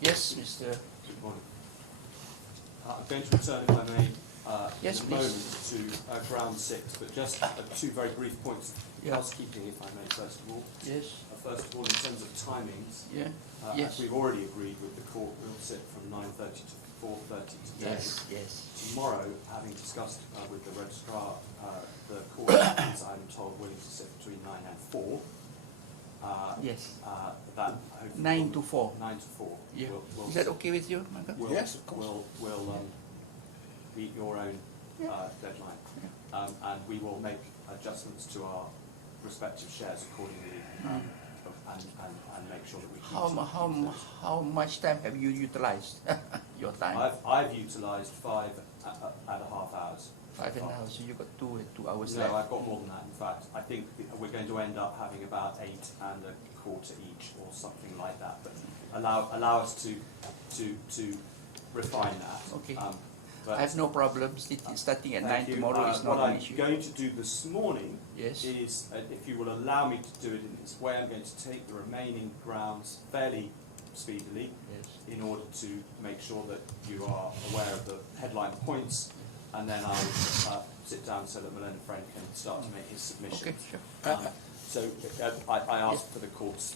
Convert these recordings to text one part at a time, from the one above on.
Yes, Mr. Good morning. I'm going to return, if I may, Yes, in a please. moment to ground 6, but just two very brief points of Yeah. housekeeping, if I may, first of all. Yes. First of all, in terms of timings, Yeah. as Yes. we've already agreed with the court, we'll sit from 9:30 to 4:30 today. Yes. Yes. Tomorrow, having discussed with the registrar, the court is, I'm told, willing to sit between 9 and 4. Yes. That hopefully 9 to 4. 9 to 4. Yeah. We'll Is that okay with you, Michael? We'll, Yes, of course. We'll meet your own deadline, and we will make adjustments to our respective shares accordingly, and make sure that we keep How much time have you utilized? Your time? I've utilised 5.5 hours. 5.5 hours. So you got 2 hours No, left. I've got more than that. In fact, I think we're going to end up having about 8 and a quarter each, or something like that. But allow us to refine that. Okay. But I have no problems. Starting at 9 thank you. tomorrow is not what an I'm issue. going to do this morning Yes. is, if you will allow me to do it in this way, I'm going to take the remaining grounds fairly speedily Yes. in order to make sure that you are aware of the headline points, and then I'll sit down so that Melinda Friend can start to make his submission. Okay, sure. So I asked for the court's...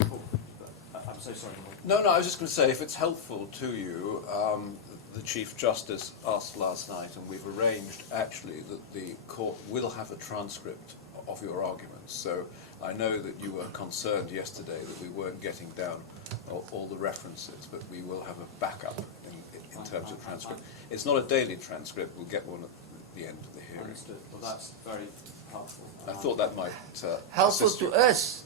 I'm so sorry. No, I was just going to say, if it's helpful to you, the Chief Justice asked last night, and we've arranged actually that the court will have a transcript of your arguments. So I know that you were concerned yesterday that we weren't getting down all the references, but we will have a backup in terms of transcript. It's not a daily transcript. We'll get one at the end of the hearing. Understood. Well, that's very helpful. I thought that might Helpful assist to you. us.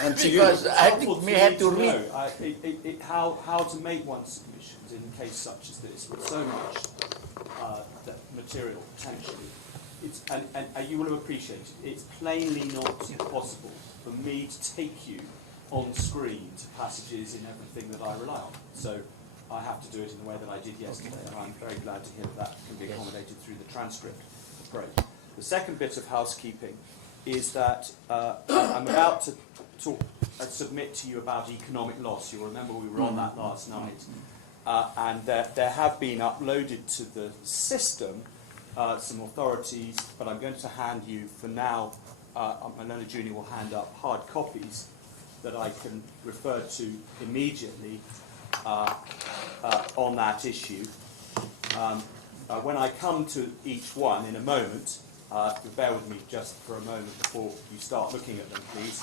And to you. Because I Helpful think we to have me to read. know how to make one's submissions in a case such as this, with so much material potentially. And you will have appreciated, it's plainly not possible for me to take you on screen to passages in everything that I rely on. So I have to do it in the way that I did yesterday, and I'm very glad to hear that can be accommodated through the transcript. Great. The second bit of housekeeping is that I'm about to submit to you about economic loss. You'll remember we were on that last night. And there have been uploaded to the system some authorities, but I'm going to hand you, for now, Melinda Junior will hand up hard copies that I can refer to immediately on that issue. When I come to each one in a moment, bear with me just for a moment before you start looking at them, please.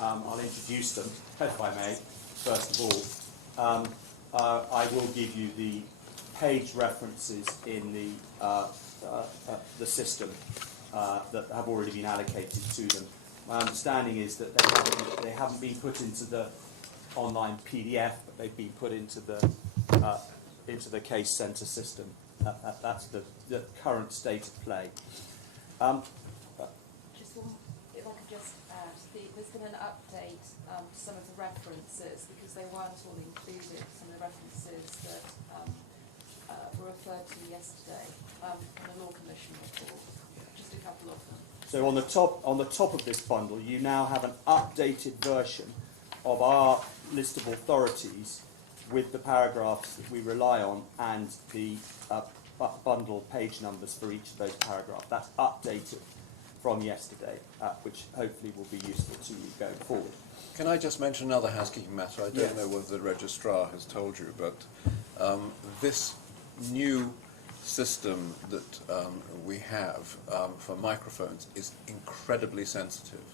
I'll introduce them, if I may, first of all. I will give you the page references in the system that have already been allocated to them. My understanding is that they haven't been put into the online PDF, but they've been put into the case centre system. That's the current state of play. Just one, if I could just add, there's been an update to some of the references because they weren't all included. Some of the references that were referred to yesterday in the Law Commission report. Just a couple of them. So on the top of this bundle, you now have an updated version of our list of authorities with the paragraphs that we rely on and the bundle page numbers for each of those paragraphs. That's updated from yesterday, which hopefully will be useful to you going forward. Can I just mention another housekeeping matter? I don't Yes. know whether the registrar has told you, but this new system that we have for microphones is incredibly sensitive.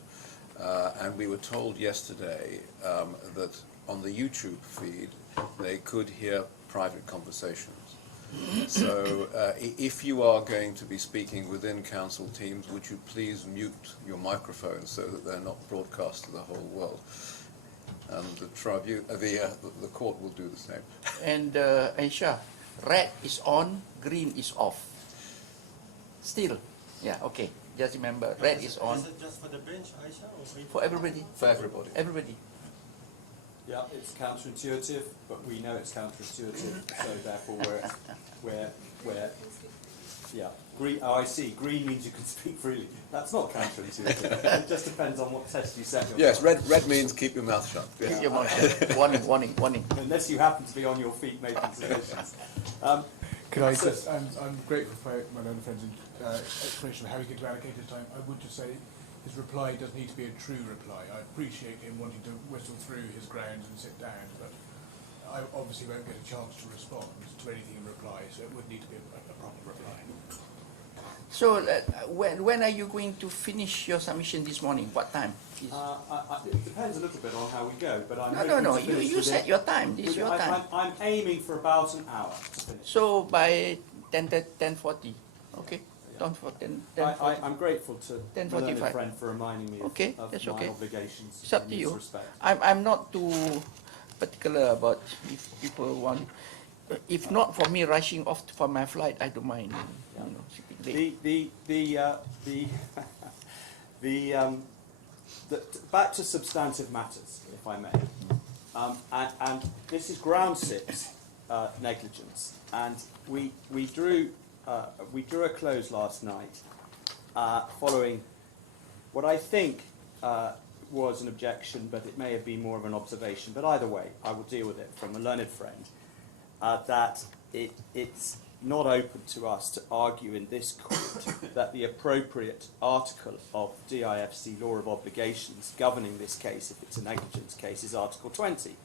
And we were told yesterday that on the YouTube feed they could hear private conversations. So if you are going to be speaking within council teams, would you please mute your microphones so that they're not broadcast to the whole world? And the court will do the same. And Aisha, red is on, green is off. Still, yeah, okay. Just remember, red is on Is it just for the bench, Aisha, or for everybody. For everybody. Everybody. Yeah, it's counterintuitive, but we know it's counterintuitive, so therefore we're green. Oh, I see. Green means you can speak freely. That's not counterintuitive. It just depends on what test you set. Yes, red means keep your mouth shut. Keep Yeah. your mouth shut. Warning. Unless you happen to be on your feet making submissions. Can I just, I'm grateful for my own friend's explanation of how he could allocate his time. I would just say his reply does need to be a true reply. I appreciate him wanting to whistle through his grounds and sit down, but I obviously won't get a chance to respond to anything in reply, so it would need to be a proper reply. So when are you going to finish your submission this morning? What time? It depends a little bit on how we go, but I'm No. hoping to finish You set your time. This is your time. I'm aiming for about an hour to finish. So by 10:40. Okay. Don't for 10:40. I'm grateful to my 10:45. learned friend for reminding me Okay, of that's my okay. obligations It's up in to this you. respect. I'm not too particular about if people want. If not for me rushing off for my flight, I don't mind. Yeah. You know, sleeping late. Back to substantive matters, if I may. And this is ground six negligence, and we drew a close last night following what I think was an objection, but it may have been more of an observation. But either way, I will deal with it from a learned friend. That it's not open to us to argue in this court that the appropriate article of DIFC law of obligations governing this case, if it's a negligence case, is Article 20,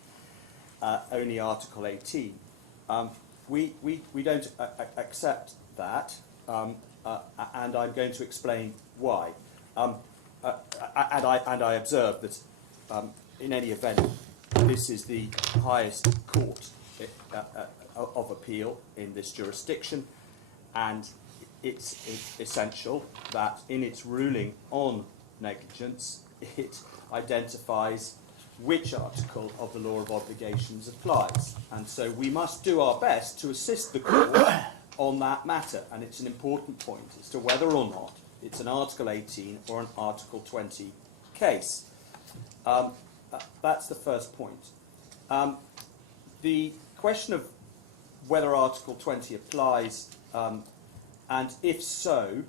only Article 18. We don't accept that, and I'm going to explain why. And I observe that in any event, this is the highest court of appeal in this jurisdiction, and it's essential that in its ruling on negligence it identifies which article of the law of obligations applies, and so we must do our best to assist the court on that matter, and it's an important point as to whether or not it's an Article 18 or an Article 20 case. That's the first point. The question of whether Article 20 applies, and if so,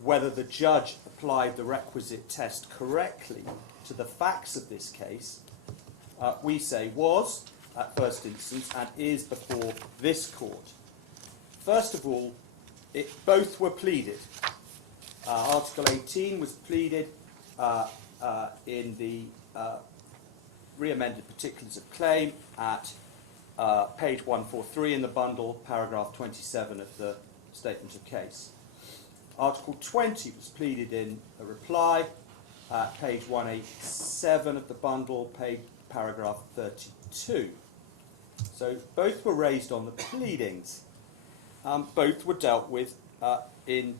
whether the judge applied the requisite test correctly to the facts of this case, we say was, at first instance, and is before this court. First of all, both were pleaded. Article 18 was pleaded in the re-amended particulars of claim at page 143 in the bundle, paragraph 27 of the statement of case. Article 20 was pleaded in a reply at page 187 of the bundle, paragraph 32. So both were raised on the pleadings. Both were dealt with in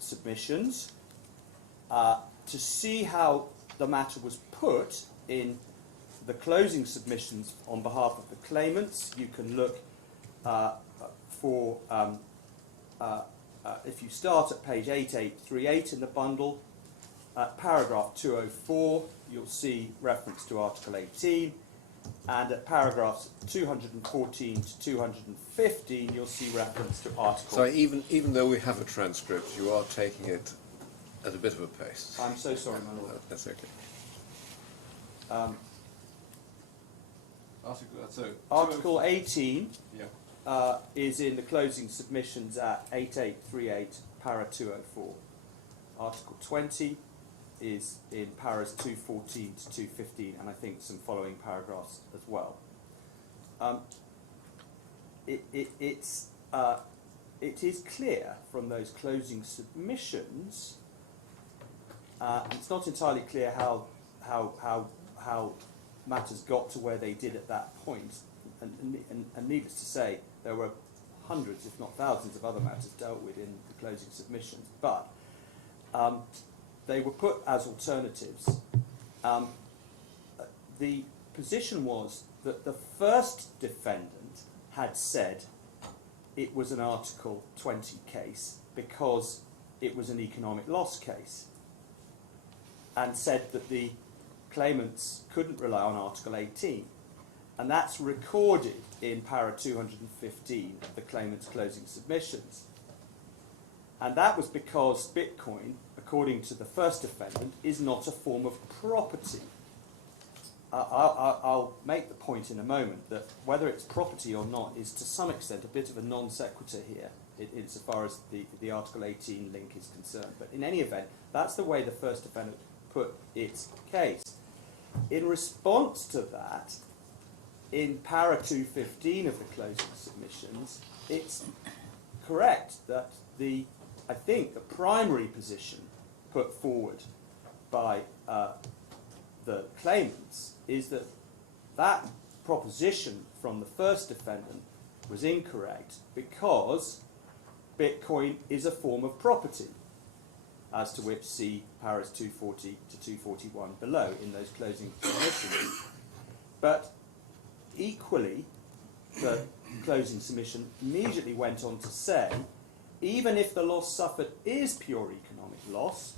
submissions. To see how the matter was put in the closing submissions on behalf of the claimants, you can look for, if you start at page 8838 in the bundle, at paragraph 204, you'll see reference to Article 18, and at paragraphs 214 to 215, you'll see reference to Article... So even though we have a transcript, you are taking it at a bit of a pace. I'm so sorry, my lord. That's okay. Article 18 Yeah. is in the closing submissions at 8838, para 204. Article 20 is in paras 214 to 215, and I think some following paragraphs as well. It is clear from those closing submissions. It's not entirely clear how matters got to where they did at that point, and needless to say, there were hundreds, if not thousands, of other matters dealt with in the closing submissions, but they were put as alternatives. The position was that the first defendant had said it was an Article 20 case because it was an economic loss case, and said that the claimants couldn't rely on Article 18. And that's recorded in para 215 of the claimant's closing submissions. And that was because Bitcoin, according to the first defendant, is not a form of property. I'll make the point in a moment that whether it's property or not is to some extent a bit of a non sequitur here, insofar as the Article 18 link is concerned. But in any event, that's the way the first defendant put its case. In response to that, in para 215 of the closing submissions, it's correct that I think the primary position put forward by the claimants is that that proposition from the first defendant was incorrect because Bitcoin is a form of property, as to which see paras 240 to 241 below in those closing submissions. But equally, the closing submission immediately went on to say, even if the loss suffered is pure economic loss,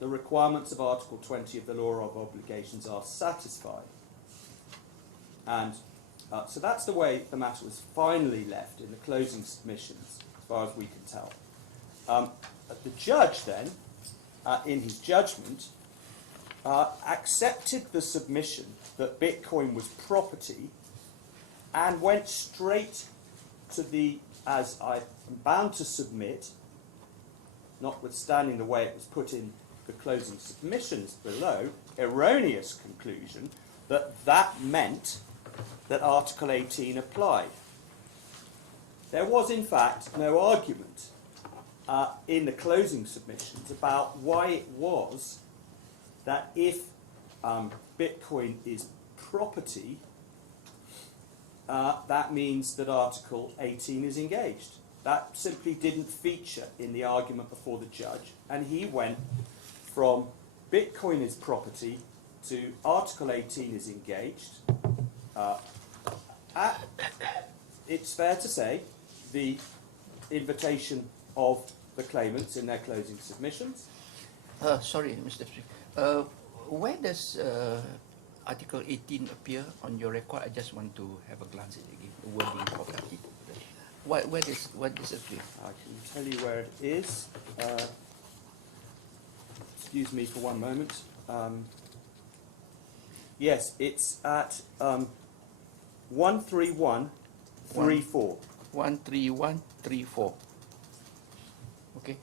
the requirements of Article 20 of the Law of Obligations are satisfied. And so that's the way the matter was finally left in the closing submissions, as far as we can tell. The judge then, in his judgment, accepted the submission that Bitcoin was property and went straight to the, as I'm bound to submit, notwithstanding the way it was put in the closing submissions below, erroneous conclusion that that meant that Article 18 applied. There was, in fact, no argument in the closing submissions about why it was that if Bitcoin is property, that means that Article 18 is engaged. That simply didn't feature in the argument before the judge, and he went from Bitcoin is property to Article 18 is engaged. It's fair to say the invitation of the claimants in their closing submissions. Sorry, Mr. Chief. Where does Article 18 appear on your record? I just want to have a glance at it again. The wording of the article. Where does it appear? I can tell you where it is. Excuse me for one moment. Yes, it's at 13134. 13134. Okay,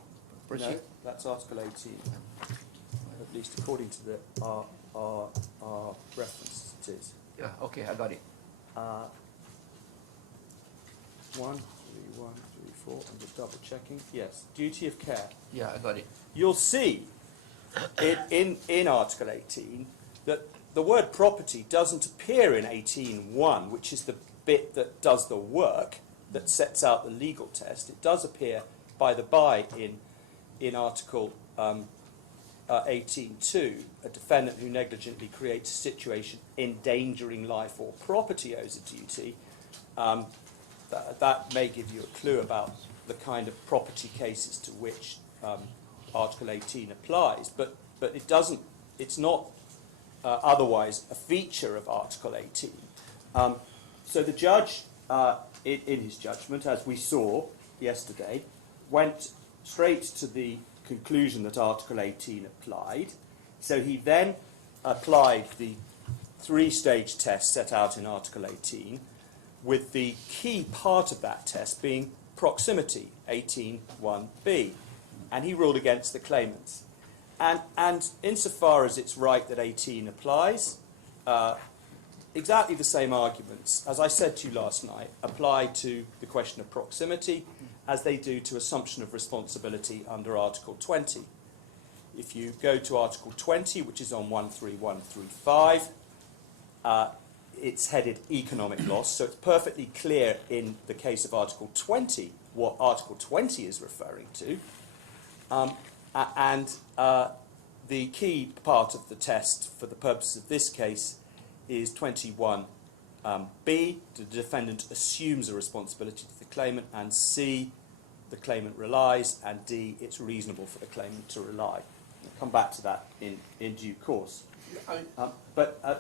proceed. No, that's Article 18. At least according to the our reference it is. Yeah, okay, I got it. 13134. I'm just double checking. Yes, duty of care. Yeah, I got it. You'll see in Article 18 that the word property doesn't appear in 18.1, which is the bit that does the work, that sets out the legal test. It does appear, by the by, in Article 18.2, a defendant who negligently creates a situation endangering life or property owes a duty. That may give you a clue about the kind of property cases to which Article 18 applies, but it doesn't. It's not otherwise a feature of Article 18. So the judge, in his judgment, as we saw yesterday, went straight to the conclusion that Article 18 applied. So he then applied the three-stage test set out in Article 18, with the key part of that test being proximity, 18.1b. And he ruled against the claimants. And insofar as it's right that 18 applies, exactly the same arguments, as I said to you last night, apply to the question of proximity as they do to assumption of responsibility under Article 20. If you go to Article 20, which is on 13135, it's headed economic loss, so it's perfectly clear in the case of Article 20 what Article 20 is referring to. The key part of the test for the purposes of this case is 21b, the defendant assumes a responsibility to the claimant, and C, the claimant relies, and D, it's reasonable for the claimant to rely. I'll come back to that in due course.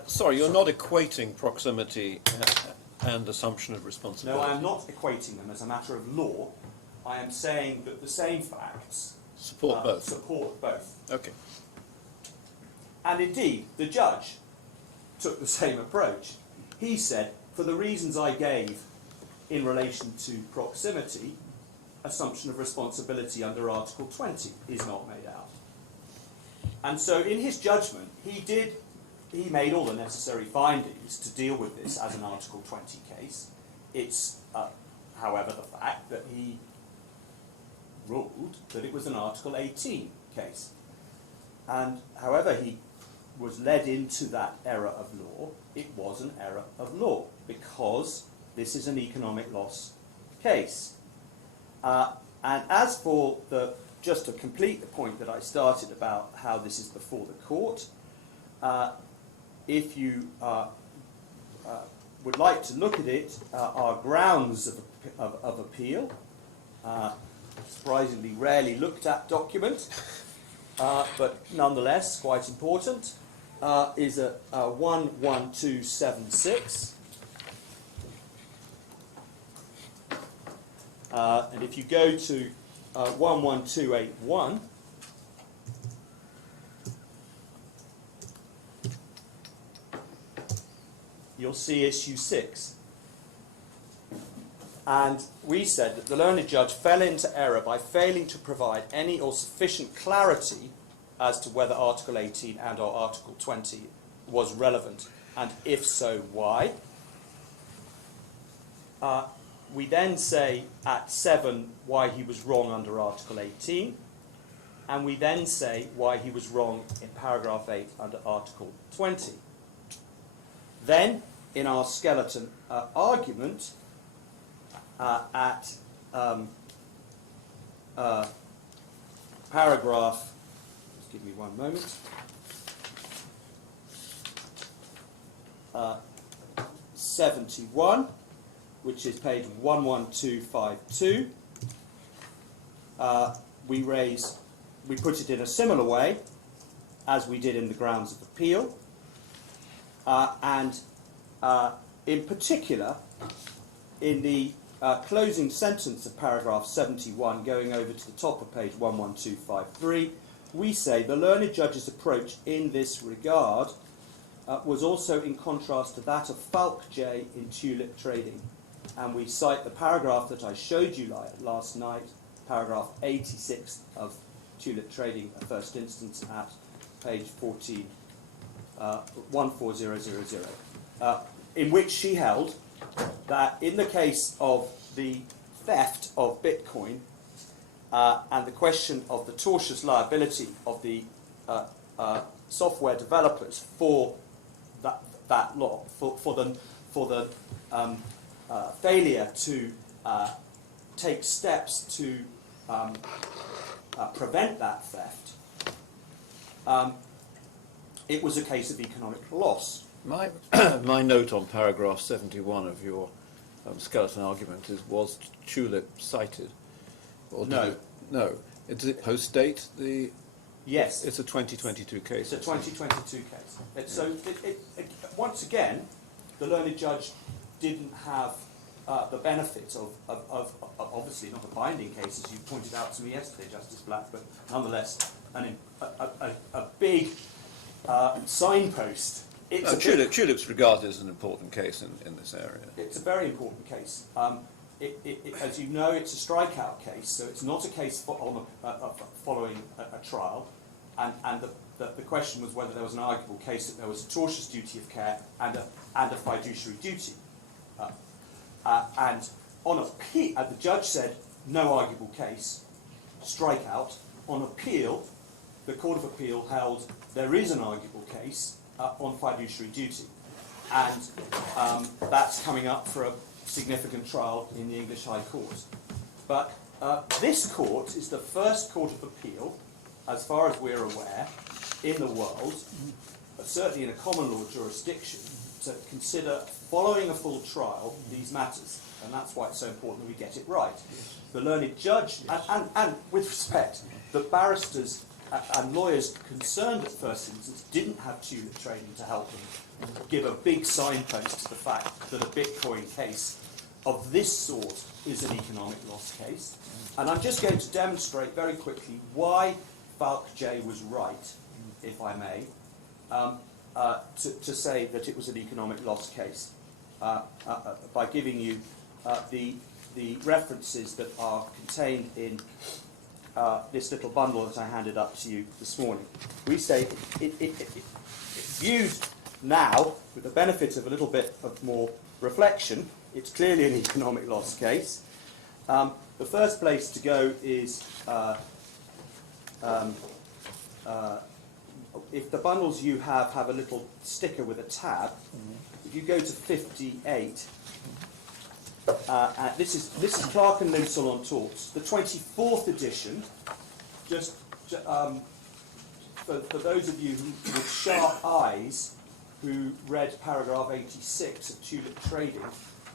Sorry, you're not equating proximity and assumption of responsibility. No, I'm not equating them as a matter of law. I am saying that the same facts Support both. support both. Okay. And indeed, the judge took the same approach. He said, for the reasons I gave in relation to proximity, assumption of responsibility under Article 20 is not made out. And so in his judgment, he made all the necessary findings to deal with this as an Article 20 case. It's, however, the fact that he ruled that it was an Article 18 case. And however he was led into that error of law, it was an error of law, because this is an economic loss case. And as for just to complete the point that I started about how this is before the court, if you would like to look at it, our grounds of appeal, surprisingly rarely looked at document, but nonetheless quite important, is a 11276. And if you go to 11281, you'll see issue 6. And we said that the learned judge fell into error by failing to provide any or sufficient clarity as to whether Article 18 and or Article 20 was relevant, and if so, why. We then say at 7 why he was wrong under Article 18, and we then say why he was wrong in paragraph 8 under Article 20. Then, in our skeleton argument, at paragraph, just give me one moment, 71, which is page 11252, we put it in a similar way as we did in the grounds of appeal, and in particular, in the closing sentence of paragraph 71, going over to the top of page 11253, we say the learned judge's approach in this regard was also in contrast to that of Falk J in Tulip Trading. And we cite the paragraph that I showed you last night, paragraph 86 of Tulip Trading, first instance, at page 14, 14000, in which she held that in the case of the theft of Bitcoin and the question of the tortious liability of the software developers for that law, for the failure to take steps to prevent that theft, it was a case of economic loss. My note on paragraph 71 of your skeleton argument is, was Tulip cited? Or No. No. Does it post-date the... Yes. It's a 2022 case. It's a 2022 case. So, once again, the learned judge didn't have the benefit of obviously not a binding case, as you pointed out to me yesterday, Justice Black, but nonetheless a big signpost. Tulip's regarded as an important case in this area. It's a very important case. As you know, it's a strikeout case, so it's not a case following a trial. And the question was whether there was an arguable case that there was a tortious duty of care and a fiduciary duty. And on appeal, the judge said, no arguable case, strikeout. On appeal, the Court of Appeal held there is an arguable case on fiduciary duty. And that's coming up for a significant trial in the English High Court. But this court is the first Court of Appeal, as far as we're aware, in the world, certainly in a common law jurisdiction, to consider, following a full trial, these matters. And that's why it's so important that we get it right. The learned judge, and with respect, the barristers and lawyers concerned at first instance didn't have Tulip Trading to help them give a big signpost to the fact that a Bitcoin case of this sort is an economic loss case. And I'm just going to demonstrate very quickly why Falk J was right, if I may, to say that it was an economic loss case by giving you the references that are contained in this little bundle that I handed up to you this morning. We say it's viewed now, with the benefit of a little bit of more reflection, it's clearly an economic loss case. The first place to go is if the bundles you have a little sticker with a tab. If you go to 58, this is Clark and Linsell on torts, the 24th edition. Just for those of you with sharp eyes who read paragraph 86 of Tulip Trading,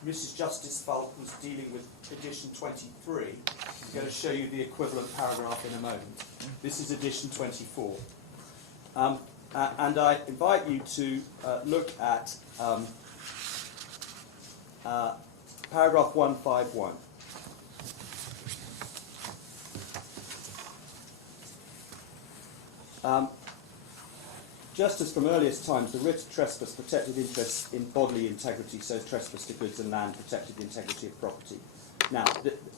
Mrs. Justice Falk was dealing with edition 23. I'm going to show you the equivalent paragraph in a moment. This is edition 24. And I invite you to look at paragraph 151. Just as from earliest times, the writ of trespass protected interests in bodily integrity, so trespass to goods and land protected the integrity of property. Now,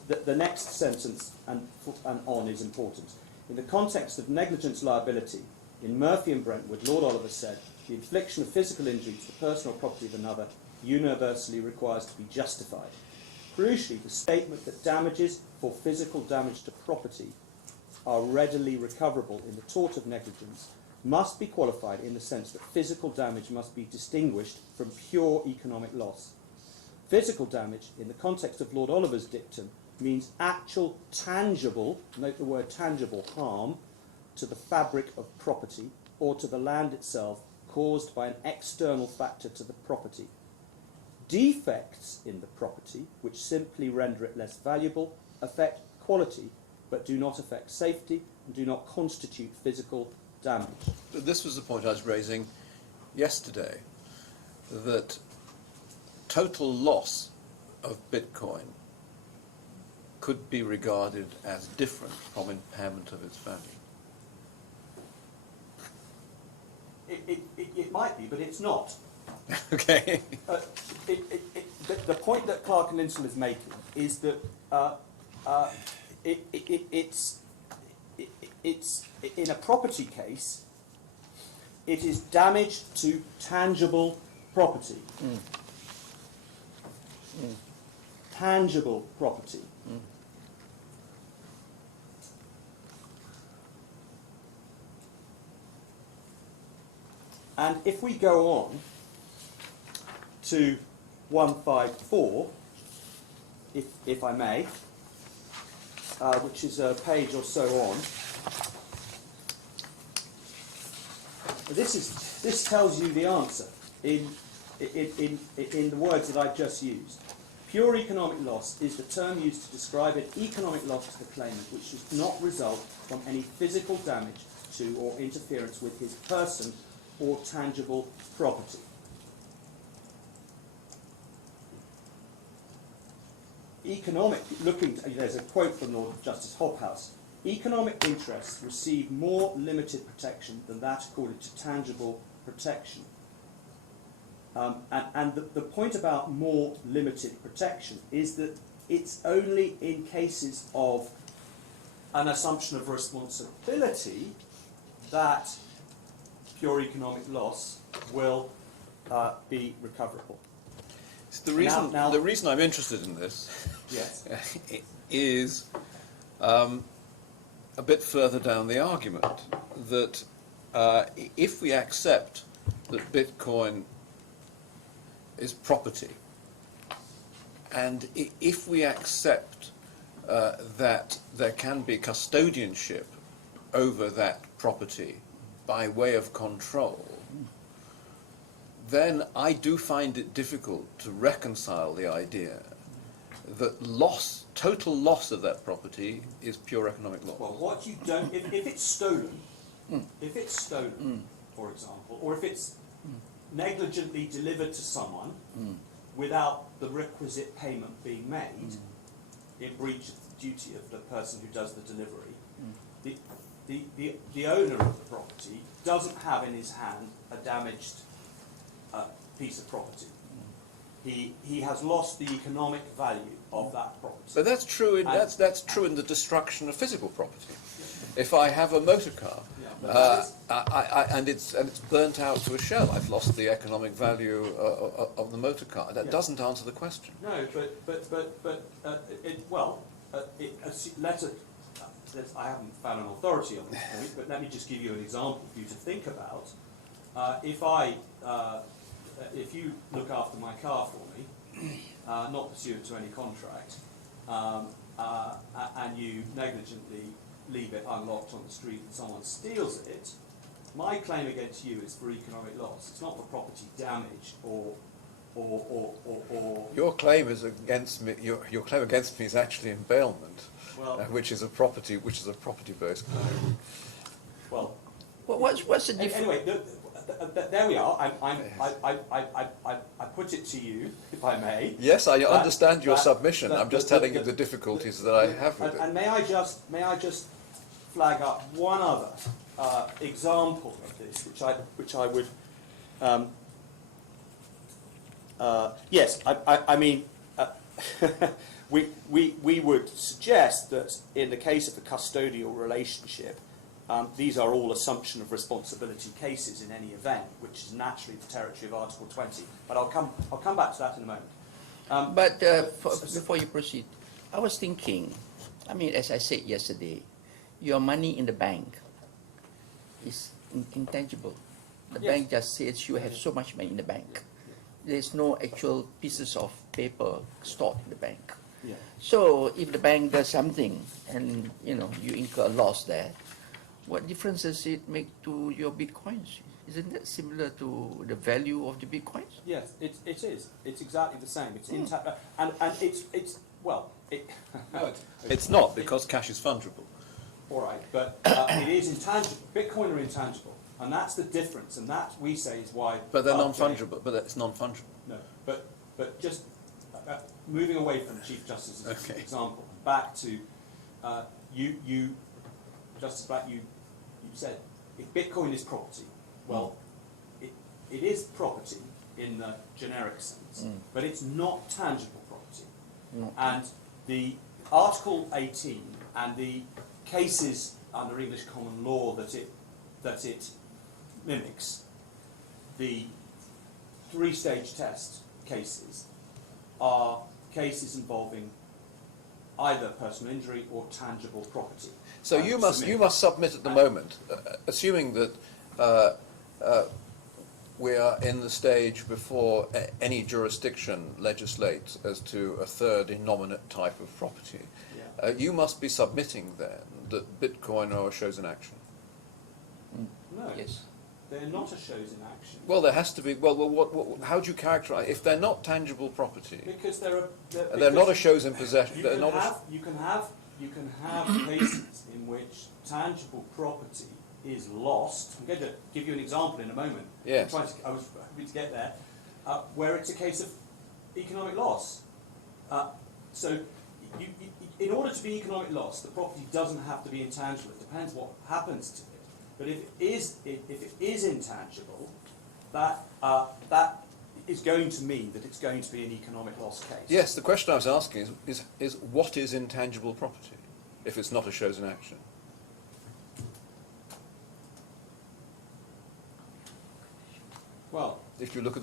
the next sentence and on is important. In the context of negligence liability, in Murphy and Brentwood, Lord Oliver said, the infliction of physical injury to the person or property of another universally requires to be justified. Crucially, the statement that damages for physical damage to property are readily recoverable in the tort of negligence must be qualified in the sense that physical damage must be distinguished from pure economic loss. Physical damage, in the context of Lord Oliver's dictum, means actual tangible, note the word tangible, harm to the fabric of property or to the land itself caused by an external factor to the property. Defects in the property, which simply render it less valuable, affect quality but do not affect safety and do not constitute physical damage. This was the point I was raising yesterday, that total loss of Bitcoin could be regarded as different from impairment of its value. It might be, but it's not. Okay. The point that Clark and Linsell is making is that it's in a property case, it is damage to tangible property. Tangible property. And if we go on to 154, if I may, which is a page or so on, this tells you the answer in the words that I've just used. Pure economic loss is the term used to describe an economic loss to the claimant which does not result from any physical damage to or interference with his person or tangible property. There's a quote from Lord Justice Hobhouse. Economic interests receive more limited protection than that accorded to tangible protection. And the point about more limited protection is that it's only in cases of an assumption of responsibility that pure economic loss will be recoverable. So the reason I'm interested in this Yes. is a bit further down the argument, that if we accept that Bitcoin is property, and if we accept that there can be custodianship over that property by way of control, then I do find it difficult to reconcile the idea that total loss of that property is pure economic loss. Well, what you don't, if it's stolen, for example, or if it's negligently delivered to someone, without the requisite payment being made, in breach of the duty of the person who does the delivery, the owner of the property doesn't have in his hand a damaged piece of property. He has lost the economic value of that property. But that's true. That's true in the destruction of physical property. If I have a motor car and it's burnt out to a shell, I've lost the economic value of the motor car. That doesn't answer the question. No, I haven't found an authority on this point, but let me just give you an example for you to think about. If you look after my car for me, not pursuant to any contract, and you negligently leave it unlocked on the street and someone steals it, my claim against you is for economic loss. It's not for property damage or Your claim is against me. Your claim against me is actually embailment, which is a property-based claim. Well, what's the difference? anyway, there we are. I put it to you, if I may. Yes, I understand your submission. I'm just telling you the difficulties that I have with it. And may I just flag up one other example of this, which I would. Yes, I mean, we would suggest that in the case of a custodial relationship, these are all assumption of responsibility cases in any event, which is naturally the territory of Article 20. But I'll come back to that in a moment. Before you proceed, I was thinking, I mean, as I said yesterday, your money in the bank is intangible. The bank just says you have so much money in the bank. There's no actual pieces of paper stored in the bank. Yeah. So if the bank does something and you incur a loss there, what difference does it make to your bitcoins? Isn't that similar to the value of the bitcoins? Yes, it is. It's exactly the same. It's intact, and it's well. It's not, because cash is fungible. All right, but it is intangible. Bitcoin are intangible, and that's the difference, and that we say is why. But they're non-fungible. But it's non-fungible. No, but just moving away from Chief Justice's Okay. example, back to you, Justice Black, you said if Bitcoin is property, well, it is property in the generic sense, but it's not tangible property. And the Article 18 and the cases under English common law that it mimics, the three-stage test cases, are cases involving either personal injury or tangible property. So you must submit at the moment, assuming that we are in the stage before any jurisdiction legislates as to a third innominate type of property. Yeah. You must be submitting then that Bitcoin are shows in action. No, Yes. they're not a shows in action. Well, there has to be. Well, how do you characterize if they're not tangible property? Because They're not a shows in possession. You They're can not. have cases in which tangible property is lost. I'm going to give you an example in a moment. Yes. I was hoping to get there, where it's a case of economic loss. So, in order to be economic loss, the property doesn't have to be intangible. It depends what happens to it. But if it is intangible, that is going to mean that it's going to be an economic loss case. Yes. The question I was asking is what is intangible property if it's not a shows in action? Well, If you look at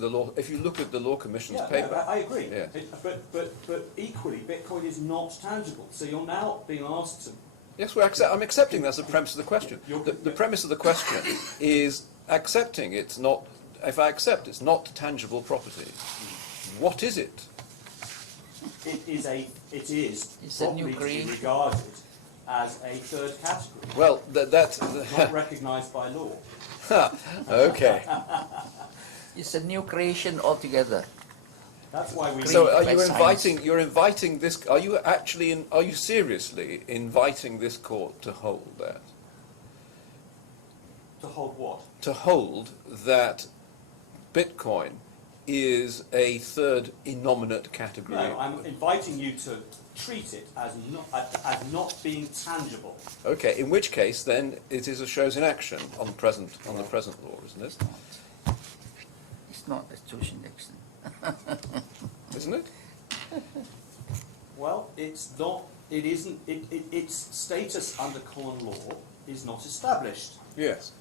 the law commission's yeah, paper. I agree. Yeah. But equally, Bitcoin is not tangible. So you're now being asked to. Yes, I'm accepting that's the premise of the question. The premise of the question is accepting it's not. If I accept it's not tangible property, what is it? It is It's a new properly to be creation. regarded as a third category, Well, that's not recognised by law. okay. It's a new creation altogether. That's why we. So are by you science. inviting? You're inviting this. Are you actually? Are you seriously inviting this court to hold that? To hold what? To hold that Bitcoin is a third innominate category. No, I'm inviting you to treat it as not being tangible. Okay, in which case then it is a shows in action on the present law, isn't it? It's not a social action. Isn't it? Well, it's not. It isn't. Its status under common law is not established. Yes.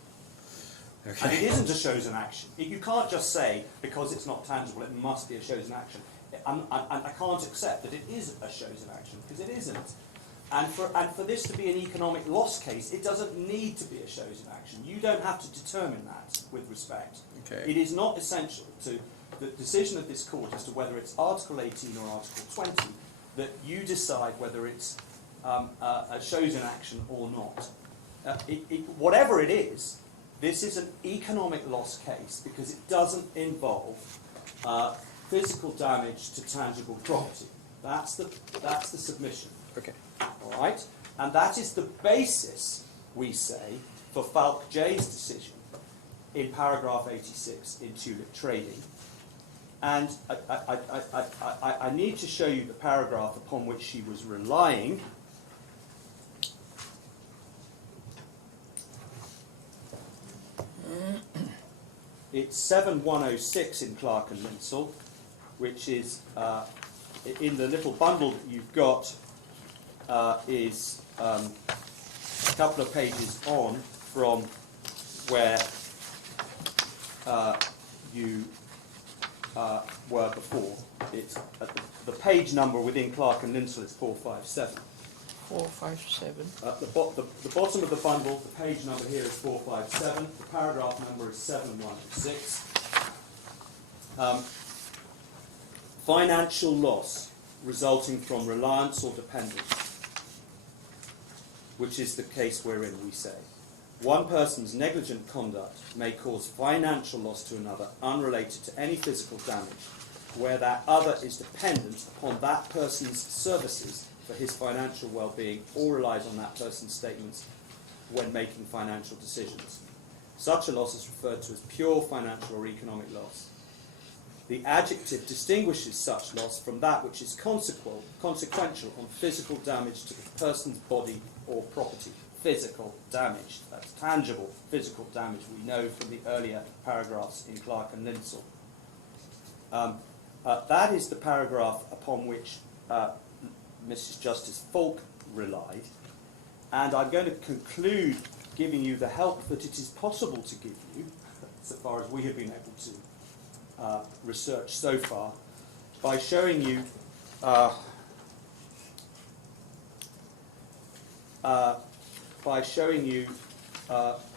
And it Okay. isn't a chosen action. You can't just say, because it's not tangible, it must be a chosen action. I can't accept that it is a chosen action, because it isn't. And for this to be an economic loss case, it doesn't need to be a chosen action. You don't have to determine that with respect. Okay. It is not essential to the decision of this court as to whether it's Article 18 or Article 20 that you decide whether it's a chosen action or not. Whatever it is, this is an economic loss case because it doesn't involve physical damage to tangible property. That's the submission. Okay. All right? And that is the basis, we say, for Falk J's decision in paragraph 86 in Tulip Trading. And I need to show you the paragraph upon which she was relying. It's 7106 in Clark and Linsell, which is in the little bundle that you've got is a couple of pages on from where you were before. It's the page number within Clark and Linsell is 457. 457. The bottom of the bundle, the page number here is 457. The paragraph number is 7106. Financial loss resulting from reliance or dependence, which is the case wherein we say one person's negligent conduct may cause financial loss to another unrelated to any physical damage, where that other is dependent upon that person's services for his financial well-being or relies on that person's statements when making financial decisions. Such a loss is referred to as pure financial or economic loss. The adjective distinguishes such loss from that which is consequential on physical damage to the person's body or property. Physical damage, that's tangible physical damage, we know from the earlier paragraphs in Clark and Linsell. That is the paragraph upon which Mrs. Justice Falk relied, and I'm going to conclude giving you the help that it is possible to give you, so far as we have been able to research so far, by showing you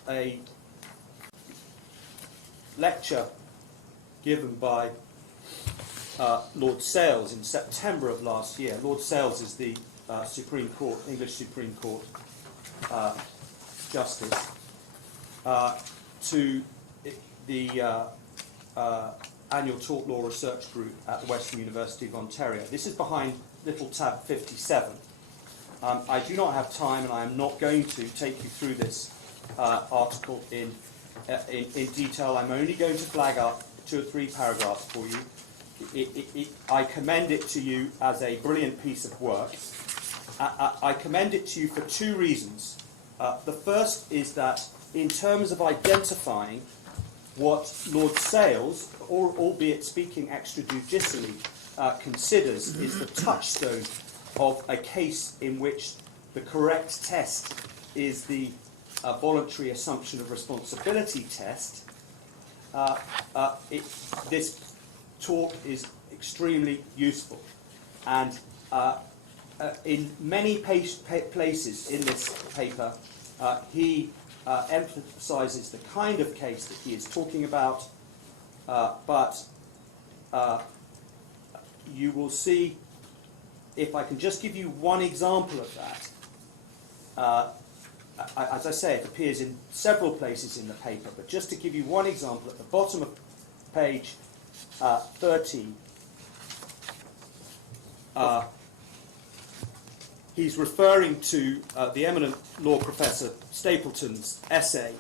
a lecture given by Lord Sales in September of last year. Lord Sales is the Supreme Court, English Supreme Court Justice, to the Annual Tort Law Research Group at the Western University of Ontario. This is behind little tab 57. I do not have time, and I am not going to take you through this article in detail. I'm only going to flag up 2 or 3 paragraphs for you. I commend it to you as a brilliant piece of work. I commend it to you for 2 reasons. The first is that in terms of identifying what Lord Sales, albeit speaking extrajudicially, considers is the touchstone of a case in which the correct test is the voluntary assumption of responsibility test, this talk is extremely useful. And in many places in this paper, he emphasizes the kind of case that he is talking about, but you will see, if I can just give you one example of that, as I say, it appears in several places in the paper, but just to give you one example, at the bottom of page 13, he's referring to the eminent law professor Stapleton's essay,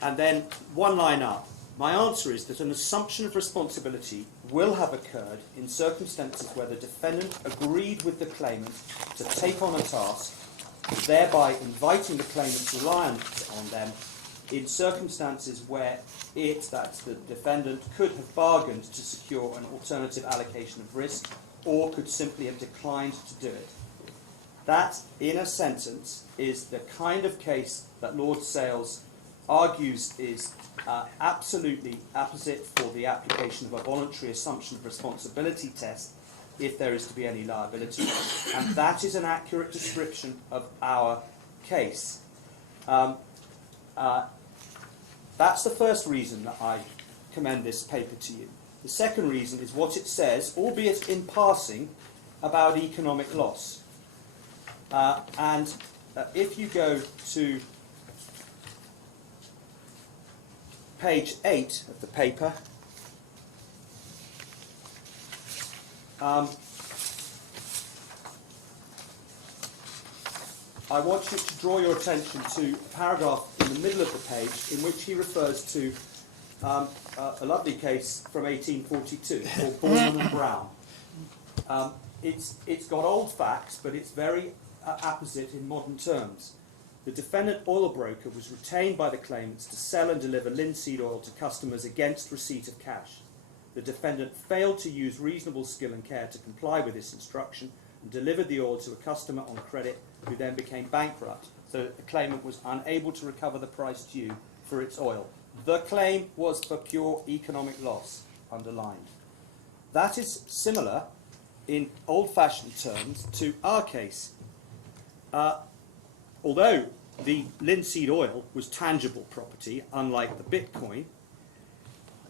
and then one line up, My answer is that an assumption of responsibility will have occurred in circumstances where the defendant agreed with the claimant to take on a task, thereby inviting the claimant's reliance on them, in circumstances where that's the defendant, could have bargained to secure an alternative allocation of risk, or could simply have declined to do it. That, in a sentence, is the kind of case that Lord Sales argues is absolutely apposite for the application of a voluntary assumption of responsibility test if there is to be any liability, and that is an accurate description of our case. That's the first reason that I commend this paper to you. The second reason is what it says, albeit in passing, about economic loss. If you go to page 8 of the paper, I want you to draw your attention to a paragraph in the middle of the page in which he refers to a lovely case from 1842 called Borman and Brown. It's got old facts, but it's very apposite in modern terms. The defendant oil broker was retained by the claimants to sell and deliver linseed oil to customers against receipt of cash. The defendant failed to use reasonable skill and care to comply with this instruction and delivered the oil to a customer on credit who then became bankrupt, so that the claimant was unable to recover the price due for its oil. The claim was for pure economic loss, underlined. That is similar in old-fashioned terms to our case. Although the linseed oil was tangible property, unlike the Bitcoin,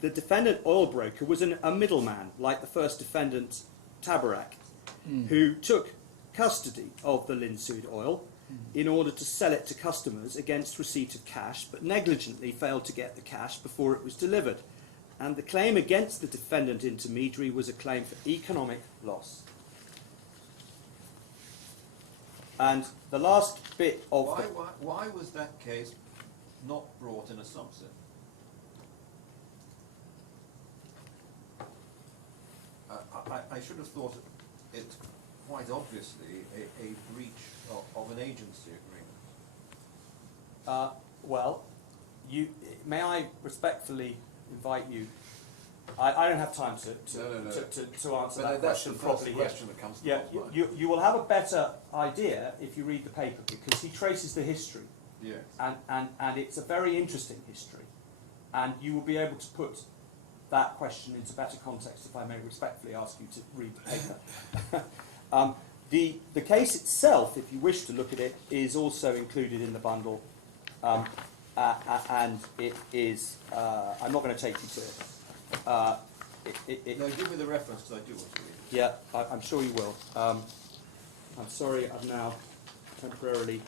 the defendant oil broker was a middleman, like the first defendant, Tabarak, who took custody of the linseed oil in order to sell it to customers against receipt of cash, but negligently failed to get the cash before it was delivered. And the claim against the defendant intermediary was a claim for economic loss. And the last bit of... Why was that case not brought in a subset? I should have thought it quite obviously a breach of an agency agreement. Well, may I respectfully invite you... I don't have time to answer that question properly here. Question that comes to mind. You will have a better idea if you read the paper, because he traces the history. Yes. And it's a very interesting history. And you will be able to put that question into better context if I may respectfully ask you to read the paper. The case itself, if you wish to look at it, is also included in the bundle. And it is... I'm not going to take you to it. No, give me the reference because I do want to read it. Yeah, I'm sure you will. I'm sorry, I've now temporarily...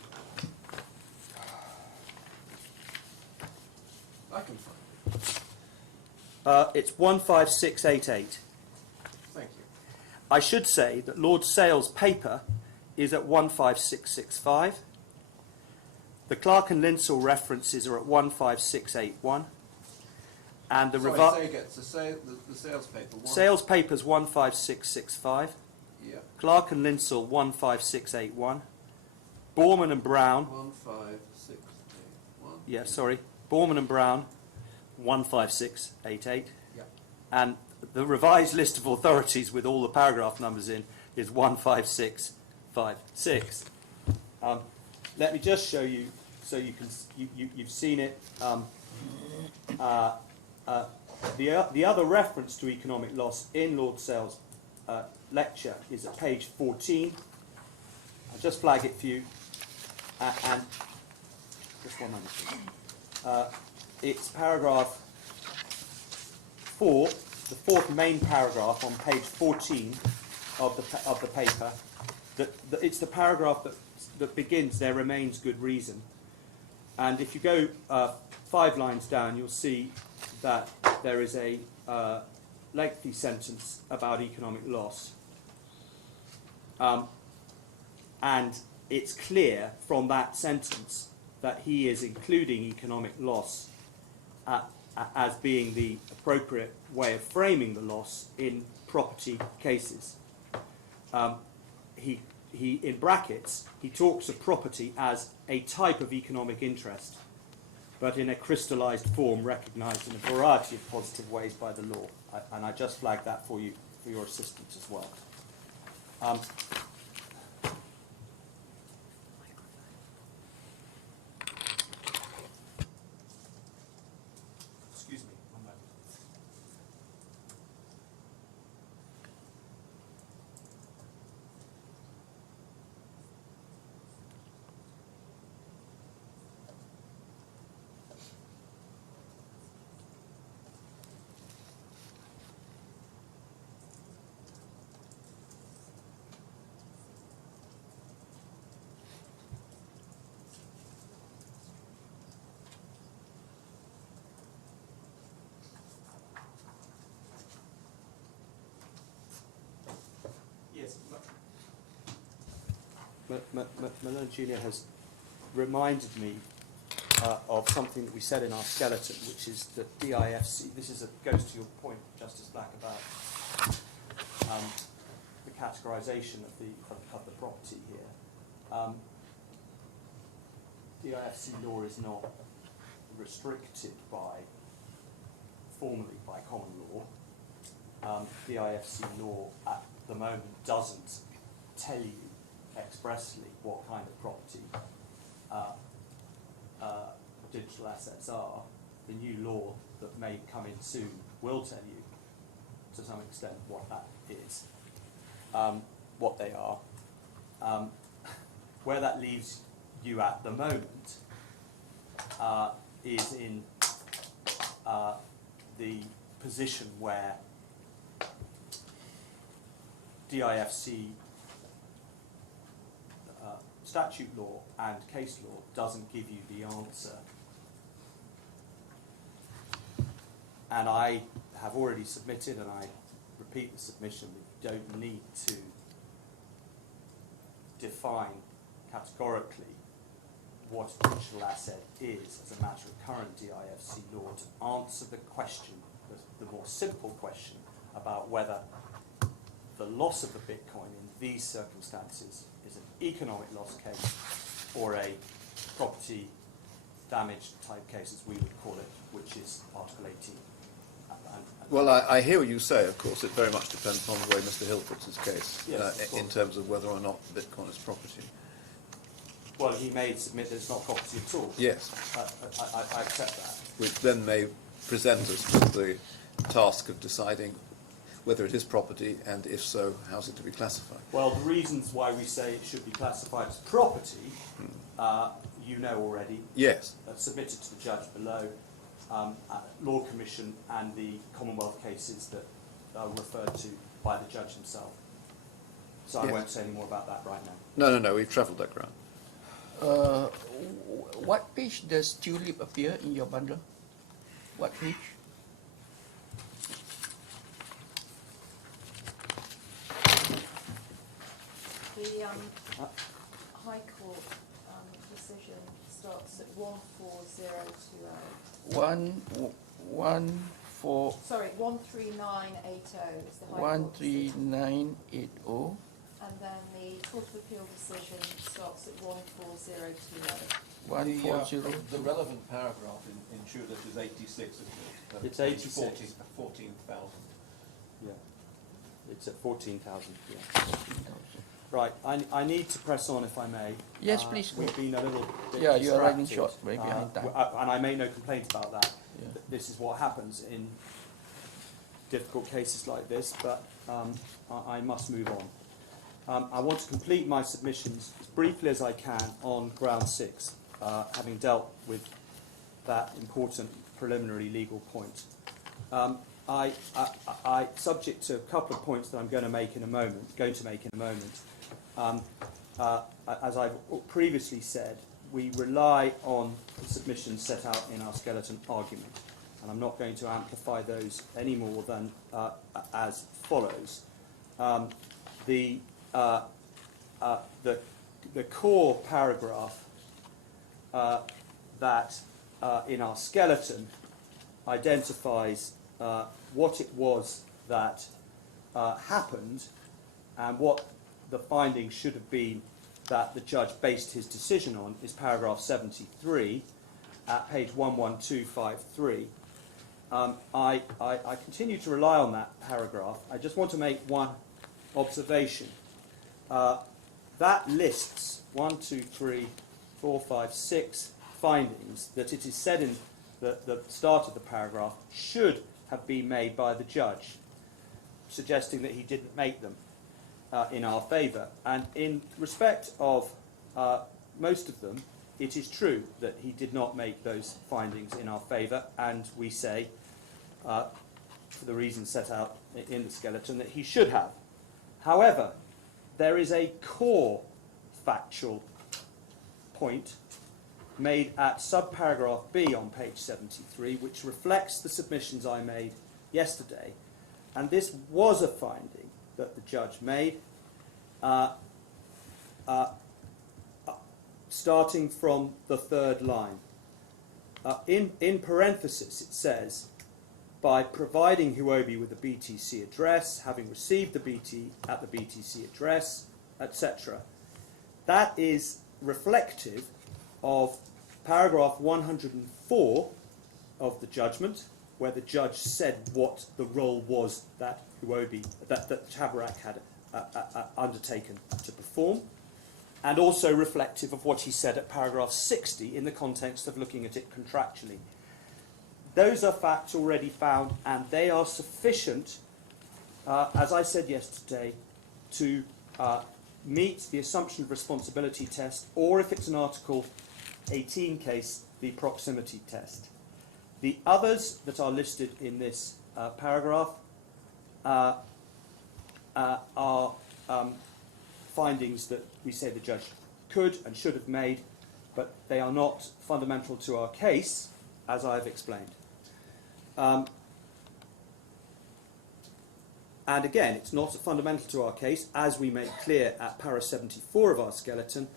I can find it. It's 15688. Thank you. I should say that Lord Sale's paper is at 15665. The Clark and Linsell references are at 15681. And the Sorry, say again. So the sales paper. Sales paper's 15665. Yeah. Clark and Linsell 15681. Borman and Brown. 15681. Yeah, sorry. Borman and Brown 15688. Yeah. And the revised list of authorities with all the paragraph numbers in is 15656. Let me just show you so you can you've seen it. The other reference to economic loss in Lord Sale's lecture is at page 14. I'll just flag it for you. And just one moment, please. It's paragraph 4, the fourth main paragraph on page 14 of the paper. It's the paragraph that begins, "There remains good reason." And if you go 5 lines down, you'll see that there is a lengthy sentence about economic loss. And it's clear from that sentence that he is including economic loss as being the appropriate way of framing the loss in property cases. He, in brackets, he talks of property as a type of economic interest, but in a crystallised form recognised in a variety of positive ways by the law. And I just flagged that for you, for your assistance as well. Excuse me, one moment. Yes. Malone Jr. has reminded me of something that we said in our skeleton, which is that DIFC, goes to your point, Justice Black, about the categorisation of the property here. DIFC law is not restricted formally by common law. DIFC law at the moment doesn't tell you expressly what kind of property digital assets are. The new law that may come in soon will tell you, to some extent, what that is, what they are. Where that leaves you at the moment is in the position where DIFC statute law and case law doesn't give you the answer. And I have already submitted, and I repeat the submission, we don't need to define categorically what a digital asset is as a matter of current DIFC law to answer the question, the more simple question, about whether the loss of the Bitcoin in these circumstances is an economic loss case or a property damage type case, as we would call it, which is Article 18. Well, I hear what you say. Of course, it very much depends on the way Mr. Hill puts his case, Yes, in terms of whether or not Bitcoin is property. Well, he may submit that it's not property at all. Yes. I accept that. Which then may present us with the task of deciding whether it is property, and if so, how's it to be classified? Well, the reasons why we say it should be classified as property, you know already. Yes. Submitted to the judge below, Law Commission and the Commonwealth cases that are referred to by the judge himself. So Yes. I won't say any more about that right now. No, we've travelled that ground. What page does tulip appear in your bundle? What page? The High Court decision starts at 14020. 13980 Sorry, 13980 is the High Court decision. 13980. And then the Court of Appeal decision starts at 14020. 140. The relevant paragraph in Schulich is 86, isn't it? It's 86. 14,000. Yeah. It's at 14,000. Yeah. Right. I need to press on, if I may. Yes, please. We've been a little bit Yeah, you are running distracted, short, way behind time. and I make no complaint about that. Yeah. This is what happens in difficult cases like this, but I must move on. I want to complete my submissions as briefly as I can on ground 6, having dealt with that important preliminary legal point. I subject to a couple of points that I'm going to make in a moment. As I've previously said, we rely on the submissions set out in our skeleton argument, and I'm not going to amplify those any more than as follows. The core paragraph that in our skeleton identifies what it was that happened and what the findings should have been that the judge based his decision on is paragraph 73 at page 11253. I continue to rely on that paragraph. I just want to make one observation. That lists 1, 2, 3, 4, 5, 6 findings that it is said in the start of the paragraph should have been made by the judge, suggesting that he didn't make them in our favour. And in respect of most of them, it is true that he did not make those findings in our favour, and we say, for the reasons set out in the skeleton, that he should have. However, there is a core factual point made at subparagraph B on page 73, which reflects the submissions I made yesterday. And this was a finding that the judge made, starting from the third line. In parenthesis, it says, by providing Huobi with a BTC address, having received the BT at the BTC address, etc. That is reflective of paragraph 104 of the judgment, where the judge said what the role was that Huobi, that Tabarak had undertaken to perform, and also reflective of what he said at paragraph 60 in the context of looking at it contractually. Those are facts already found, and they are sufficient, as I said yesterday, to meet the assumption of responsibility test, or if it's an Article 18 case, the proximity test. The others that are listed in this paragraph are findings that we say the judge could and should have made, but they are not fundamental to our case, as I have explained. And again, it's not fundamental to our case, as we make clear at para 74 of our skeleton,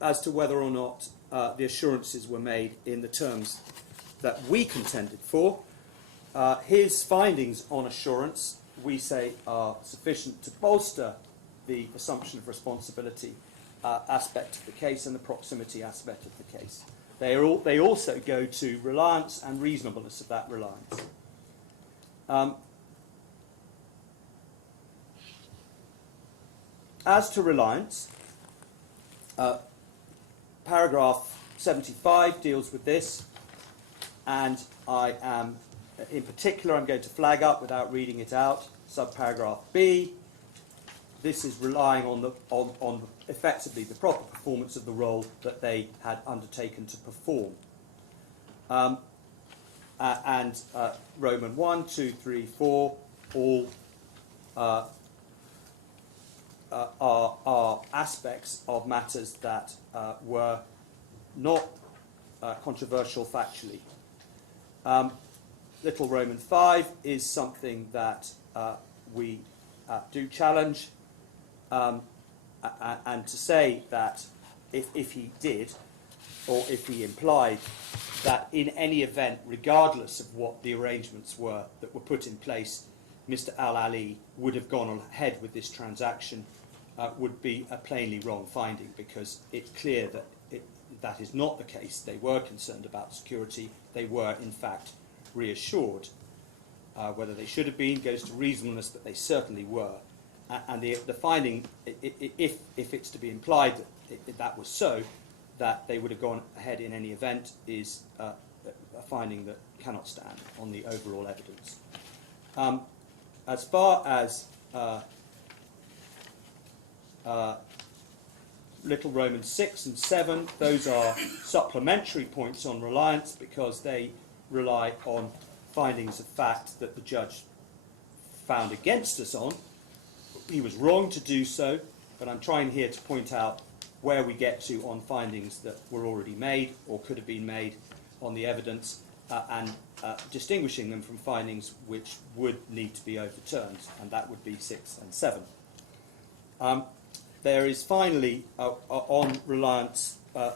as to whether or not the assurances were made in the terms that we contended for. His findings on assurance, we say, are sufficient to bolster the assumption of responsibility aspect of the case and the proximity aspect of the case. They also go to reliance and reasonableness of that reliance. As to reliance, paragraph 75 deals with this, and I am, in particular, I'm going to flag up without reading it out, subparagraph B. This is relying on effectively the proper performance of the role that they had undertaken to perform. And Roman 1, 2, 3, 4 all are aspects of matters that were not controversial factually. Little Roman 5 is something that we do challenge, and to say that if he did, or if he implied that in any event, regardless of what the arrangements were that were put in place, Mr. Al-Ali would have gone ahead with this transaction, would be a plainly wrong finding, because it's clear that that is not the case. They were concerned about security. They were, in fact, reassured. Whether they should have been goes to reasonableness, but they certainly were. And the finding, if it's to be implied that that was so, that they would have gone ahead in any event, is a finding that cannot stand on the overall evidence. As far as Little Roman 6 and 7, those are supplementary points on reliance, because they rely on findings of fact that the judge found against us on. He was wrong to do so, but I'm trying here to point out where we get to on findings that were already made or could have been made on the evidence, and distinguishing them from findings which would need to be overturned, and that would be 6 and 7. There is finally, on reliance, a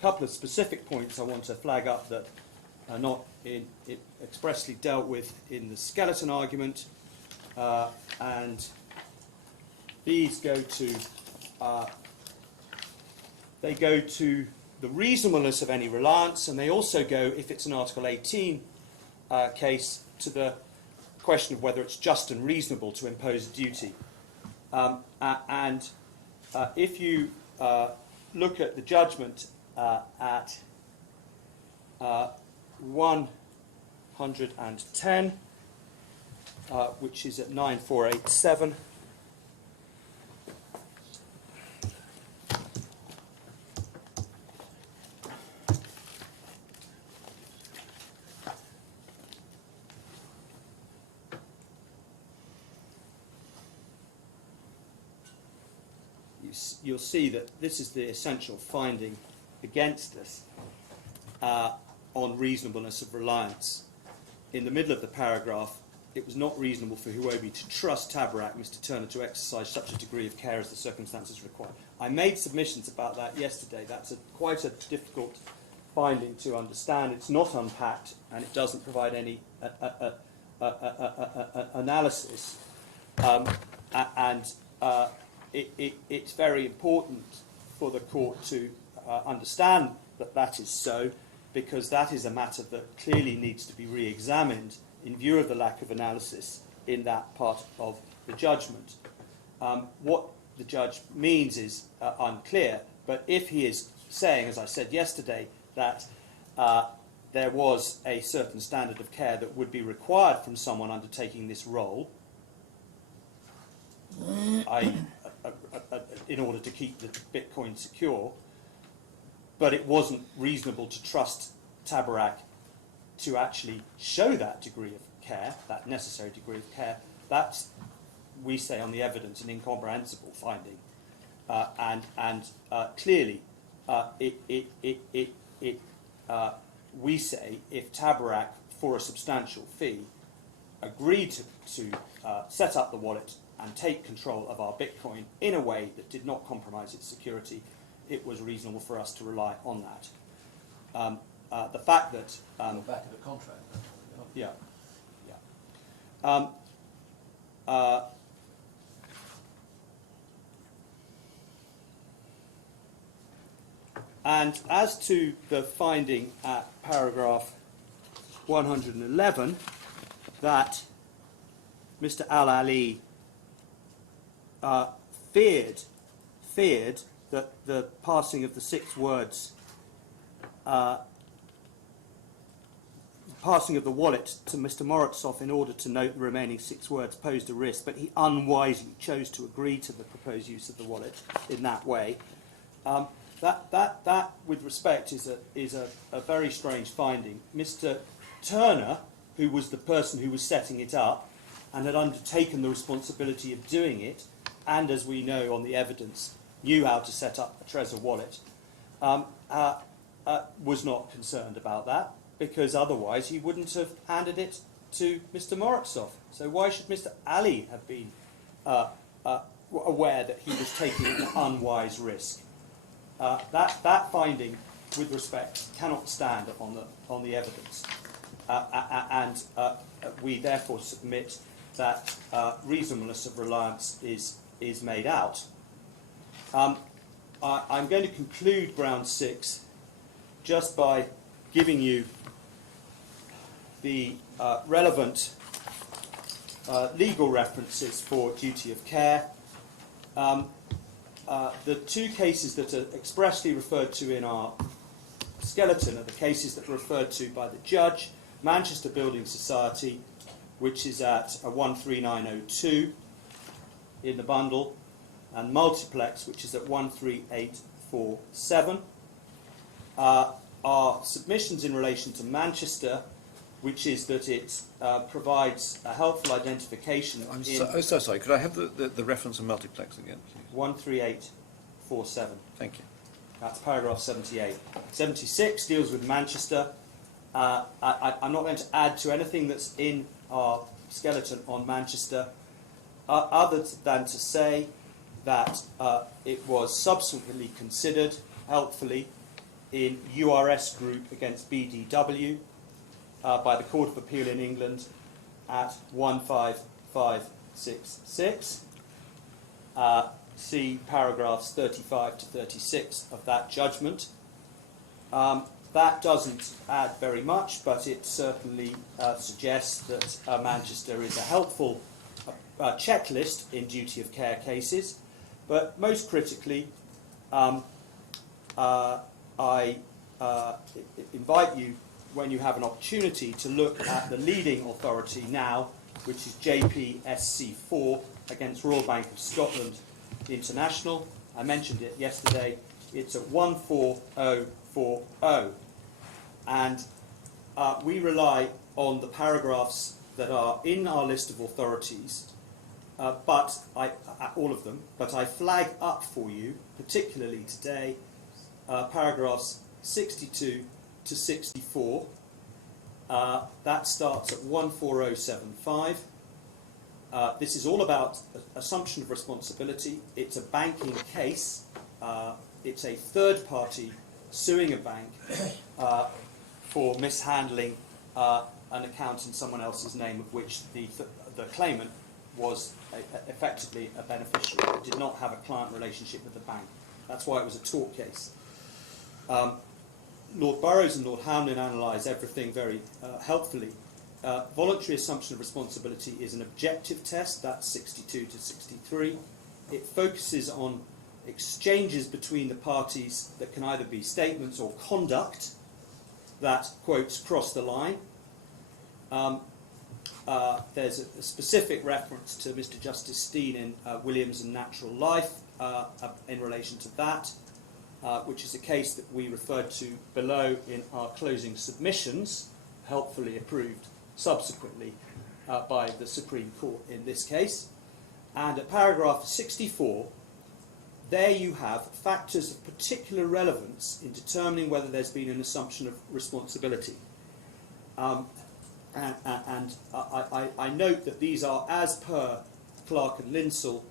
couple of specific points I want to flag up that not expressly dealt with in the skeleton argument, and these go to the reasonableness of any reliance, and they also go, if it's an Article 18 case, to the question of whether it's just and reasonable to impose a duty. If you look at the judgment at 110, which is at 9487, you'll see that this is the essential finding against us on reasonableness of reliance. In the middle of the paragraph, it was not reasonable for Huobi to trust Tabarak, Mr. Thurner, to exercise such a degree of care as the circumstances require. I made submissions about that yesterday. That's quite a difficult finding to understand. It's not unpacked, and it doesn't provide any analysis. It's very important for the court to understand that that is so, because that is a matter that clearly needs to be re-examined in view of the lack of analysis in that part of the judgment. What the judge means is unclear, but if he is saying, as I said yesterday, that there was a certain standard of care that would be required from someone undertaking this role, in order to keep the Bitcoin secure, but it wasn't reasonable to trust Tabarak to actually show that degree of care, that necessary degree of care. That's, we say on the evidence, an incomprehensible finding, clearly we say if Tabarak, for a substantial fee, agreed to set up the wallet and take control of our Bitcoin in a way that did not compromise its security, it was reasonable for us to rely on that. The fact that... back to the contract. Yeah. And as to the finding at paragraph 111 that Mr. Al-Ali feared that the passing of the 6 words, passing of the wallet to Mr. Morozov in order to note the remaining 6 words posed a risk, but he unwisely chose to agree to the proposed use of the wallet in that way. That, with respect, is a very strange finding. Mr. Thurner, who was the person who was setting it up and had undertaken the responsibility of doing it, and as we know on the evidence, knew how to set up a Trezor wallet, was not concerned about that, because otherwise he wouldn't have handed it to Mr. Morozov. So why should Mr. Ali have been aware that he was taking an unwise risk? That finding, with respect, cannot stand on the evidence, and we therefore submit that reasonableness of reliance is made out. I'm going to conclude ground 6 just by giving you the relevant legal references for duty of care. The 2 cases that are expressly referred to in our skeleton are the cases that were referred to by the judge: Manchester Building Society, which is at 13902 in the bundle, and Multiplex, which is at 13847. Our submissions in relation to Manchester, which is that it provides a helpful identification. I'm so sorry. Could I have the reference of Multiplex again, please? 13847. Thank you. That's paragraph 78. 76 deals with Manchester. I'm not going to add to anything that's in our skeleton on Manchester, other than to say that it was subsequently considered helpfully in URS Group against BDW, by the Court of Appeal in England at 15566. See paragraphs 35 to 36 of that judgment. That doesn't add very much, but it certainly suggests that Manchester is a helpful checklist in duty of care cases. But most critically, I invite you, when you have an opportunity, to look at the leading authority now, which is JPSC4 against Royal Bank of Scotland International. I mentioned it yesterday. It's at 14040. And we rely on the paragraphs that are in our list of authorities, all of them, but I flag up for you, particularly today, paragraphs 62 to 64. That starts at 14075. This is all about assumption of responsibility. It's a banking case. It's a third party suing a bank for mishandling an account in someone else's name, of which the claimant was effectively a beneficiary. It did not have a client relationship with the bank. That's why it was a tort case. Lord Burrows and Lord Hamlin analyse everything very helpfully. Voluntary assumption of responsibility is an objective test, that's 62 to 63. It focuses on exchanges between the parties that can either be statements or conduct that, quotes, cross the line. There's a specific reference to Mr. Justice Steen in Williams and Natural Life in relation to that, which is a case that we referred to below in our closing submissions, helpfully approved subsequently by the Supreme Court in this case. And at paragraph 64, there you have factors of particular relevance in determining whether there's been an assumption of responsibility. And I note that these are as per Clark and Linsell,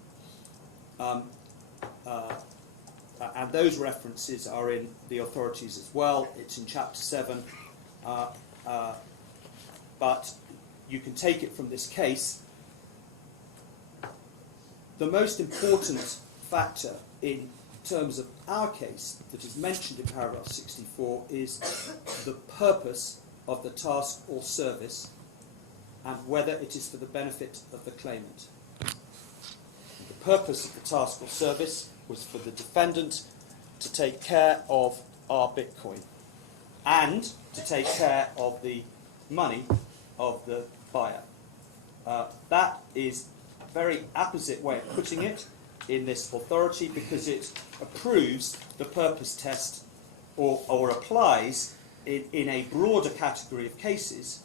and those references are in the authorities as well. It's in Chapter 7. But you can take it from this case. The most important factor in terms of our case that is mentioned in paragraph 64 is the purpose of the task or service and whether it is for the benefit of the claimant. The purpose of the task or service was for the defendant to take care of our Bitcoin and to take care of the money of the buyer. That is a very apposite way of putting it in this authority, because it approves the purpose test or applies in a broader category of cases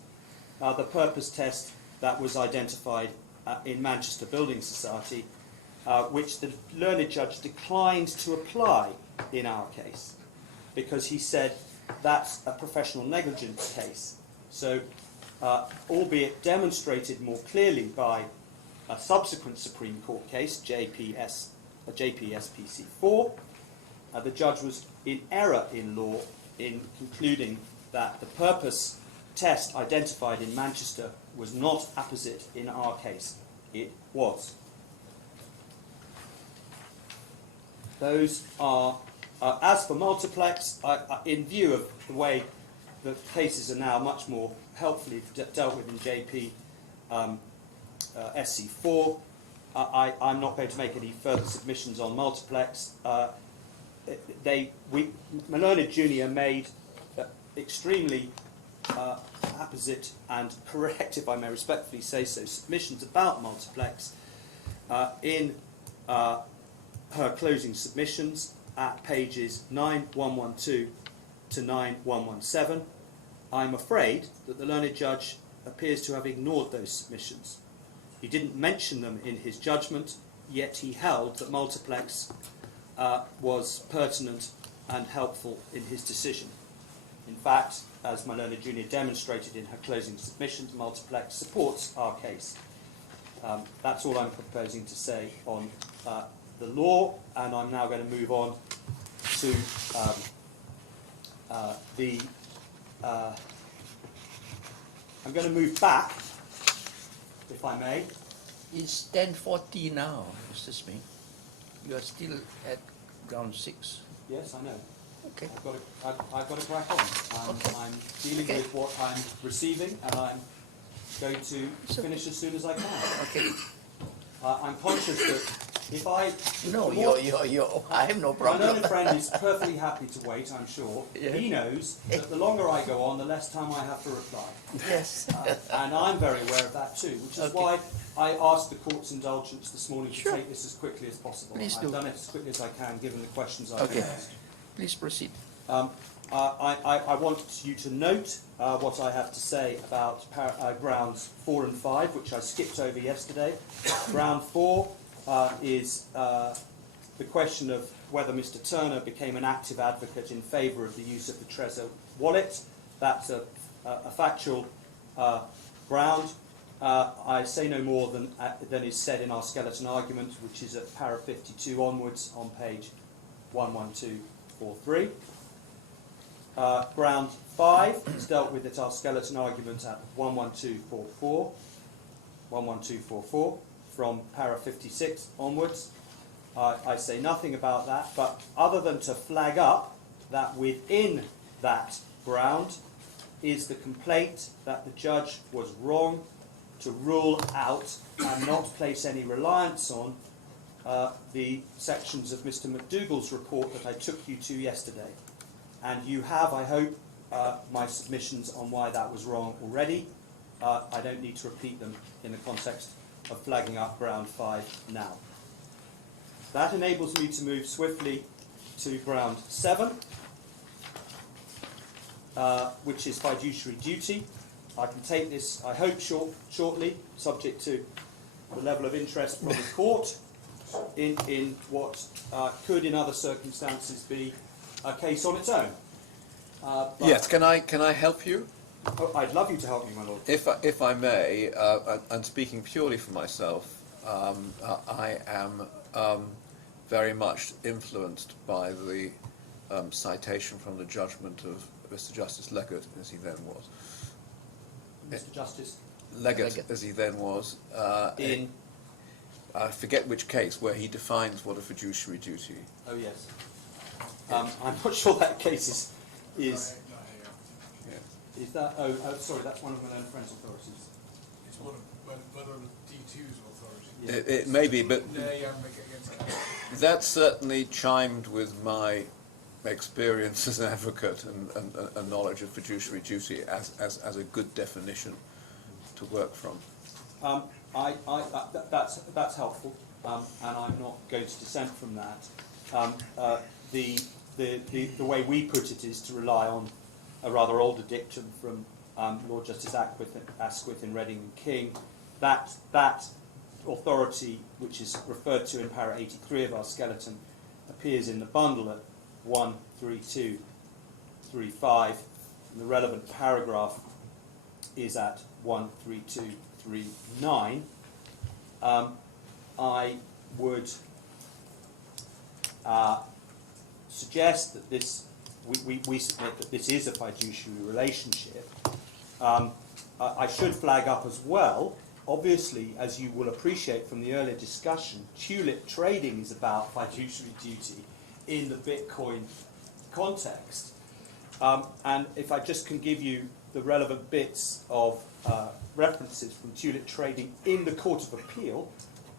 the purpose test that was identified in Manchester Building Society, which the learned judge declined to apply in our case because he said that's a professional negligence case. So, albeit demonstrated more clearly by a subsequent Supreme Court case, JPSPC4, the judge was in error in law in concluding that the purpose test identified in Manchester was not apposite in our case. It was. Those are, as for multiplex, in view of the way the cases are now much more helpfully dealt with in JP SC4, I'm not going to make any further submissions on multiplex. Maloney Jr. made extremely apposite and correct, if I may respectfully say so, submissions about multiplex in her closing submissions at pages 9112 to 9117. I'm afraid that the learned judge appears to have ignored those submissions. He didn't mention them in his judgment, yet he held that multiplex was pertinent and helpful in his decision. In fact, as my learned junior demonstrated in her closing submissions, multiplex supports our case. That's all I'm proposing to say on the law, and I'm now going to move on to I'm going to move back, if I may. It's 10:40 now, Mr. Smith. You are still at ground 6. Yes, I know. Okay. I've got to crack on. Okay. I'm dealing Okay. with what I'm receiving, and I'm going to finish as soon as I can. Okay. I'm conscious that if I... No, the more- I have no My problem. learned friend is perfectly happy to wait, I'm sure. Yeah. He knows that the longer I go on, the less time I have to reply. Yes. And I'm very aware of that too, which is Okay. why I asked the court's indulgence this morning to Sure. take this as quickly as possible. Please I've do. done it as quickly as I can, given the questions I've Okay. been asked. Please proceed. I want you to note what I have to say about grounds 4 and 5, which I skipped over yesterday. Ground 4 is the question of whether Mr. Turner became an active advocate in favour of the use of the Trezor wallet. That's a factual ground. I say no more than is said in our skeleton argument, which is at para 52 onwards on page 11243. Ground 5 is dealt with at our skeleton argument at 11244 from para 56 onwards. I say nothing about that, but other than to flag up that within that ground is the complaint that the judge was wrong to rule out and not place any reliance on the sections of Mr. McDougall's report that I took you to yesterday. And you have, I hope, my submissions on why that was wrong already. I don't need to repeat them in the context of flagging up ground 5 now. That enables me to move swiftly to ground 7, which is fiduciary duty. I can take this, I hope, shortly, subject to the level of interest from the court in what could, in other circumstances, be a case on its own. But Yes, can I help you? Oh, I'd love you to help me, my lord. If I may, and speaking purely for myself, I am very much influenced by the citation from the judgment of Mr. Justice Leggett, as he then was. Mr. Justice, Leggett, as he then was. in... I forget which case, where he defines what a fiduciary duty. Oh, yes. I'm not sure that case is Yeah. that... sorry, that's one of my own friend's authorities. It's one of D2's authority. Yeah. It may be, but Against that. that certainly chimed with my experience as an advocate and knowledge of fiduciary duty as a good definition to work from. That's helpful, and I'm not going to dissent from that. The way we put it is to rely on a rather older dictum from Lord Justice Asquith in Reading and King. That authority, which is referred to in para 83 of our skeleton, appears in the bundle at 13235, and the relevant paragraph is at 13239. I would suggest that we submit that this is a fiduciary relationship. I should flag up as well, obviously, as you will appreciate from the earlier discussion, tulip trading is about fiduciary duty in the Bitcoin context. And if I just can give you the relevant bits of references from tulip trading in the Court of Appeal,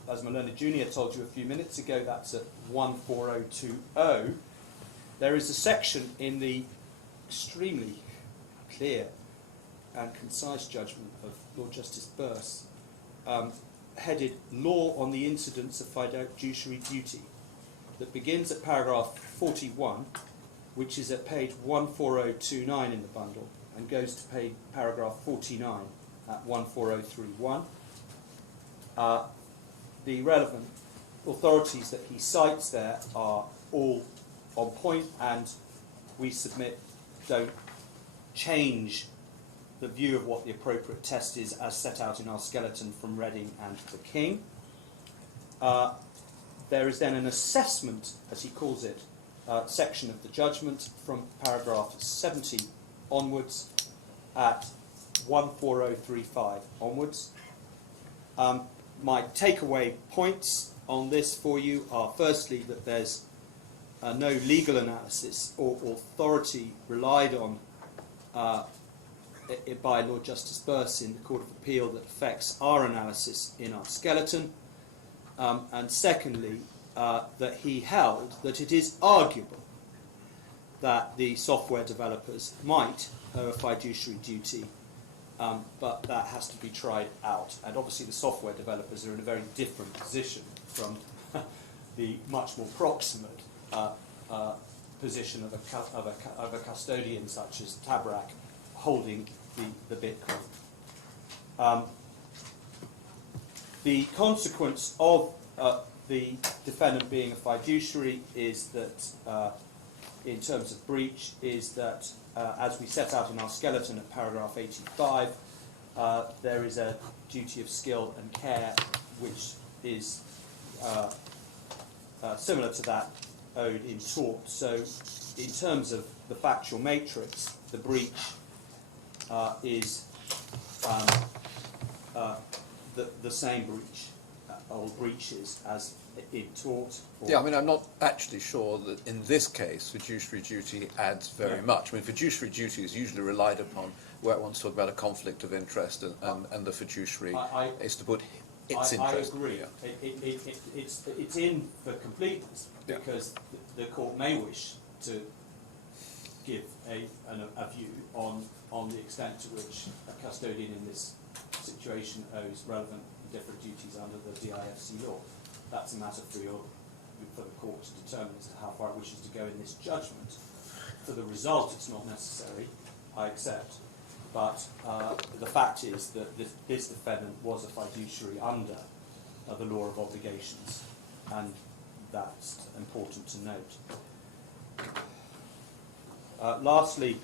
as my learned junior told you a few minutes ago, that's at 14020. There is a section in the extremely clear and concise judgment of Lord Justice Burse, headed Law on the Incidence of Fiduciary Duty, that begins at paragraph 41, which is at page 14029 in the bundle, and goes to paragraph 49 at 14031. The relevant authorities that he cites there are all on point, and we submit don't change the view of what the appropriate test is as set out in our skeleton from Reading and the King. There is then an assessment, as he calls it, section of the judgment from paragraph 70 onwards at 14035 onwards. My takeaway points on this for you are firstly that there's no legal analysis or authority relied on by Lord Justice Burse in the Court of Appeal that affects our analysis in our skeleton. And secondly, that he held that it is arguable that the software developers might owe a fiduciary duty, but that has to be tried out. And obviously the software developers are in a very different position from the much more proximate position of a custodian such as Tabarak holding the Bitcoin. The consequence of the defendant being a fiduciary is that, in terms of breach, is that, as we set out in our skeleton at paragraph 85, there is a duty of skill and care which is similar to that owed in tort. So, in terms of the factual matrix, the breach is the same breach or breaches as in tort. Yeah, I mean, I'm not actually sure that in this case fiduciary duty adds very much. I mean, fiduciary duty is usually relied upon where one's talking about a conflict of interest, and the fiduciary is to put its interest. I agree. Yeah. It's in for completeness because the court may wish to give a view on the extent to which a custodian in this situation owes relevant and different duties under the DIFC law. That's a matter for the court to determine as to how far it wishes to go in this judgment. For the result, it's not necessary, I accept. But the fact is that this defendant was a fiduciary under the law of obligations, and that's important to note. Lastly,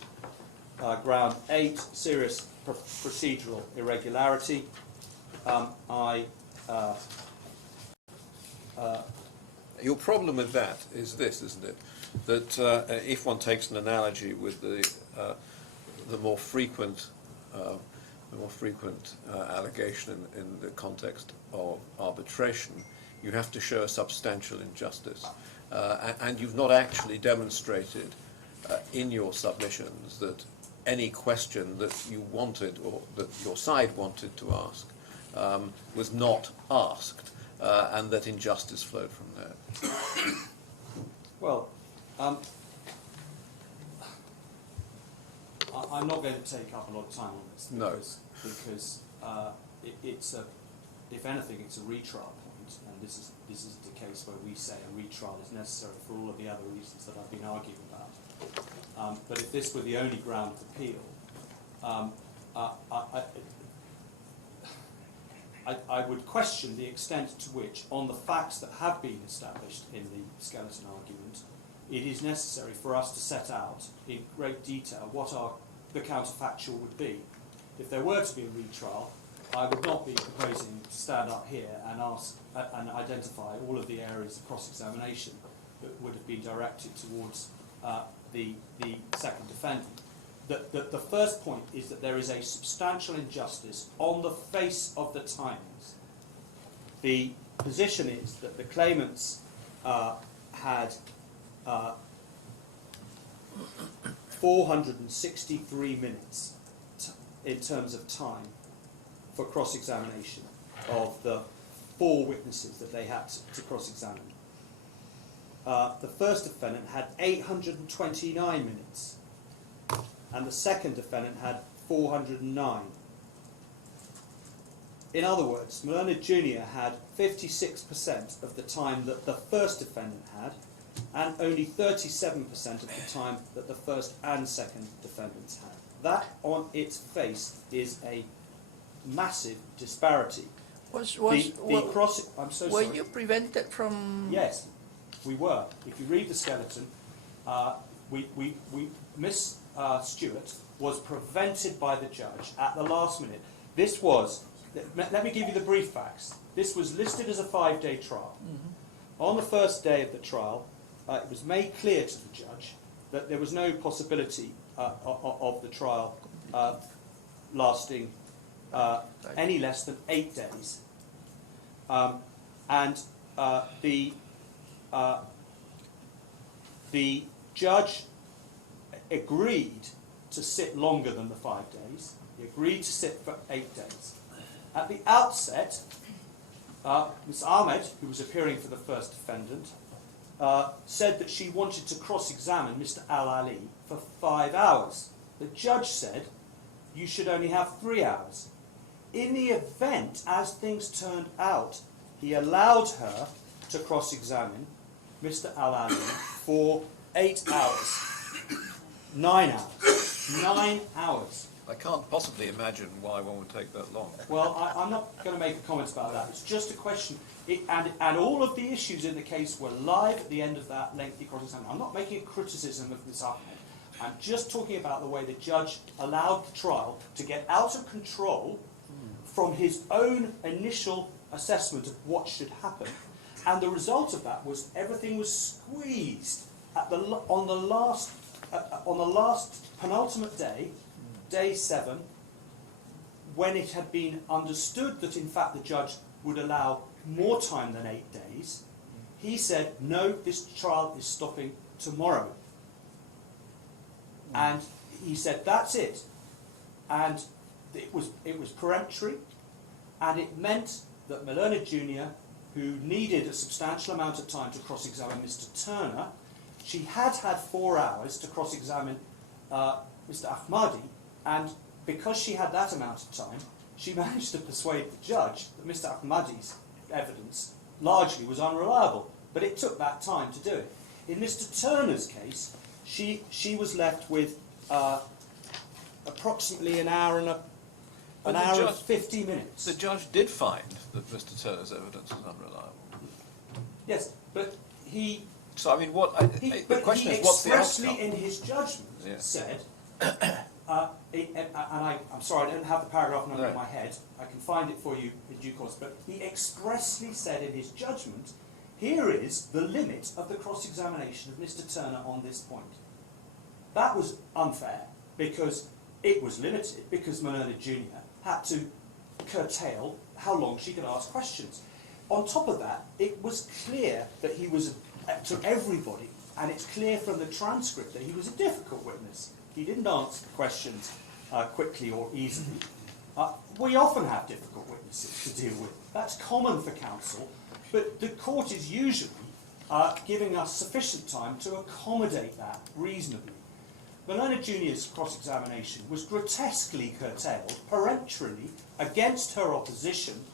ground 8, serious procedural irregularity. Your problem with that is this, isn't it? That if one takes an analogy with the more frequent allegation in the context of arbitration, you have to show a substantial injustice, and you've not actually demonstrated in your submissions that any question that you wanted or that your side wanted to ask was not asked, and that injustice flowed from there. Well, I'm not going to take up a lot of time on this because it's a, if anything, it's a retrial point, and this is the case where we say a retrial is necessary for all of the other reasons that I've been arguing about. But if this were the only ground of appeal, I would question the extent to which, on the facts that have been established in the skeleton argument, it is necessary for us to set out in great detail what the counterfactual would be. If there were to be a retrial, I would not be proposing to stand up here and ask and identify all of the areas of cross-examination that would have been directed towards the second defendant. The first point is that there is a substantial injustice on the face of the timings. The position is that the claimants had 463 minutes in terms of time for cross-examination of the 4 witnesses that they had to cross-examine. The first defendant had 829 minutes, and the second defendant had 409. In other words, Learned Jr. had 56% of the time that the first defendant had, and only 37% of the time that the first and second defendants had. That, on its face, is a massive disparity. I'm so Were sorry. You prevented from? Yes, we were. If you read the skeleton, Miss Stewart was prevented by the judge at the last minute. This was, let me give you the brief facts. This was listed as a 5-day trial. Mm-hmm. On the first day of the trial, it was made clear to the judge that there was no possibility of the trial lasting any less than 8 days. The judge agreed to sit longer than the 5 days. He agreed to sit for 8 days. At the outset, Ms. Ahmed, who was appearing for the first defendant, said that she wanted to cross-examine Mr. Al-Ali for 5 hours. The judge said, you should only have 3 hours. In the event, as things turned out, he allowed her to cross-examine Mr. Al-Ali for 8 hours. 9 hours. 9 hours. I can't possibly imagine why one would take that long. Well, I'm not going to make a comment about that. It's just a question. And all of the issues in the case were live at the end of that lengthy cross-examination. I'm not making a criticism of Ms. Ahmed. I'm just talking about the way the judge allowed the trial to get out of control from his own initial assessment of what should happen. And the result of that was everything was squeezed on the last penultimate day, day 7, when it had been understood that in fact the judge would allow more time than 8 days. He said, no, this trial is stopping tomorrow. And he said, that's it. And it was peremptory, and it meant that Melona Jr., who needed a substantial amount of time to cross-examine Mr. Thurner, she had 4 hours to cross-examine Mr. Ahmadi, and because she had that amount of time, she managed to persuade the judge that Mr. Ahmadi's evidence largely was unreliable, but it took that time to do it. In Mr. Turner's case, she was left with approximately an hour and 50 minutes. The judge did find that Mr. Turner's evidence was unreliable. Yes, but he... So, I mean, the question is, what's the outcome? He expressly, in his judgment, said, I'm sorry, I don't have the paragraph number in my head. I can find it for you in due course. But he expressly said in his judgment, here is the limit of the cross-examination of Mr. Thurner on this point. That was unfair, because it was limited, because Melona Jr. had to curtail how long she could ask questions. On top of that, it was clear that he was, to everybody, and it's clear from the transcript that he was a difficult witness. He didn't answer questions quickly or easily. We often have difficult witnesses to deal with. That's common for counsel, but the court is usually giving us sufficient time to accommodate that reasonably. Melona Jr.'s cross-examination was grotesquely curtailed, peremptorily, against her opposition.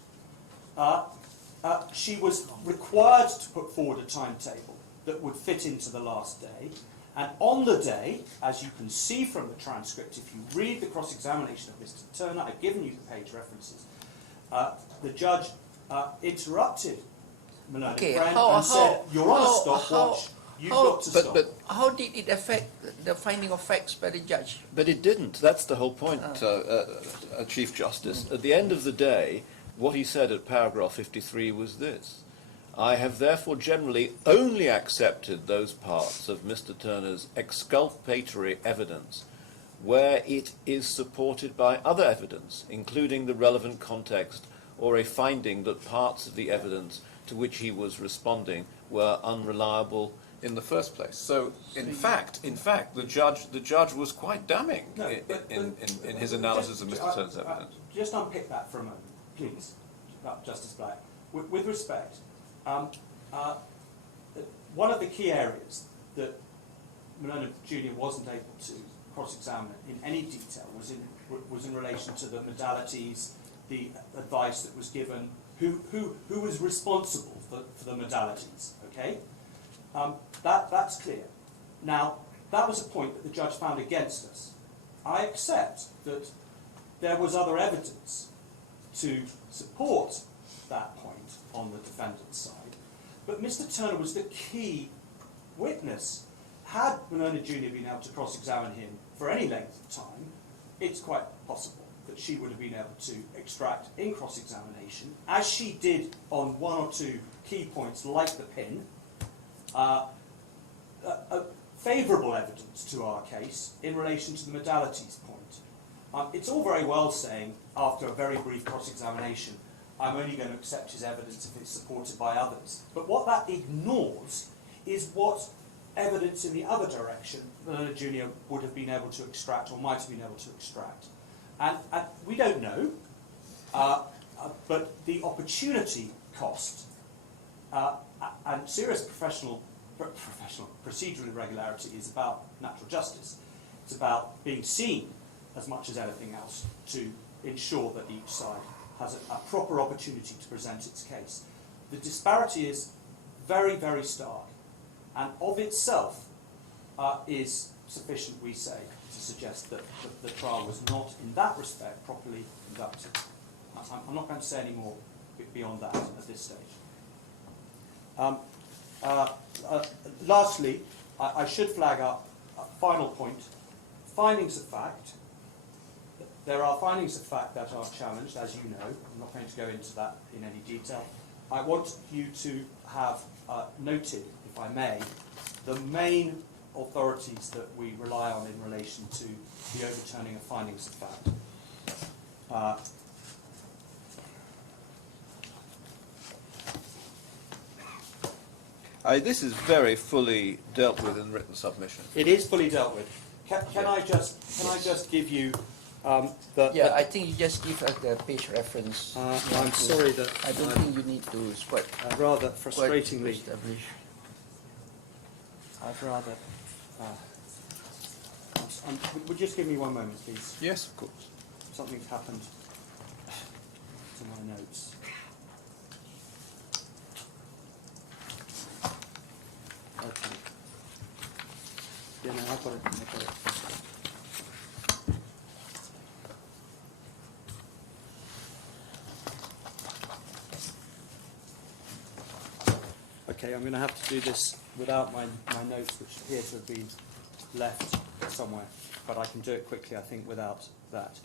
She was required to put forward a timetable that would fit into the last day. And on the day, as you can see from the transcript, if you read the cross-examination of Mr. Thurner, I've given you the page references, the judge interrupted Melona and said, you're on a stopwatch, you've got to stop. But how did it affect the finding of facts by the judge? But it didn't. That's the whole point, Chief Justice. At the end of the day, what he said at paragraph 53 was this: I have therefore generally only accepted those parts of Mr. Turner's exculpatory evidence where it is supported by other evidence, including the relevant context or a finding that parts of the evidence to which he was responding were unreliable in the first place. So, in fact, the judge was quite damning in his analysis of Mr. Turner's evidence. Just unpick that for a moment, please, Justice Black. With respect, one of the key areas that Melona Jr. wasn't able to cross-examine in any detail was in relation to the modalities, the advice that was given, who was responsible for the modalities. Okay, that's clear. Now, that was a point that the judge found against us. I accept that there was other evidence to support that point on the defendant's side, but Mr. Turner was the key witness. Had Melona Jr. been able to cross-examine him for any length of time, it's quite possible that she would have been able to extract in cross-examination, as she did on one or two key points like the pin, favourable evidence to our case in relation to the modalities point. It's all very well saying, after a very brief cross-examination, I'm only going to accept his evidence if it's supported by others. But what that ignores is what evidence in the other direction the learned junior would have been able to extract or might have been able to extract. And we don't know, but the opportunity cost and serious procedural irregularity is about natural justice. It's about being seen as much as anything else to ensure that each side has a proper opportunity to present its case. The disparity is very, very stark, and of itself is sufficient, we say, to suggest that the trial was not, in that respect, properly conducted. I'm not going to say any more beyond that at this stage. Lastly, I should flag up a final point. Findings of fact. There are findings of fact that are challenged, as you know. I'm not going to go into that in any detail. I want you to have noted, if I may, the main authorities that we rely on in relation to the overturning of findings of fact. This is very fully dealt with in written submission. It is fully dealt with. Can I just give you Yeah, I think you just give us the page reference. I'm sorry that I don't think you need to quite rather quite frustratingly. establish. I'd rather. Would you just give me one moment, please? Yes, of course. Something's happened to my notes. Okay. Yeah, no, I've got it. Okay, I'm going to have to do this without my notes, which appear to have been left somewhere, but I can do it quickly, I think, without that.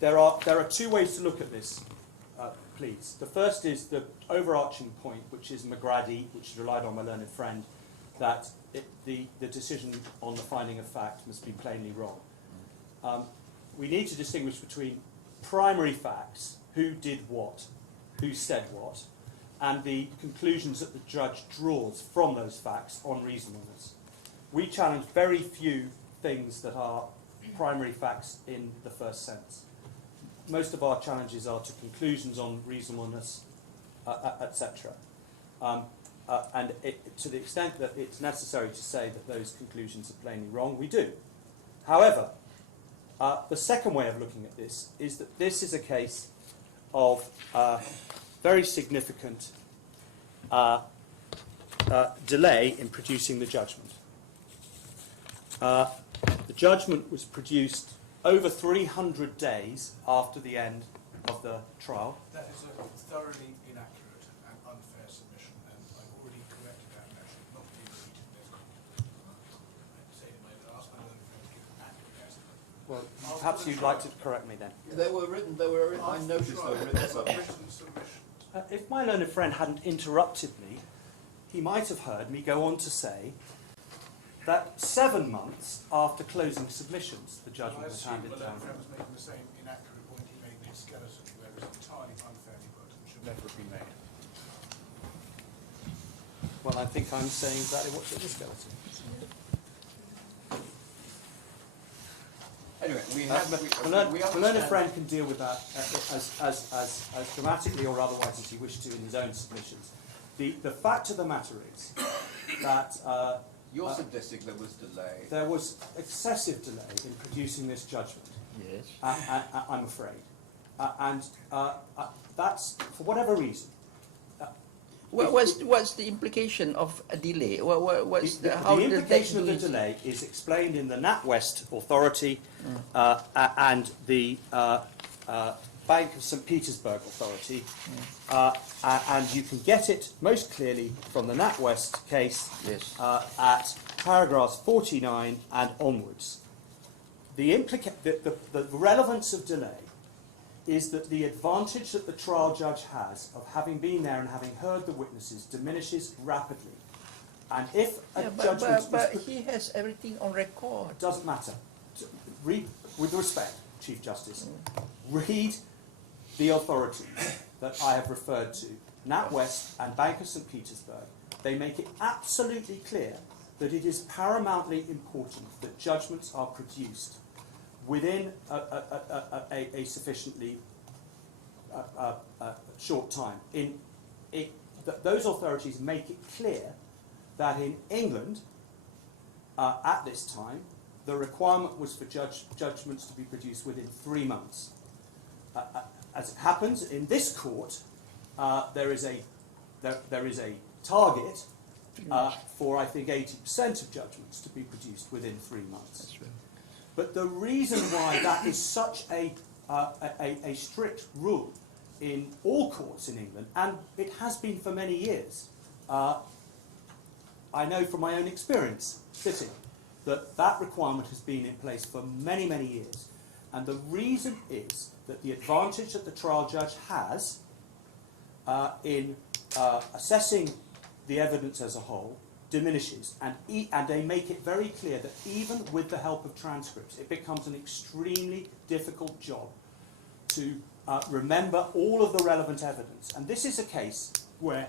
There are two ways to look at this, please. The first is the overarching point, which is McGrady, which is relied on my learned friend, that the decision on the finding of fact must be plainly wrong. We need to distinguish between primary facts, who did what, who said what, and the conclusions that the judge draws from those facts on reasonableness. We challenge very few things that are primary facts in the first sense. Most of our challenges are to conclusions on reasonableness, etc. And to the extent that it's necessary to say that those conclusions are plainly wrong, we do. However, the second way of looking at this is that this is a case of very significant delay in producing the judgment. The judgment was produced over 300 days after the end of the trial. That is a thoroughly inaccurate and unfair submission, and I've already corrected that, and that should not be repeated next. I'd say to my last my learned friend, give an accurate estimate. Well, perhaps you'd like to correct me then. They were written, I noticed they were written submissions. If my learned friend hadn't interrupted me, he might have heard me go on to say that 7 months after closing submissions, the judgment was handed my down. learned friend was making the same inaccurate point he made in his skeleton, where it was entirely unfairly put and should never have been made. Well, I think I'm saying exactly what's in the skeleton. Anyway, The learned friend can deal with that as dramatically or otherwise as he wished to in his own submissions. The fact of the matter is that You're suggesting there was delay. there was excessive delay in producing this judgment, Yes. I'm afraid. And that's, for whatever reason. What's the implication of a delay? What's The how does that implication of the do it? delay is explained in the NatWest Authority and the Bank of St. Petersburg Authority, and you can get it most clearly from the NatWest case Yes. at paragraphs 49 and onwards. The relevance of delay is that the advantage that the trial judge has of having been there and having heard the witnesses diminishes rapidly And if a Yeah, judgment but is he has everything on record. doesn't matter. Read, with respect, Chief Justice, read the authorities that I have referred to, NatWest and Bank of St. Petersburg. They make it absolutely clear that it is paramountly important that judgments are produced within a sufficiently short time. Those authorities make it clear that in England, at this time, the requirement was for judgments to be produced within 3 months. As it happens, in this court, there is a target for, I think, 80% of judgments to be produced within 3 months. That's right. But the reason why that is such a strict rule in all courts in England, and it has been for many years, I know from my own experience sitting that that requirement has been in place for many, many years. And the reason is that the advantage that the trial judge has in assessing the evidence as a whole diminishes, and they make it very clear that even with the help of transcripts, it becomes an extremely difficult job to remember all of the relevant evidence. And this is a case where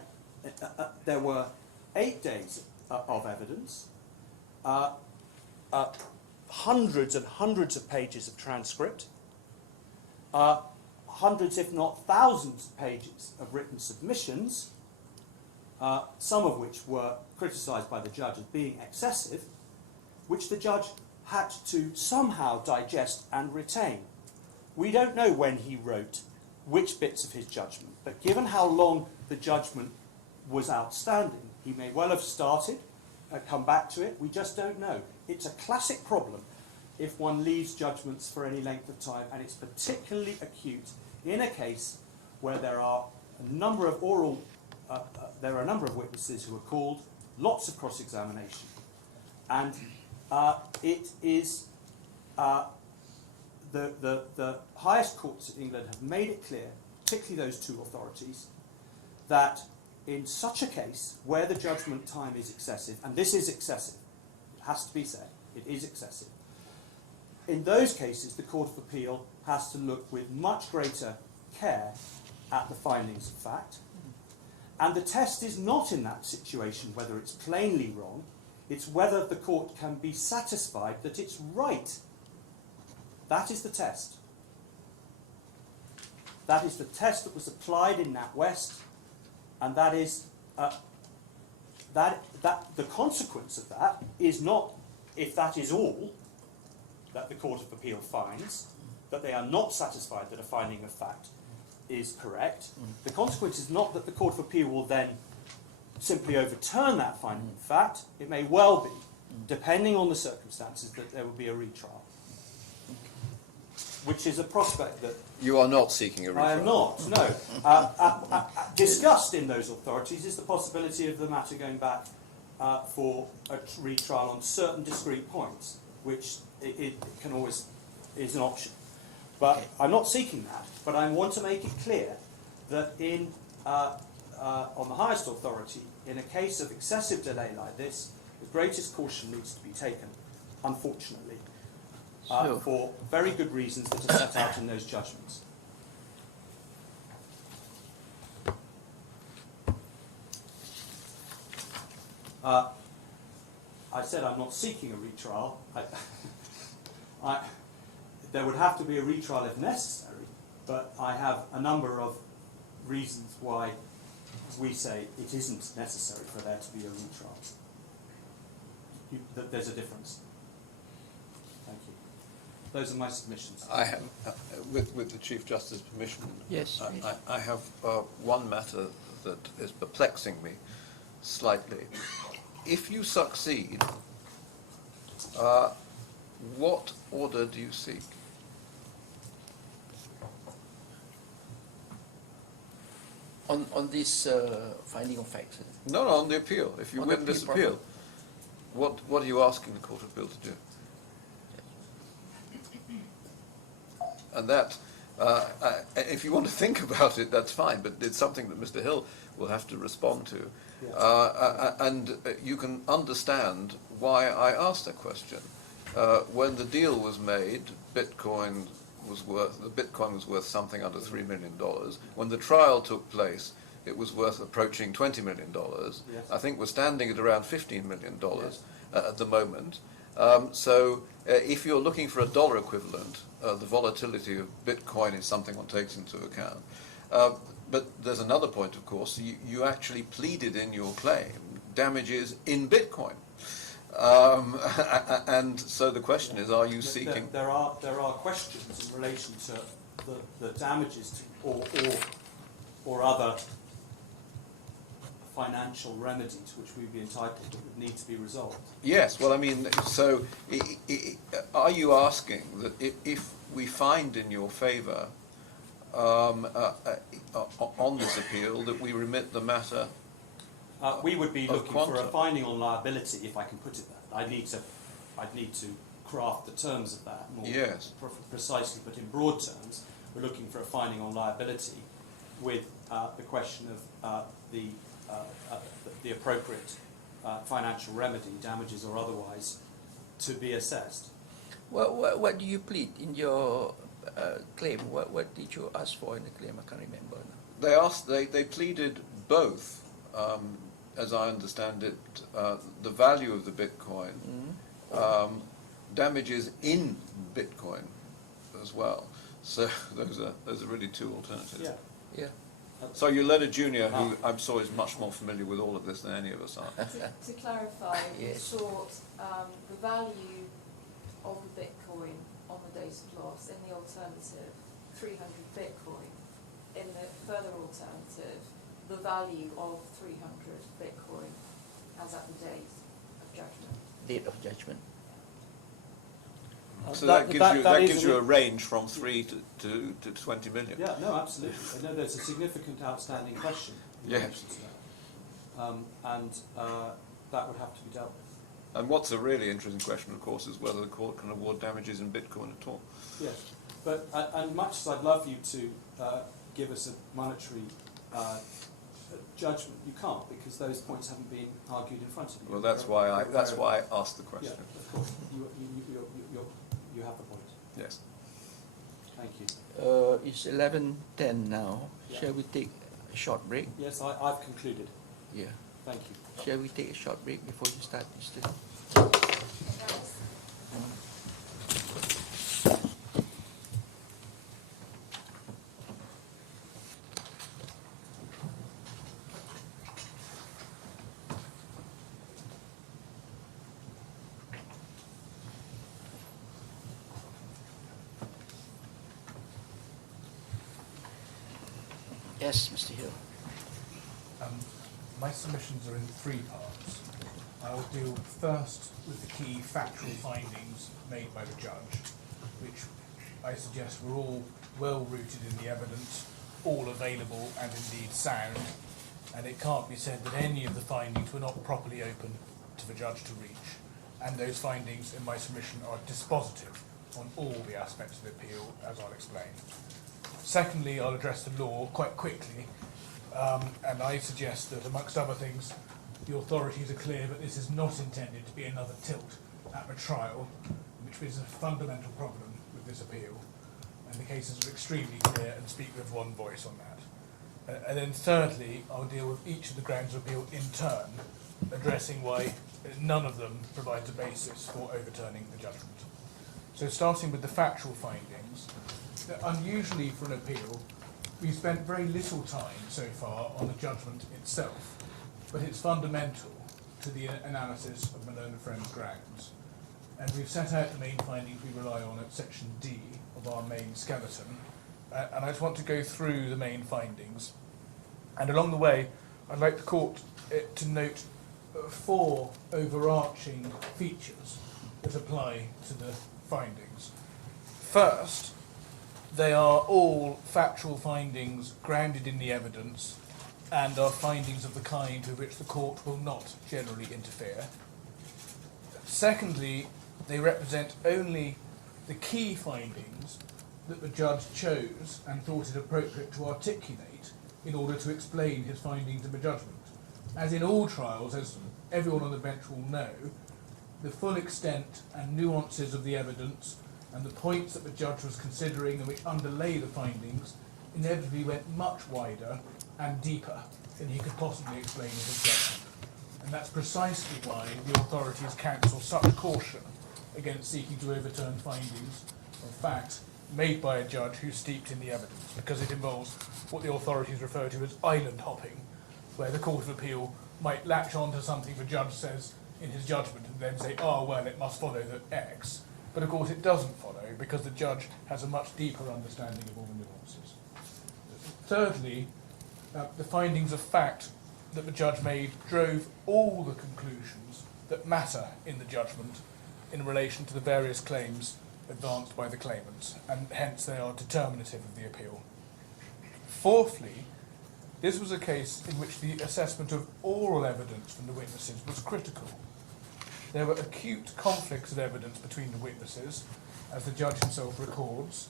there were 8 days of evidence, hundreds and hundreds of pages of transcript, hundreds if not thousands of pages of written submissions, some of which were criticised by the judge as being excessive, which the judge had to somehow digest and retain. We don't know when he wrote which bits of his judgment, but given how long the judgment was outstanding, he may well have started, come back to it, we just don't know. It's a classic problem if one leaves judgments for any length of time, and it's particularly acute in a case where there are a number of witnesses who are called, lots of cross-examination, and it is the highest courts in England have made it clear, particularly those 2 authorities, that in such a case where the judgment time is excessive, and this is excessive, it has to be said, it is excessive, in those cases the Court of Appeal has to look with much greater care at the findings of fact. And the test is not in that situation whether it's plainly wrong, it's whether the court can be satisfied that it's right. That is the test. That is the test that was applied in NatWest, and that is that the consequence of that is not, if that is all that the Court of Appeal finds, that they are not satisfied that a finding of fact is correct. The consequence is not that the Court of Appeal will then simply overturn that finding of fact. It may well be, depending on the circumstances, that there will be a retrial, which is a prospect that You are not seeking a retrial. I am not, no. Discussed in those authorities is the possibility of the matter going back for a retrial on certain discrete points, which it can always is an option. But I'm not seeking that. But I want to make it clear that on the highest authority, in a case of excessive delay like this, the greatest caution needs to be taken, unfortunately, for very good reasons that are set out in those judgments. I said I'm not seeking a retrial. There would have to be a retrial if necessary, but I have a number of reasons why we say it isn't necessary for there to be a retrial. There's a difference. Thank you. Those are my submissions. I have, with the Chief Justice's permission, Yes, please. I have one matter that is perplexing me slightly. If you succeed, what order do you seek? On this finding of facts. No, on the appeal. If you On the win this appeal appeal, what are you asking the Court of Appeal to do? And that If you want to think about it, that's fine, but it's something that Mr. Hill will have to respond to. Yes. And you can understand why I asked that question. When the deal was made, the Bitcoin was worth something under $3 million. When the trial took place, it was worth approaching $20 million. Yes. I think we're standing at around $15 million Yes. At the moment. So if you're looking for a dollar equivalent, the volatility of Bitcoin is something one takes into account. But there's another point, of course. You actually pleaded in your claim damages in Bitcoin. And so the question is, are you seeking... There are questions in relation to the damages or other financial remedy to which we'd be entitled that would need to be resolved. Yes, well, I mean, so are you asking that if we find in your favour on this appeal that we remit the matter? We would be Of looking for a quantum. finding on liability, if I can put it that. I'd need to craft the terms of that more Yes. precisely, but in broad terms, we're looking for a finding on liability with the question of the appropriate financial remedy, damages or otherwise, to be assessed. What do you plead in your claim? What did you ask for in the claim? I can't remember now. They pleaded both, as I understand it, the value of the Bitcoin, damages in Bitcoin as well. So those are really two alternatives. Yeah. Yeah. So you led a junior who I'm sure is much more familiar with all of this than any of us are. To clarify, in Yes. short, the value of the Bitcoin on the date of loss, in the alternative, 300 Bitcoin. In the further alternative, the value of 300 Bitcoin as at the date of judgment. Date of judgment. So that gives is you a range from 3 to 20 million. Yeah, no, absolutely. I know there's a significant outstanding question in Yes. relation to that. And that would have to be dealt with. And what's a really interesting question, of course, is whether the court can award damages in Bitcoin at all. Yes, but and much as I'd love you to give us a monetary judgment, you can't, because those points haven't been argued in front of you. Well, that's why I asked the question. Yeah, of course. You have the point. Yes. Thank you. It's 11:10 now. Yeah. Shall we take a short break? Yes, I've concluded. Yeah. Thank you. Shall we take a short break before you start, Mr. Yes, Mr. Hill. My submissions are in three parts. I will deal first with the key factual findings made by the judge, which I suggest were all well rooted in the evidence, all available and indeed sound, and it can't be said that any of the findings were not properly open to the judge to reach, and those findings in my submission are dispositive on all the aspects of the appeal, as I'll explain. Secondly, I'll address the law quite quickly, and I suggest that, amongst other things, the authorities are clear that this is not intended to be another tilt at the trial, which is a fundamental problem with this appeal, and the cases are extremely clear and speak with one voice on that. And then thirdly, I'll deal with each of the grounds of appeal in turn, addressing why none of them provides a basis for overturning the judgment. So starting with the factual findings, unusually for an appeal, we've spent very little time so far on the judgment itself, but it's fundamental to the analysis of Malone Friends grounds. And we've set out the main findings we rely on at section D of our main skeleton, and I just want to go through the main findings. And along the way, I'd like the court to note 4 overarching features that apply to the findings. First, they are all factual findings grounded in the evidence and are findings of the kind with which the court will not generally interfere. Secondly, they represent only the key findings that the judge chose and thought it appropriate to articulate in order to explain his findings in the judgment. As in all trials, as everyone on the bench will know, the full extent and nuances of the evidence and the points that the judge was considering and which underlay the findings inevitably went much wider and deeper than he could possibly explain in his judgment. And that's precisely why the authorities counsel such caution against seeking to overturn findings of fact made by a judge who's steeped in the evidence, because it involves what the authorities refer to as island hopping, where the Court of Appeal might latch on to something the judge says in his judgment and then say, oh, well, it must follow that X. But of course it doesn't follow, because the judge has a much deeper understanding of all the nuances. Thirdly, the findings of fact that the judge made drove all the conclusions that matter in the judgment in relation to the various claims advanced by the claimants, and hence they are determinative of the appeal. Fourthly, this was a case in which the assessment of oral evidence from the witnesses was critical. There were acute conflicts of evidence between the witnesses, as the judge himself records,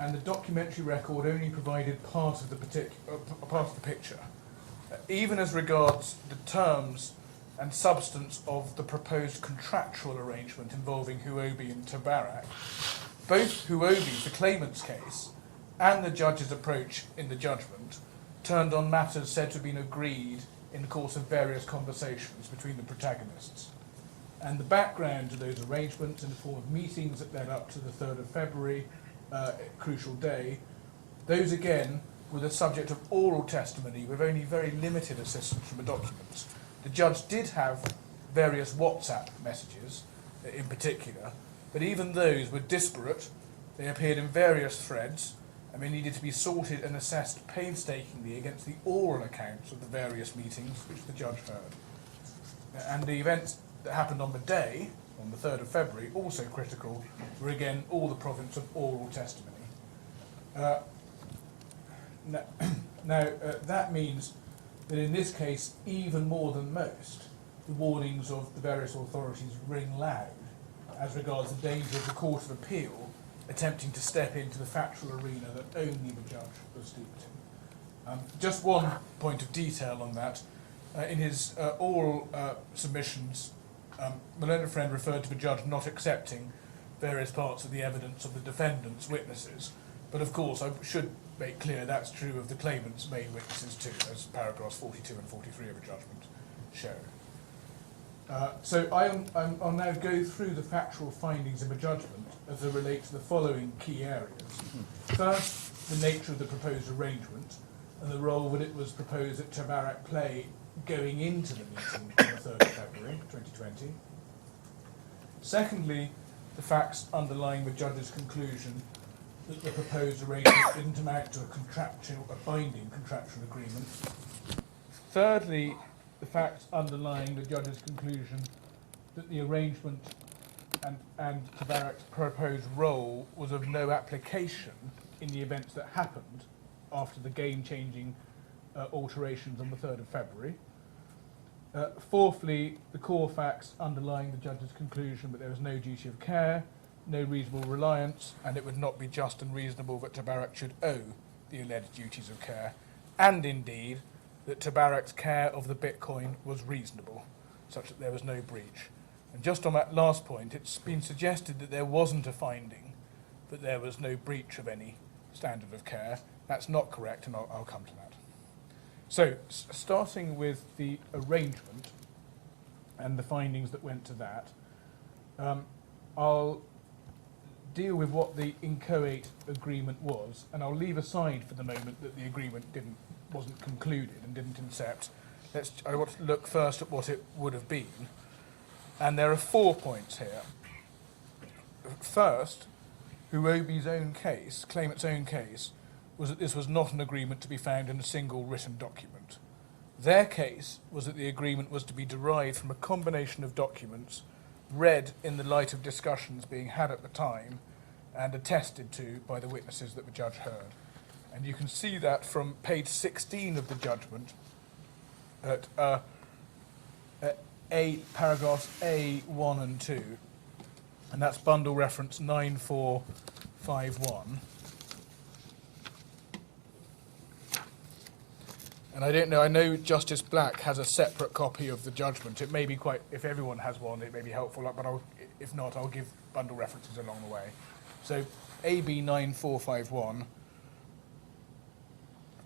and the documentary record only provided part of the picture. Even as regards the terms and substance of the proposed contractual arrangement involving Huobi and Tabarak, both Huobi's, the claimant's case, and the judge's approach in the judgment turned on matters said to have been agreed in the course of various conversations between the protagonists. And the background to those arrangements in the form of meetings that led up to the 3rd of February, crucial day, those again were the subject of oral testimony with only very limited assistance from the documents. The judge did have various WhatsApp messages in particular, but even those were disparate. They appeared in various threads, and they needed to be sorted and assessed painstakingly against the oral accounts of the various meetings which the judge heard. And the events that happened on the day, on the 3rd of February, also critical, were again all the province of oral testimony. That means that in this case, even more than most, the warnings of the various authorities ring loud as regards the danger of the Court of Appeal attempting to step into the factual arena that only the judge was steeped in. Just one point of detail on that. In his oral submissions, my learned friend referred to the judge not accepting various parts of the evidence of the defendant's witnesses, but of course I should make clear that's true of the claimant's main witnesses too, as paragraphs 42 and 43 of the judgment show. So I'll now go through the factual findings in the judgment as they relate to the following key areas. First, the nature of the proposed arrangement and the role that it was proposed that Tabarak play going into the meeting on the 3rd of February 2020. Secondly, the facts underlying the judge's conclusion that the proposed arrangement didn't amount to a binding contractual agreement. Thirdly, the facts underlying the judge's conclusion that the arrangement and Tabarak's proposed role was of no application in the events that happened after the game-changing alterations on the 3rd of February. Fourthly, the core facts underlying the judge's conclusion that there was no duty of care, no reasonable reliance, and it would not be just and reasonable that Tabarak should owe the alleged duties of care, and indeed that Tabarak's care of the Bitcoin was reasonable, such that there was no breach. And just on that last point, it's been suggested that there wasn't a finding that there was no breach of any standard of care. That's not correct, and I'll come to that. So, starting with the arrangement and the findings that went to that, I'll deal with what the inchoate agreement was, and I'll leave aside for the moment that the agreement wasn't concluded and didn't incept. I want to look first at what it would have been, and there are 4 points here. First, Huobi's own case, claimant's own case, was that this was not an agreement to be found in a single written document. Their case was that the agreement was to be derived from a combination of documents read in the light of discussions being had at the time and attested to by the witnesses that the judge heard. And you can see that from page 16 of the judgment at paragraphs A, 1 and 2, and that's bundle reference 9451. And I don't know, I know Justice Black has a separate copy of the judgment. It may be quite, if everyone has one, it may be helpful, but if not, I'll give bundle references along the way. So AB 9451,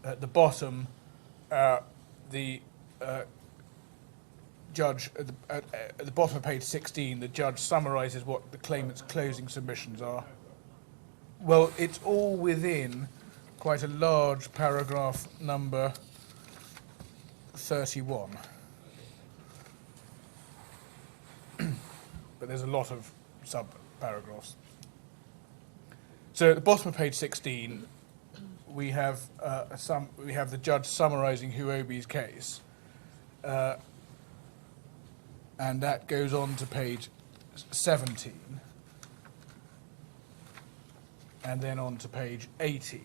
at the bottom, the judge, at the bottom of page 16, the judge summarises what the claimant's closing submissions are. Well, it's all within quite a large paragraph number 31. But there's a lot of sub-paragraphs. So at the bottom of page 16, we have the judge summarising Huobi's case, and that goes on to page 17, and then on to page 18.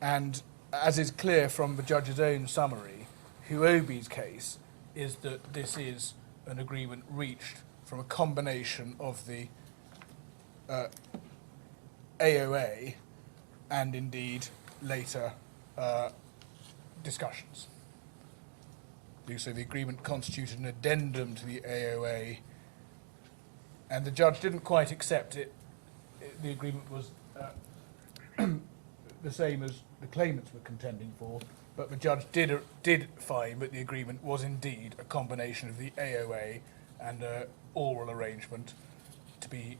And as is clear from the judge's own summary, Huobi's case is that this is an agreement reached from a combination of the AOA and indeed later discussions. So the agreement constituted an addendum to the AOA, and the judge didn't quite accept it. The agreement was the same as the claimants were contending for, but the judge did find that the agreement was indeed a combination of the AOA and an oral arrangement to be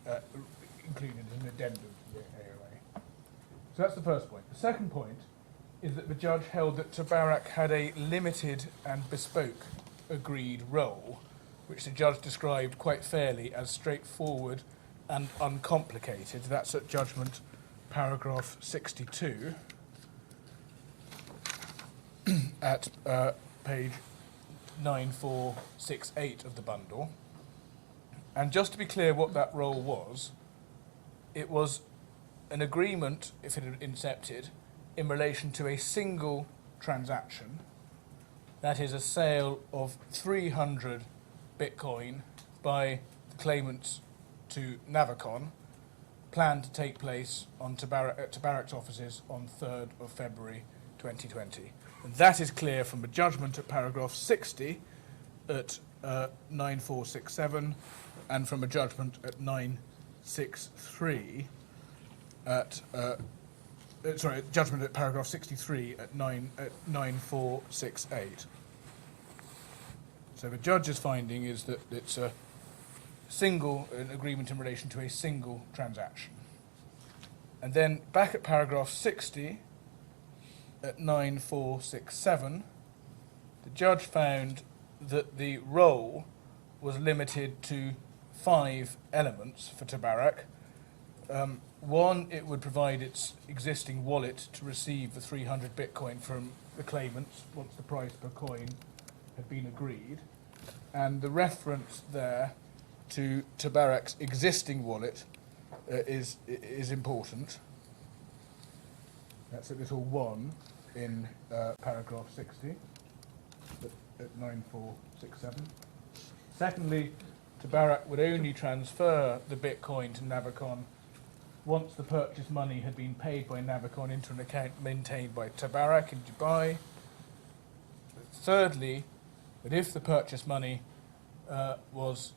included as an addendum to the AOA. So that's the first point. The second point is that the judge held that Tabarak had a limited and bespoke agreed role, which the judge described quite fairly as straightforward and uncomplicated. That's at judgment paragraph 62 at page 9468 of the bundle. And just to be clear what that role was, it was an agreement, if it had incepted, in relation to a single transaction, that is a sale of 300 Bitcoin by the claimants to Navicon, planned to take place on at Tabarak's offices on 3rd of February 2020. And that is clear from the judgment at paragraph 60 at 9467 and from a judgment at 963 at judgment at paragraph 63 at 9468. So the judge's finding is that it's an agreement in relation to a single transaction. And then back at paragraph 60 at 9467, the judge found that the role was limited to 5 elements for Tabarak. One, it would provide its existing wallet to receive the 300 Bitcoin from the claimants once the price per coin had been agreed. And the reference there to Tabarak's existing wallet is important. That's a little 1 in paragraph 60 at 9467. Secondly, Tabarak would only transfer the Bitcoin to Navicon once the purchase money had been paid by Navicon into an account maintained by Tabarak in Dubai. Thirdly, that if the purchase money was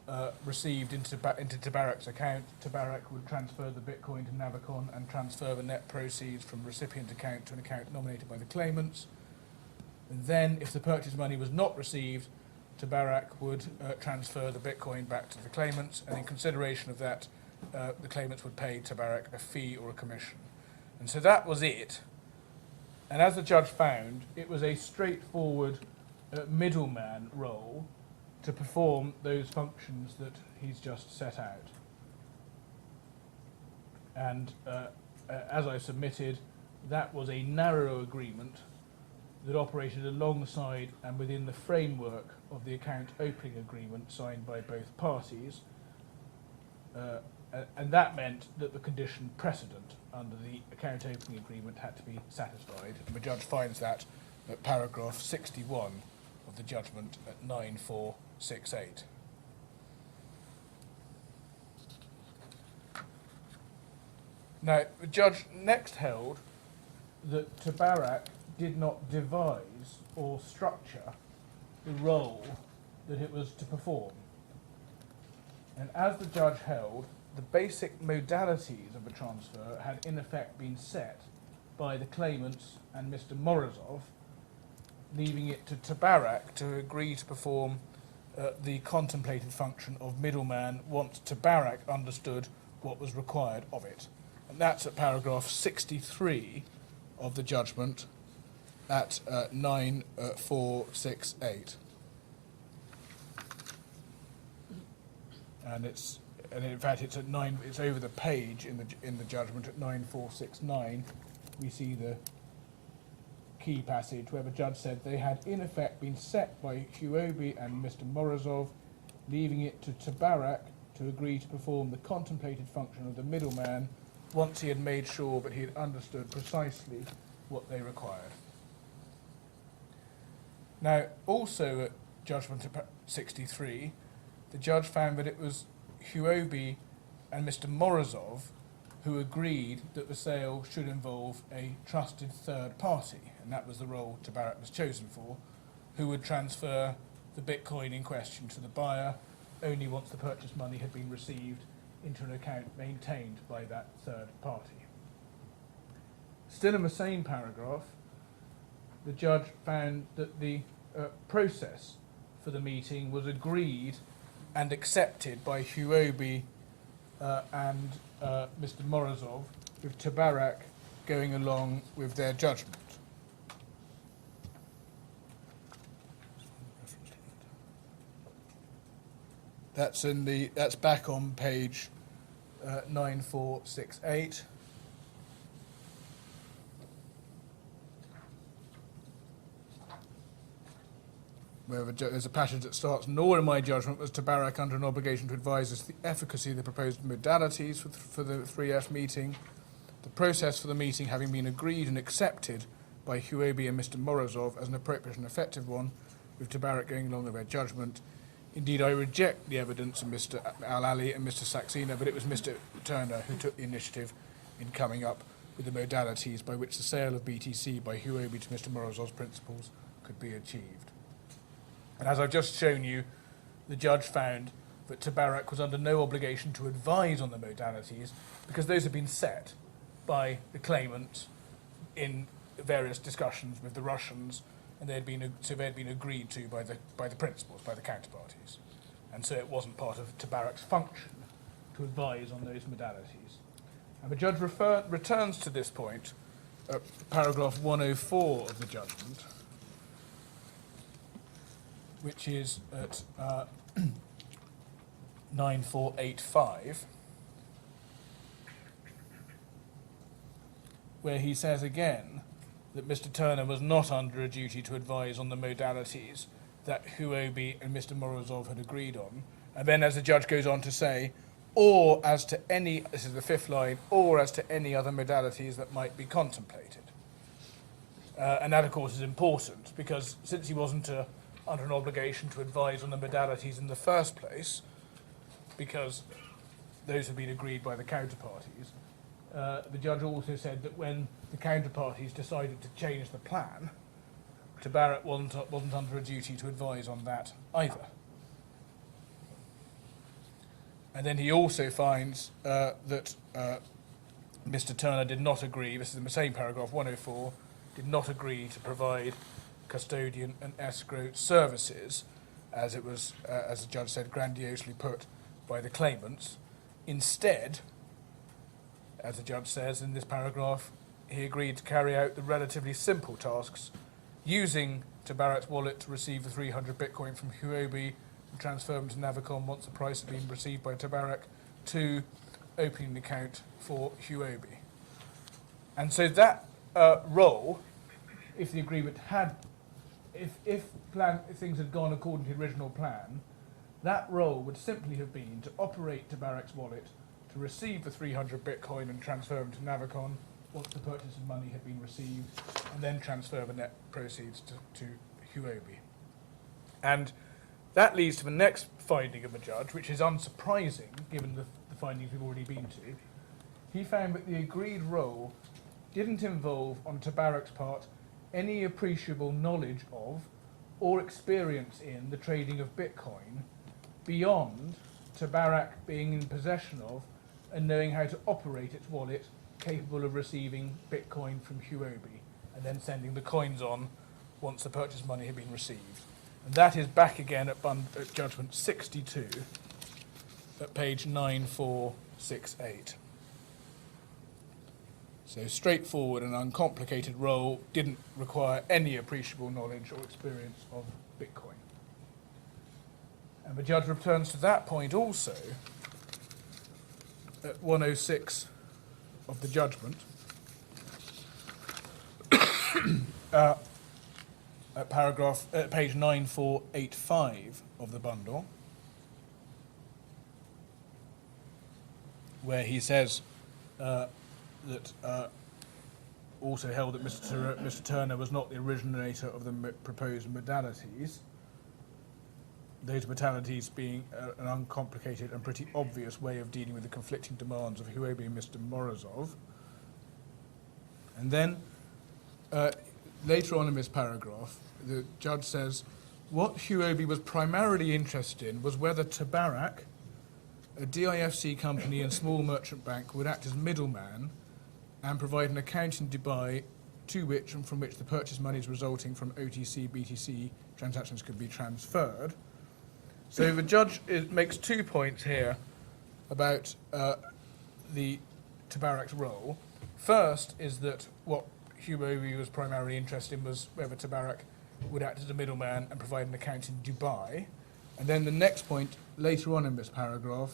received into Tabarak's account, Tabarak would transfer the Bitcoin to Navicon and transfer the net proceeds from recipient account to an account nominated by the claimants. And then, if the purchase money was not received, Tabarak would transfer the Bitcoin back to the claimants, and in consideration of that, the claimants would pay Tabarak a fee or a commission. And so that was it. And as the judge found, it was a straightforward middleman role to perform those functions that he's just set out. And as I submitted, that was a narrow agreement that operated alongside and within the framework of the account opening agreement signed by both parties, and that meant that the condition precedent under the account opening agreement had to be satisfied. And the judge finds that at paragraph 61 of the judgment at 9468. Now, the judge next held that Tabarak did not devise or structure the role that it was to perform. And as the judge held, the basic modalities of a transfer had in effect been set by the claimants and Mr. Morozov, leaving it to Tabarak to agree to perform the contemplated function of middleman once Tabarak understood what was required of it. And that's at paragraph 63 of the judgment at 9468. And in fact it's at it's over the page in the judgment at 9469. We see the key passage where the judge said they had in effect been set by Huobi and Mr. Morozov, leaving it to Tabarak to agree to perform the contemplated function of the middleman once he had made sure that he had understood precisely what they required. Now, also at judgment 63, the judge found that it was Huobi and Mr. Morozov who agreed that the sale should involve a trusted third party, and that was the role Tabarak was chosen for, who would transfer the Bitcoin in question to the buyer only once the purchase money had been received into an account maintained by that third party. Still in the same paragraph, the judge found that the process for the meeting was agreed and accepted by Huobi and Mr. Morozov, with Tabarak going along with their judgment. That's back on page 9468. Where there's a passage that starts, nor in my judgment was Tabarak under an obligation to advise as to the efficacy of the proposed modalities for the 3F meeting. The process for the meeting having been agreed and accepted by Huobi and Mr. Morozov as an appropriate and effective one, with Tabarak going along with their judgment. Indeed, I reject the evidence of Mr. Al-Ali and Mr. Saxena, but it was Mr. Thurner who took the initiative in coming up with the modalities by which the sale of BTC by Huobi to Mr. Morozov's principals could be achieved. And as I've just shown you, the judge found that Tabarak was under no obligation to advise on the modalities because those had been set by the claimant in various discussions with the Russians, and they had been agreed to by the principals, by the counterparties. And so it wasn't part of Tabarak's function to advise on those modalities. And the judge returns to this point at paragraph 104 of the judgment, which is at 9485, where he says again that Mr. Thurner was not under a duty to advise on the modalities that Huobi and Mr. Morozov had agreed on. And then as the judge goes on to say, or as to any, this is the fifth line, or as to any other modalities that might be contemplated. And that, of course, is important, because since he wasn't under an obligation to advise on the modalities in the first place, because those had been agreed by the counterparties, the judge also said that when the counterparties decided to change the plan, Tabarak wasn't under a duty to advise on that either. And then he also finds that Mr. Thurner did not agree, this is in the same paragraph, 104, did not agree to provide custodian and escrow services, as it was, as the judge said, grandiosely put by the claimants. Instead, as the judge says in this paragraph, he agreed to carry out the relatively simple tasks, using Tabarak's wallet to receive the 300 Bitcoin from Huobi and transfer them to Navicom once the price had been received by Tabarak, to opening an account for Huobi. And so that role, if the agreement had, if things had gone according to the original plan, that role would simply have been to operate Tabarak's wallet, to receive the 300 Bitcoin and transfer them to Navicon once the purchase of money had been received, and then transfer the net proceeds to Huobi. And that leads to the next finding of the judge, which is unsurprising given the findings we've already been to. He found that the agreed role didn't involve, on Tabarak's part, any appreciable knowledge of or experience in the trading of Bitcoin beyond Tabarak being in possession of and knowing how to operate its wallet capable of receiving Bitcoin from Huobi and then sending the coins on once the purchase money had been received. And that is back again at Judgment 62 at page 9468. So straightforward and uncomplicated role, didn't require any appreciable knowledge or experience of Bitcoin. And the judge returns to that point also at 106 of the judgment, at page 9485 of the bundle, where he says that also held that Mr. Thurner was not the originator of the proposed modalities, those modalities being an uncomplicated and pretty obvious way of dealing with the conflicting demands of Huobi and Mr. Morozov. And then later on in this paragraph, the judge says, what Huobi was primarily interested in was whether Tabarak, a DIFC company and small merchant bank, would act as middleman and provide an account in Dubai to which and from which the purchase monies resulting from OTC, BTC transactions could be transferred. So the judge makes 2 points here about the Tabarak's role. First is that what Huobi was primarily interested in was whether Tabarak would act as a middleman and provide an account in Dubai. And then the next point, later on in this paragraph,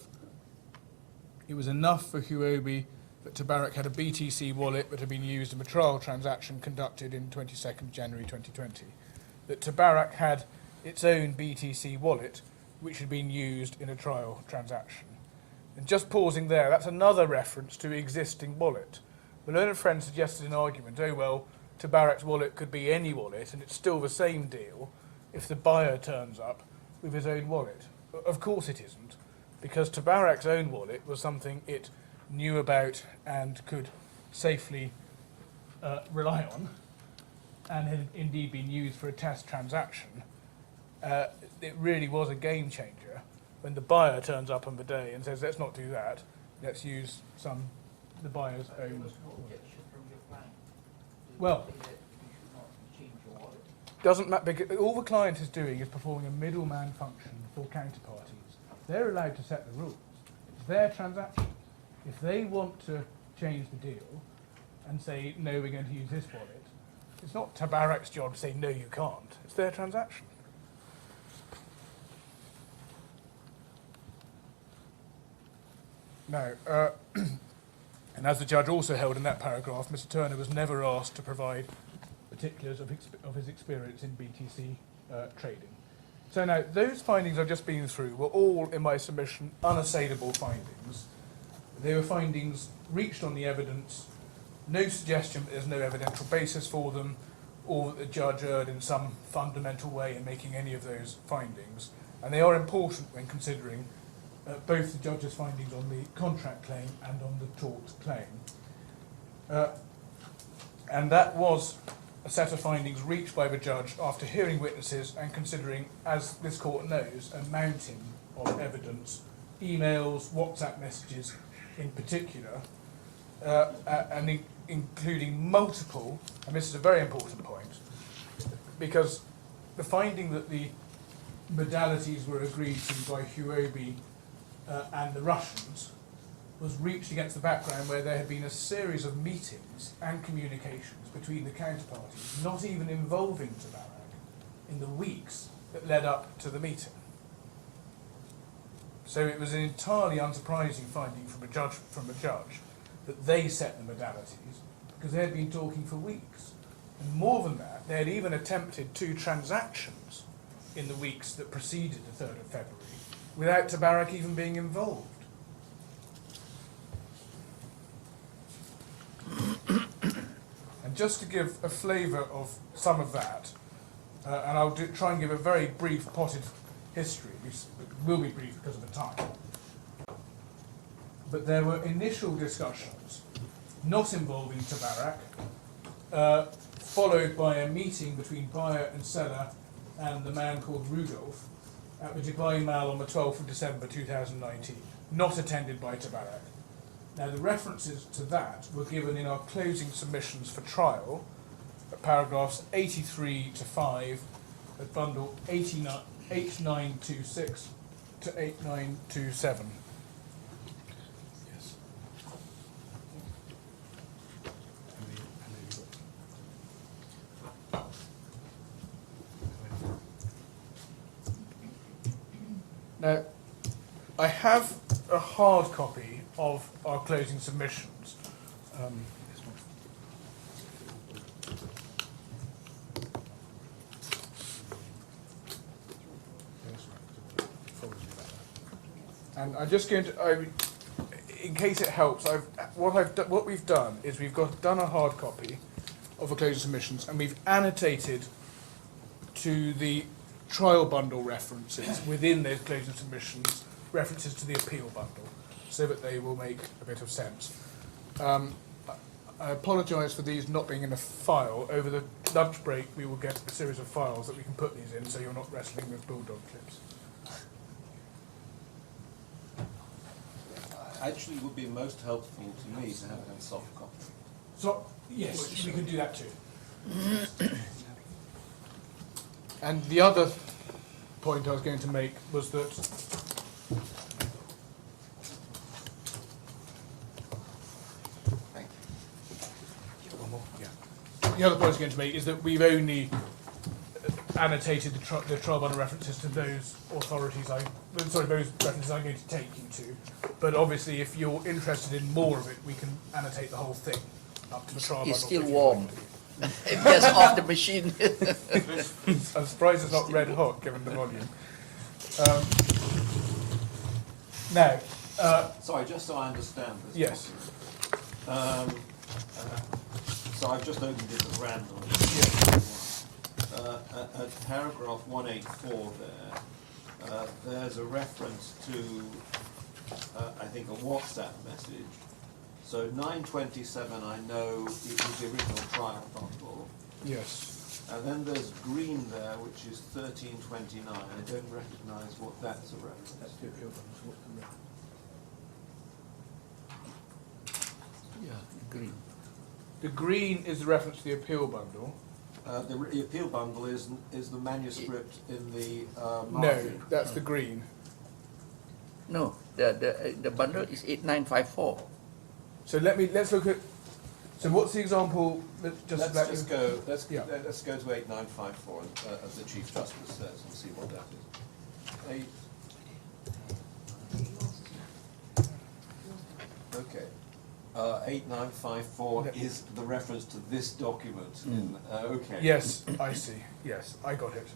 it was enough for Huobi that Tabarak had a BTC wallet that had been used in the trial transaction conducted in 22nd January 2020. That Tabarak had its own BTC wallet, which had been used in a trial transaction. And just pausing there, that's another reference to existing wallet. The learned friend suggested an argument, oh well, Tabarak's wallet could be any wallet, and it's still the same deal if the buyer turns up with his own wallet. Of course it isn't, because Tabarak's own wallet was something it knew about and could safely rely on, and had indeed been used for a test transaction. It really was a game changer when the buyer turns up on the day and says, let's not do that, let's use the buyer's own. Well, doesn't matter, because all the client is doing is performing a middleman function for counterparties. They're allowed to set the rules. It's their transaction. If they want to change the deal and say, no, we're going to use this wallet, it's not Tabarak's job to say, no, you can't. It's their transaction. Now, and as the judge also held in that paragraph, Mr. Thurner was never asked to provide particulars of his experience in BTC trading. So now, those findings I've just been through were all, in my submission, unassailable findings. They were findings reached on the evidence, no suggestion that there's no evidential basis for them, or that the judge erred in some fundamental way in making any of those findings. And they are important when considering both the judge's findings on the contract claim and on the tort claim. And that was a set of findings reached by the judge after hearing witnesses and considering, as this court knows, a mountain of evidence, emails, WhatsApp messages in particular, and including multiple, and this is a very important point, because the finding that the modalities were agreed to by Huobi and the Russians was reached against the background where there had been a series of meetings and communications between the counterparties, not even involving Tabarak, in the weeks that led up to the meeting. So it was an entirely unsurprising finding from a judge that they set the modalities, because they had been talking for weeks. And more than that, they had even attempted 2 transactions in the weeks that preceded the 3rd of February, without Tabarak even being involved. And just to give a flavour of some of that, and I'll try and give a very brief potted history, it will be brief because of the time. But there were initial discussions not involving Tabarak, followed by a meeting between buyer and seller and the man called Rudolph at the Dubai Mall on the 12th of December 2019, not attended by Tabarak. Now, the references to that were given in our closing submissions for trial, at paragraphs 83 to 5, at bundle 8926 to 8927. Yes. Now, I have a hard copy of our closing submissions. And I'm just going to, in case it helps, what we've done is we've done a hard copy of the closing submissions, and we've annotated to the trial bundle references within those closing submissions references to the appeal bundle, so that they will make a bit of sense. I apologise for these not being in a file. Over the lunch break, we will get a series of files that we can put these in, so you're not wrestling with bulldog clips. Actually, it would be most helpful to me to have it in soft copy. So, yes, we can do that too. And the other point I was going to make was that the other point I was going to make is that we've only annotated the trial bundle references to those authorities those references I'm going to take you to. But obviously, if you're interested in more of it, we can annotate the whole thing up to the trial bundle. It's still warm. It gets off the machine. I'm surprised it's not red hot, given the volume. Now, Sorry, just so I understand this. yes. So I've just opened it at random. At paragraph 184 there's a reference to, I think, a WhatsApp message. So 927, I know it was the original trial bundle. Yes. And then there's green there, which is 1329. I don't recognise what that's a reference to. Yeah, green. The green is the reference to the appeal bundle. The appeal bundle is the manuscript in the No, margin. that's the green. No, the bundle is 8954. So let's look at. So what's the example? Let's go to 8954, as the Chief Justice says, and see what that is. Okay. 8954 is the reference to this document. Okay. Yes, I see. Yes, I got it.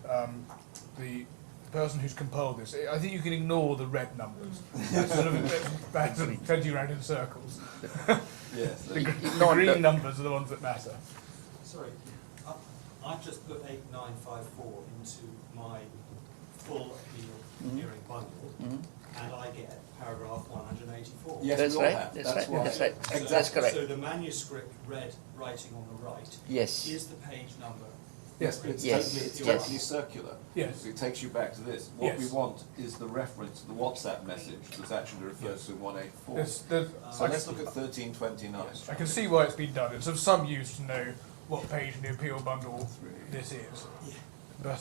The person who's compiled this, I think you can ignore the red numbers. That's sort of plenty around in circles. Yes. The green numbers are the ones that matter. Sorry, I've just put 8954 into my full appeal hearing bundle, and I get paragraph 184. Yes, That's we all right. have. That's right. why. That's right. Exactly. That's correct. So the manuscript red writing on the right Yes. is the page number. Yes. It's Yes. totally circular. Yes. It takes you back to this. What we Yes. want is the reference to the WhatsApp message that actually refers to 184. So I let's look at 1329. can see why it's been done. It's of some use to know what page in the appeal bundle this is. But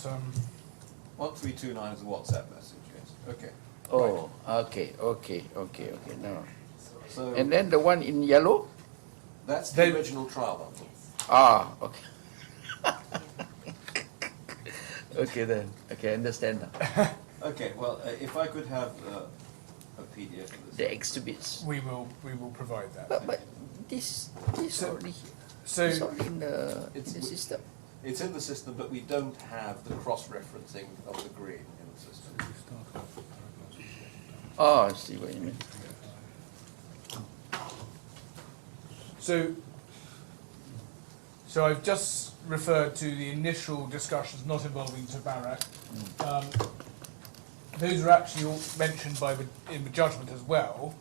1329 is a WhatsApp message, yes. Okay. Oh, okay. No. So And then the one in yellow? that's the They- original trial bundle. Ah, okay. Okay then. Okay, I understand now. Okay, well, if I could have a PDF of this. The exhibits. we will provide that. But this So- already So it's already in the It's- system. It's in the system, but we don't have the cross-referencing of the green in the system. Oh, I see what you mean. So I've just referred to the initial discussions not involving Tabarak. Those are actually all mentioned in the judgment as well.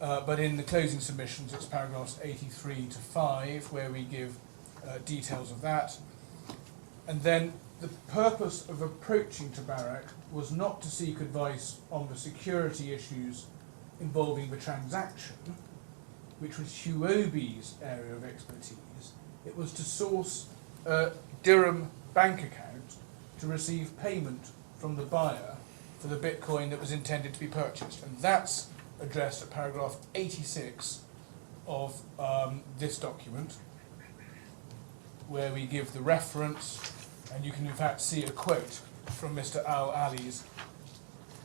but in the closing submissions, it's paragraphs 83 to 5, where we give details of that. And then the purpose of approaching Tabarak was not to seek advice on the security issues involving the transaction, which was Huobi's area of expertise. It was to source a dirham bank account to receive payment from the buyer for the Bitcoin that was intended to be purchased. And that's addressed at paragraph 86 of this document, where we give the reference, and you can in fact see a quote from Mr. Al-Ali's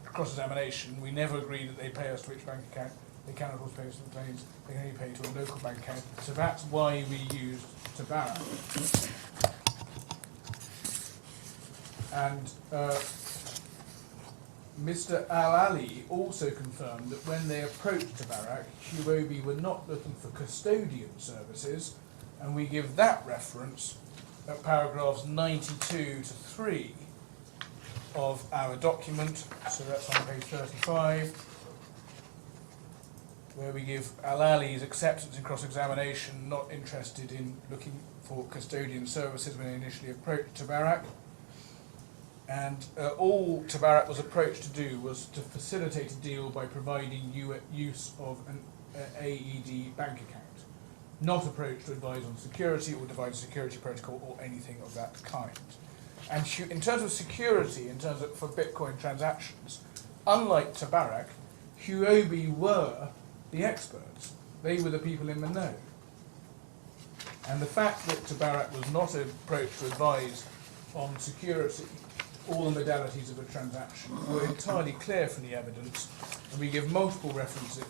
cross-examination. We never agreed that they pay us to which bank account. They cannot of course pay us to the claims. They can only pay to a local bank account. So that's why we used Tabarak. And Mr. Al-Ali also confirmed that when they approached Tabarak, Huobi were not looking for custodian services, and we give that reference at paragraphs 92 to 3 of our document. So that's on page 35, where we give Al-Ali's acceptance in cross-examination, not interested in looking for custodian services when they initially approached Tabarak. And all Tabarak was approached to do was to facilitate a deal by providing use of an AED bank account, not approached to advise on security or devise a security protocol or anything of that kind. And in terms of security, in terms of for Bitcoin transactions, unlike Tabarak, Huobi were the experts. They were the people in the know. And the fact that Tabarak was not approached to advise on security, all the modalities of a transaction, were entirely clear from the evidence, and we give multiple references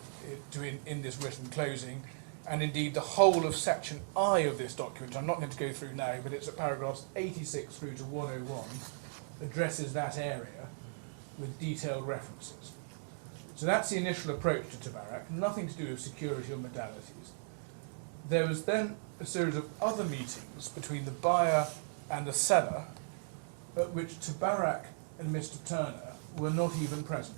to in this written closing, and indeed the whole of section I of this document, I'm not going to go through now, but it's at paragraphs 86 through to 101, addresses that area with detailed references. So that's the initial approach to Tabarak, nothing to do with security or modalities. There was then a series of other meetings between the buyer and the seller, at which Tabarak and Mr. Thurner were not even present.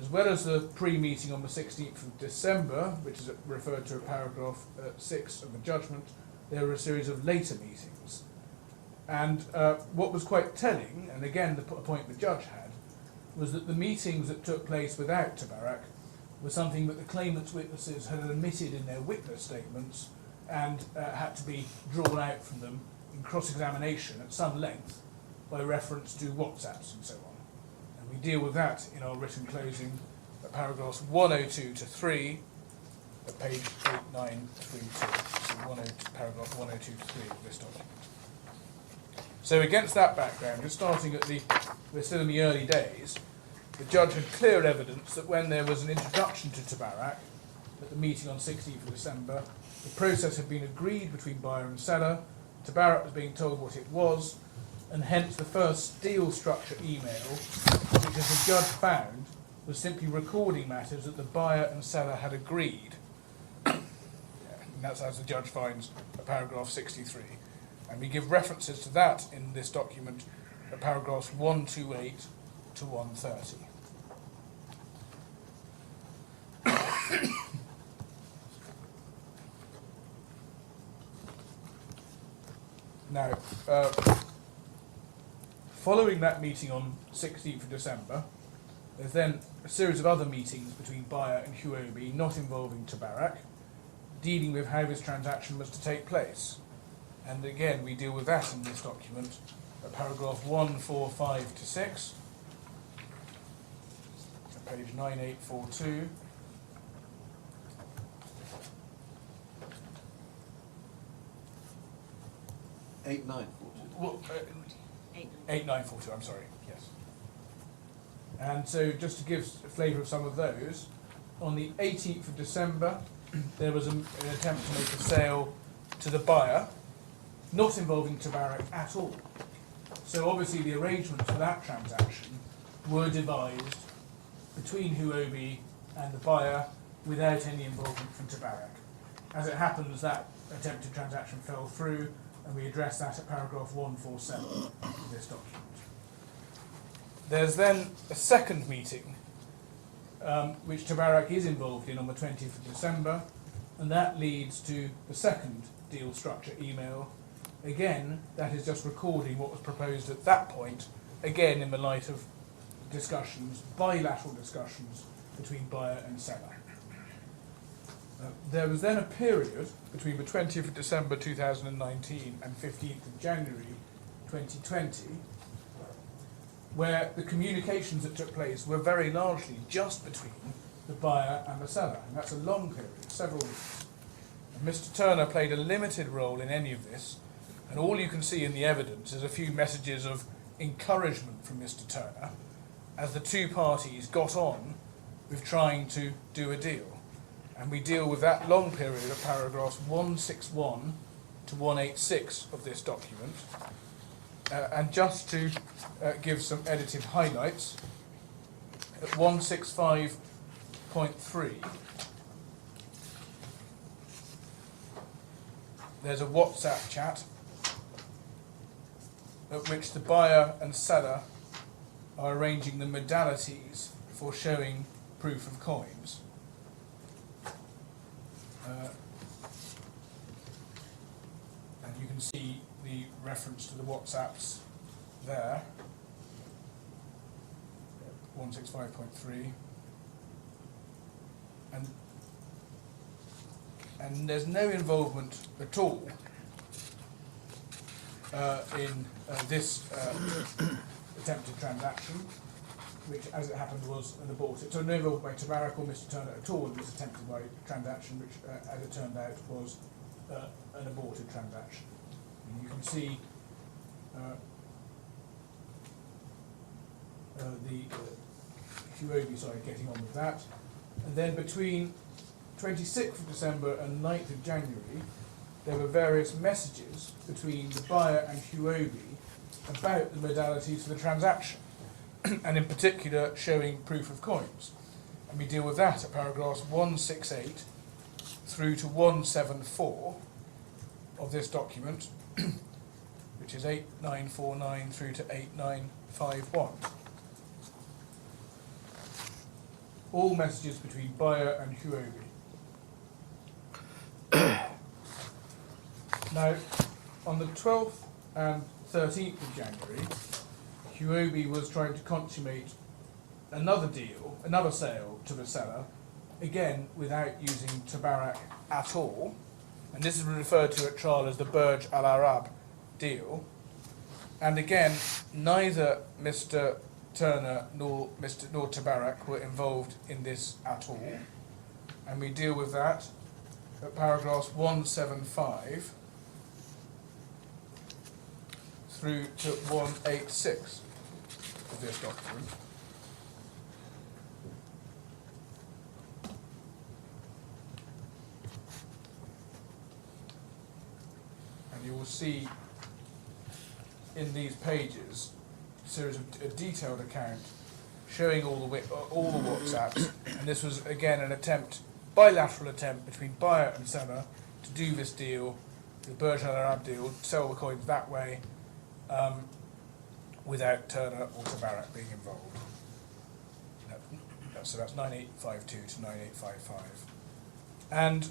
As well as the pre-meeting on the 16th of December, which is referred to in paragraph 6 of the judgment, there were a series of later meetings. And what was quite telling, and again the point the judge had, was that the meetings that took place without Tabarak were something that the claimant's witnesses had admitted in their witness statements and had to be drawn out from them in cross-examination at some length by reference to WhatsApps and so on. And we deal with that in our written closing at paragraphs 102 to 3 at page 8932. So paragraph 102 to 3 of this document. So against that background, just starting at we're still in the early days, the judge had clear evidence that when there was an introduction to Tabarak at the meeting on 16th of December, the process had been agreed between buyer and seller, Tabarak was being told what it was, and hence the first deal structure email, which as the judge found, was simply recording matters that the buyer and seller had agreed. And that's as the judge finds at paragraph 63. And we give references to that in this document at paragraphs 128 to 130. Now, following that meeting on 16th of December, there's then a series of other meetings between buyer and Huobi, not involving Tabarak, dealing with how this transaction was to take place. And again, we deal with that in this document at paragraph 145 to 6, at page 9842. Well, 8942, I'm sorry, yes. And so just to give a flavour of some of those, on the 18th of December, there was an attempt to make a sale to the buyer, not involving Tabarak at all. So obviously the arrangements for that transaction were devised between Huobi and the buyer without any involvement from Tabarak. As it happens, that attempted transaction fell through, and we address that at paragraph 147 of this document. There's then a second meeting which Tabarak is involved in on the 20th of December, and that leads to the second deal structure email. Again, that is just recording what was proposed at that point, again in the light of discussions, bilateral discussions between buyer and seller. There was then a period between the 20th of December 2019 and 15th of January 2020 where the communications that took place were very largely just between the buyer and the seller, and that's a long period, several weeks. And Mr. Thurner played a limited role in any of this, and all you can see in the evidence is a few messages of encouragement from Mr. Thurner as the two parties got on with trying to do a deal. And we deal with that long period of paragraphs 161 to 186 of this document. And just to give some edited highlights, at 165.3, there's a WhatsApp chat at which the buyer and seller are arranging the modalities for showing proof of coins. And you can see the reference to the WhatsApps there, 165.3, and there's no involvement at all in this attempted transaction, which, as it happened, was an aborted. So no involvement by Tabarak or Mr. Thurner at all in this attempted transaction, which, as it turned out, was an aborted transaction. And you can see the Huobi side getting on with that. And then between 26th of December and 9th of January, there were various messages between the buyer and Huobi about the modalities for the transaction, and in particular showing proof of coins. And we deal with that at paragraphs 168 through to 174 of this document, which is 8949 through to 8951. All messages between buyer and Huobi. Now, on the 12th and 13th of January, Huobi was trying to consummate another deal, another sale to the seller, again without using Tabarak at all. And this is referred to at trial as the Burj Al Arab deal. And again, neither Mr. Thurner nor Tabarak were involved in this at all. And we deal with that at paragraphs 175 through to 186 of this document. And you will see in these pages a series of a detailed account showing all the WhatsApps, and this was again an bilateral attempt between buyer and seller to do this deal, the Burj Al Arab deal, sell the coins that way, without Thurner or Tabarak being involved. So that's 9852 to 9855. And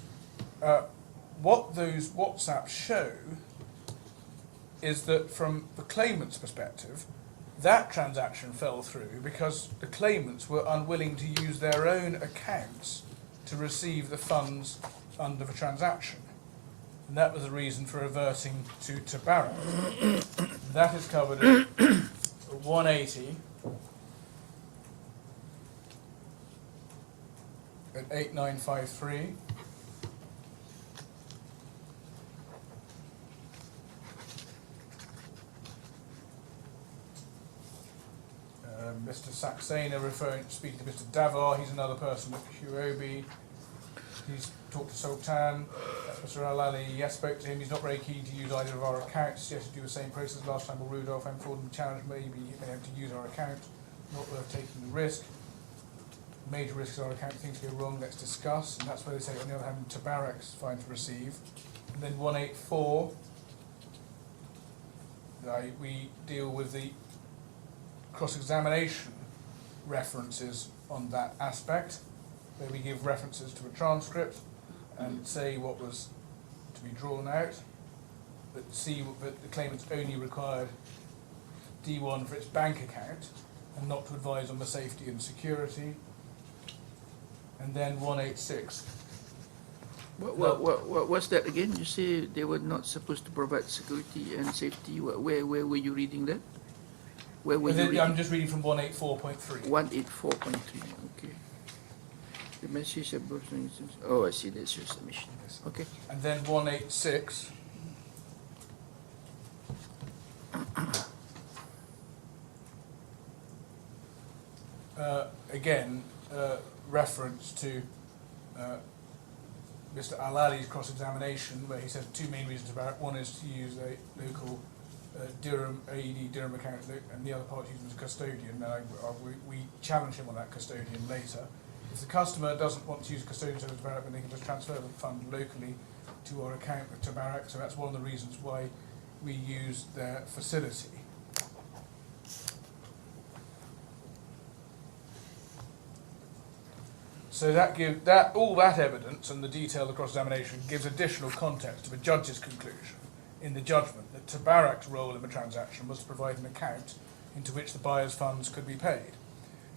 what those WhatsApps show is that from the claimant's perspective, that transaction fell through because the claimants were unwilling to use their own accounts to receive the funds under the transaction. And that was the reason for reverting to Tabarak. That is covered at 180, at 8953, Mr. Saxena speaking to Mr. Davar, he's another person at Huobi. He's talked to Sultan. Mr. Al-Ali, yes, spoke to him. He's not very keen to use either of our accounts. Yes, to do the same process last time with Rudolph. I'm for them challenged maybe they have to use our account. Not worth taking the risk. Major risks our account, things go wrong, let's discuss. And that's where they say, on the other hand, Tabarak's fine to receive. And then 184, we deal with the cross-examination references on that aspect, where we give references to a transcript and say what was to be drawn out, but see that the claimant's only required D1 for its bank account and not to advise on the safety and security. And then 186. What's that again? You say they were not supposed to provide security and safety. Where were you reading that? Where were you reading? I'm just reading from 184.3. 184.3. Okay. The message above. Oh, I see. That's your submission. Okay. And then 186. Again, reference to Mr. Al-Ali's cross-examination, where he said two main reasons about it. One is to use a local AED Durham account, and the other part uses a custodian. Now, we challenge him on that custodian later. If the customer doesn't want to use a custodian service Tabarak, then they can just transfer the fund locally to our account with Tabarak. So that's one of the reasons why we use their facility. So all that evidence and the detailed cross-examination gives additional context to the judge's conclusion in the judgment that Tabarak's role in the transaction was to provide an account into which the buyer's funds could be paid.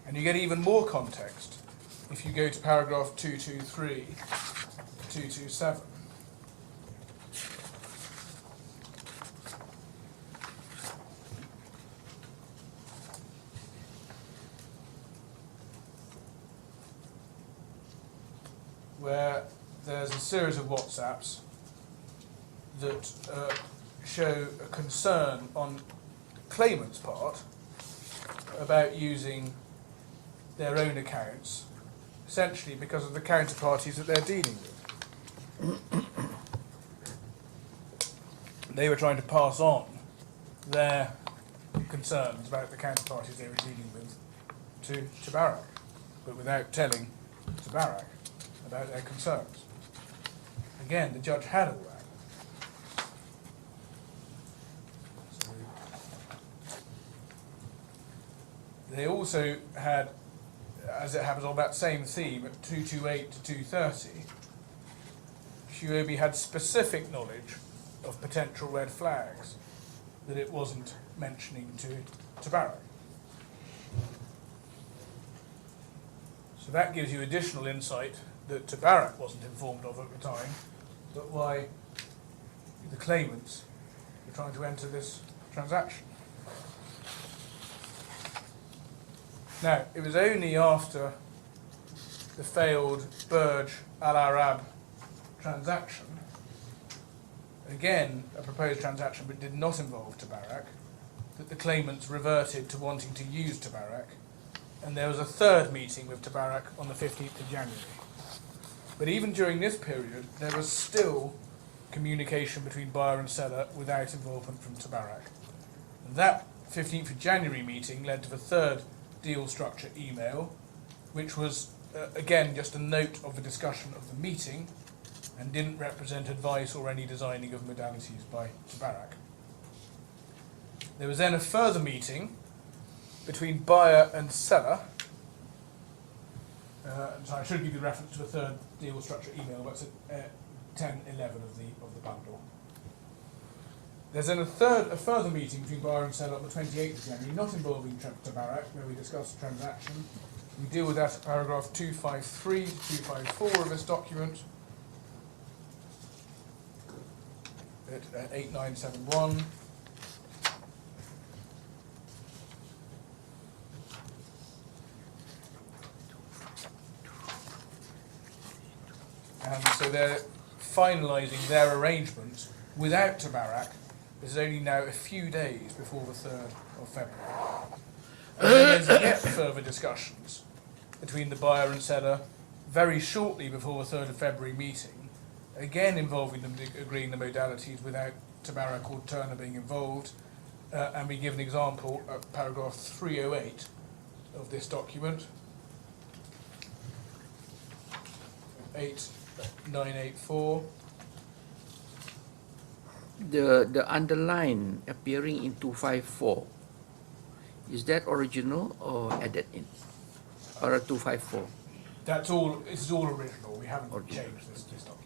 And you get even more context if you go to paragraph 223 to 227. Where there's a series of WhatsApps that show a concern on the claimant's part about using their own accounts, essentially because of the counterparties that they're dealing with. They were trying to pass on their concerns about the counterparties they were dealing with to Tabarak, but without telling Tabarak about their concerns. Again, the judge had all that. So they also had, as it happens on that same theme, at 228 to 230, Huobi had specific knowledge of potential red flags that it wasn't mentioning to Tabarak. So that gives you additional insight that Tabarak wasn't informed of at the time, but why the claimants were trying to enter this transaction. Now, it was only after the failed Burj Al Arab transaction, again a proposed transaction but did not involve Tabarak, that the claimants reverted to wanting to use Tabarak, and there was a third meeting with Tabarak on the 15th of January. But even during this period, there was still communication between buyer and seller without involvement from Tabarak. And that 15th of January meeting led to the third deal structure email, which was, again, just a note of the discussion of the meeting and didn't represent advice or any designing of modalities by Tabarak. There was then a further meeting between buyer and seller. So I should give you reference to the third deal structure email, but it's at 10:11 of the bundle. There's then a further meeting between buyer and seller on the 28th of January, not involving Tabarak, where we discuss the transaction. We deal with that at paragraph 253 to 254 of this document. At 8971. And so they're finalising their arrangement without Tabarak. This is only now a few days before the 3rd of February. And then there's yet further discussions between the buyer and seller very shortly before the 3rd of February meeting, again involving them agreeing the modalities without Tabarak or Thurner being involved. And we give an example at paragraph 308 of this document. 8984. The underline appearing in 254, is that original or added in? Or a 254. That's all. This is all original. We haven't Original. changed this document.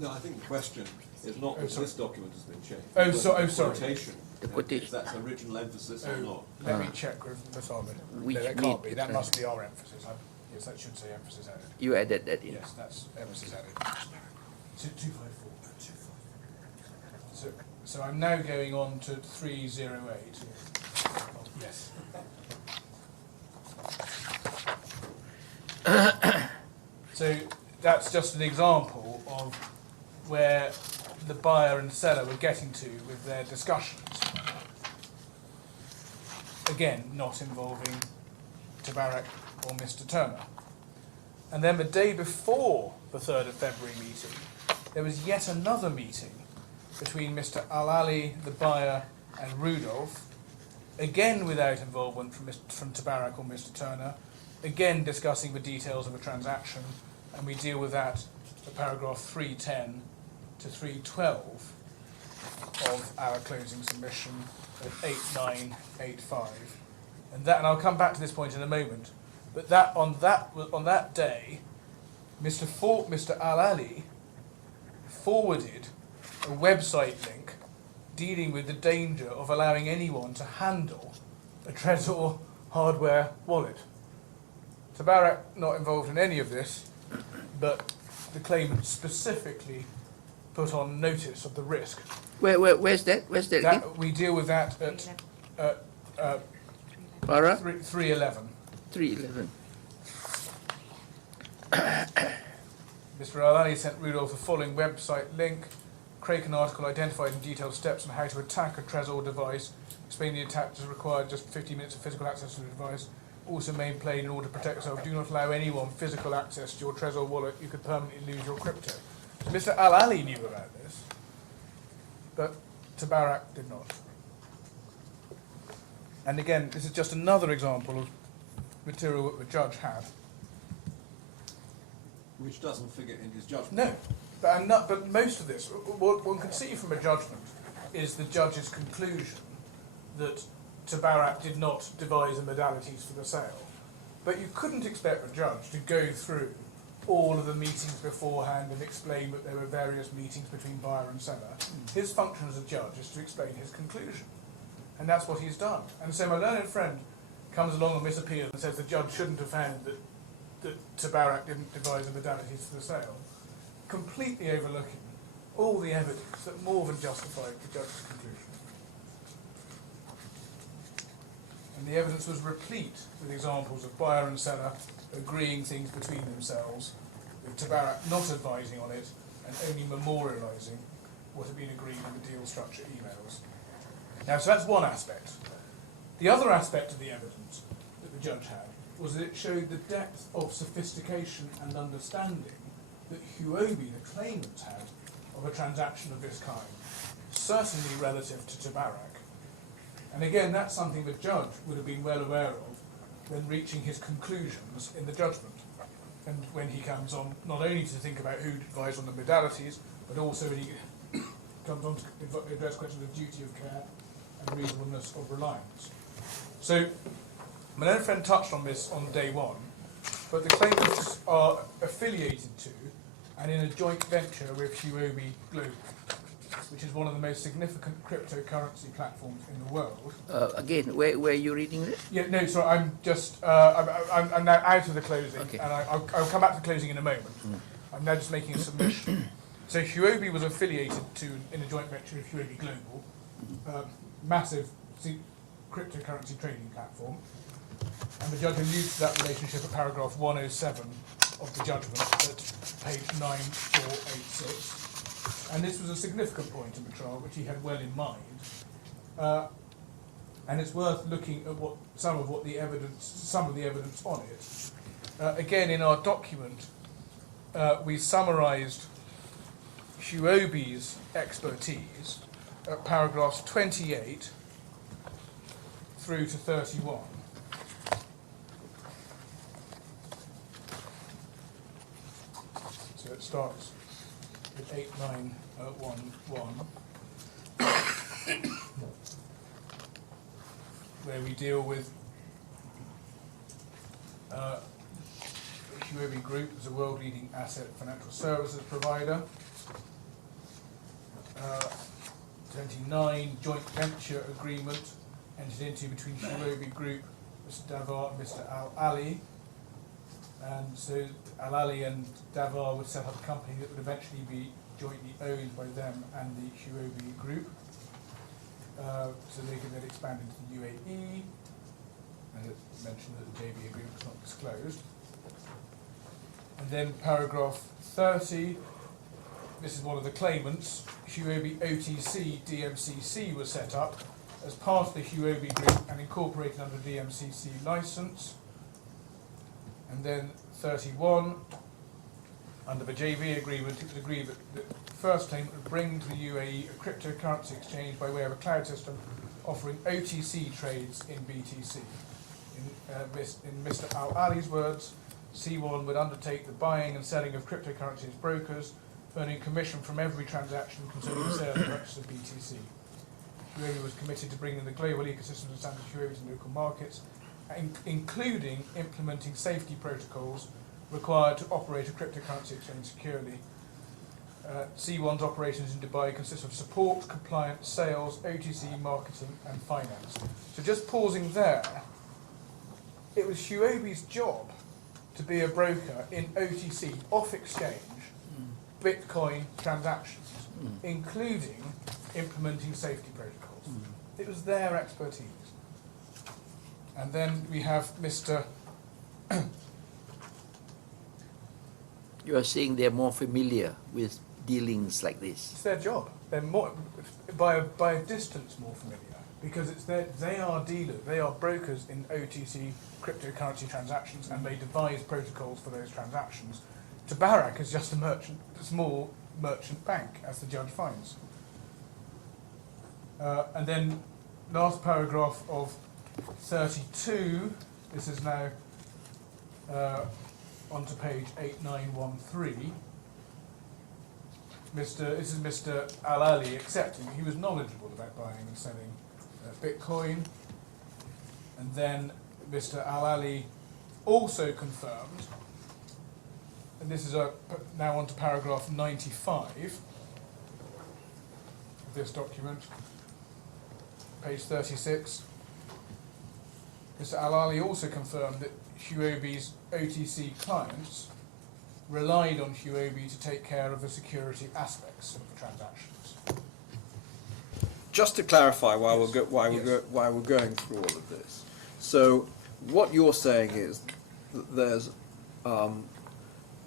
No, I think the question is not Oh, that sorry. this document has been changed. Oh, but so- the oh, sorry. Quotation. The If quotation. that's original emphasis or not. Let me check with Ms. Ahmed. We No, that need can't be. to That try. must be our emphasis. Yes, that should say emphasis added. You added that in. Yes, that's emphasis added. 254. So I'm now going on to 308. Yes. So that's just an example of where the buyer and seller were getting to with their discussions. Again, not involving Tabarak or Mr. Turner. And then the day before the 3rd of February meeting, there was yet another meeting between Mr. Al-Ali, the buyer, and Rudolph, again without involvement from Tabarak or Mr. Turner, again discussing the details of a transaction, and we deal with that at paragraph 310 to 312 of our closing submission of 8985. And I'll come back to this point in a moment, but on that day, Mr. Al-Ali forwarded a website link dealing with the danger of allowing anyone to handle a Trezor hardware wallet. Tabarak not involved in any of this, but the claimant specifically put on notice of the risk. Where's that? Where's that again? We deal with that at Para 311. 311. Mr. Al-Ali sent Rudolph the following website link. Kraken article identified in detailed steps on how to attack a Trezor device. Explain the attack is required just 50 minutes of physical access to the device. Also made plain in order to protect yourself, do not allow anyone physical access to your Trezor wallet. You could permanently lose your crypto. So Mr. Al-Ali knew about this, but Tabarak did not. And again, this is just another example of material that the judge had. Which doesn't figure in his judgment. No, but most of this, what one can see from a judgment is the judge's conclusion that Tabarak did not devise the modalities for the sale. But you couldn't expect the judge to go through all of the meetings beforehand and explain that there were various meetings between buyer and seller. His function as a judge is to explain his conclusion. And that's what he's done. And so my learned friend comes along on this appeal and says the judge shouldn't have found that Tabarak didn't devise the modalities for the sale, completely overlooking all the evidence that more than justified the judge's conclusion. And the evidence was replete with examples of buyer and seller agreeing things between themselves, with Tabarak not advising on it and only memorialising what had been agreed in the deal structure emails. Now, so that's one aspect. The other aspect of the evidence that the judge had was that it showed the depth of sophistication and understanding that Huobi, the claimant, had of a transaction of this kind, certainly relative to Tabarak. And again, that's something the judge would have been well aware of when reaching his conclusions in the judgment. And when he comes on not only to think about who advised on the modalities, but also when he comes on to address questions of duty of care and reasonableness of reliance. So, my learned friend touched on this on day one, but the claimants are affiliated to and in a joint venture with Huobi Global, which is one of the most significant cryptocurrency platforms in the world. Again, where are you reading this? Yeah, no, sorry, I'm just, I'm now out of the closing, Okay. and I'll come back to the closing in a moment. I'm now just making a submission. So Huobi was affiliated to, in a joint venture with Huobi Global, massive cryptocurrency trading platform, and the judge alludes to that relationship at paragraph 107 of the judgment at page 9486. And this was a significant point in the trial, which he had well in mind. And it's worth looking at some of the evidence on it. Again, in our document, we summarised Huobi's expertise at paragraphs 28 through to 31. So it starts with 8911, where we deal with Huobi Group as a world-leading asset financial services provider. 29, joint venture agreement entered into between Huobi Group, Mr. Davar and Mr. Al-Ali. And so Al-Ali and Davar would set up a company that would eventually be jointly owned by them and the Huobi Group. So they could then expand into the UAE. And it mentioned that the JV agreement was not disclosed. And then paragraph 30, this is one of the claimants, Huobi OTC DMCC was set up as part of the Huobi Group and incorporated under DMCC license. And then 31, under the JV agreement, it was agreed that the first claimant would bring to the UAE a cryptocurrency exchange by way of a cloud system offering OTC trades in BTC. In Mr. Al-Ali's words, C1 would undertake the buying and selling of cryptocurrency as brokers, earning commission from every transaction concerning the sale and purchase of BTC. Huobi was committed to bringing the global ecosystem of standard Huobis in local markets, including implementing safety protocols required to operate a cryptocurrency exchange securely. C1's operations in Dubai consist of support, compliance, sales, OTC, marketing and finance. So just pausing there, it was Huobi's job to be a broker in OTC, off-exchange, Bitcoin transactions, including implementing safety protocols. It was their expertise. And then we have Mr. You are saying they're more familiar with dealings like this. It's their job. They're more, by a distance, more familiar because they are dealers, they are brokers in OTC cryptocurrency transactions, and they devise protocols for those transactions. Tabarak is just a small merchant bank, as the judge finds. And then last paragraph of 32. This is now onto page 8913. This is Mr. Al-Ali accepting. He was knowledgeable about buying and selling Bitcoin. And then Mr. Al-Ali also confirmed, and this is now on to paragraph 95 of this document, page 36. Mr. Al-Ali also confirmed that Huobi's OTC clients relied on Huobi to take care of the security aspects of the transactions. Just to clarify why we're going through all of this. So what you're saying is that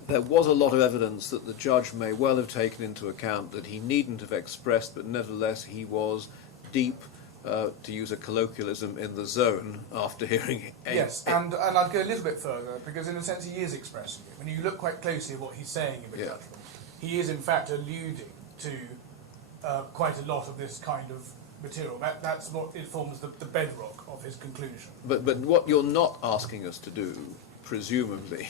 there was a lot of evidence that the judge may well have taken into account that he needn't have expressed, but nevertheless he was deep, to use a colloquialism, in the zone after hearing. Yes, and I'd go a little bit further, because in a sense he is expressing it. When you look quite closely at what he's saying in the judgment, he is in fact alluding to quite a lot of this kind of material. That's what it forms the bedrock of his conclusion. But what you're not asking us to do, presumably,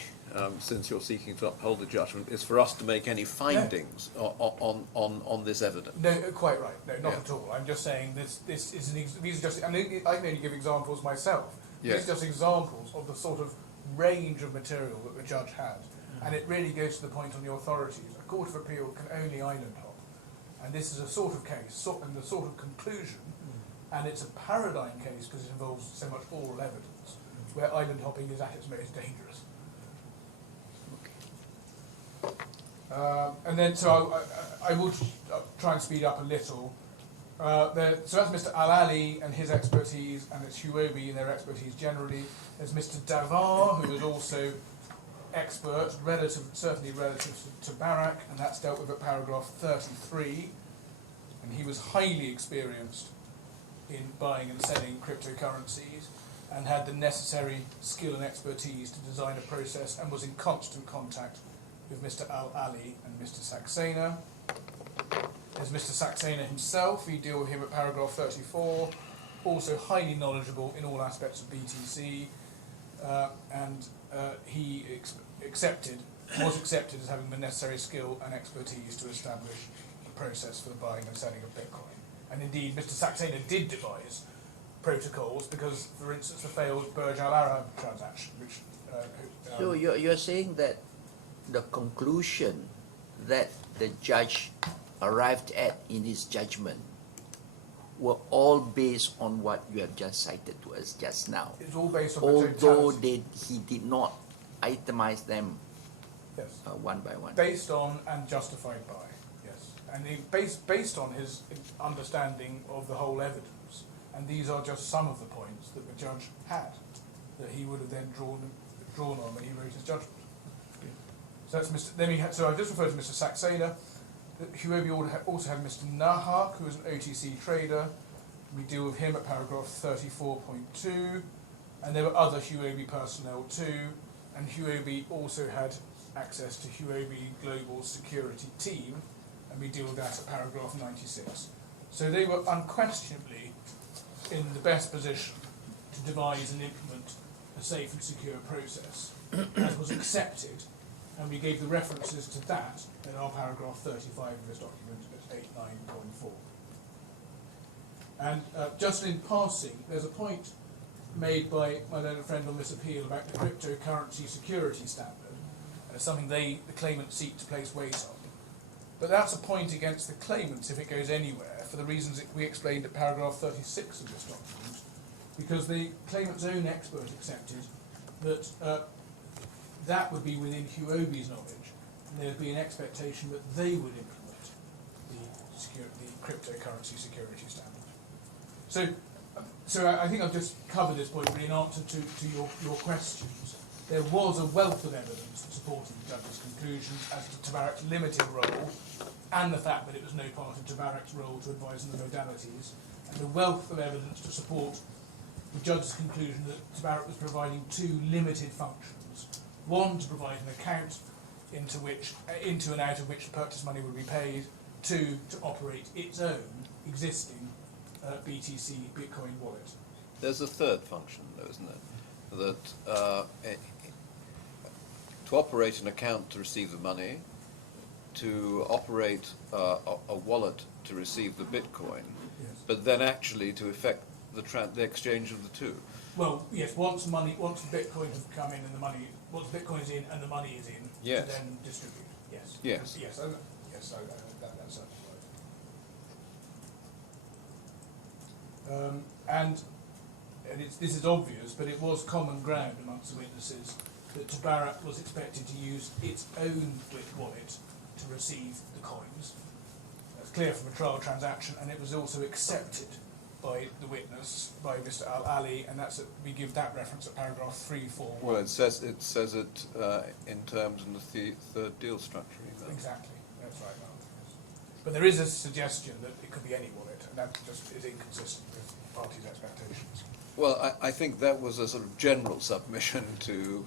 since you're seeking to uphold the judgment, is for us to make any findings on this evidence. No, quite right. No, not at all. I'm just saying this is these are just. I can only give examples myself. These are just examples of the sort of range of material that the judge had, and it really goes to the point on the authorities. A court of appeal can only island hop, and this is a sort of case, and the sort of conclusion, and it's a paradigm case because it involves so much oral evidence, where island hopping is at its most dangerous. And then, so I will try and speed up a little. So that's Mr. Al-Ali and his expertise, and it's Huobi and their expertise generally. There's Mr. Davar, who is also expert, certainly relative to Tabarak, and that's dealt with at paragraph 33. And he was highly experienced in buying and selling cryptocurrencies, and had the necessary skill and expertise to design a process, and was in constant contact with Mr. Al-Ali and Mr. Saxena. There's Mr. Saxena himself. We deal with him at paragraph 34. Also highly knowledgeable in all aspects of BTC, and he was accepted as having the necessary skill and expertise to establish the process for the buying and selling of Bitcoin. And indeed, Mr. Saxena did devise protocols because, for instance, the failed Burj Al Arab transaction, which. So you're saying that the conclusion that the judge arrived at in his judgment were all based on what you have just cited to us just now, It's all based on the although totality. he did not itemize them Yes. one by one. Based on and justified by, yes. And based on his understanding of the whole evidence. And these are just some of the points that the judge had, that he would have then drawn on when he wrote his judgment. So that's Mr. So I've just referred to Mr. Saxena. Huobi also had Mr. Nahak, who was an OTC trader. We deal with him at paragraph 34.2. And there were other Huobi personnel too. And Huobi also had access to Huobi Global Security Team, and we deal with that at paragraph 96. So they were unquestionably in the best position to devise and implement a safe and secure process that was accepted, and we gave the references to that in our paragraph 35 of this document at 89.4. And just in passing, there's a point made by my learned friend on this appeal about the cryptocurrency security standard, something the claimants seek to place weight on. But that's a point against the claimants if it goes anywhere, for the reasons that we explained at paragraph 36 of this document, because the claimant's own expert accepted that that would be within Huobi's knowledge, and there would be an expectation that they would implement the cryptocurrency security standard. So I think I've just covered this point really in answer to your questions. There was a wealth of evidence supporting the judge's conclusions as to Tabarak's limited role, and the fact that it was no part of Tabarak's role to advise on the modalities, and the wealth of evidence to support the judge's conclusion that Tabarak was providing two limited functions. One, to provide an account into and out of which the purchase money would be paid. Two, to operate its own existing BTC Bitcoin wallet. There's a third function, though, isn't there? That to operate an account to receive the money, to operate a wallet to receive the Bitcoin, Yes. but then actually to effect the exchange of the two. Well, yes. Once the Bitcoin has come in and once Bitcoin is in and the money is in, Yes. to then distribute. Yes. Yes. Yes. That's certainly right. And this is obvious, but it was common ground amongst the witnesses that Tabarak was expected to use its own wallet to receive the coins. That's clear from a trial transaction, and it was also accepted by the witness, by Mr. Al-Ali, and we give that reference at paragraph 341. Well, it says it in terms in the third deal structure. Email. Exactly, that's right. Yes. But there is a suggestion that it could be any wallet, and that just is inconsistent with parties' expectations. Well, I think that was a sort of general submission to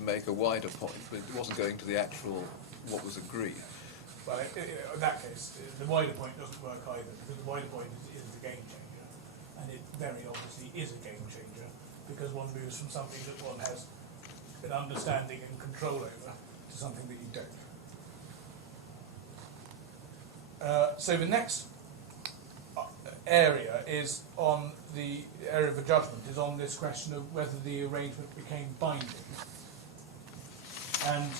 make a wider point, but it wasn't going to the actual what was agreed. Well, in that case, the wider point doesn't work either, because the wider point is the game changer, and it very obviously is a game changer, because one moves from something that one has an understanding and control over to something that you don't. So the next area is on the area of the judgment, is on this question of whether the arrangement became binding. And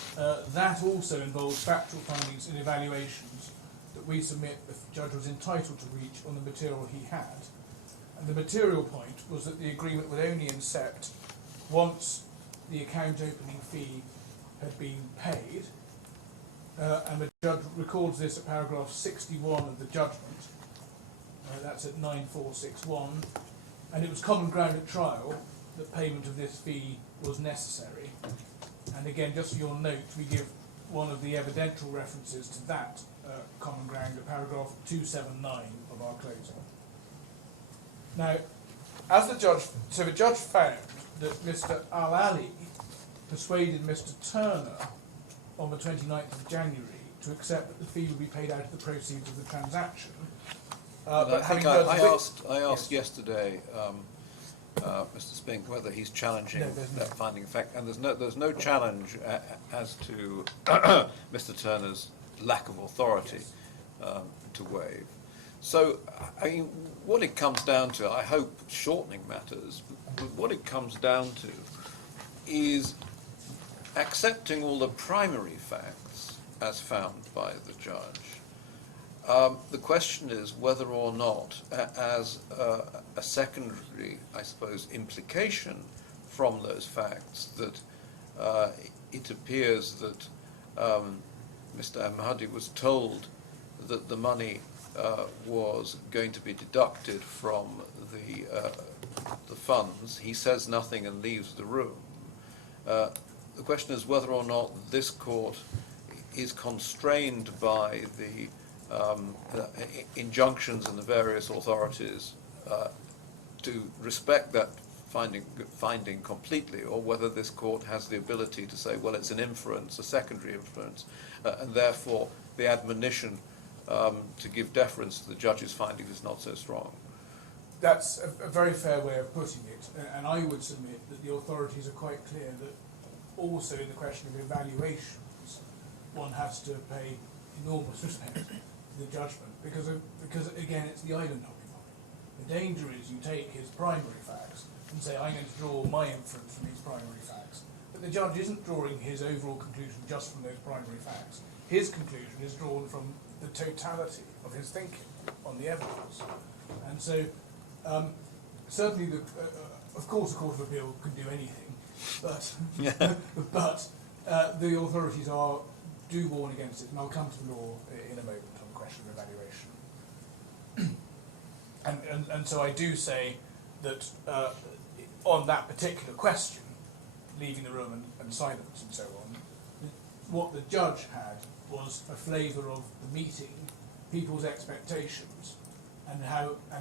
that also involves factual findings and evaluations that we submit the judge was entitled to reach on the material he had. And the material point was that the agreement would only incept once the account opening fee had been paid. And the judge records this at paragraph 61 of the judgment. That's at 9461. And it was common ground at trial that payment of this fee was necessary. And again, just for your note, we give one of the evidential references to that common ground at paragraph 279 of our closing. Now, the judge found that Mr. Al-Ali persuaded Mr. Turner on the 29th of January to accept that the fee would be paid out of the proceeds of the transaction. But I think I asked yesterday, Mr. Spink, whether he's challenging that finding of fact, and there's no challenge as to Mr. Turner's lack of authority to waive. So, I mean, what it comes down to, I hope shortening matters, but what it comes down to is accepting all the primary facts as found by the judge. The question is whether or not, as a secondary, I suppose, implication from those facts, that it appears that Mr. Ahmadi was told that the money was going to be deducted from the funds. He says nothing and leaves the room. The question is whether or not this court is constrained by the injunctions in the various authorities to respect that finding completely, or whether this court has the ability to say, well, it's an inference, a secondary inference, and therefore the admonition to give deference to the judge's findings is not so strong. That's a very fair way of putting it, and I would submit that the authorities are quite clear that also in the question of evaluations, one has to pay enormous respect to the judgment, because again, it's the island hopping model. The danger is you take his primary facts and say, I'm going to draw my inference from these primary facts. But the judge isn't drawing his overall conclusion just from those primary facts. His conclusion is drawn from the totality of his thinking on the evidence. And so, certainly, of course, the Court of Appeal can do anything, but, but the authorities do warn against it, and I'll come to the law in a moment on the question of evaluation. And so I do say that on that particular question, leaving the room and silence and so on, what the judge had was a flavour of the meeting, people's expectations, and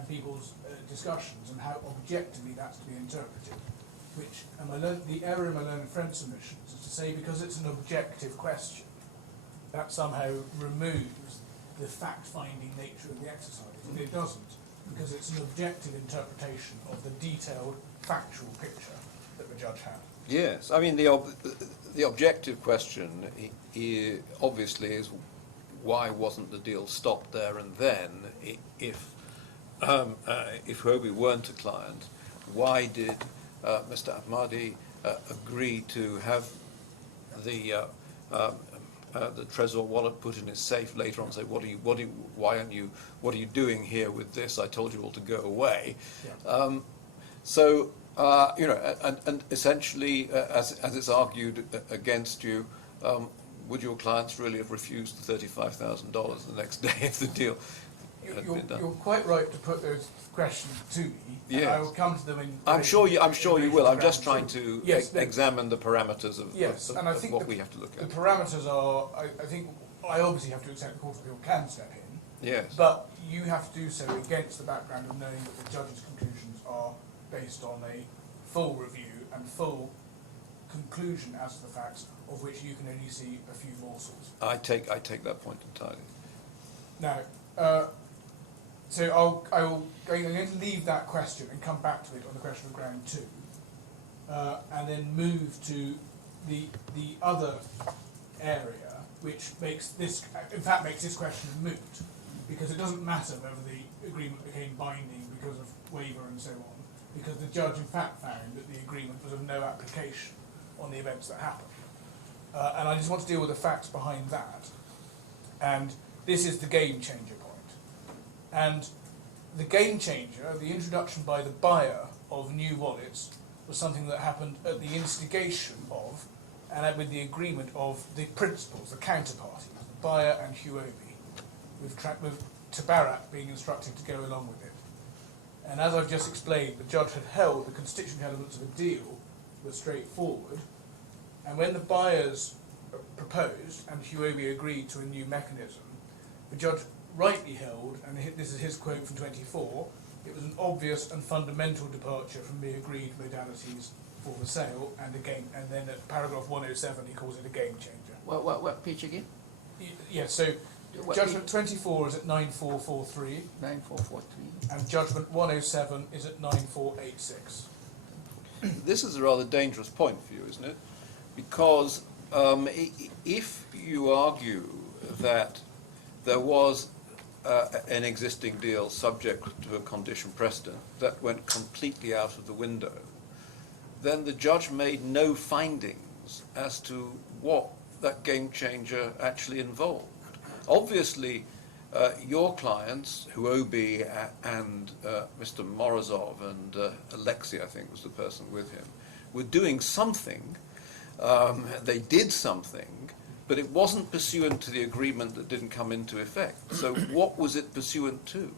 people's discussions, and how objectively that's to be interpreted. Which, the error in my learned friend submissions is to say, because it's an objective question, that somehow removes the fact-finding nature of the exercise. And it doesn't, because it's an objective interpretation of the detailed factual picture that the judge had. Yes, I mean the objective question obviously is why wasn't the deal stopped there and then? If Huobi weren't a client, why did Mr. Ahmadi agree to have the Trezor wallet put in his safe later on and say, what are you doing here with this? I told you all to go away. Yeah. And essentially, as it's argued against you, would your clients really have refused the $35,000 the next day if the deal had been done? You're quite right to put those questions to me. Yes. I will come to them in. I'm sure you will. I'm just trying to examine the parameters of and I think what we have to look at. The parameters are, I think, I obviously have to accept the Court of Appeal can step in. Yes. But you have to do so against the background of knowing that the judge's conclusions are based on a full review and full conclusion as to the facts, of which you can only see a few morsels. I take that point entirely. Now, I'm going to leave that question and come back to it on the question of ground 2, and then move to the other area, which makes this question moot, because it doesn't matter whether the agreement became binding because of waiver and so on, because the judge in fact found that the agreement was of no application on the events that happened. And I just want to deal with the facts behind that. And this is the game changer point. And the game changer, the introduction by the buyer of new wallets, was something that happened at the instigation of, and with the agreement of the principals, the counterparties, the buyer and Huobi, with Tabarak being instructed to go along with it. And as I've just explained, the judge had held the constituent elements of a deal were straightforward, and when the buyers proposed and Huobi agreed to a new mechanism, the judge rightly held, and this is his quote from 24, it was an obvious and fundamental departure from the agreed modalities for the sale, and then at paragraph 107 he calls it a game changer. What page again? Yes, so judgment 24 is at 9443. 9443. And judgment 107 is at 9486. This is a rather dangerous point for you, isn't it? Because if you argue that there was an existing deal subject to a condition precedent, that went completely out of the window, then the judge made no findings as to what that game changer actually involved. Obviously, your clients, Huobi and Mr. Morozov and Alexei, I think was the person with him, were doing something. They did something, but it wasn't pursuant to the agreement that didn't come into effect. So what was it pursuant to?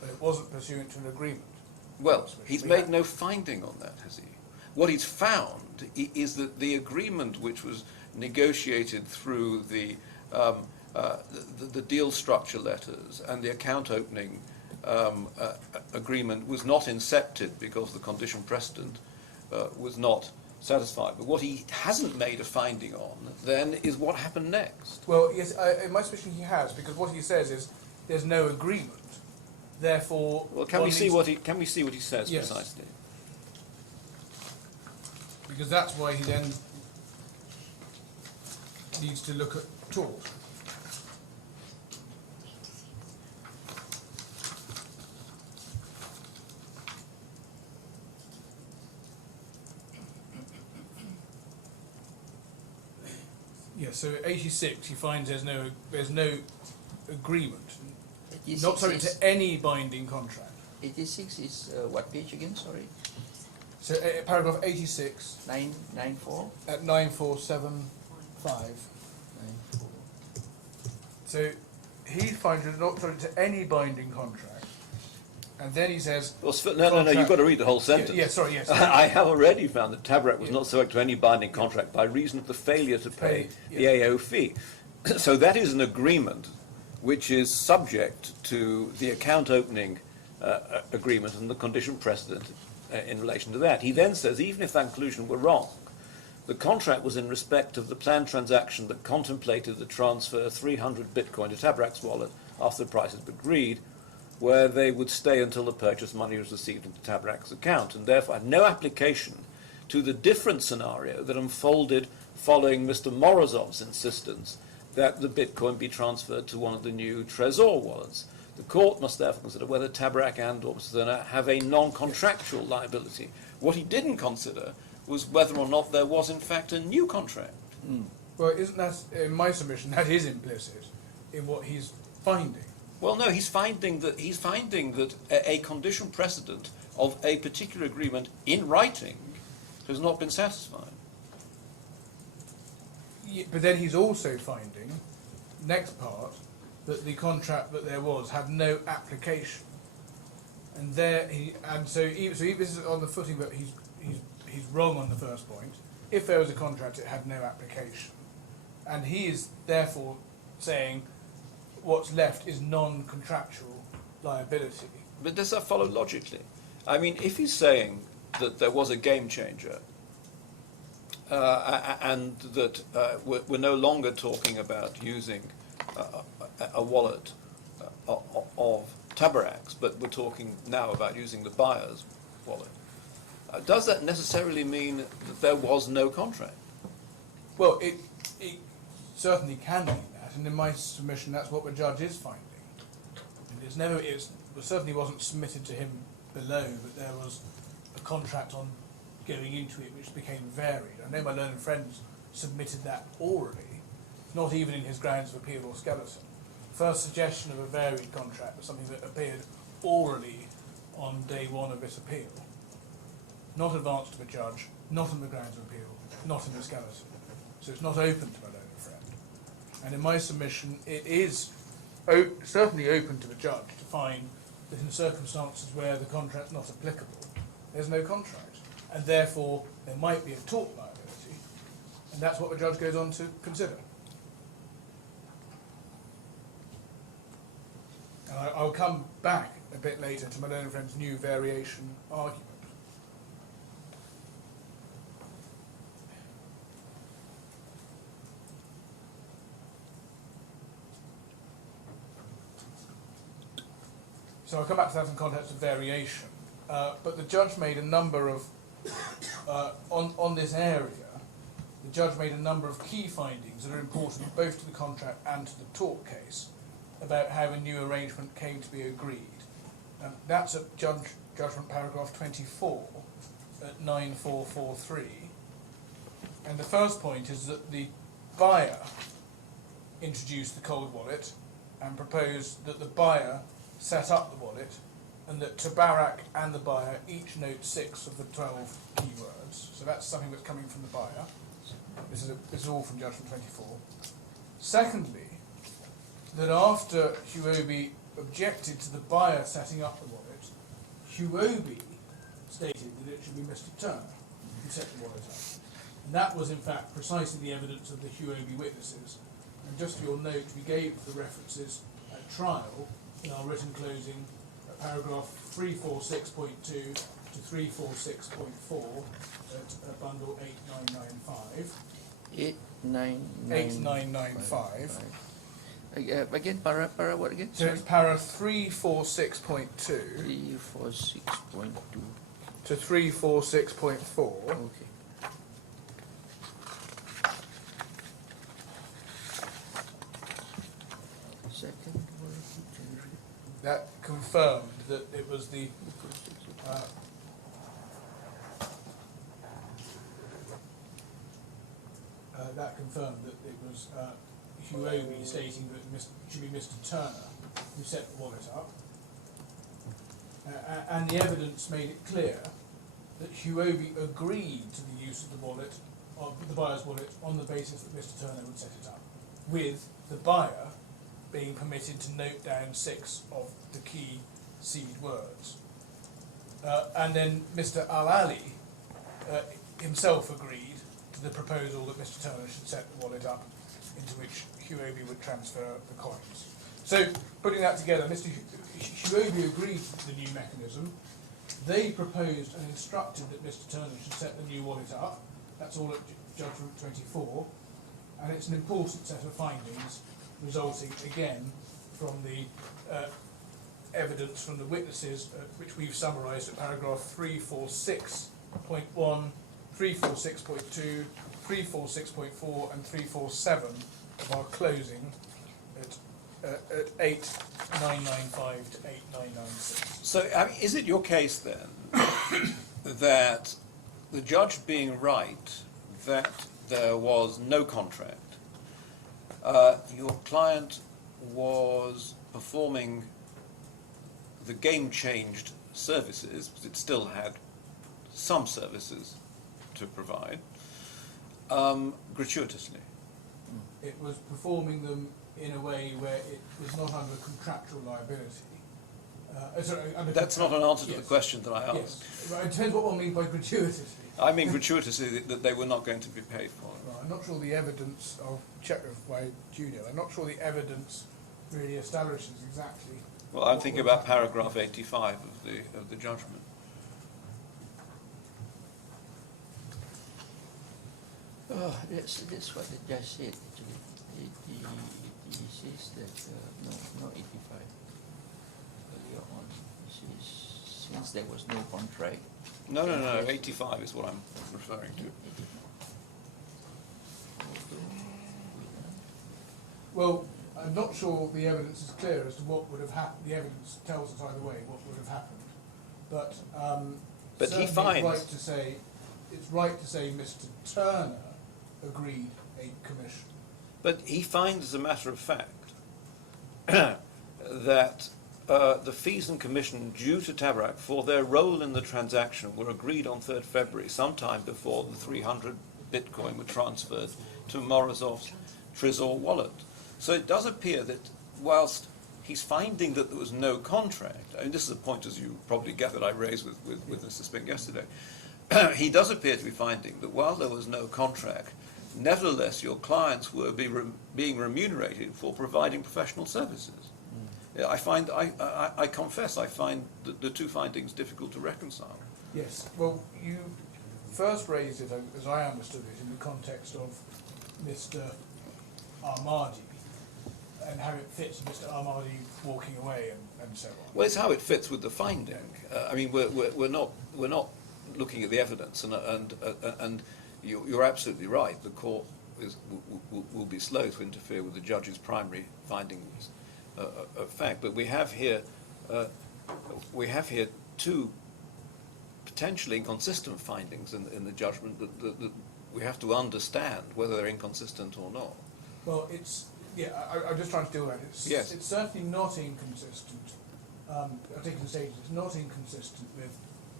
But it wasn't pursuant to an agreement. Well, he's made no finding on that, has he? What he's found is that the agreement which was negotiated through the deal structure letters and the account opening agreement was not incepted because the condition precedent was not satisfied. But what he hasn't made a finding on then is what happened next. Well, yes, in my suspicion he has, because what he says is there's no agreement. Therefore, Well, can we see what he says Yes. precisely? Because that's why he then needs to look at tort. Yeah, so 86, he finds there's no agreement, 86 not subject is, to any binding contract. 86 is what page again? Sorry, So paragraph 86 994. at 9475. 94. So he finds it not subject to any binding contract, and then he says, Well, no, you've got to read the whole sentence. yeah, sorry, yes. I have already found that Tabarak was Yeah. not subject to any binding contract by reason of the failure to pay the yeah. AO fee. So that is an agreement which is subject to the account opening agreement and the condition precedent in relation to that. He then says, even if that conclusion were wrong, the contract was in respect of the planned transaction that contemplated the transfer of 300 Bitcoin to Tabarak's wallet after the price had been agreed, where they would stay until the purchase money was received into Tabarak's account, and therefore had no application to the different scenario that unfolded following Mr. Morozov's insistence that the Bitcoin be transferred to one of the new Trezor wallets. The court must therefore consider whether Tabarak and or Mr. Thurner have a non-contractual liability. What he didn't consider was whether or not there was in fact a new contract. Well, isn't that, in my submission, that is implicit in what he's finding. Well, no, he's finding that a condition precedent of a particular agreement in writing has not been satisfied. Yeah, but then he's also finding, next part, that the contract that there was had no application, and so this is on the footing that he's wrong on the first point. If there was a contract, it had no application, and he is therefore saying what's left is non-contractual liability. But does that follow logically? I mean, if he's saying that there was a game changer and that we're no longer talking about using a wallet of Tabarak's, but we're talking now about using the buyer's wallet, does that necessarily mean that there was no contract? Well, it certainly can mean that, and in my submission, that's what the judge is finding. And it certainly wasn't submitted to him below, but there was a contract on going into it which became varied. I know my learned friends submitted that orally, not even in his grounds of appeal or skeleton. First suggestion of a varied contract was something that appeared orally on day one of this appeal. Not advanced to the judge, not in the grounds of appeal, not in the skeleton. So it's not open to my learned friend. And in my submission, it is certainly open to the judge to find that in circumstances where the contract's not applicable, there's no contract. And therefore, there might be a tort liability. And that's what the judge goes on to consider. And I'll come back a bit later to my learned friend's new variation argument. So I'll come back to that in context of variation. But the judge made a number of, on this area, the judge made a number of key findings that are important both to the contract and to the tort case. about how a new arrangement came to be agreed. That's at judgment paragraph 24 at 9443. And the first point is that the buyer introduced the cold wallet and proposed that the buyer set up the wallet, and that Tabarak and the buyer each note 6 of the 12 keywords. So that's something that's coming from the buyer. This is all from judgment 24. Secondly, that after Huobi objected to the buyer setting up the wallet, Huobi stated that it should be Mr. Turner who set the wallet up. And that was in fact precisely the evidence of the Huobi witnesses. And just for your note, we gave the references at trial in our written closing at paragraph 346.2 to 346.4 at bundle 8995. 8995. Again, para what again? So it's para 346.2 346.2. to 346.4. Okay. Second word, January. That confirmed that it was the that confirmed that it was Huobi stating that it should be Mr. Turner who set the wallet up, and the evidence made it clear that Huobi agreed to the use of the wallet, of the buyer's wallet, on the basis that Mr. Turner would set it up, with the buyer being permitted to note down 6 of the key seed words. And then Mr. Al-Ali himself agreed to the proposal that Mr. Turner should set the wallet up, into which Huobi would transfer the coins. So, putting that together, Mr. Huobi agreed to the new mechanism. They proposed and instructed that Mr. Turner should set the new wallet up. That's all at Judgment 24. And it's an important set of findings, resulting again from the evidence from the witnesses, which we've summarised at paragraph 346.1, 346.2, 346.4 and 347 of our closing at 8995 to 8996. So, is it your case then that the judge being right that there was no contract, your client was performing the game-changed services, because it still had some services to provide, gratuitously? It was performing them in a way where it was not under contractual liability. That's not an answer to the Yes. question that I asked. Yes, well, it depends what one means by gratuitously. I mean gratuitously that they were not going to be paid for. Well, I'm not sure the evidence, I'll check with my junior, I'm not sure the evidence really establishes exactly. Well, I'm what thinking was about happening. paragraph 85 of the judgment. Oh, that's what the judge said actually. He says that no, not 85. Earlier on, he says since there was no contract. No, 85 is what I'm referring to. Well, I'm not sure the evidence is clear as to what would have happened. The evidence tells us either way what would have happened. But He certainly finds it's right to say Mr. Turner agreed a commission. But he finds, as a matter of fact, that the fees and commission due to Tabarak for their role in the transaction were agreed on 3rd February, sometime before the 300 Bitcoin were transferred to Morozov's Trezor wallet. So it does appear that whilst he's finding that there was no contract, and this is a point, as you probably gathered, I raised with Mr. Spink yesterday, he does appear to be finding that while there was no contract, nevertheless your clients were being remunerated for providing professional services. I confess I find the two findings difficult to reconcile. Yes. Well, you first raised it, as I understood it, in the context of Mr. Ahmadi and how it fits Mr. Ahmadi walking away and so on. Well, it's how it fits with the finding. I mean, we're not looking at the evidence, and you're absolutely right. The court will be slow to interfere with the judge's primary findings of fact. But we have here two potentially inconsistent findings in the judgment that we have to understand whether they're inconsistent or not. Well, I'm just trying to deal with it. Yes. It's certainly not inconsistent. I've taken the stages. It's not inconsistent with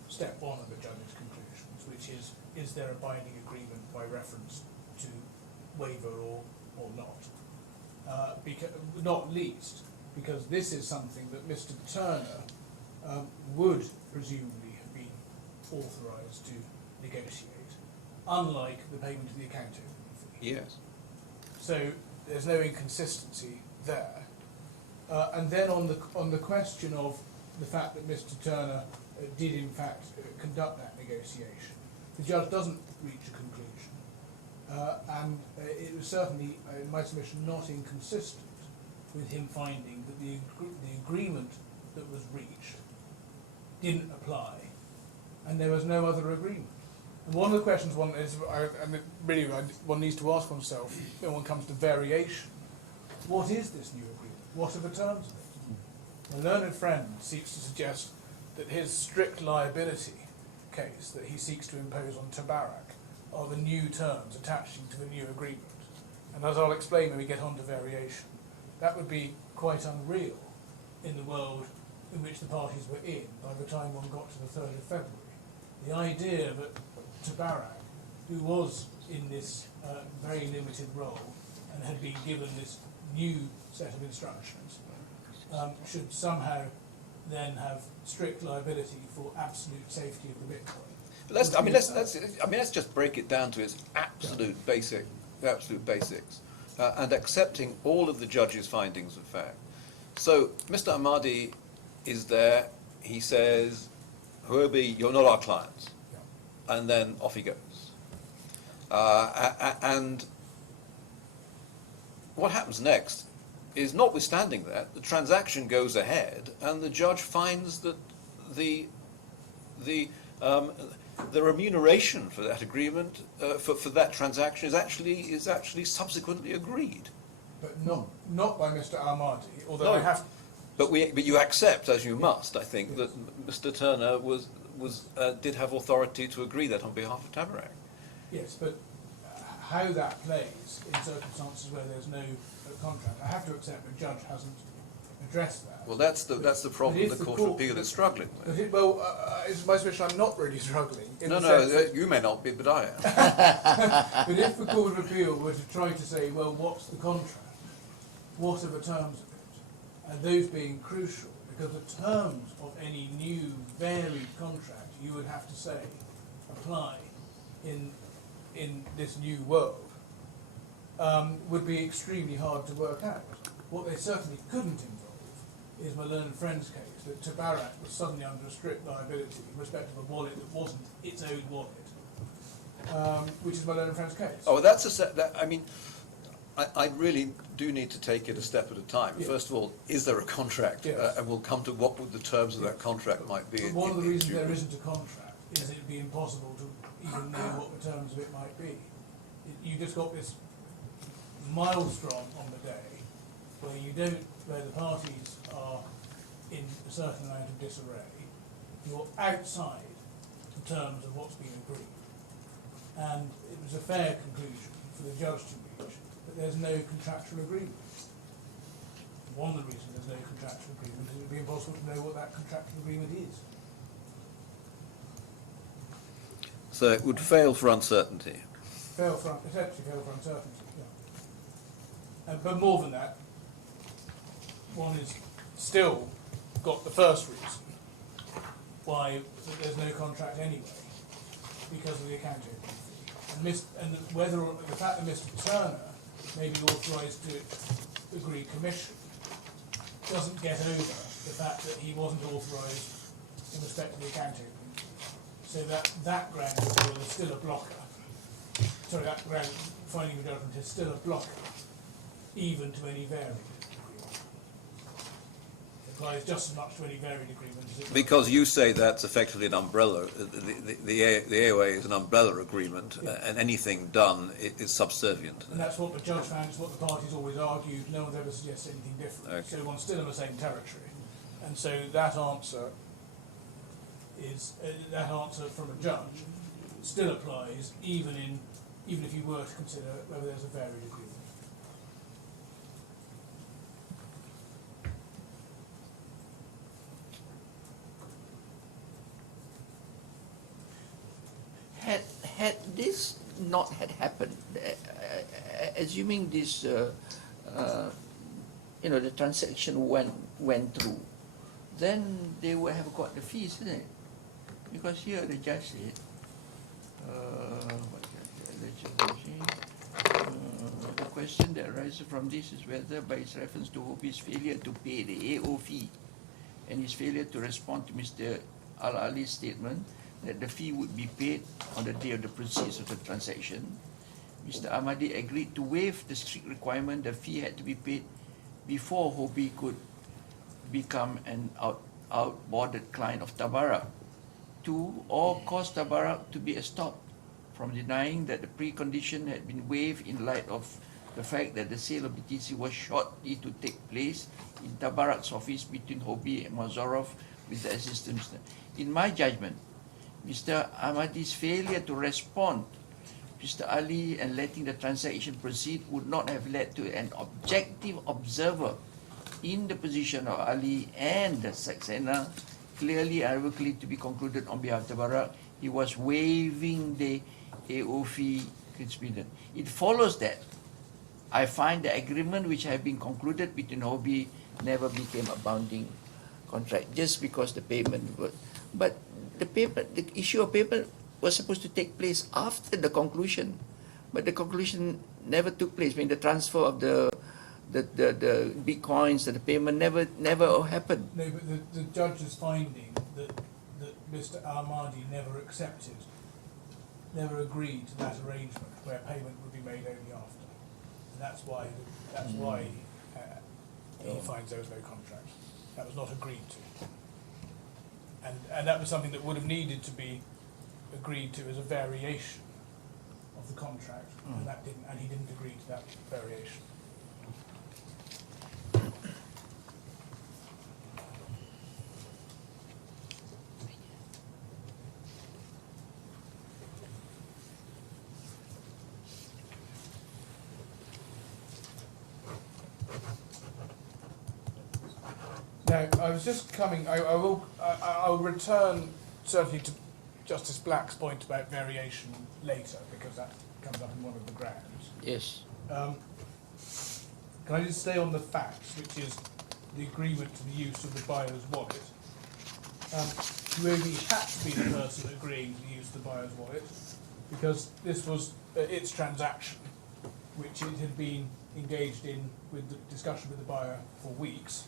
step one of the judge's conclusions, which is there a binding agreement by reference to waiver or not? Not least because this is something that Mr. Turner would presumably have been authorised to negotiate, unlike the payment of the account opening fee. Yes. So there's no inconsistency there. And then on the question of the fact that Mr. Turner did in fact conduct that negotiation, the judge doesn't reach a conclusion. And it was certainly, in my submission, not inconsistent with him finding that the agreement that was reached didn't apply, and there was no other agreement. And one of the questions one needs to ask oneself when one comes to variation: what is this new agreement? What are the terms of it? My learned friend seeks to suggest that his strict liability case that he seeks to impose on Tabarak are the new terms attaching to the new agreement. And as I'll explain when we get on to variation, that would be quite unreal in the world in which the parties were in by the time one got to the 3rd of February. The idea that Tabarak, who was in this very limited role and had been given this new set of instructions, should somehow then have strict liability for absolute safety of the Bitcoin. Let's just break it down to its absolute basics, and accepting all of the judge's findings of fact. So Mr. Ahmadi is there. He says, "Huobi, you're not our clients," and then off he goes. And what happens next is, notwithstanding that, the transaction goes ahead, and the judge finds that the remuneration for that agreement, for that transaction, is actually subsequently agreed. But not by Mr. Ahmadi, although No. I have. But you accept, as you must, I think, that Mr. Turner did have authority to agree that on behalf of Tabarak. Yes, but how that plays in circumstances where there's no contract, I have to accept the judge hasn't addressed that. Well, that's the problem But if the Court of Appeal is struggling with. It's my submission I'm not really struggling. You may not be, but I am. But if the Court of Appeal were to try to say, well, what's the contract? What are the terms of it? And those being crucial, because the terms of any new varied contract, you would have to say, apply in this new world, would be extremely hard to work out. What they certainly couldn't involve is my learned friend's case, that Tabarak was suddenly under a strict liability in respect of a wallet that wasn't its own wallet, which is my learned friend's case. Oh, I really do need to take it a step at a time. Yes. First of all, is there a contract? Yes. And we'll come to what would the terms of that contract might be. But one of the reasons there isn't a contract is it'd be impossible to even know what the terms of it might be. You just got this maelstrom on the day where the parties are in a certain amount of disarray. You're outside the terms of what's been agreed. And it was a fair conclusion for the judge to reach that there's no contractual agreement. One of the reasons there's no contractual agreement is it would be impossible to know what that contractual agreement is. So it would fail for uncertainty. Potentially fail for uncertainty, yeah. But more than that, one is still got the first reason why there's no contract anyway, because of the account opening fee. And the fact that Mr. Turner may be authorised to agree commission doesn't get over the fact that he wasn't authorised in respect to the account opening. So that ground of appeal is still a blocker. Sorry, that ground finding the judgment is still a blocker, even to any variant. applies just as much to any varied agreement as it does. Because you say that's effectively an umbrella, the AOA is an umbrella agreement, and anything done is subservient. And that's what the judge found, it's what the parties always argued, no one's ever suggested anything different. Okay. So everyone's still in the same territory. And so that answer is, that answer from a judge still applies even if you were to consider whether there's a varied agreement. Had this not had happened, assuming this, the transaction went through, then they would have got the fees, isn't it? Because here the judge said, the question that arises from this is whether, by its reference to Huobi's failure to pay the AO fee and his failure to respond to Mr. Al-Ali's statement that the fee would be paid on the day of the proceeds of the transaction, Mr. Ahmadi agreed to waive the strict requirement the fee had to be paid before Huobi could become an outboarded client of Tabarak, or cause Tabarak to be stopped from denying that the precondition had been waived in light of the fact that the sale of BTC was shortly to take place in Tabarak's office between Huobi and Mazarov with the assistance. In my judgment, Mr. Ahmadi's failure to respond to Mr. Ali and letting the transaction proceed would not have led to an objective observer in the position of Ali and the Saxena clearly and unequivocally to be concluded on behalf of Tabarak he was waiving the AO fee conspiracy. It follows that I find the agreement which had been concluded between Huobi never became a binding contract just because the payment was, but the issue of payment was supposed to take place after the conclusion, but the conclusion never took place. I mean, the transfer of the bitcoins and the payment never happened. No, but the judge is finding that Mr. Ahmadi never agreed to that arrangement where payment would be made only after, and that's why he finds there was no contract. That was not agreed to. And that was something that would have needed to be agreed to as a variation of the contract, and he didn't agree to that variation. Now, I was just coming. I'll return certainly to Justice Black's point about variation later, because that comes up in one of the grounds. Yes. Can I just stay on the facts, which is the agreement to the use of the buyer's wallet? Huobi had to be the person agreeing to the use of the buyer's wallet, because this was its transaction, which it had been engaged in with the discussion with the buyer for weeks.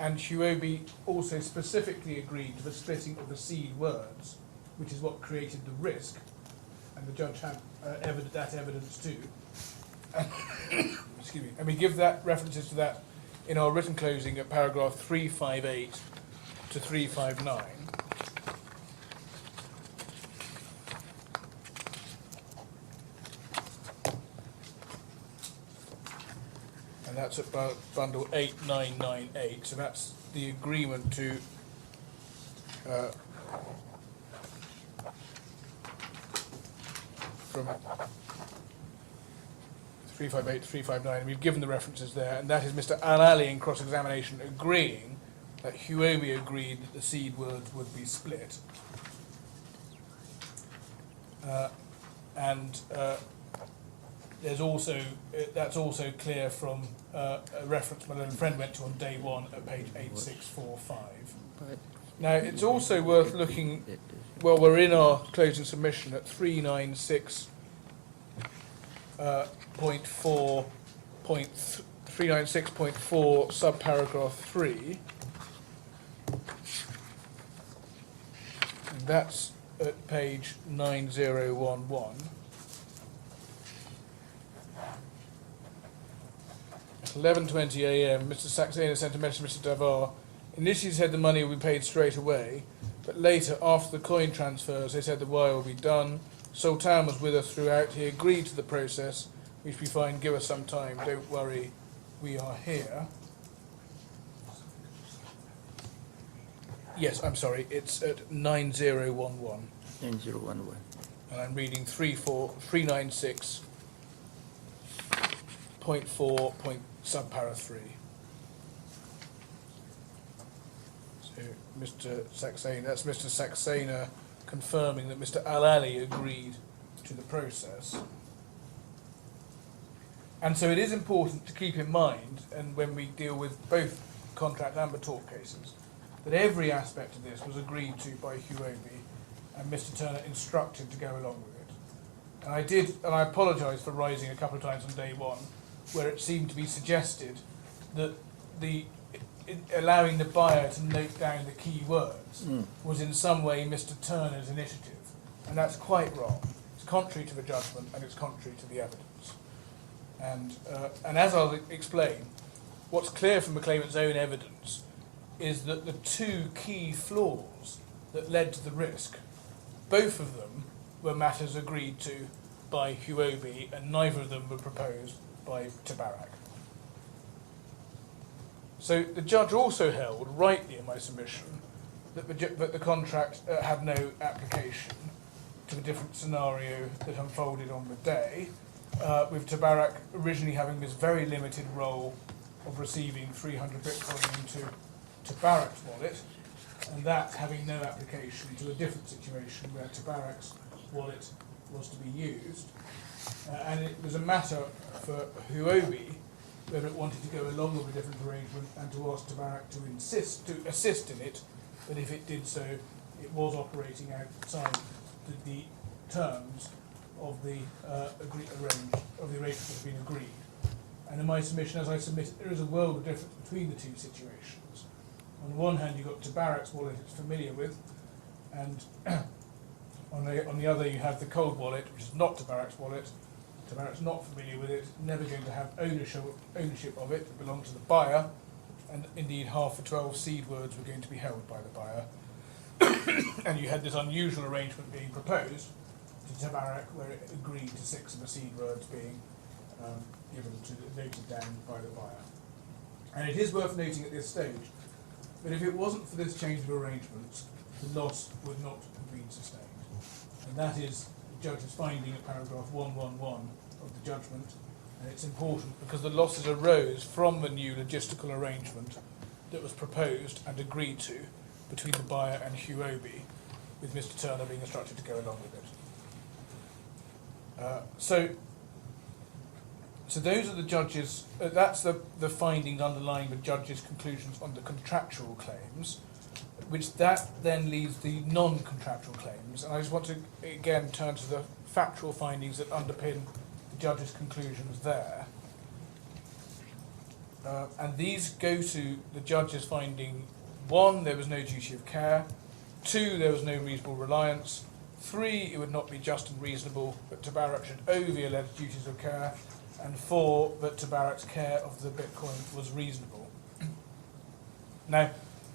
And Huobi also specifically agreed to the splitting of the seed words, which is what created the risk, and the judge had that evidence too. Excuse me. And we give that references to that in our written closing at paragraph 358 to 359. And that's at bundle 8998, so that's the agreement to from 358 to 359. We've given the references there, and that is Mr. Al-Ali in cross-examination agreeing that Huobi agreed that the seed words would be split. There's also that's also clear from a reference my little friend went to on day one at page 8645. Now it's also worth looking. Well, we're in our closing submission at 396.4 subparagraph 3. And that's at page 9011. At 11:20 a.m., Mr. Saxena sent a message to Mr. Davar initially said the money will be paid straight away, but later, after the coin transfers, they said the wire will be done. Sultan was with us throughout. He agreed to the process, which we find, give us some time, don't worry, we are here. Yes, I'm sorry, it's at 9011. 9011. And I'm reading 396.4. Subpara 3. So, Mr. Saxena, that's Mr. Saxena confirming that Mr. Al-Ali agreed to the process. And so it is important to keep in mind, and when we deal with both contract and Batalk cases, that every aspect of this was agreed to by Huobi, and Mr. Turner instructed to go along with it. And I apologise for rising a couple of times on day one, where it seemed to be suggested that allowing the buyer to note down the key words was in some way Mr. Turner's initiative, and that's quite wrong. It's contrary to the judgment and it's contrary to the evidence. And as I'll explain, what's clear from the claimant's own evidence is that the two key flaws that led to the risk, both of them were matters agreed to by Huobi, and neither of them were proposed by Tabarak. So the judge also held, rightly in my submission, that the contract had no application to the different scenario that unfolded on the day, with Tabarak originally having this very limited role of receiving 300 Bitcoin into Tabarak's wallet, and that having no application to a different situation where Tabarak's wallet was to be used. And it was a matter for Huobi whether it wanted to go along with a different arrangement and to ask Tabarak to assist in it, but if it did so, it was operating outside the terms of the arrangement that had been agreed. And in my submission, as I submitted, there is a world of difference between the two situations. On the one hand, you've got Tabarak's wallet it's familiar with, and on the other you have the cold wallet, which is not Tabarak's wallet. Tabarak's not familiar with it, never going to have ownership of it. It belonged to the buyer, and indeed half the 12 seed words were going to be held by the buyer. And you had this unusual arrangement being proposed to Tabarak, where it agreed to 6 of the seed words being noted down by the buyer. And it is worth noting at this stage that if it wasn't for this change of arrangements, the loss would not have been sustained. And that is the judge's finding at paragraph 111 of the judgment. And it's important because the losses arose from the new logistical arrangement that was proposed and agreed to between the buyer and Huobi, with Mr. Turner being instructed to go along with it. So those are the judges, that's the findings underlying the judge's conclusions on the contractual claims, which that then leaves the non-contractual claims. And I just want to again turn to the factual findings that underpin the judge's conclusions there. And these go to the judge's finding: 1, there was no duty of care; 2, there was no reasonable reliance; 3, it would not be just and reasonable that Tabarak should owe the alleged duties of care; and 4, that Tabarak's care of the Bitcoin was reasonable. Now,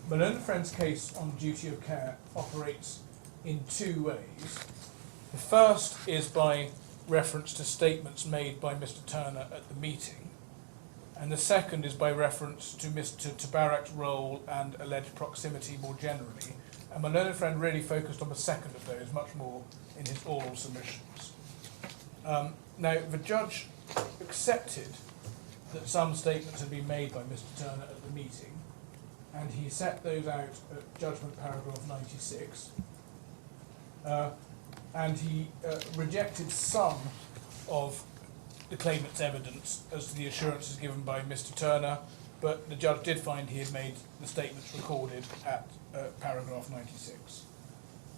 Malone and Friends' case on duty of care operates in 2 ways. The first is by reference to statements made by Mr. Turner at the meeting, and the second is by reference to Mr. Tabarak's role and alleged proximity more generally. And Malone and Friend really focused on the second of those much more in his oral submissions. Now, the judge accepted that some statements had been made by Mr. Turner at the meeting, and he set those out at judgment paragraph 96, and he rejected some of the claimant's evidence as to the assurances given by Mr. Turner, but the judge did find he had made the statements recorded at paragraph 96.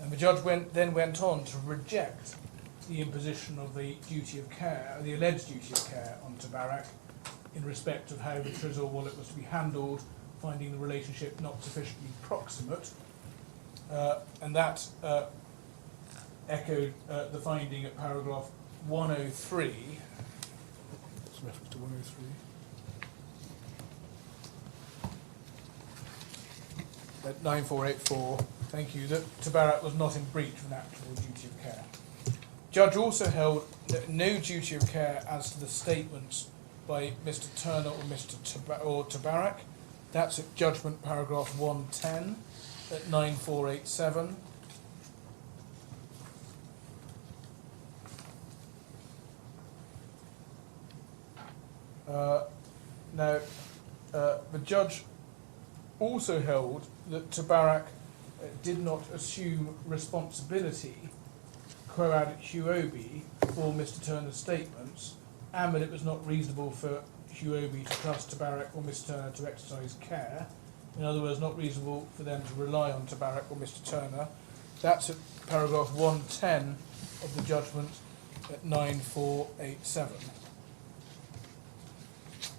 And the judge then went on to reject the imposition of the duty of care, the alleged duty of care on Tabarak in respect of how the Trezor wallet was to be handled, finding the relationship not sufficiently proximate, and that echoed the finding at paragraph 103. What's the reference to 103? at 9484, thank you, that Tabarak was not in breach of an actual duty of care. Judge also held that no duty of care as to the statements by Mr. Thurner or Mr. Tabarak. That's at judgment paragraph 110 at 9487. The judge also held that Tabarak did not assume responsibility quo ad Huobi for Mr. Thurner's statements, and that it was not reasonable for Huobi to trust Tabarak or Mr. Thurner to exercise care. In other words, not reasonable for them to rely on Tabarak or Mr. Thurner. That's at paragraph 110 of the judgment at 9487.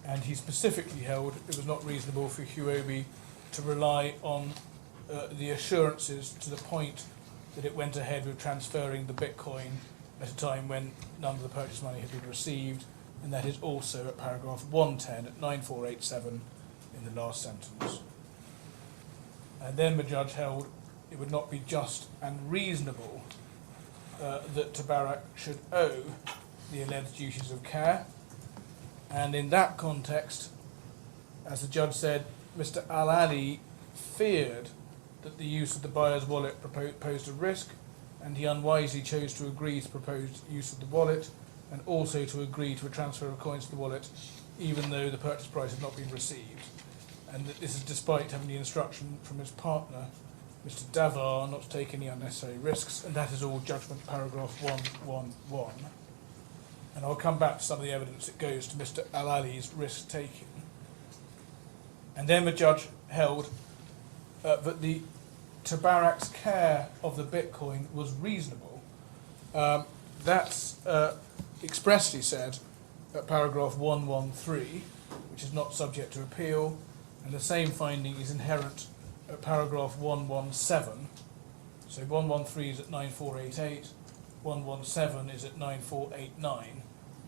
And he specifically held it was not reasonable for Huobi to rely on the assurances to the point that it went ahead with transferring the Bitcoin at a time when none of the purchase money had been received, and that is also at paragraph 110 at 9487 in the last sentence. And then the judge held it would not be just and reasonable that Tabarak should owe the alleged duties of care. And in that context, as the judge said, Mr. Al-Ali feared that the use of the buyer's wallet posed a risk, and he unwisely chose to agree to proposed use of the wallet, and also to agree to a transfer of coins to the wallet, even though the purchase price had not been received. And that this is despite having the instruction from his partner, Mr. Davar, not to take any unnecessary risks, and that is all judgment paragraph 111. And I'll come back to some of the evidence that goes to Mr. Al-Ali's risk-taking. And then the judge held that the Tabarak's care of the Bitcoin was reasonable. That's expressly said at paragraph 113, which is not subject to appeal, and the same finding is inherent at paragraph 117. So 113 is at 9488, 117 is at 9489,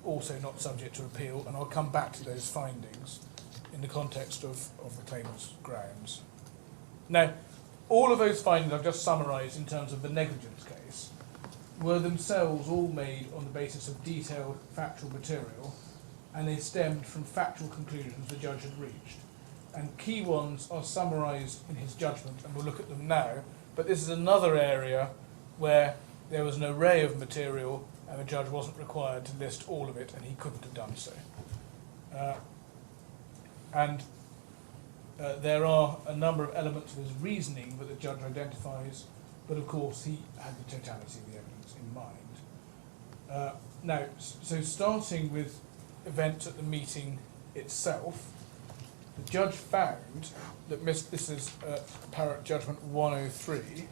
also not subject to appeal, and I'll come back to those findings in the context of the claimant's grounds. Now, all of those findings I've just summarised in terms of the negligence case were themselves all made on the basis of detailed factual material, and they stemmed from factual conclusions the judge had reached. And key ones are summarised in his judgment, and we'll look at them now, but this is another area where there was an array of material and the judge wasn't required to list all of it, and he couldn't have done so. There are a number of elements of his reasoning that the judge identifies, but of course he had the totality of the evidence in mind. Now, so starting with events at the meeting itself, the judge found that this is Parrot Judgment 103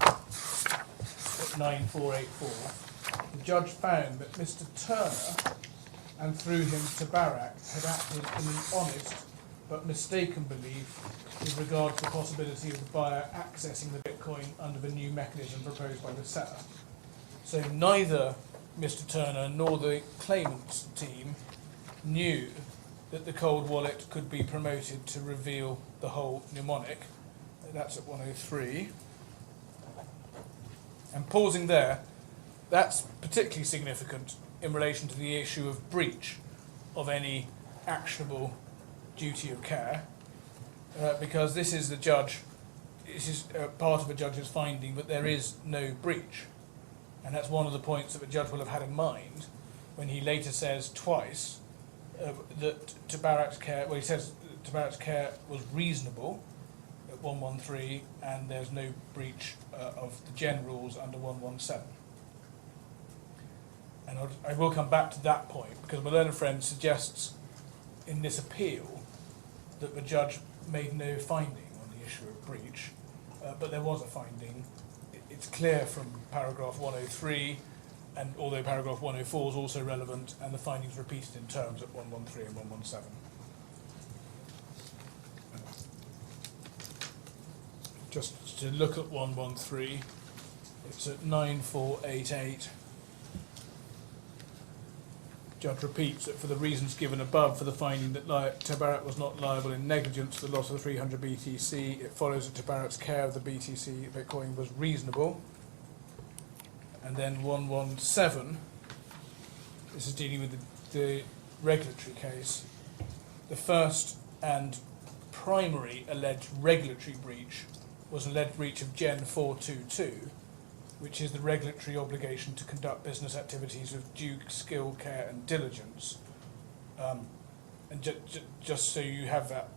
at 9484. The judge found that Mr. Thurner, and through him Tabarak, had acted in an honest but mistaken belief with regard to the possibility of the buyer accessing the Bitcoin under the new mechanism proposed by the seller. So neither Mr. Thurner nor the claimant's team knew that the cold wallet could be promoted to reveal the whole mnemonic. That's at 103. And pausing there, that's particularly significant in relation to the issue of breach of any actionable duty of care, because this is part of the judge's finding that there is no breach. And that's one of the points that the judge will have had in mind when he later says twice that Tabarak's care, well, he says Tabarak's care was reasonable at 113, and there's no breach of the gen rules under 117. And I will come back to that point, because my learned friend suggests in this appeal that the judge made no finding on the issue of breach, but there was a finding. It's clear from paragraph 103, and although paragraph 104 is also relevant, and the findings repeated in terms at 113 and 117. Just to look at 113, it's at 9488. Judge repeats that for the reasons given above for the finding that Tabarak was not liable in negligence for the loss of the 300 BTC, it follows that Tabarak's care of the BTC Bitcoin was reasonable. And then 117, this is dealing with the regulatory case. The first and primary alleged regulatory breach was alleged breach of Gen 422, which is the regulatory obligation to conduct business activities with due skill, care and diligence. And just so you have that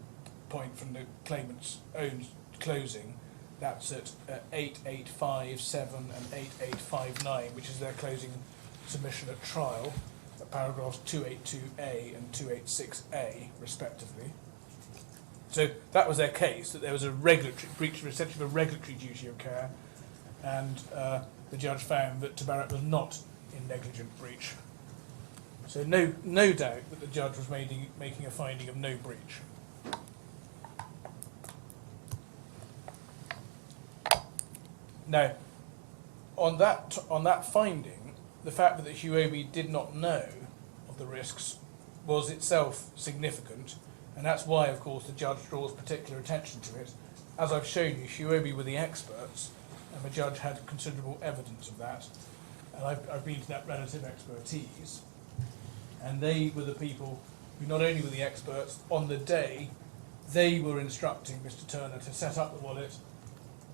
point from the claimant's own closing, that's at 8857 and 8859, which is their closing submission at trial, at paragraphs 282A and 286A, respectively. So that was their case, that there was a regulatory breach, essentially a regulatory duty of care, and the judge found that Tabarak was not in negligent breach. So no doubt that the judge was making a finding of no breach. Now, on that finding, the fact that the Huobi did not know of the risks was itself significant, and that's why, of course, the judge draws particular attention to it. As I've shown you, Huobi were the experts, and the judge had considerable evidence of that, and I've been to that relative expertise, and they were the people who not only were the experts, on the day they were instructing Mr. Thurner to set up the wallet.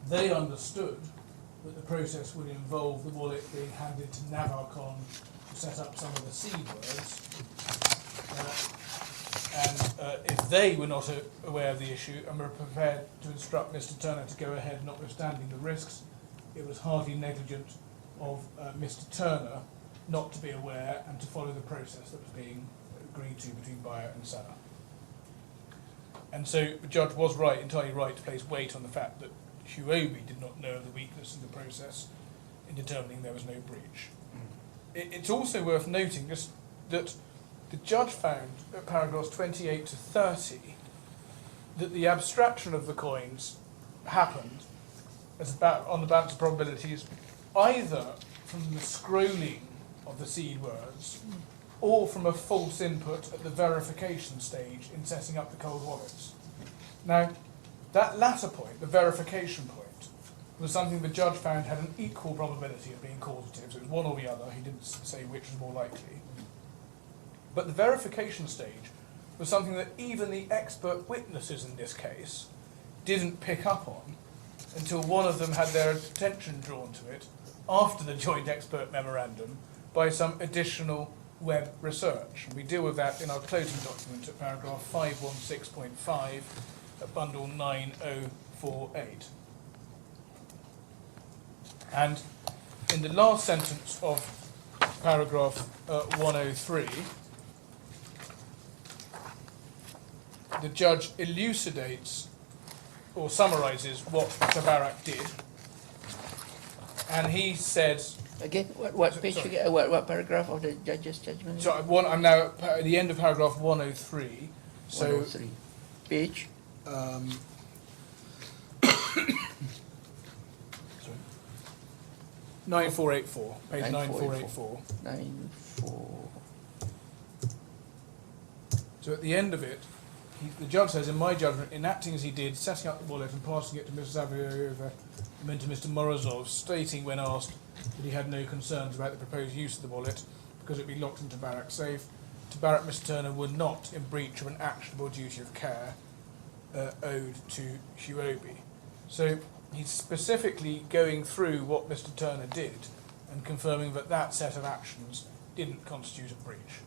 They understood that the process would involve the wallet being handed to Navarcon to set up some of the seed words, and if they were not aware of the issue and were prepared to instruct Mr. Thurner to go ahead notwithstanding the risks, it was hardly negligent of Mr. Thurner not to be aware and to follow the process that was being agreed to between buyer and seller. And so the judge was right, entirely right, to place weight on the fact that Huobi did not know of the weakness in the process in determining there was no breach. It's also worth noting just that the judge found at paragraphs 28 to 30 that the abstraction of the coins happened on the balance of probabilities either from the scrolling of the seed words or from a false input at the verification stage in setting up the cold wallets. Now, that latter point, the verification point, was something the judge found had an equal probability of being causative, so it was one or the other, he didn't say which was more likely. But the verification stage was something that even the expert witnesses in this case didn't pick up on until one of them had their attention drawn to it after the joint expert memorandum by some additional web research. And we deal with that in our closing document at paragraph 516.5 at bundle 9048. And in the last sentence of paragraph 103, the judge elucidates or summarises what Tabarak did, and he said... Again, what page sorry. again? What paragraph of the judge's judgment? So I'm now at the end of paragraph 103. So 103. Page? Sorry. 9484, page 9484. 94. So at the end of it, the judge says, in my judgment, in acting as he did, setting up the wallet and passing it to Mr. Zavierova and then to Mr. Morozov, stating when asked that he had no concerns about the proposed use of the wallet because it would be locked in Tabarak's safe, Tabarak, Mr. Thurner, were not in breach of an actionable duty of care owed to Huobi. So he's specifically going through what Mr. Thurner did and confirming that that set of actions didn't constitute a breach.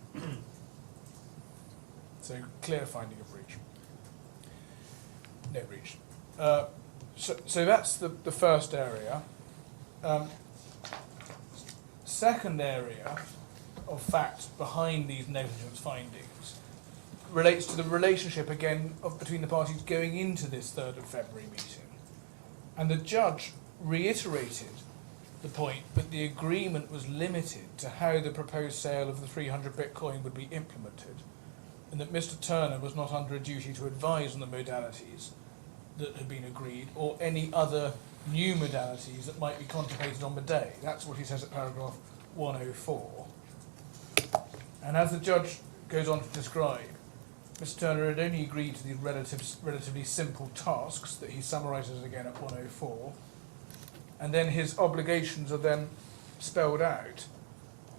So clear finding of breach. No breach. So that's the first area. Second area of fact behind these negligence findings relates to the relationship again between the parties going into this 3rd of February meeting. And the judge reiterated the point that the agreement was limited to how the proposed sale of the 300 Bitcoin would be implemented, and that Mr. Thurner was not under a duty to advise on the modalities that had been agreed or any other new modalities that might be contemplated on the day. That's what he says at paragraph 104. And as the judge goes on to describe, Mr. Turner had only agreed to these relatively simple tasks that he summarises again at 104, and then his obligations are then spelled out,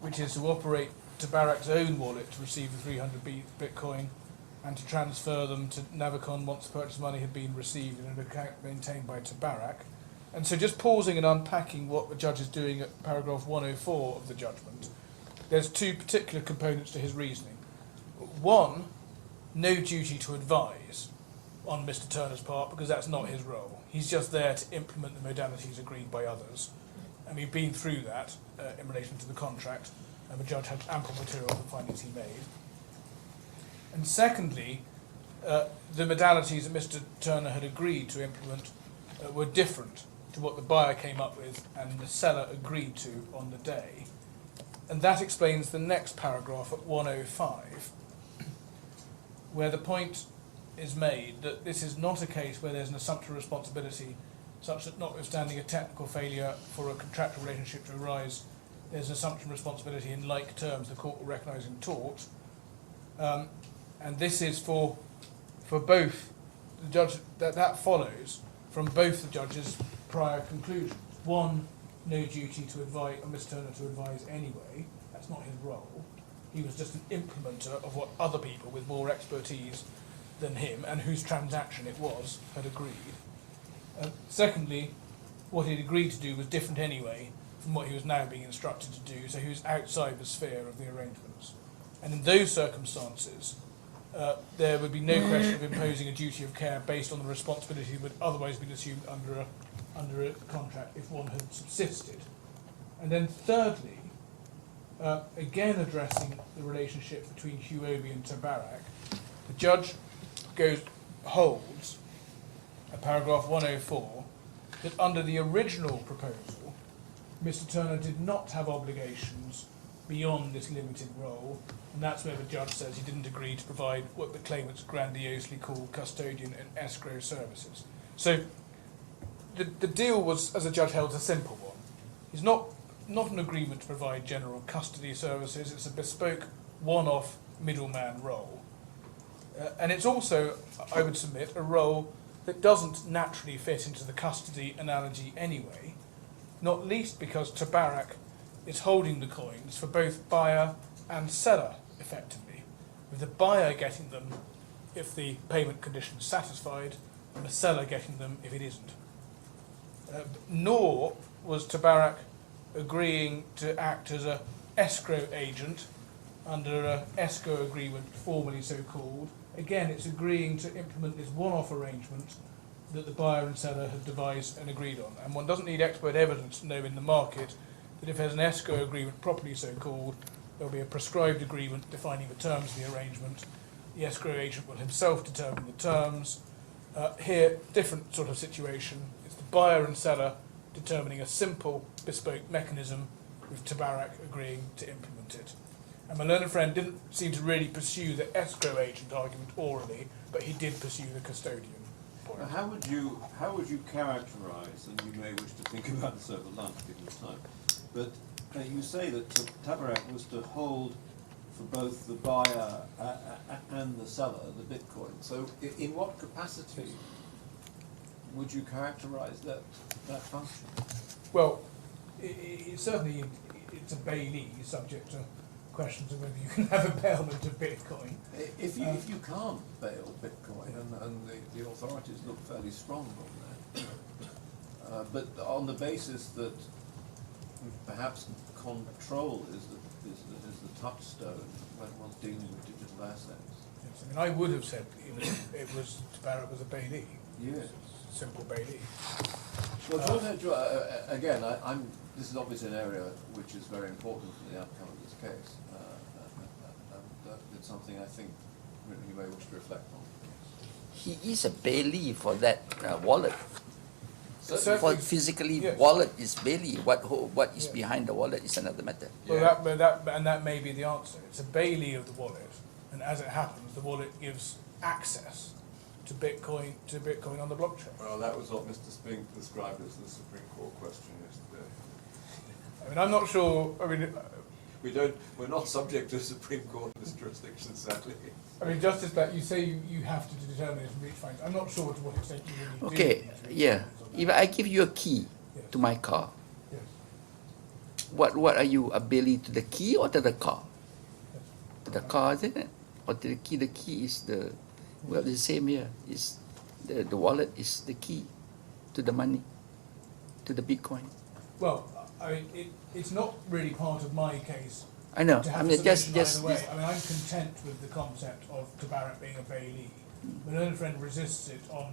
which is to operate Tabarak's own wallet to receive the 300 Bitcoin and to transfer them to Navicon once the purchase money had been received in an account maintained by Tabarak. And so just pausing and unpacking what the judge is doing at paragraph 104 of the judgment, there's two particular components to his reasoning. One, no duty to advise on Mr. Turner's part, because that's not his role. He's just there to implement the modalities agreed by others. And we've been through that in relation to the contract, and the judge had ample material for the findings he made. And secondly, the modalities that Mr. Turner had agreed to implement were different to what the buyer came up with and the seller agreed to on the day. And that explains the next paragraph at 105, where the point is made that this is not a case where there's an assumption of responsibility such that notwithstanding a technical failure for a contractual relationship to arise, there's an assumption of responsibility in like terms the court will recognise in tort. And this is for both the judge, that follows from both the judges' prior conclusions. One, no duty to advise, or Mr. Turner to advise anyway, that's not his role. He was just an implementer of what other people with more expertise than him, and whose transaction it was, had agreed. Secondly, what he'd agreed to do was different anyway from what he was now being instructed to do, so he was outside the sphere of the arrangements. And in those circumstances, there would be no question of imposing a duty of care based on the responsibility that would otherwise been assumed under a contract if one had subsisted. And then thirdly, again addressing the relationship between Huobi and Tabarak, the judge holds, at paragraph 104, that under the original proposal, Mr. Turner did not have obligations beyond this limited role, and that's where the judge says he didn't agree to provide what the claimants grandiosely call custodian and escrow services. So the deal was, as the judge held, a simple one. It's not an agreement to provide general custody services, it's a bespoke one-off middleman role. And it's also, I would submit, a role that doesn't naturally fit into the custody analogy anyway, not least because Tabarak is holding the coins for both buyer and seller, effectively, with the buyer getting them if the payment condition is satisfied, and the seller getting them if it isn't. Nor was Tabarak agreeing to act as an escrow agent under an escrow agreement, formally so called. Again, it's agreeing to implement this one-off arrangement that the buyer and seller have devised and agreed on. And one doesn't need expert evidence to know in the market that if there's an escrow agreement properly so called, there'll be a prescribed agreement defining the terms of the arrangement. The escrow agent will himself determine the terms. Here, different sort of situation. It's the buyer and seller determining a simple, bespoke mechanism with Tabarak agreeing to implement it. And my learned friend didn't seem to really pursue the escrow agent argument orally, but he did pursue the custodian point. Now, how would you characterise, and you may wish to think about this over lunch given the time, but you say that Tabarak was to hold for both the buyer and the seller the Bitcoin. So in what capacity would you characterise that function? Well, certainly it's a bailee subject to questions of whether you can have a bailment of Bitcoin. If you can't bail Bitcoin, and the authorities look fairly strong on that, but on the basis that perhaps control is the touchstone when one's dealing with digital assets. Yes, I mean, I would have said it was Tabarak was a bailee. Yes. Simple bailee. Well, again, this is obviously an area which is very important for the outcome of this case, and it's something I think you may wish to reflect on. He is a bailee for that wallet. So For physically, yes. wallet is bailee. What is behind the wallet is another matter. Well, that may be the answer. It's a bailee of the wallet, and as it happens, the wallet gives access to Bitcoin on the blockchain. Well, that was what Mr. Spink described as the Supreme Court question yesterday. I mean, I'm not sure. I mean, we're not subject to Supreme Court in this jurisdiction, sadly. I mean, Justice Black, you say you have to determine it and reach findings. I'm not sure to what extent you really do. Okay, need to reach yeah. findings on If that. I give you a key Yes. to my car, Yes. what are you, a bailee to the key or to the car? Yes. To the car, isn't it? Or to the key? The key is the, well, the same here. Is the wallet is the key to the money, to the Bitcoin. Well, I mean, it's not really part of my case I know. to I have mean, a just solution either way. I mean, I'm content with the concept of Tabarak being a bailee. My learned friend resists it on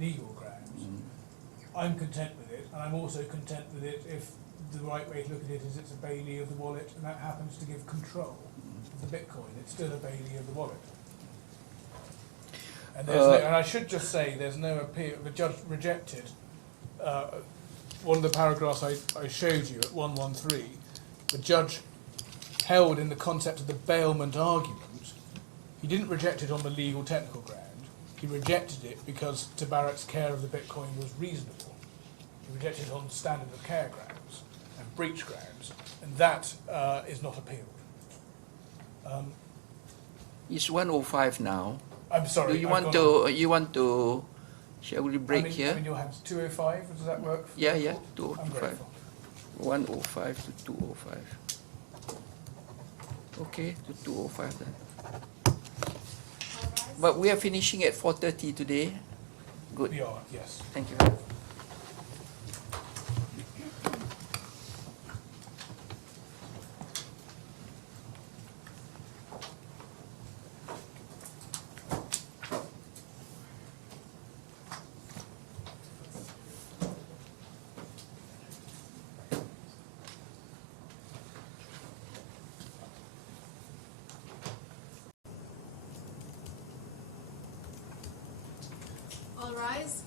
legal grounds. I'm content with it, and I'm also content with it if the right way to look at it is it's a bailee of the wallet, and that happens to give control of the Bitcoin. It's still a bailee of the wallet. And, and I should just say, there's no appeal. The judge rejected one of the paragraphs I showed you at 113. The judge held in the concept of the bailment argument. He didn't reject it on the legal technical ground. He rejected it because Tabarak's care of the Bitcoin was reasonable. He rejected it on standard of care grounds and breach grounds, and that is not appealed. It's 1:05 now. I'm sorry. Do you I've want gone to? on. You want to? Shall we break I'm here? in your hands. 2:05. Does that work? For Yeah, you? yeah. I'm 2:05. grateful. 1:05 to 2:05. Okay, to 2:05 then. But we are finishing at 4:30 today. Good. We are. Yes. Thank you. All rise.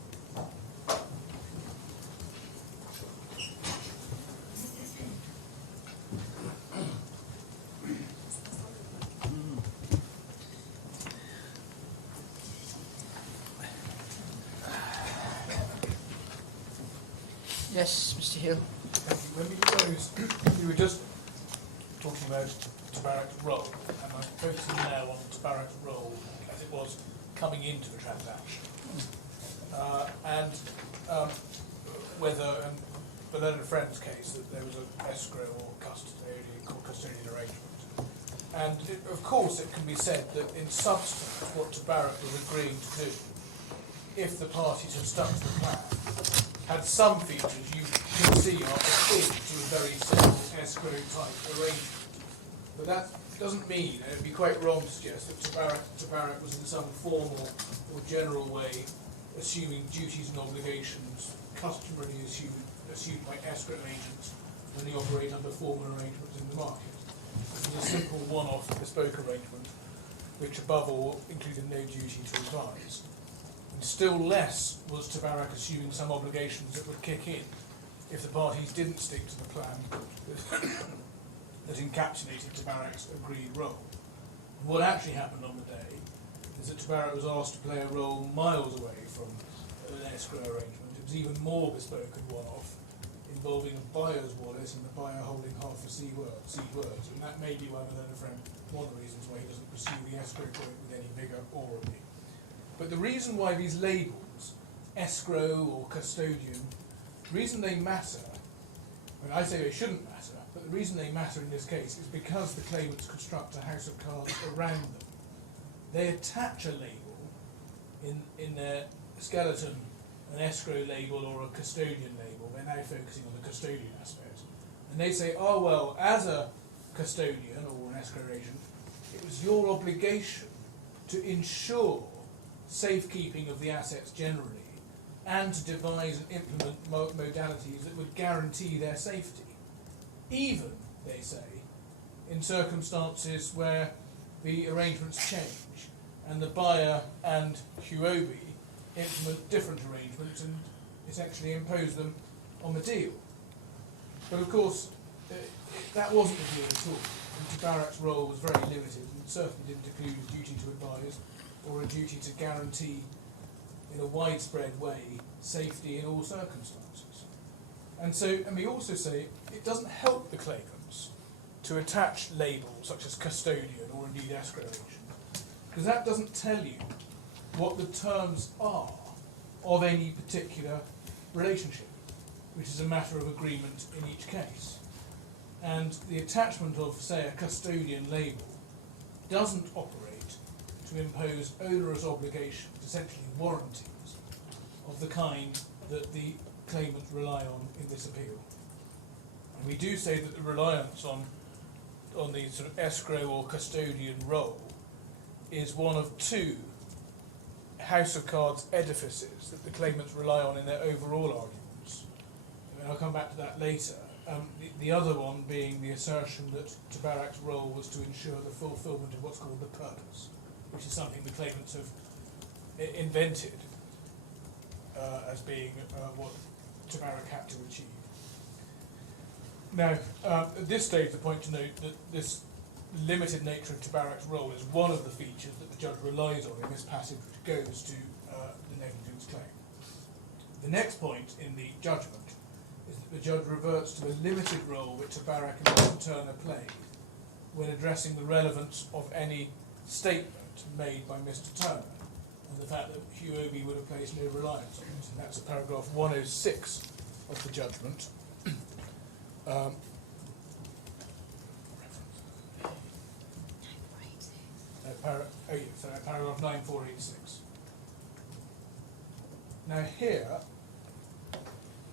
Yes, Mr. Hill. Thank you. When we closed, we were just talking about Tabarak's role, and I'm focusing now on Tabarak's role as it was coming into the transaction. And whether, the learned friend's case, that there was an escrow or custodian arrangement. And of course it can be said that in substance what Tabarak was agreeing to do, if the parties had stuck to the plan, had some features you can see are akin to a very simple escrow type arrangement. But that doesn't mean, and it would be quite wrong to suggest that Tabarak was in some formal or general way assuming duties and obligations customarily assumed by escrow agents when they operate under formal arrangements in the market. It was a simple one-off bespoke arrangement which above all included no duty to advise. And still less was Tabarak assuming some obligations that would kick in if the parties didn't stick to the plan that encapsulated Tabarak's agreed role. And what actually happened on the day is that Tabarak was asked to play a role miles away from an escrow arrangement. It was even more bespoke and one-off, involving a buyer's wallet and the buyer holding half the seed words. And that may be one of the reasons why he doesn't pursue the escrow point with any vigour orally. But the reason why these labels, escrow or custodian, the reason they matter, I mean, I say they shouldn't matter, but the reason they matter in this case is because the claimants construct a house of cards around them. They attach a label in their skeleton, an escrow label or a custodian label. They're now focusing on the custodian aspect. And they say, oh well, as a custodian or an escrow agent, it was your obligation to ensure safekeeping of the assets generally and to devise and implement modalities that would guarantee their safety. Even, they say, in circumstances where the arrangements change and the buyer and Huobi implement different arrangements and essentially impose them on the deal. But of course, that wasn't the deal at all. And Tabarak's role was very limited and certainly didn't include a duty to advise or a duty to guarantee in a widespread way safety in all circumstances. And so, and we also say it doesn't help the claimants to to attach labels such as custodian or indeed escrow agent, because that doesn't tell you what the terms are of any particular relationship, which is a matter of agreement in each case. And the attachment of, say, a custodian label doesn't operate to impose onerous obligations, essentially warranties, of the kind that the claimant rely on in this appeal. And we do say that the reliance on the sort of escrow or custodian role is one of two house of cards edifices that the claimants rely on in their overall arguments. And I'll come back to that later. The other one being the assertion that Tabarak's role was to ensure the fulfilment of what's called the purpose, which is something the claimants have invented as being what Tabarak had to achieve. Now, at this stage, the point to note that this limited nature of Tabarak's role is one of the features that the judge relies on in this passage, which goes to the negligence claim. The next point in the judgment is that the judge reverts to a limited role which Tabarak and Mr. Thurner played when addressing the relevance of any statement made by Mr. Thurner, and the fact that Huobi would have placed no reliance on it. And that's in paragraph 106 of the judgment. Paragraph 9486. Now here,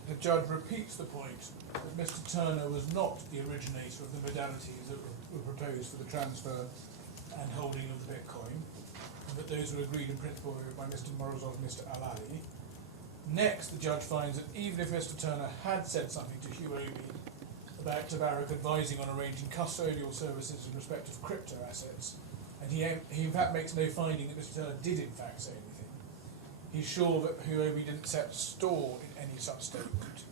the judge repeats the point that Mr. Thurner was not the originator of the modalities that were proposed for the transfer and holding of the Bitcoin, and that those were agreed in principle by Mr. Morozov and Mr. Alali. Next, the judge finds that even if Mr. Thurner had said something to Huobi about Tabarak advising on arranging custodial services in respect of crypto assets, and he in fact makes no finding that Mr. Thurner did in fact say anything, he's sure that Huobi didn't set store in any such statement.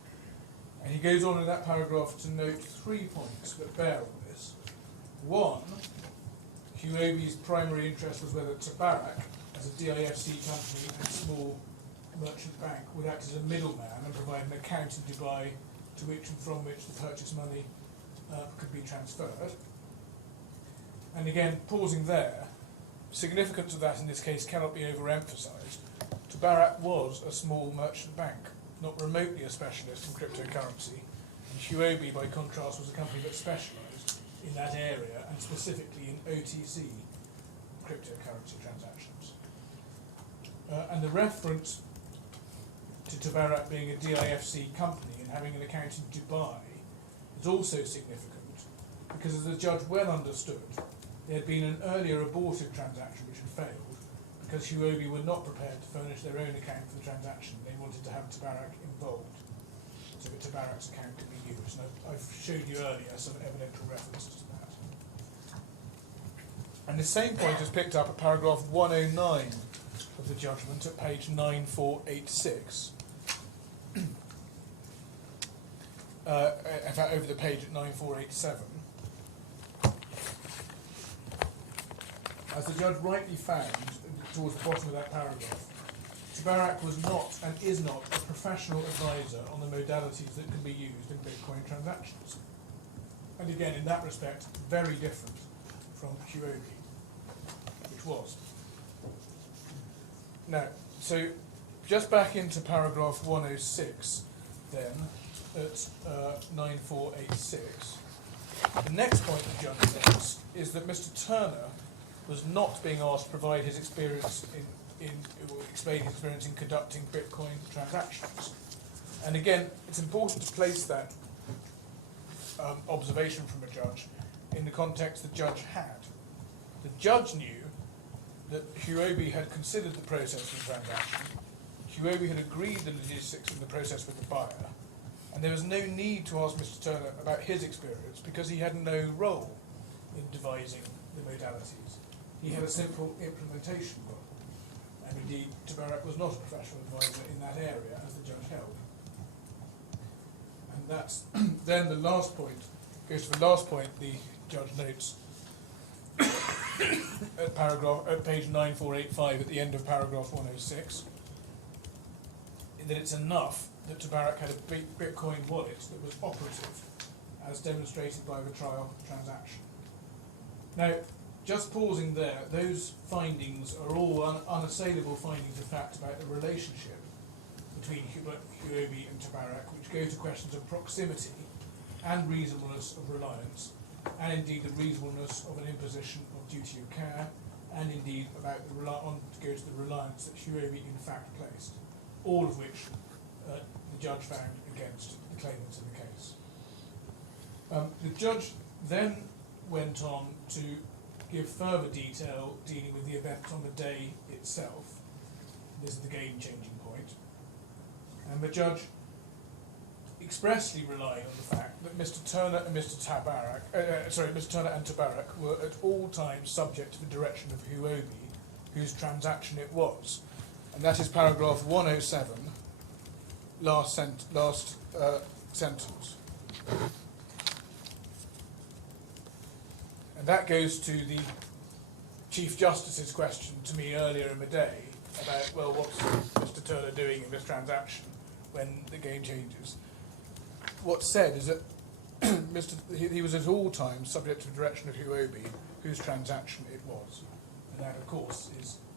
And he goes on in that paragraph to note 3 points that bear on this. One, Huobi's primary interest was whether Tabarak, as a DIFC company and small merchant bank, would act as a middleman and provide an account in Dubai to which and from which the purchase money could be transferred. And again, pausing there, significance of that in this case cannot be overemphasised. Tabarak was a small merchant bank, not remotely a specialist in cryptocurrency, and Huobi, by contrast, was a company that specialised in that area, and specifically in OTC cryptocurrency transactions. And the reference to Tabarak being a DIFC company and having an account in Dubai is also significant, because as the judge well understood, there had been an earlier abortive transaction which had failed, because Huobi were not prepared to furnish their own account for the transaction. They wanted to have Tabarak involved, so that Tabarak's account could be used. And I've showed you earlier some evidential references to that. And the same point is picked up at paragraph 109 of the judgment at page 9486. In fact, over the page at 9487. As the judge rightly found, towards the bottom of that paragraph, Tabarak was not and is not a professional advisor on the modalities that can be used in Bitcoin transactions. And again, in that respect, very different from Huobi, which was. Now, so just back into paragraph 106, then, at 9486, the next point the judge makes is that Mr. Thurner was not being asked to provide his experience explain his experience in conducting Bitcoin transactions. And again, it's important to place that observation from a judge in the context the judge had. The judge knew that Huobi had considered the process of the transaction, Huobi had agreed the logistics of the process with the buyer, and there was no need to ask Mr. Thurner about his experience because he had no role in devising the modalities. He had a simple implementation role, and indeed Tabarak was not a professional advisor in that area, as the judge held. And that's then the last point, goes to the last point the judge notes at page 9485 at the end of paragraph 106, that it's enough that Tabarak had a Bitcoin wallet that was operative as demonstrated by the trial transaction. Now, just pausing there, those findings are all unassailable findings of fact about the relationship between Huobi and Tabarak, which go to questions of proximity and reasonableness of reliance, and indeed the reasonableness of an imposition of duty of care, and indeed about the go to the reliance that Huobi in fact placed, all of which the judge found against the claimants in the case. The judge then went on to give further detail dealing with the events on the day itself. This is the game-changing point. And the judge expressly relied on the fact that Mr. Turner and Mr. Turner and Tabarak were at all times subject to the direction of Huobi, whose transaction it was. And that is paragraph 107, last sentence. And that goes to the Chief Justice's question to me earlier in the day about, well, what's Mr. Turner doing in this transaction when the game changes? What's said is that he was at all times subject to the direction of Huobi, whose transaction it was. And that, of course,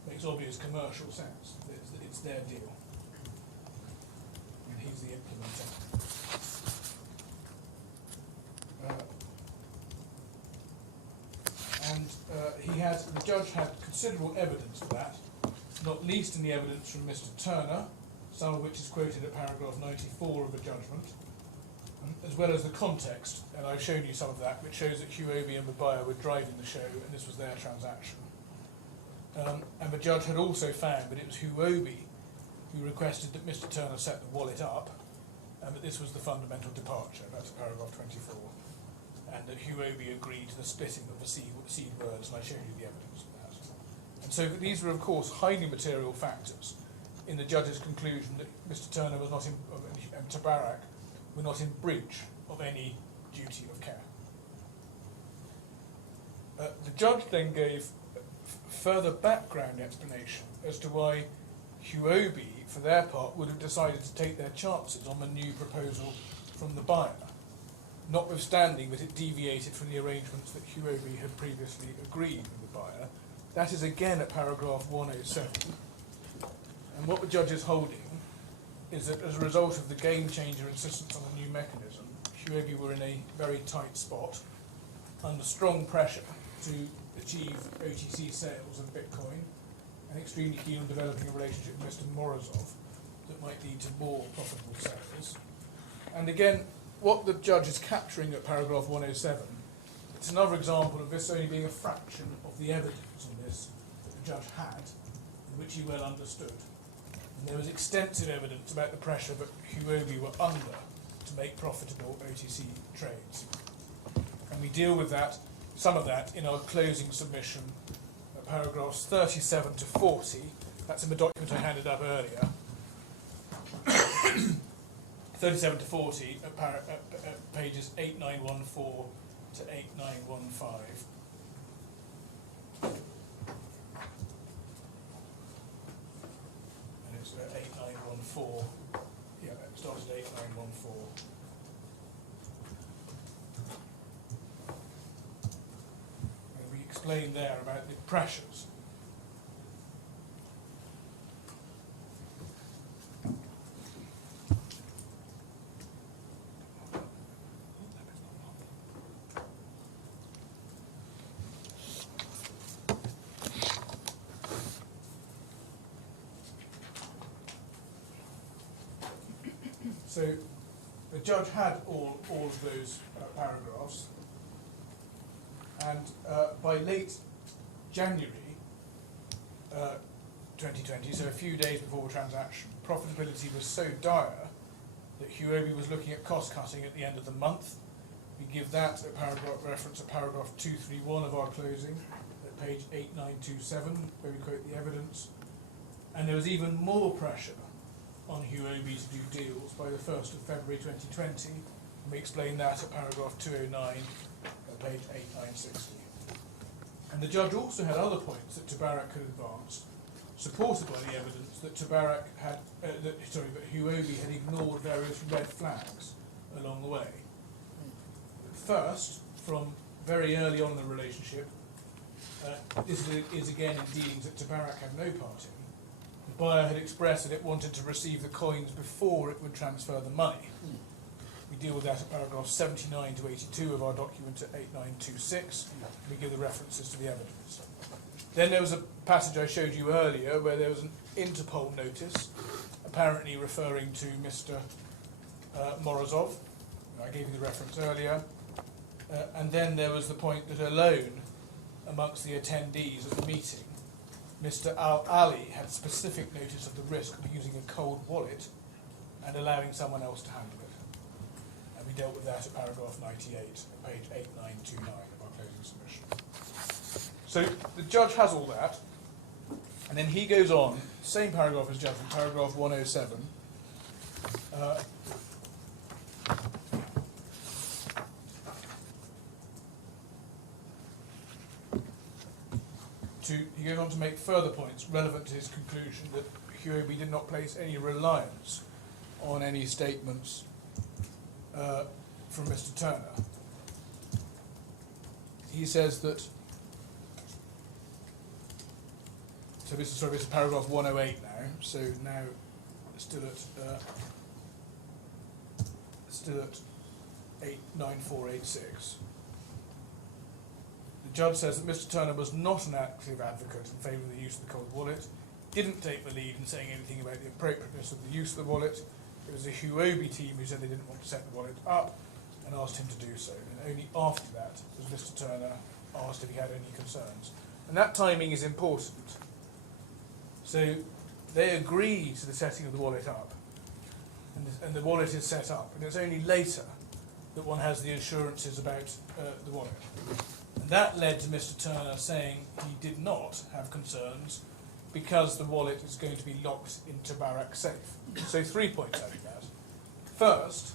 makes obvious commercial sense. It's their deal. And he's the implementer. The judge had considerable evidence for that, not least in the evidence from Mr. Turner, some of which is quoted at paragraph 94 of the judgment, as well as the context, and I've shown you some of that, which shows that Huobi and the buyer were driving the show, and this was their transaction. And the judge had also found that it was Huobi who requested that Mr. Turner set the wallet up, and that this was the fundamental departure, that's paragraph 24, and that Huobi agreed to the splitting of the seed words, and I showed you the evidence of that. And so these were, of course, highly material factors in the judge's conclusion that Mr. Turner was not and Tabarak were not in breach of any duty of care. The judge then gave further background explanation as to why Huobi, for their part, would have decided to take their chances on the new proposal from the buyer, notwithstanding that it deviated from the arrangements that Huobi had previously agreed with the buyer. That is again at paragraph 107. And what the judge is holding is that as a result of the game-changer insistence on a new mechanism, Huobi were in a very tight spot, under strong pressure to achieve OTC sales of Bitcoin, and extremely keen on developing a relationship with Mr. Morozov that might lead to more profitable sales. And again, what the judge is capturing at paragraph 107, it's another example of this only being a fraction of the evidence on this that the judge had, and which he well understood. And there was extensive evidence about the pressure that Huobi were under to make profitable OTC trades. And we deal with that, some of that, in our closing submission, paragraphs 37 to 40. That's in the document I handed up earlier. 37 to 40 at pages 8914 to 8915. And it's 8914. Yeah, it starts at 8914. And we explain there about the pressures. So the judge had all of those paragraphs, and by late January 2020, so a few days before the transaction, profitability was so dire that Huobi was looking at cost cutting at the end of the month. We give that a paragraph reference, a paragraph 231 of our closing at page 8927, where we quote the evidence. And there was even more pressure on Huobi to do deals by the 1st of February 2020, and we explain that at paragraph 209 at page 8960. And the judge also had other points that Tabarak had advanced, supported by the evidence that that Huobi had ignored various red flags along the way. First, from very early on in the relationship, this is again in dealings that Tabarak had no part in. The buyer had expressed that it wanted to receive the coins before it would transfer the money. We deal with that at paragraphs 79 to 82 of our document at 8926. We give the references to the evidence. Then there was a passage I showed you earlier where there was an Interpol notice, apparently referring to Mr. Morozov. I gave you the reference earlier. And then there was the point that alone amongst the attendees at the meeting, Mr. Al-Ali had specific notice of the risk of using a cold wallet and allowing someone else to handle it. And we dealt with that at paragraph 98, page 8929 of our closing submission. So the judge has all that, and then he goes on, same paragraph as judgment, paragraph 107. He goes on to make further points relevant to his conclusion that Huobi did not place any reliance on any statements from Mr. Turner. He says that, so this is paragraph 108 now, so now still at 89486. The judge says that Mr. Turner was not an active advocate in favour of the use of the cold wallet, didn't take the lead in saying anything about the appropriateness of the use of the wallet. It was the Huobi team who said they didn't want to set the wallet up and asked him to do so. And only after that was Mr. Turner asked if he had any concerns. And that timing is important. So they agree to the setting of the wallet up, and the wallet is set up, and it's only later that one has the assurances about the wallet. And that led to Mr. Turner saying he did not have concerns because the wallet is going to be locked in Tabarak's safe. So 3 points out of that. First,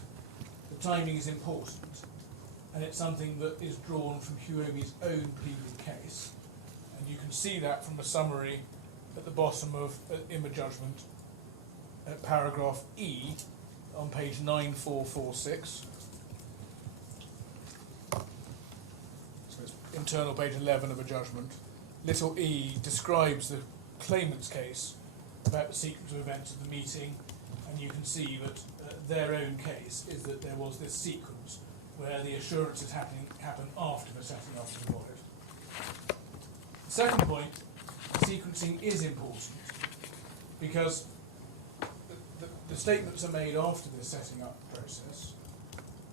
the timing is important, and it's something that is drawn from Huobi's own pleading case. And you can see that from the summary at the bottom of IMA judgment at paragraph E on page 9446. So it's internal page 11 of a judgment. Little e describes the claimant's case about the sequence of events of the meeting, and you can see that their own case is that there was this sequence where the assurances happen after the setting up of the wallet. The second point, sequencing is important because the statements are made after the setting up process,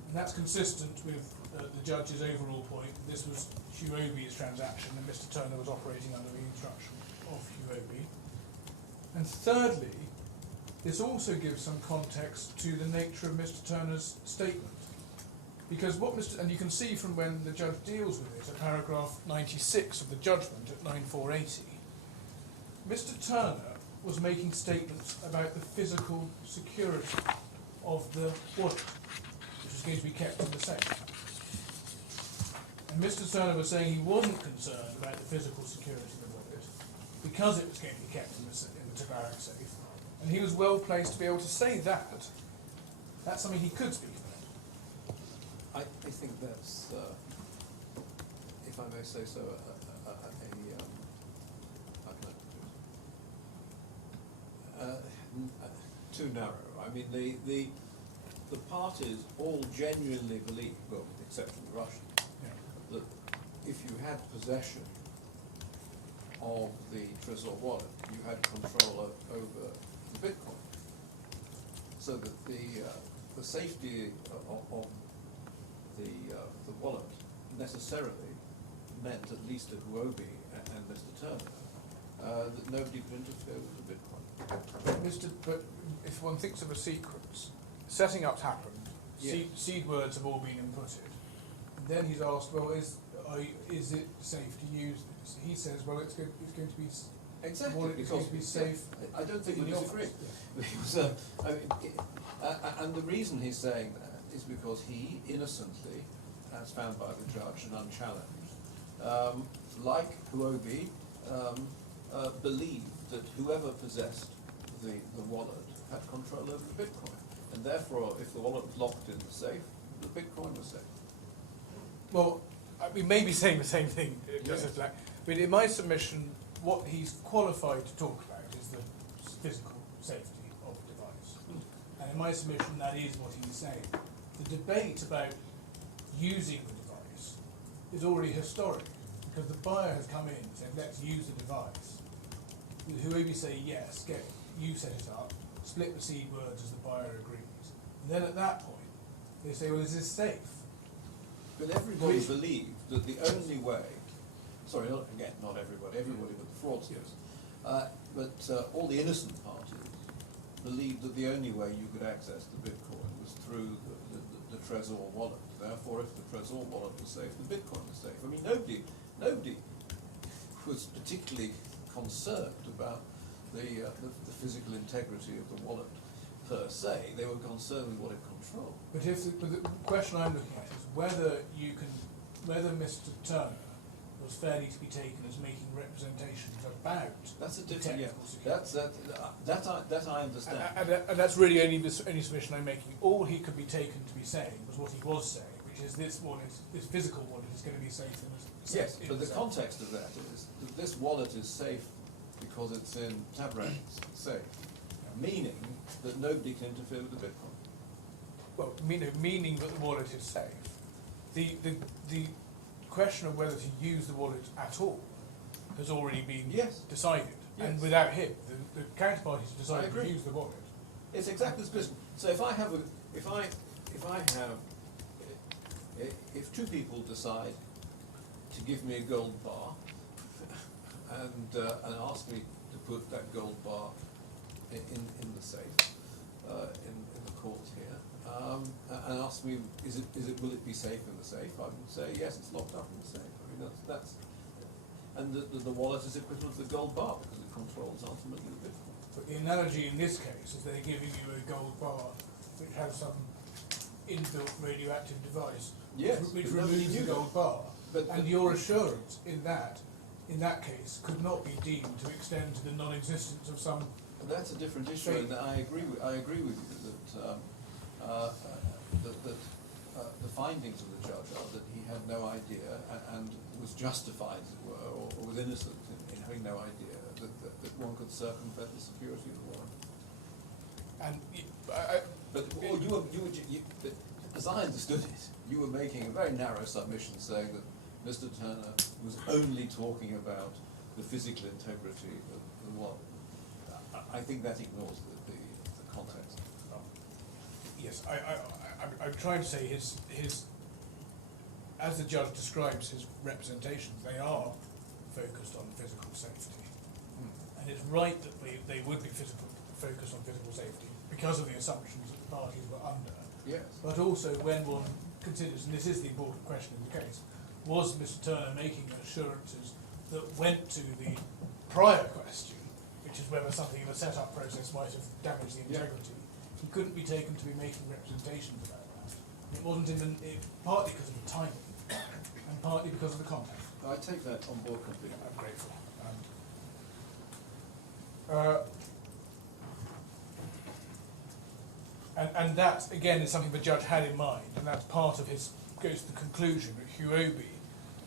and that's consistent with the judge's overall point. This was Huobi's transaction, and Mr. Turner was operating under the instruction of Huobi. And thirdly, this also gives some context to the nature of Mr. Turner's statement. Because and you can see from when the judge deals with it at paragraph 96 of the judgment at 9480, Mr. Turner was making statements about the physical security of the wallet, which was going to be kept in the safe. And Mr. Turner was saying he wasn't concerned about the physical security of the wallet because it was going to be kept in the Tabarak safe. And he was well placed to be able to say that. That's something he could speak about. I think that's, if I may say so, how can I put it? Too narrow. I mean, the parties all genuinely believe, well, with the exception of the Russians, that if you had possession of the Trezor wallet, you had control over the Bitcoin. So that the safety of the wallet necessarily meant, at least to Huobi and Mr. Turner, that nobody could interfere with the Bitcoin. But if one thinks of a sequence, setting up's happened, Yeah. seed words have all been inputted. And then he's asked, well, is it safe to use this? He says, well, it's going to be Exactly, wallet is going to be safe. I don't think in we the disagree. office. Because, and the reason he's saying that is because he innocently, as found by the judge and unchallenged, like Huobi, believed that whoever possessed the wallet had control over the Bitcoin. And therefore, if the wallet was locked in the safe, the Bitcoin was safe. Well, we may be saying the same thing, Justice Black, but in my submission, what he's qualified to talk about is the physical safety of the device. And in my submission, that is what he's saying. The debate about using the device is already historic, because the buyer has come in and said, let's use the device. Whoever say yes, you set it up, split the seed words as the buyer agrees. And then at that point, they say, well, is this safe? But everybody believed that the only way, sorry, not everybody but the fraudsters, but all the innocent parties believed that the only way you could access the Bitcoin was through the Trezor wallet. Therefore, if the Trezor wallet was safe, the Bitcoin was safe. I mean, nobody was particularly concerned about the physical integrity of the wallet per se. They were concerned with what it controlled. But the question I'm looking at is whether Mr. Turner was fairly to be taken as making representations about That's a different. technical Yeah, security. that I understand. And that's really only submission I'm making. All he could be taken to be saying was what he was saying, which is this physical wallet is going to be safe. Yes, but the context of that is that this wallet is safe because it's in Tabarak safe, meaning that nobody can interfere with the Bitcoin. Well, meaning that the wallet is safe. The question of whether to use the wallet at all has already been decided, and Yes. without him, the counterparties have decided agree. to use the wallet. It's exactly this business. So if two people decide to give me a gold bar and ask me to put that gold bar in the safe in the court here, and ask me will it be safe in the safe, I would say yes, it's locked up in the safe. I mean that's and the wallet is equivalent to the gold bar because it controls ultimately the Bitcoin. But the analogy in this case is they're giving you a gold bar which has some inbuilt radioactive device which but nobody removes the knew gold bar. But Your assurance in that case could not be deemed to extend to the non-existence of some. that's a different issue, and I agree with you that the findings of the judge are that he had no idea and was justified, as it were, or was innocent in having no idea that one could circumvent the security of the warrant. And But as I understood it, you were making a very narrow submission saying that Mr. Turner was only talking about the physical integrity of the wallet. I think that ignores the context. yes, I'm trying to say his as the judge describes his representations, they are focused on physical safety, and it's right that they would be focused on physical safety because of the assumptions that the parties were under. Yes. But also when one considers, and this is the important question in the case, was Mr. Turner making assurances that went to the prior question, which is whether something in the set-up process might have damaged the integrity. He couldn't be taken to be making representations about that. It wasn't partly because of the timing, and partly because of the context. I take that on board completely. I'm grateful. And that, again, is something the judge had in mind, and that's part of goes to the conclusion that Huobi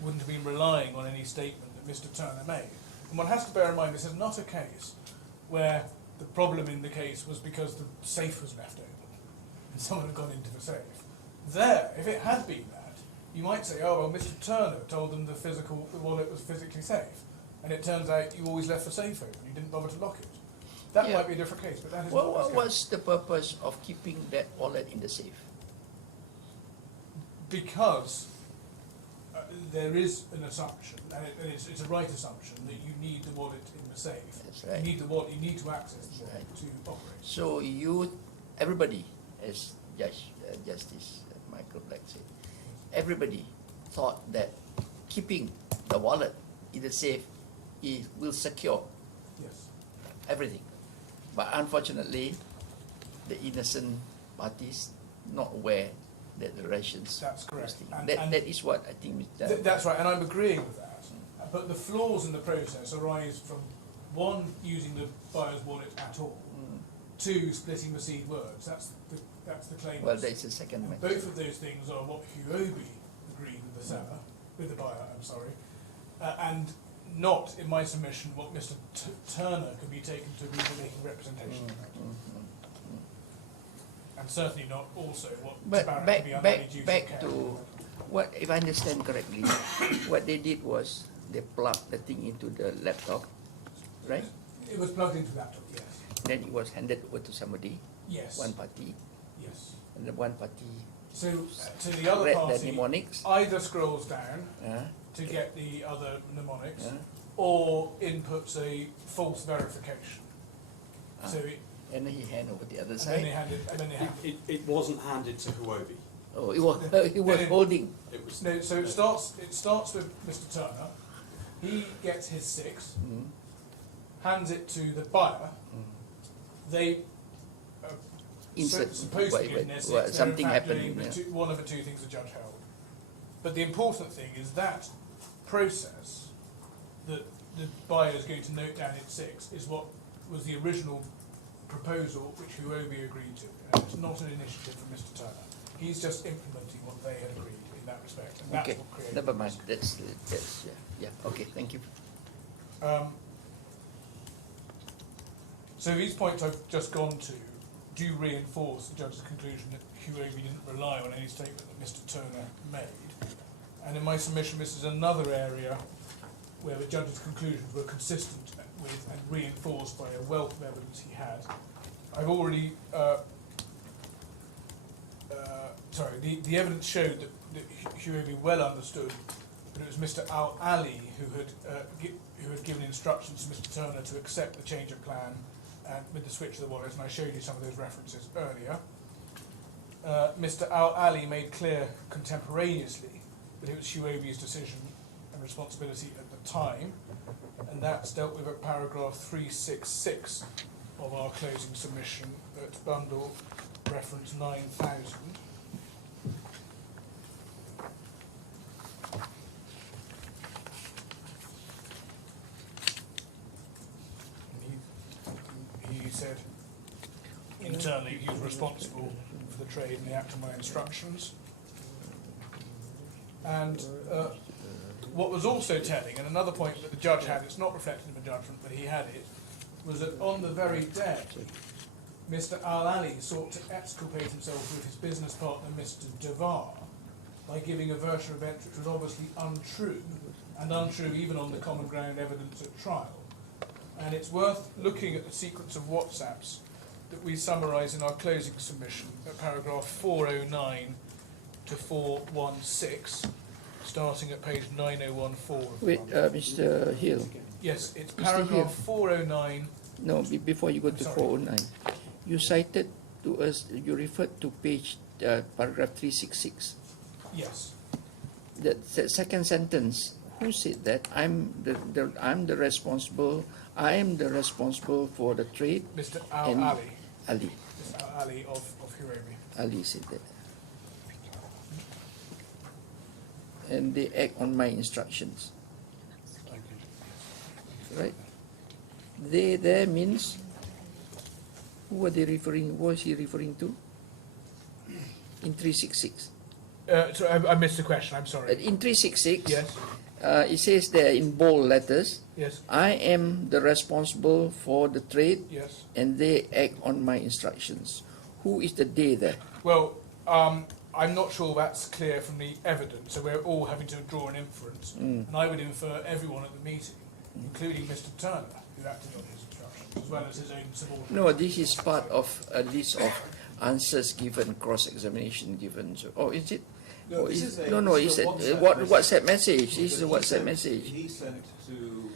wouldn't have been relying on any statement that Mr. Turner made. And one has to bear in mind this is not a case where the problem in the case was because the safe was left open and someone had gone into the safe. There, if it had been that, you might say, oh, well, Mr. Turner told them the wallet was physically safe, and it turns out you always left the safe open, you didn't bother to lock it. That Yeah. might be a different case, but that is not this case. What's the purpose of keeping that wallet in the safe? Because there is an assumption, and it's a right assumption, that you need the wallet in the safe. That's right. You need the wallet, you need to access the That's wallet right. to operate. So everybody, as Justice Michael Black said, everybody thought that keeping the wallet in the safe will secure Yes. everything. But unfortunately, the innocent parties not aware that the Russians. That's correct. And That is what I think. that's right, and I'm agreeing with that. But the flaws in the process arise from, one, using the buyer's wallet at all, two, splitting the seed words. That's the claim. Well, that's the second And matter. both of those things are what Huobi agreed with the seller, with the buyer, I'm sorry, and not, in my submission, what Mr. Turner could be taken to be the making representation about. And certainly not also what But Tabarak back, could be under back, any duty of back care. to what, if I understand correctly, what they did was they plugged the thing into the laptop, right? It was plugged into the laptop, yes. Then it was handed over to somebody, Yes. one party, Yes. and the one party So to the other read the party, mnemonics. either scrolls down Uh, to get the other mnemonics, uh, or inputs a false verification. So it, and then he hand over the other and then they side. handed, and then they handed. It wasn't handed to Huobi. Oh, it was holding. It was. No, so it starts with Mr. Turner. He gets his 6, Mm, hands it to the buyer. They Insert supposed to be getting their 6. what, They're something in fact happened. doing the Yeah. one of the two things the judge held. But the important thing is that process that the buyer is going to note down its 6 is what was the original proposal which Huobi agreed to. And it's not an initiative from Mr. Turner. He's just implementing what they had agreed in that respect. And that's Okay, what created never the mind. mess. That's yeah. Okay, thank you. So these points I've just gone to do reinforce the judge's conclusion that Huobi didn't rely on any statement that Mr. Turner made. And in my submission, this is another area where the judge's conclusions were consistent with and reinforced by a wealth of evidence he had. I've already, the evidence showed that Huobi well understood that it was Mr. Al-Ali who had given instructions to Mr. Turner to accept the change of plan and with the switch of the wallets, and I showed you some of those references earlier. Mr. Al-Ali made clear contemporaneously that it was Huobi's decision and responsibility at the time, and that's dealt with at paragraph 366 of our closing submission at bundle reference 9000. He said internally he was responsible for the trade and he acted on my instructions. And what was also telling, and another point that the judge had, it's not reflected in the judgment, but he had it, was that on the very day, Mr. Al-Ali sought to exculpate himself with his business partner, Mr. Devar, by giving a version of events which was obviously untrue, and untrue even on the common ground evidence at trial. And it's worth looking at the sequence of WhatsApps that we summarise in our closing submission at paragraph 409 to 416, starting at page 9014. Wait, Mr. Hill. Yes, it's Mr. paragraph Hill. 409. No, before you go to Sorry. 409, you cited to us, you referred to page, paragraph 366. Yes. That second sentence, who said that? I am the responsible for the trade. Mr. And Al-Ali. Ali. Mr. Al-Ali of Huobi. Ali said that. And they act on my instructions. Right? They there means, who were they referring, was he referring to? In 366. So I missed the question, I'm sorry. In 366, Yes, it says there in bold letters, yes, I am the responsible for the trade yes. and they act on my instructions. Who is the they there? Well, I'm not sure that's clear from the evidence, so we're all having to draw an inference. And I would infer everyone at the meeting, including Mr. Turner, who acted on his instructions, as well as his own subordinates. No, this is part of a list of answers given, cross-examination given. So, oh, is it? No, Oh, this is- is a- no, no, this it's is a a WhatsApp WhatsApp message. This is a He WhatsApp sent- message. He sent to.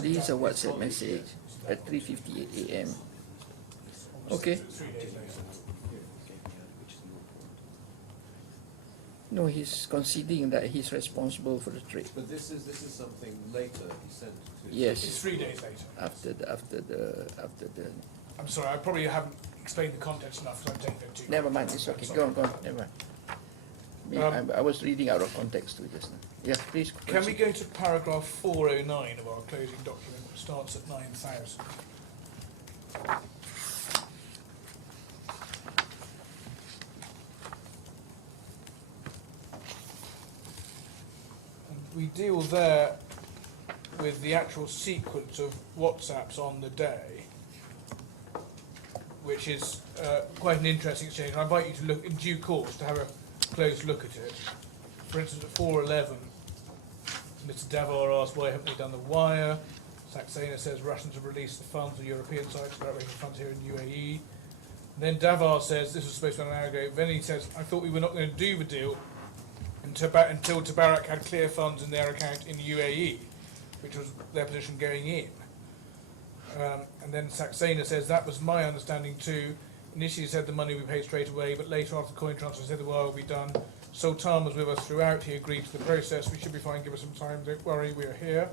This is a WhatsApp message at 3:58 a.m. Okay. 3 days later. No, he's conceding that he's responsible for the trade. But this is something later he sent to. Yes. It's 3 days later. After the. I'm sorry, I probably haven't explained the context enough, because I'm taking it too. Never mind. It's okay. Go on. Never mind. I was reading out of context too just now. Yeah, please. Can we go to paragraph 409 of our closing document, which starts at 9000? we deal there with the actual sequence of WhatsApps on the day, which is quite an interesting exchange. I invite you to look in due course to have a close look at it. For instance, at 4:11, Mr. Davar asks why haven't they done the wire. Saxena says Russians have released the funds to European sites without raising funds here in UAE. And then Davar says, this was supposed to be an hour ago, then he says, I thought we were not going to do the deal until Tabarak had clear funds in their account in UAE, which was their position going in. And then Saxena says, that was my understanding too. Initially said the money we paid straight away, but later after the coin transfer said the wire will be done. Sultan was with us throughout, he agreed to the process, we should be fine, give us some time, don't worry, we are here.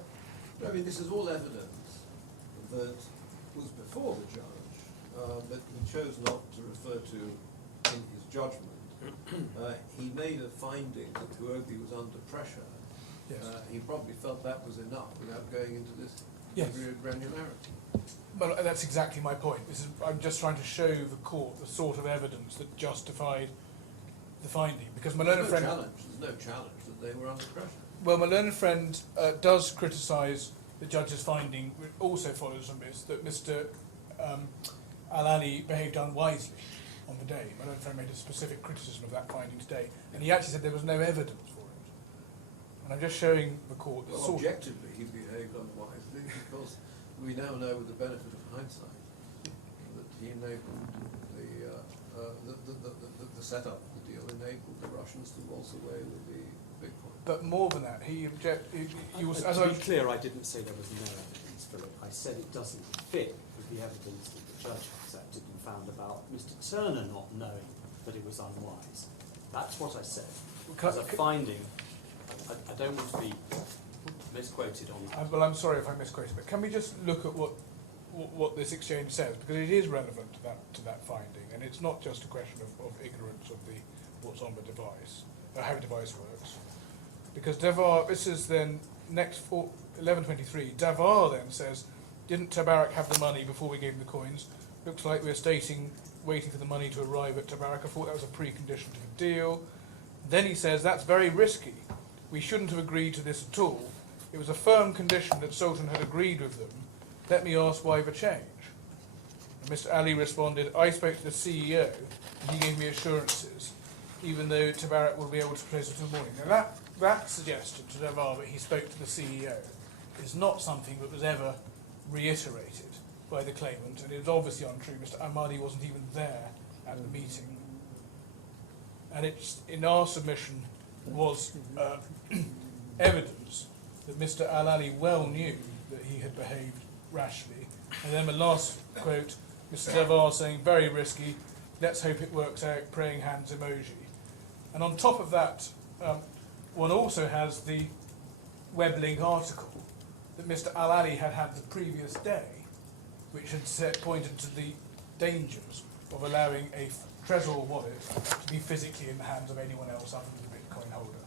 I mean, this is all evidence that was before the judge, but he chose not to refer to in his judgment. He made a finding that Huobi was under pressure. Yes. He probably felt that was enough without going into this Yes. degree of granularity. But that's exactly my point. I'm just trying to show the court the sort of evidence that justified the finding. Because my learned friend... There's no challenge that they were under pressure. Well, my learned friend does criticise the judge's finding, which also follows from this, that Mr. Al-Ali behaved unwisely on the day. My learned friend made a specific criticism of that finding today, and he actually said there was no evidence for it. And I'm just showing the court the Well, sort of... objectively, he behaved unwisely because we now know with the benefit of hindsight that he enabled the setup of the deal enabled the Russians to waltz away with the Bitcoin. But more than that, he was... As To I be clear, I didn't say there was no evidence, Philip. I said it doesn't fit with the evidence that the judge accepted and found about Mr. Turner not knowing that it was unwise. That's what I said. As a finding, I don't want to be misquoted on that. Well, I'm sorry if I misquoted, but can we just look at what this exchange says, because it is relevant to that finding, and it's not just a question of ignorance of what's on the device, how the device works. Because Davar, this is then next 11:23. Davar then says, "Didn't Tabarak have the money before we gave him the coins? Looks like we're waiting for the money to arrive at Tabarak. I thought that was a precondition to the deal." Then he says, "That's very risky. We shouldn't have agreed to this at all. It was a firm condition that Sultan had agreed with them. Let me ask why the change." And Mr. Ali responded, "I spoke to the CEO and he gave me assurances, even though Tabarak will be able to place it tomorrow morning." Now that suggestion to Davar that he spoke to the CEO is not something that was ever reiterated by the claimant, and it was obviously untrue. Mr. Ahmadi wasn't even there at the meeting. And it's, in our submission, was evidence that Mr. Al-Ali well knew that he had behaved rashly. And then the last quote, Mr. Davar saying, "Very risky, let's hope it works out, praying hands emoji." And on top of that, one also has the web link article that Mr. Al-Ali had the previous day, which had pointed to the dangers of allowing a Trezor wallet to be physically in the hands of anyone else other than the Bitcoin holder.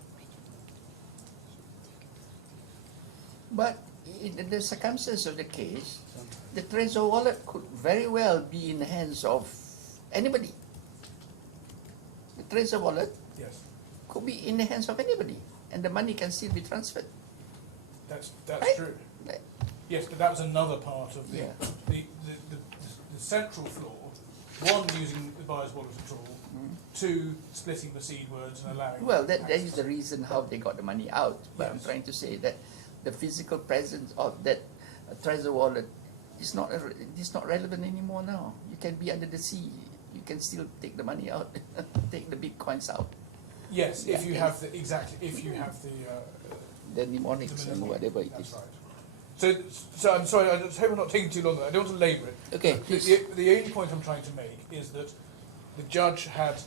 But in the circumstances of the case, the Trezor wallet could very well be in the hands of anybody. The Trezor wallet Yes, could be in the hands of anybody, and the money can still be transferred. that's Right. true. Right. Yes, but that was another part of the, Yeah. the central flaw. One, using the buyer's wallet at all. Two, splitting the seed words and allowing... Well, that access. is the reason how they got the money out. But I'm Yes. trying to say that the physical presence of that Trezor wallet is not relevant anymore now. You can be under the sea. You can still take the money out, take the bitcoins out. Yes, if Yeah. you have the, exactly, if you have the... The mnemonics and whatever it That's is. right. So I'm sorry, I just hope I'm not taking too long. I don't want to labour it. Okay, The, please. the only point I'm trying to make is that the judge had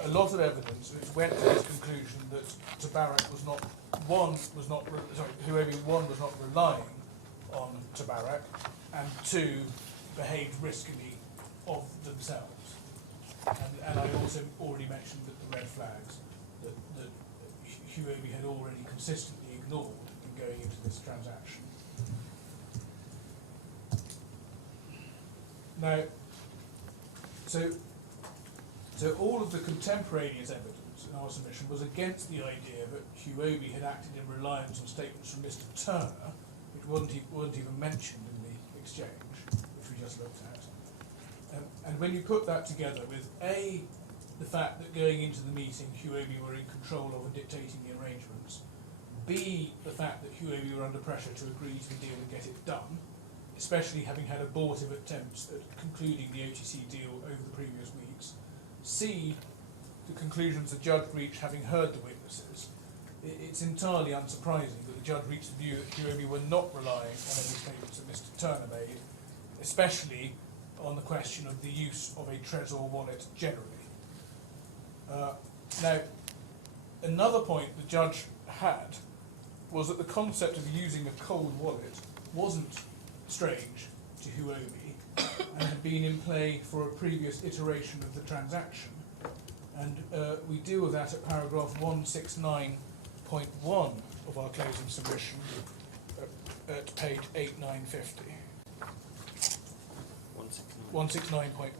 a lot of evidence which went to his conclusion that Tabarak was not, Huobi was not relying on Tabarak, and two, behaved riskily of themselves. And I also already mentioned that the red flags that Huobi had already consistently ignored in going into this transaction. Now, so all of the contemporaneous evidence evidence in our submission was against the idea that Huobi had acted in reliance on statements from Mr. Turner, which wasn't even mentioned in the exchange, which we just looked at. And when you put that together with A, the fact that going into the meeting Huobi were in control of and dictating the arrangements, B, the fact that Huobi were under pressure to agree to the deal and get it done, especially having had abortive attempts at concluding the OTC deal over the previous weeks, C, the conclusions the judge reached having heard the witnesses, it's entirely unsurprising that the judge reached the view that Huobi were not relying on any statements that Mr. Turner made, especially on the question of the use of a Trezor wallet generally. Now, another point the judge had was that the concept of using a cold wallet wasn't strange to Huobi and had been in play for a previous iteration of the transaction. And we deal with that at paragraph 169.1 of our closing submission at page 8950. 169.1.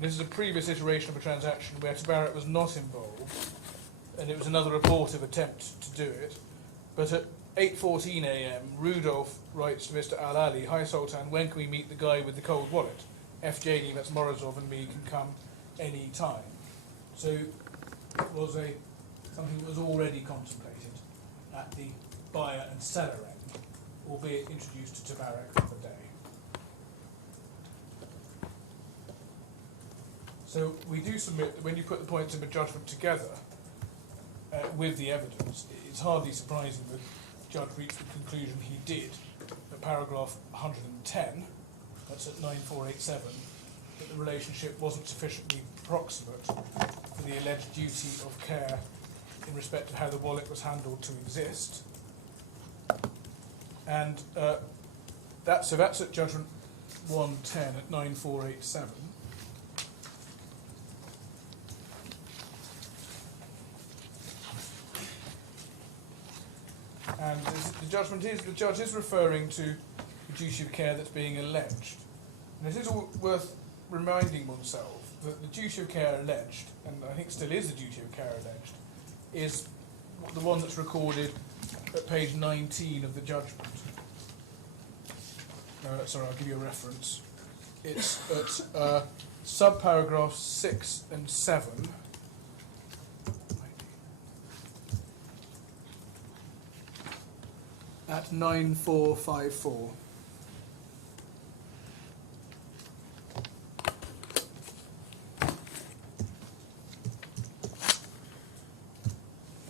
This is a previous iteration of a transaction where Tabarak was not involved, and it was another abortive attempt to do it. But at 8:14 a.m., Rudolph writes to Mr. Al-Ali, "Hi Sultan, when can we meet the guy with the cold wallet? FJD, that's Morozov, and me can come any time." So it was something that was already contemplated at the buyer and seller end, albeit introduced to Tabarak for the day. So we do submit that when you put the points of the judgment together with the evidence, it's hardly surprising that the judge reached the conclusion he did at paragraph 110, that's at 9487, that the relationship wasn't sufficiently proximate for the alleged duty of care in respect of how the wallet was handled to exist. And that's at judgment 110 at 9487. And the judge is referring to the duty of care that's being alleged. And it is worth reminding oneself that the duty of care alleged, and I think still is the duty of care alleged, is the one that's recorded at page 19 of the judgment. Sorry, I'll give you a reference. It's at subparagraphs 6 and 7. At 9454.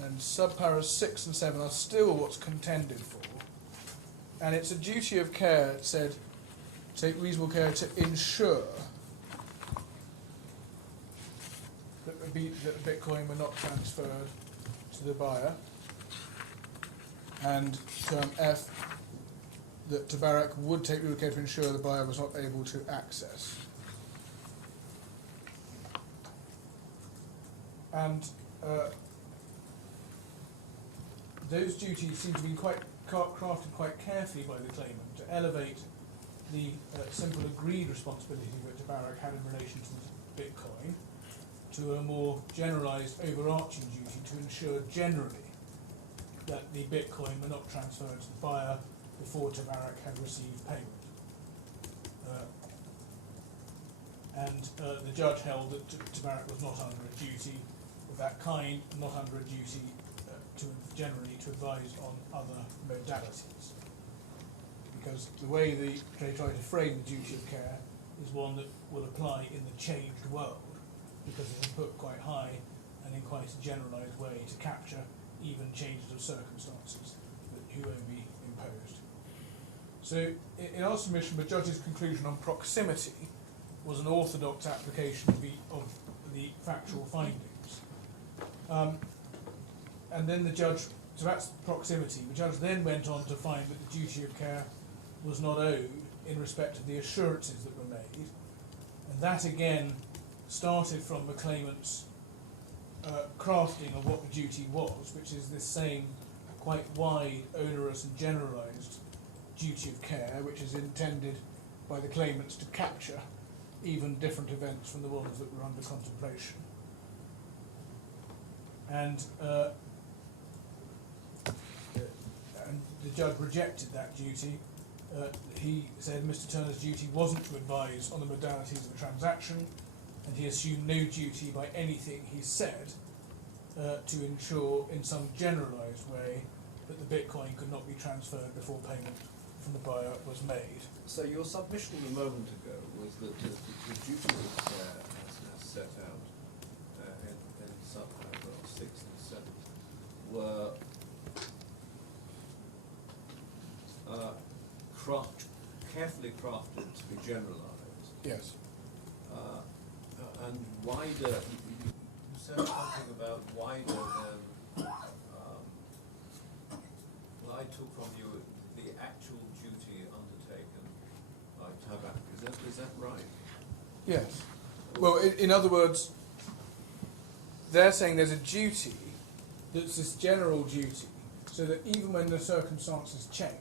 And subparas 6 and 7 are still what's contended for. And it's a duty of care, it said, take reasonable care to ensure that the Bitcoin were not transferred to the buyer. And term F, that Tabarak would take reasonable care to ensure the buyer was not able to access. And those duties seem to be crafted quite carefully by the claimant to elevate the simple agreed responsibility that Tabarak had in relation to the Bitcoin to a more generalised overarching duty to ensure generally that the Bitcoin were not transferred to the buyer before Tabarak had received payment. The judge held that Tabarak was not under a duty of that kind, not under a duty generally to advise on other modalities. Because the way they try to frame the duty of care is one that will apply in the changed world, because it is put quite high and in quite a generalised way to capture even changes of circumstances that Huobi imposed. So in our submission, the judge's conclusion on proximity was an orthodox application of the factual findings. And then the judge, so that's proximity. The judge then went on to find that the duty of care was not owed in respect of the assurances that were made. And that again started from the claimant's crafting of what the duty was, which is this same quite wide, onerous and generalised duty of care, which is intended by the claimants to capture even different events from the ones that were under contemplation. And the judge rejected that duty. He said Mr. Turner's duty wasn't to advise on the modalities of the transaction, and he assumed no duty by anything he said to ensure in some generalised way that the Bitcoin could not be transferred before payment from the buyer was made. So your submission a moment ago was that the duty of care as set out in subparagraphs 6 and 7 were carefully crafted to be generalised. Yes. And wider, you said something about wider than, well, I took from you the actual duty undertaken by Tabarak. Is that right? Yes. Well, in other words, they're saying there's a duty that's this general duty, so that even when the circumstances change,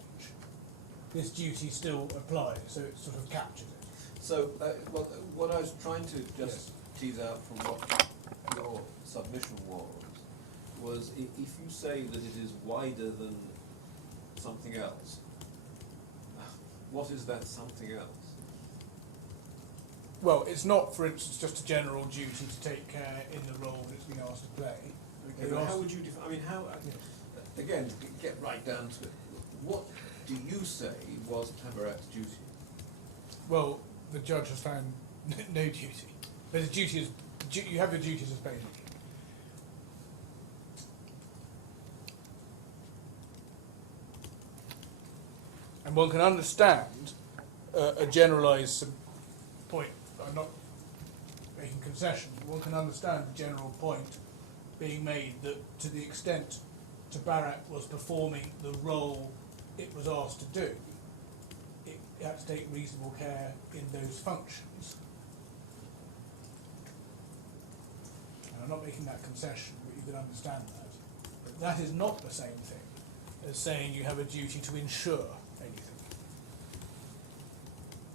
this duty still applies, so it sort of captures it. So, what I was trying to just tease out from what your submission was if you say that it is wider than something else, what is that something else? Well, it's not, for instance, just a general duty to take care in the role that's been asked to play. Okay, but how would you define, I mean, how, again, get right down to it, what do you say was Tabarak's duty? Well, the judge has found no duty. But the duty is, you have your duties as payment. And one can understand a generalised point. I'm not making concessions. One can understand the general point being made that to the extent Tabarak was performing the role it was asked to do, it had to take reasonable care in those functions. And I'm not making that concession, but you can understand that. But that is not the same thing as saying you have a duty to ensure anything.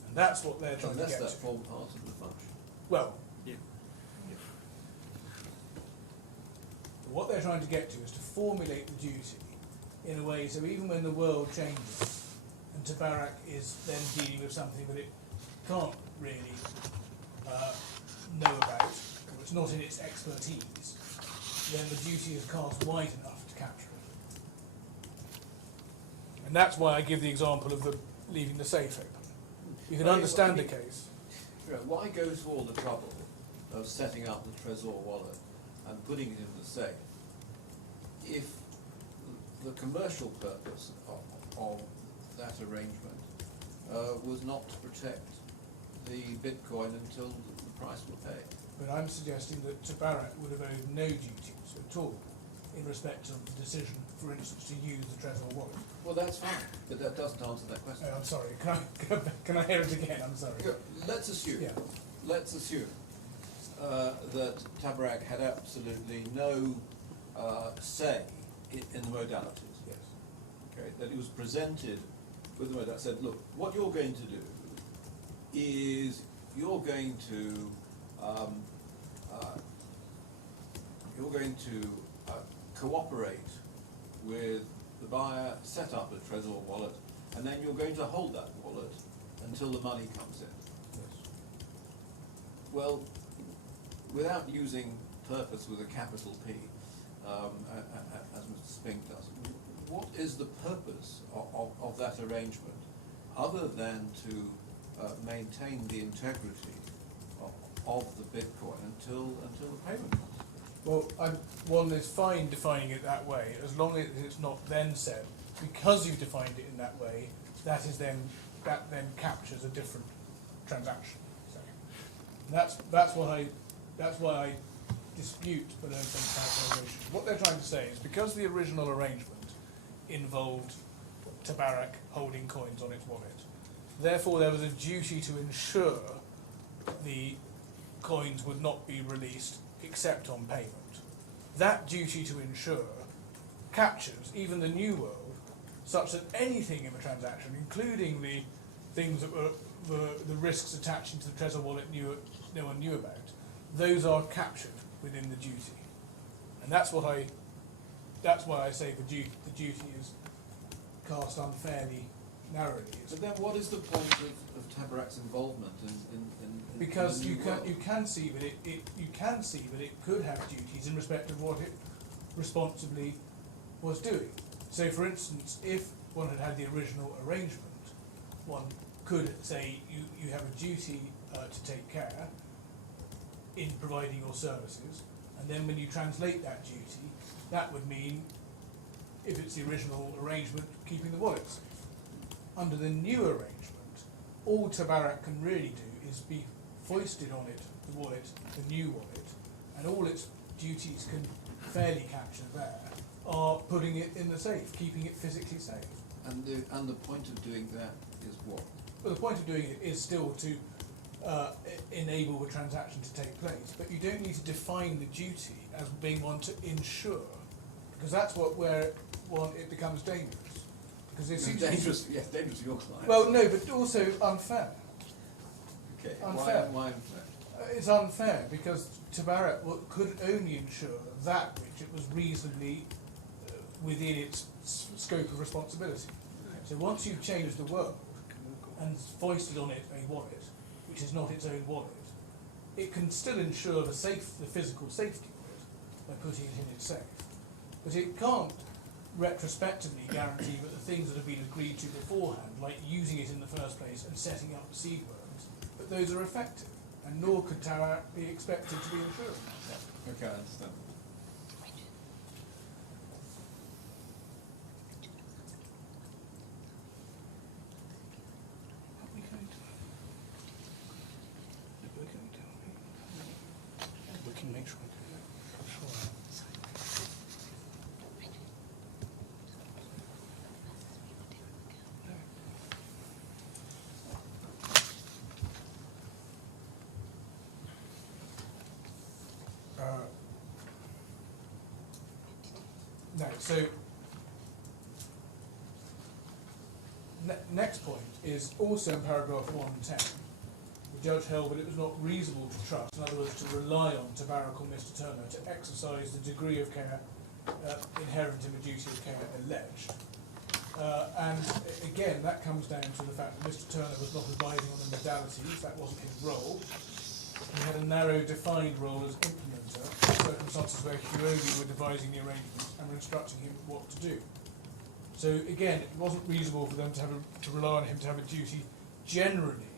And that's what they're trying to Unless get that to. form part of the function. Well, what they're trying to get to is to formulate the duty in a way so even when the world changes and Tabarak is then dealing with something that it can't really know about, or it's not in its expertise, then the duty is cast wide enough to capture it. And that's why I give the example of the leaving the safe open. You can understand the case. Why go to all the trouble of setting up the Trésor wallet and putting it in the safe if the commercial purpose of that arrangement was not to protect the Bitcoin until the price was paid? But I'm suggesting that Tabarak would have owed no duties at all in respect of the decision, for instance, to use the Trésor wallet. Well, that's fine, but that doesn't answer that question. I'm sorry, can I hear it again? I'm sorry. Let's assume, Yeah. That Tabarak had absolutely no say in the modalities. Yes. Okay, that it was presented with the modality. Said, look, what you're going to do is you're going to cooperate with the buyer, set up a Trésor wallet, and then you're going to hold that wallet until the money comes in. Yes. Well, without using purpose with a capital P, as Mr. Spink does, what is the purpose of that arrangement, other than to maintain the integrity of the Bitcoin until the payment comes? Well, one is fine defining it that way, as long as it's not then said, because you've defined it in that way, that then captures a different transaction. So that's why I dispute Bernard's characterization. What they're trying to say is because the original arrangement involved Tabarak holding coins on its wallet, therefore there was a duty to ensure the coins would not be released except on payment. That duty to ensure captures even the new world, such that anything in the transaction, including the things that were the risks attaching to the treasure wallet no one knew about, those are captured within the duty, and that's why I say the duty is cast unfairly narrowly. But then what is the point of Tabarak's involvement in Because the you new can world? see that it could have duties in respect of what it responsibly was doing. So, for instance, if one had the original arrangement, one could say you have a duty to take care in providing your services, and then when you translate that duty, that would mean, if it's the original arrangement, keeping the wallet safe. Under the new arrangement, all Tabarak can really do is be foisted on it, the wallet, the new wallet, and all its duties can fairly capture there are putting it in the safe, keeping it physically safe. And the point of doing that is what? But the point of doing it is still to enable the transaction to take place, but you don't need to define the duty as being one to insure, because that's where it becomes dangerous. Because it seems Dangerous, yes, dangerous to your client. well, no, but also unfair. Okay, unfair. Why unfair? It's unfair because Tabarak could only insure that which it was reasonably within its scope of responsibility. So once you've changed the world and foisted on it a wallet, which is not its own wallet, it can still ensure the physical safety of it by putting it in its safe. But it can't retrospectively guarantee that the things that have been agreed to beforehand, like using it in the first place and setting up the seed worms, that those are effective, and nor could Tabarak be expected to be insured. Okay, I understand. We can make sure. No, so next point is also in paragraph 110. The judge held that it was not reasonable to trust, in other words, to rely on Tabarak or Mr. Thurner to exercise the degree of care inherent in the duty of care alleged. And again, that comes down to the fact that Mr. Thurner was not advising on the modalities, that wasn't his role. He had a narrow defined role as implementer, circumstances where Huobi were devising the arrangements and were instructing him what to do. So again, it wasn't reasonable for them to rely on him to have a duty generally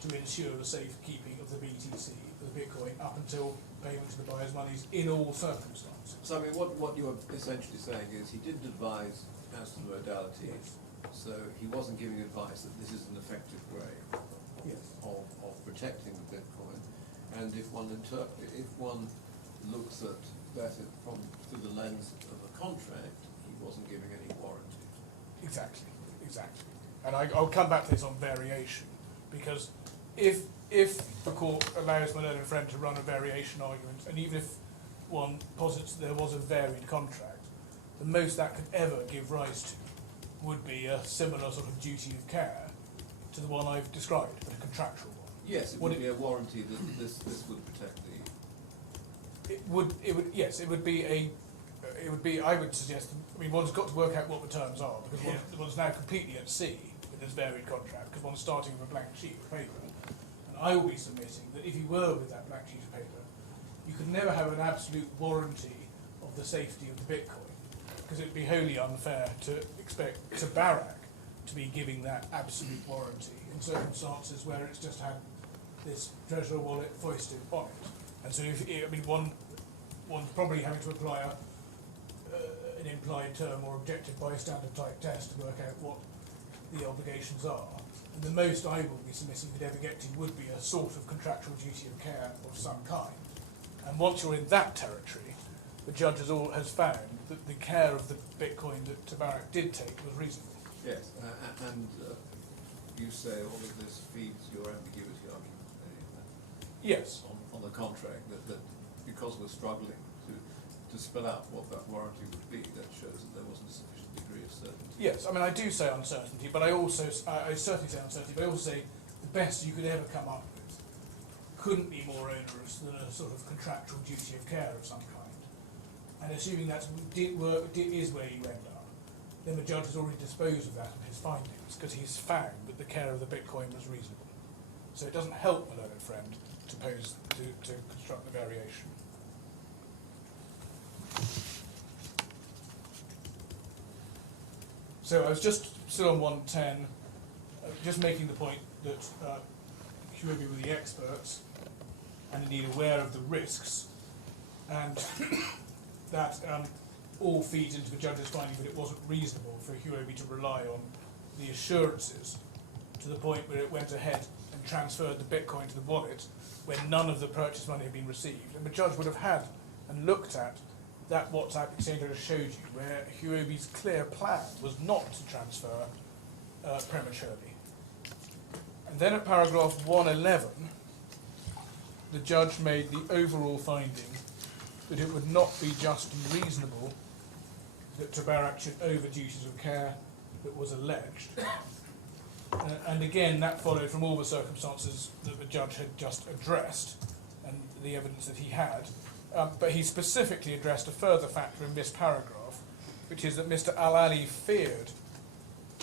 to ensure the safekeeping of the BTC, the Bitcoin, up until payment to the buyer's monies in all circumstances. So I mean, what you're essentially saying is he didn't advise as to the modality, so he wasn't giving advice that this is an effective way Yes. of protecting the Bitcoin. And if one looks at that through the lens of a contract, he wasn't giving any warranty. Exactly. And I'll come back to this on variation, because if the court allows my learned friend to run a variation argument, and even if one posits there was a varied contract, the most that could ever give rise to would be a similar sort of duty of care to the one I've described, but a contractual one. Yes, it would be a warranty that this would protect the... I would suggest, one's got to work out what the terms are, because one's now completely at sea with this varied contract, because one's starting with a blank sheet of paper. And I will be submitting that if you were with that blank sheet of paper, you could never have an absolute warranty of the safety of the Bitcoin, because it would be wholly unfair to expect Tabarak to be giving that absolute warranty in circumstances where it's just had this treasurer wallet foisted on it. And so, one's probably having to apply an implied term or objective bystander type test to work out what the obligations are. And the most I will be submitting could ever get to would be a sort of contractual duty of care of some kind. And once you're in that territory, the judge has found that the care of the Bitcoin that Tabarak did take was reasonable. Yes, and you say all of this feeds your ambiguity argument Yes. on the contract, that because we're struggling to spell out what that warranty would be, that shows that there wasn't a sufficient degree of certainty. Yes, I do say uncertainty, but I certainly say uncertainty, but I also say the best you could ever come up with couldn't be more onerous than a sort of contractual duty of care of some kind. And assuming that is where you end up, then the judge has already disposed of that in his findings, because he's found that the care of the Bitcoin was reasonable. So it doesn't help my learned friend to construct the variation. So I was just still on 110, just making the point that Huobi were the experts and indeed aware of the risks, and that all feeds into the judge's finding that it wasn't reasonable for Huobi to rely on the assurances to the point where it went ahead and transferred the Bitcoin to the wallet when none of the purchase money had been received. And the judge would have had and looked at that WhatsApp exchange I just showed you, where Huobi's clear plan was not to transfer prematurely. And then at paragraph 111, the judge made the overall finding that it would not be just and reasonable that Tabarak should owe the duties of care that was alleged. And again, that followed from all the circumstances that the judge had just addressed and the evidence that he had. But he specifically addressed a further factor in this paragraph, which is that Mr. Al-Ali feared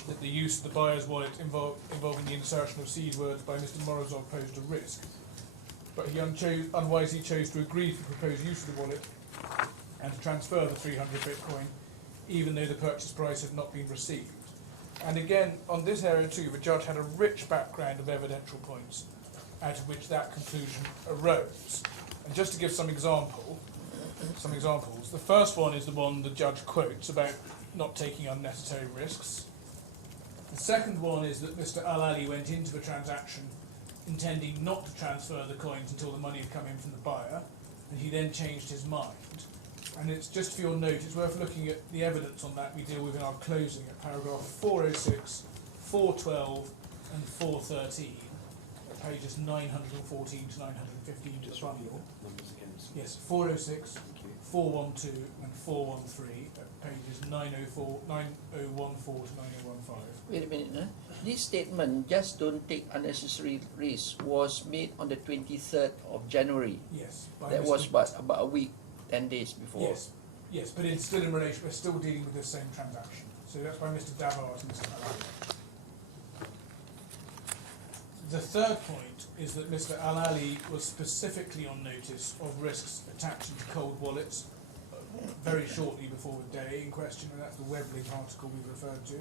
that the use of the buyer's wallet involving the insertion of seed words by Mr. Morozov posed a risk. But he unwisely chose to agree to the proposed use of the wallet and to transfer the 300 Bitcoin, even though the purchase price had not been received. And again, on this area too, the judge had a rich background of evidential points out of which that conclusion arose. And just to give some examples, the first one is the one the judge quotes about not taking unnecessary risks. The second one is that Mr. Al-Ali went into the transaction intending not to transfer the coins until the money had come in from the buyer, and he then changed his mind. And it's just for your note, it's worth looking at the evidence on that we deal with in our closing at paragraph 406, 412 and 413, at pages 914 to 915 to the bundle. Yes, 406, 412 and 413 at pages 904, 9014 to 9015. Wait a minute, huh? This statement, just don't take unnecessary risks, was made on the 23rd of January. Yes. That was about a week, 10 days before. Yes, yes, but it's still in relation, we're still dealing with the same transaction. So that's by Mr. Tabarak and Mr. Al-Ali. The third point is that Mr. Al-Ali was specifically on notice of risks attaching to cold wallets very shortly before the day in question, and that's the Weblink article we referred to.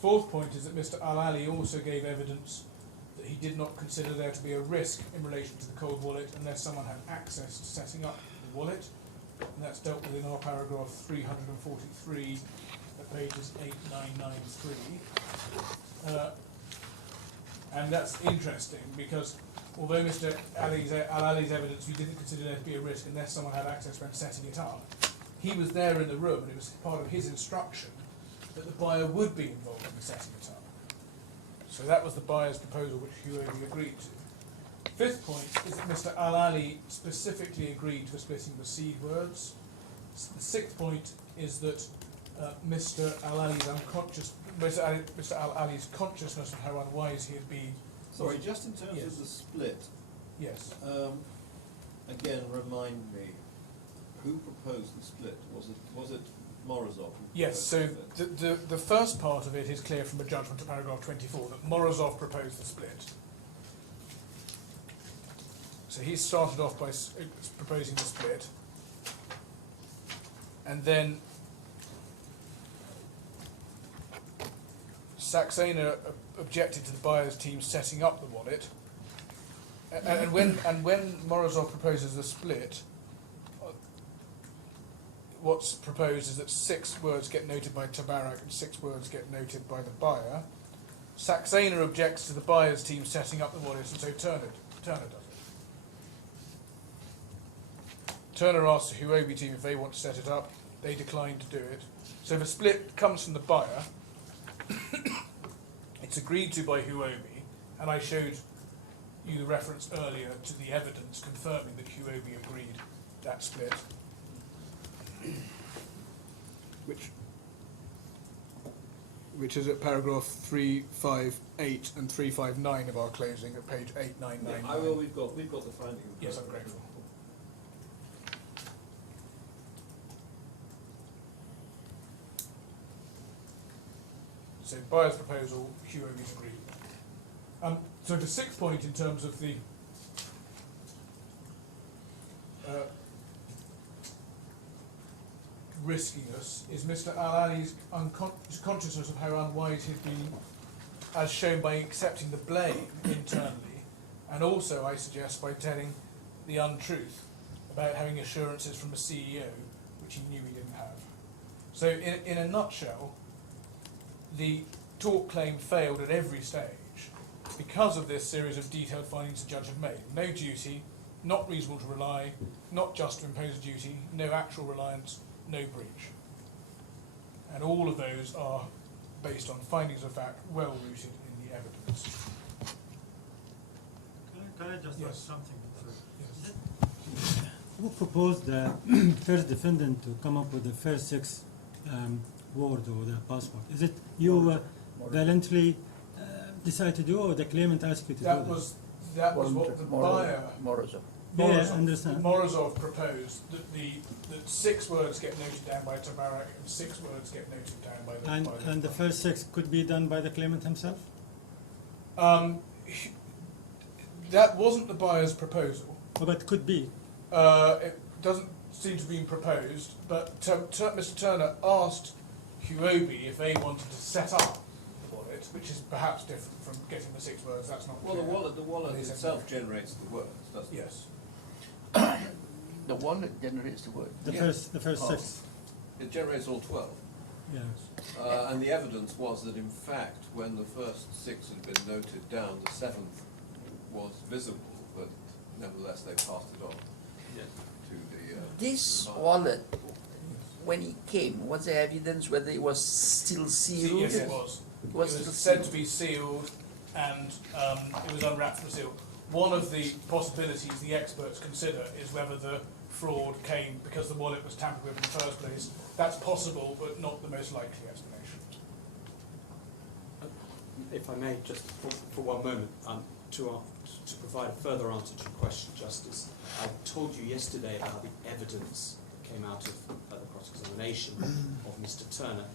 Fourth point is that Mr. Al-Ali also gave evidence that he did not consider there to be a risk in relation to the cold wallet unless someone had access to setting up the wallet, and that's dealt with in our paragraph 343 at pages 8993. And that's interesting because although Mr. Al-Ali's evidence, we didn't consider there to be a risk unless someone had access when setting it up, he was there in the room and it was part of his instruction that the buyer would be involved in the setting it up. So that was the buyer's proposal which Huobi agreed to. Fifth point is that Mr. Al-Ali specifically agreed to splitting the seed words. The sixth point is that Mr. Al-Ali's consciousness of how unwise he had been. Sorry, just in terms Yes. of the split, Yes. again, remind me, who proposed the split? Was it Morozov? who Yes, proposed so it? the first part of it is clear from the judgment of paragraph 24 that Morozov proposed the split. So he started off by proposing the split, and then Saxena objected to the buyer's team setting up the wallet, and when Morozov proposes the split, what's proposed is that 6 words get noted by Tabarak and 6 words get noted by the buyer. Saxena objects to the buyer's team setting up the wallet, and so Thurner does it. Thurner asks the Huobi team if they want to set it up. They decline to do it. So the split comes from the buyer. It's agreed to by Huobi, and I showed you the reference earlier to the evidence confirming that Huobi agreed that split. which is at paragraph 358 and 359 of our closing at page 8999. I will. We've got the finding. Yes, I'm grateful. So buyer's proposal, Huobi's agreed. So the sixth point in terms of the riskiness is Mr. Al-Ali's consciousness of how unwise he'd been, as shown by accepting the blame internally, and also, I suggest, by telling the untruth about having assurances from a CEO, which he knew he didn't have. So in a nutshell, the tort claim failed at every stage because of this series of detailed findings the judge had made. No duty, not reasonable to rely, not just to impose a duty, no actual reliance, no breach. And all of those are based on findings of fact well rooted in the evidence. Can I just Yes. ask something? Yes. Who proposed the first defendant to come up with the first six word or the password? Is it you voluntarily decide to do, or the claimant asked you to That do was what the buyer, Morozov. Yeah, I understand. Morozov proposed that 6 words get noted down by Tabarak and 6 words get noted down by the that? And the first six could be done by the claimant himself? That wasn't the buyer's proposal. Oh, but could be. It doesn't seem to have been proposed, but Mr. Turner asked Huobi if they wanted to set up the wallet, which is perhaps different from getting the 6 words. That's not Well, clear. the wallet They said itself no. generates the words, doesn't it? Yes. The wallet generates the word. The Yeah. first Oh. six. It generates all 12. Yes. And the evidence was that, in fact, when the first 6 had been noted down, the 7th was visible, but nevertheless they passed it on to the... This the buyer. wallet, when it came, was there evidence whether it was still sealed? Yes, it was. It It was was still said sealed. to be sealed, and it was unwrapped from seal. One of the possibilities the experts consider is whether the fraud came because the wallet was tampered with in the first place. That's possible, but not the most likely explanation. If I may, just for one moment, to provide a further answer to your question, Justice, I told you yesterday about the evidence that came out of the cross-examination of Mr. Turner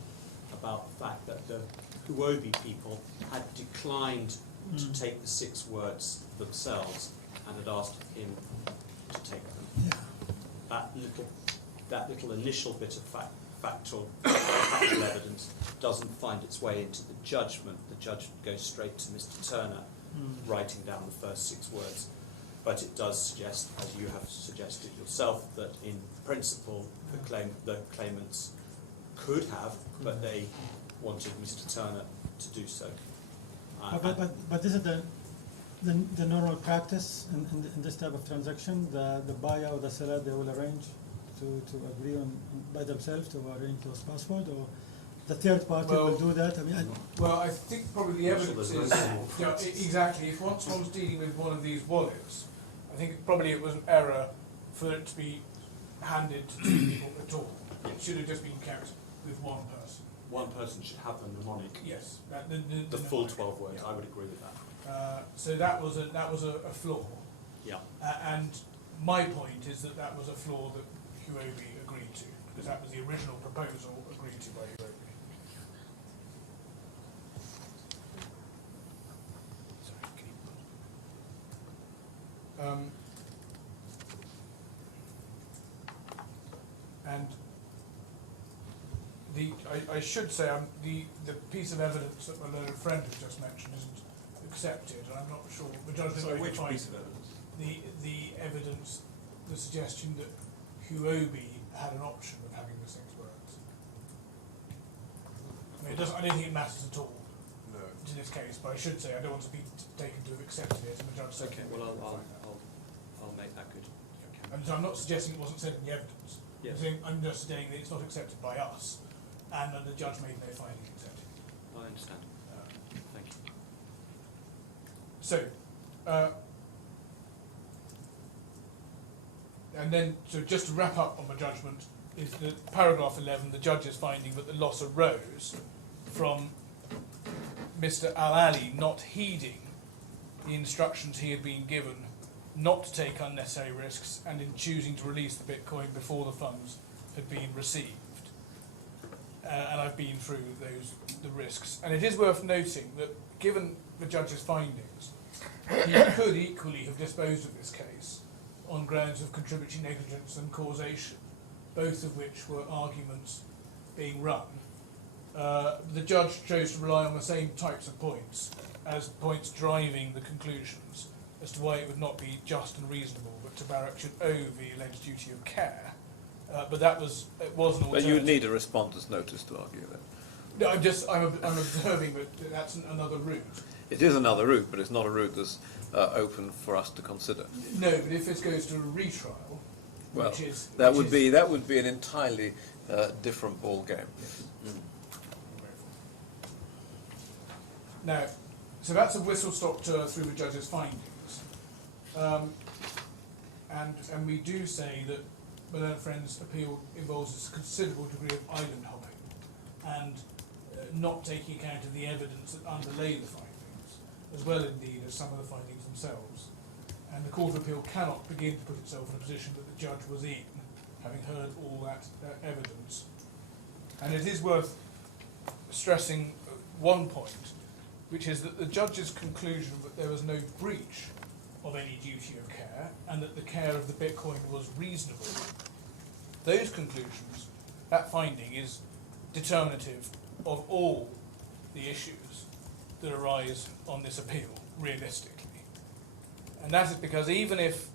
about the fact that the Huobi people had declined to take the 6 words themselves and had asked him to take them. That little initial bit of factual evidence doesn't find its way into the judgment. The judge goes straight to Mr. Turner, writing down the first 6 words. But it does suggest, as you have suggested yourself, that in principle the claimants could have, but they wanted Mr. Turner to do so. But is it the normal practice in this type of transaction? The buyer or the seller, they will arrange to agree on by themselves to arrange those passwords, or the third party will do that? I mean, Well, I think probably the evidence is exactly. If once one's dealing with one of these wallets, I think probably it was an error for it to be handed to 2 people at all. It should have just been kept with one person. One person should have the mnemonic, Yes, the full 12 words. I would agree with that. So that was a flaw. Yeah. And my point is that was a flaw that Huobi agreed to, because that was the original proposal agreed to by Huobi. And I should say the piece of evidence that my learned friend has just mentioned isn't accepted, and I'm not sure the judge didn't really find piece of evidence? the evidence, the suggestion that Huobi had an option of having the 6 words. I mean, I don't think it matters at all No. in this case, but I should say I don't want to be taken to have accepted it, and the judge said. Okay, well, I'll make that good. And so I'm not suggesting it wasn't said in the evidence. Yes. I'm just saying that it's not accepted by us, and that the judge made no finding accepted. I understand. Thank you. So, and then, so just to wrap up on my judgment, is that paragraph 11, the judge is finding that the loss arose from Mr. Al-Ali not heeding the instructions he had been given not to take unnecessary risks, and in choosing to release the Bitcoin before the funds had been received. And I've been through the risks. And it is worth noting that given the judge's findings, he could equally have disposed of this case on grounds of contributory negligence and causation, both of which were arguments being run. The judge chose to rely on the same types of points as points driving the conclusions as to why it would not be just and reasonable that Tabarak should owe the alleged duty of care. But it was an alternative. But you would need a respondent's notice to argue that. No, I'm observing that that's another route. It is another route, but it's not a route that's open for us to consider. No, but if this goes to a retrial, Well, which is that would be an entirely different ball game. Now, so that's a whistle-stop tour through the judge's findings, and we do say that MENA Friends' appeal involves a considerable degree of island hopping and not taking account of the evidence that underlay the findings, as well indeed as some of the findings themselves. And the Court of Appeal cannot begin to put itself in a position that the judge was in, having heard all that evidence. And it is worth stressing one point, which is that the judge's conclusion that there was no breach of any duty of care and that the care of the Bitcoin was reasonable, those conclusions, that finding is determinative of all the issues that arise on this appeal, realistically. And that is because even if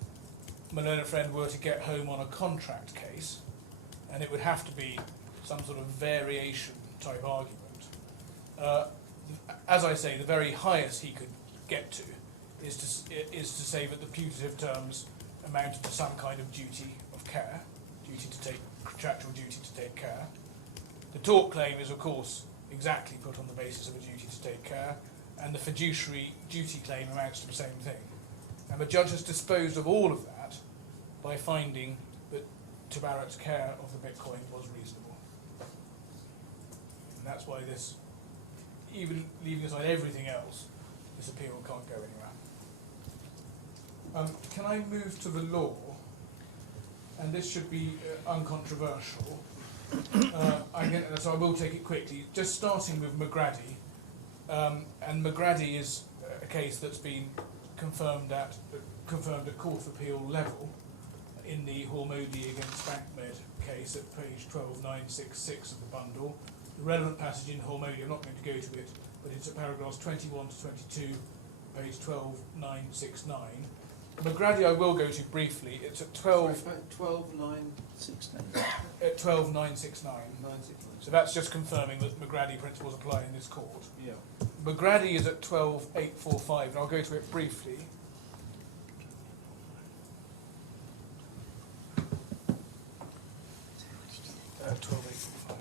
MENA Friend were to get home on a contract case, and it would have to be some sort of variation type argument, as I say, the very highest he could get to is to say that the putative terms amounted to some kind of duty of care, contractual duty to take care. The tort claim is, of course, exactly put on the basis of a duty to take care, and the fiduciary duty claim amounts to the same thing. And the judge has disposed of all of that by finding that Tabarak's care of the Bitcoin was reasonable. And that's why this, even leaving aside everything else, this appeal can't go anywhere. Can I move to the law? And this should be uncontroversial. So I will take it quickly. Just starting with McGrady. And McGrady is a case that's been confirmed at Court of Appeal level in the Huobi against BankMed case at page 12966 of the bundle. The relevant passage in Huobi, I'm not going to go to it, but it's at paragraphs 21 to 22, page 12969. McGrady I will go to briefly. It's at 12969. So that's just confirming that McGrady principles apply in this court. Yeah. McGrady is at 12845, and I'll go to it briefly. Uh, 12845.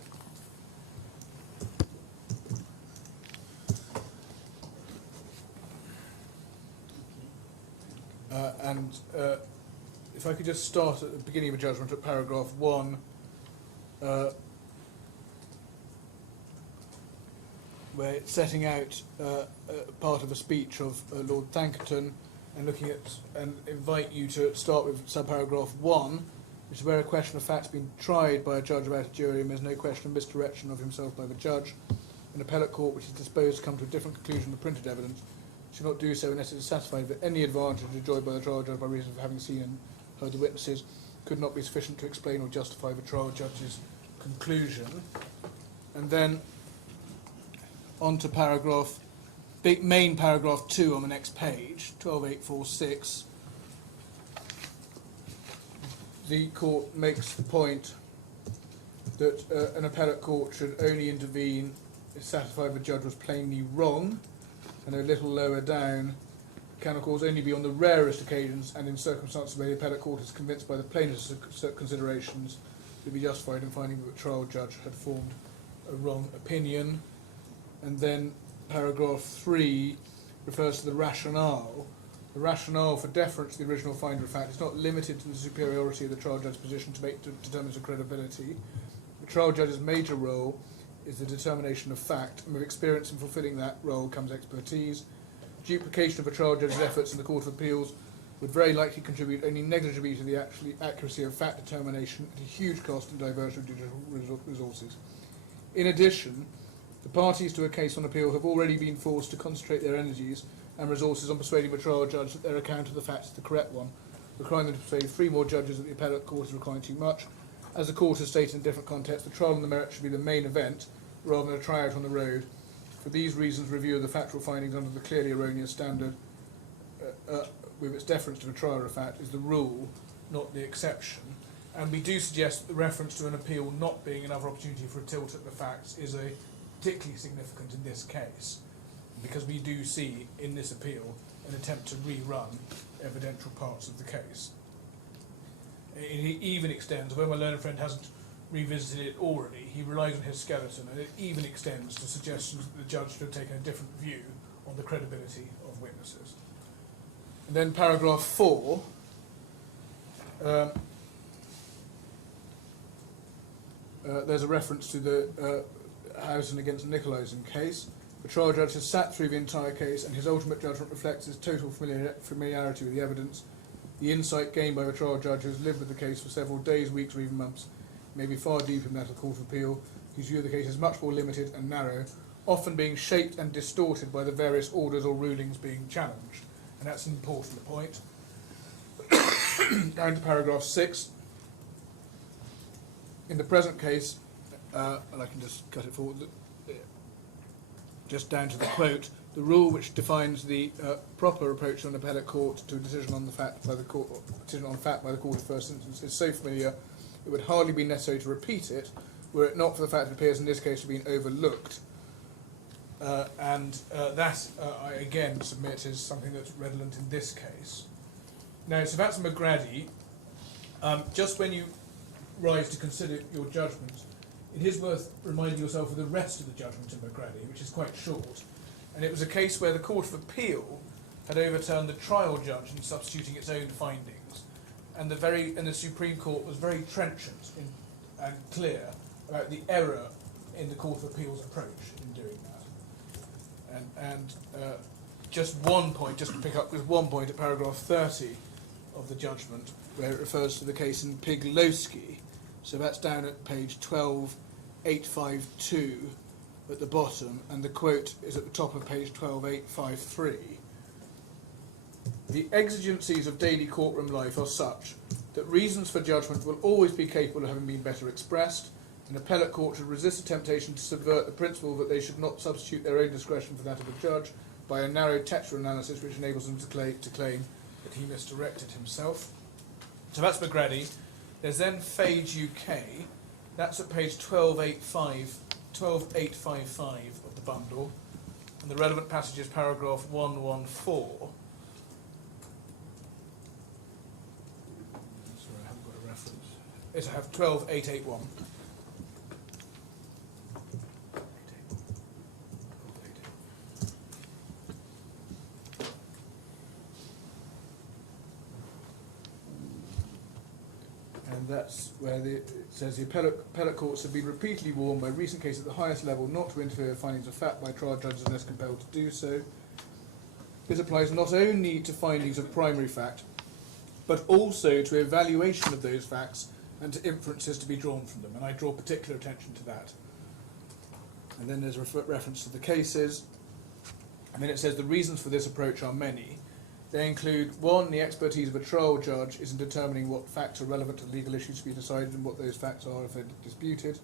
If I could just start at the beginning of the judgment at paragraph 1, where it's setting out part of a speech of Lord Thankerton and looking at and invite you to start with subparagraph 1, which is where a question of fact has been tried by a judge without a jury and there's no question of misdirection of himself by the judge. An appellate court which is disposed to come to a different conclusion than the printed evidence should not do so unless it is satisfied that any advantage enjoyed by the trial judge by reason of having seen and heard the witnesses could not be sufficient to explain or justify the trial judge's conclusion. And then on to main paragraph 2 on the next page, 12846. The court makes the point that an appellate court should only intervene if satisfied the judge was plainly wrong, and a little lower down, can of course only be on the rarest occasions and in circumstances where the appellate court is convinced by the plainest considerations to be justified in finding that the trial judge had formed a wrong opinion. And then paragraph 3 refers to the rationale. The rationale for deference to the original finder of fact is not limited to the superiority of the trial judge's position to determine the credibility. The trial judge's major role is the determination of fact, and with experience in fulfilling that role comes expertise. Duplication of a trial judge's efforts in the Court of Appeals would very likely contribute only negligibly to the accuracy of fact determination at a huge cost and diversion of judicial resources. In addition, the parties to a case on appeal have already been forced to concentrate their energies and resources on persuading the trial judge that their account of the facts is the correct one, requiring them to persuade 3 more judges that the appellate court is requiring too much. As the court has stated in different contexts, the trial on the merits should be the main event rather than a tryout on the road. For these reasons, review of the factual findings under the clearly erroneous standard, with its deference to the trial of fact, is the rule, not the exception. And we do suggest that the reference to an appeal not being another opportunity for a tilt at the facts is particularly significant in this case, because we do see in this appeal an attempt to rerun evidential parts of the case. It even extends, although my learned friend hasn't revisited it already, he relies on his skeleton, and it even extends to suggestions that the judge should have taken a different view on the credibility of witnesses. And then paragraph 4, there's a reference to the Housen against Nicolaisen case. The trial judge has sat through the entire case, and his ultimate judgment reflects his total familiarity with the evidence. The insight gained by the trial judge who has lived with the case for several days, weeks, or even months may be far deeper than that of the Court of Appeal, whose view of the case is much more limited and narrow, often being shaped and distorted by the various orders or rulings being challenged. And that's an important point. Down to paragraph 6. In the present case, and I can just cut it forward, just down to the quote, the rule which defines the proper approach to an appellate court to a decision on the fact by the court, decision on fact by the court of first instance is so familiar it would hardly be necessary to repeat it, were it not for the fact it appears in this case to have been overlooked. That, I again submit, is something that's redolent in this case. Now, so that's McGrady. Just when you rise to consider your judgment, it is worth reminding yourself of the rest of the judgment in McGrady, which is quite short. And it was a case where the Court of Appeal had overturned the trial judge in substituting its own findings. And the Supreme Court was very trenchant and clear about the error in the Court of Appeal's approach in doing that. And just one point, just to pick up with one point at paragraph 30 of the judgment, where it refers to the case in Piglowski. So that's down at page 12852 at the bottom, and the quote is at the top of page 12853. The exigencies of daily courtroom life are such that reasons for judgment will always be capable of having been better expressed. An appellate court should resist the temptation to subvert the principle that they should not substitute their own discretion for that of a judge by a narrow textual analysis which enables them to claim that he misdirected himself. So that's McGrady. There's then Fage UK. That's at page 12855 of the bundle. And the relevant passage is paragraph 114. Sorry, I haven't got a reference. It'll have 12881. And that's where it says the appellate courts have been repeatedly warned by recent cases at the highest level not to interfere with findings of fact by trial judges unless compelled to do so. This applies not only to findings of primary fact, but also to evaluation of those facts and to inferences to be drawn from them. And I draw particular attention to that. And then there's a reference to the cases. And then it says the reasons for this approach are many. They include, 1, the expertise of a trial judge is in determining what facts are relevant to legal issues to be decided and what those facts are if they're disputed.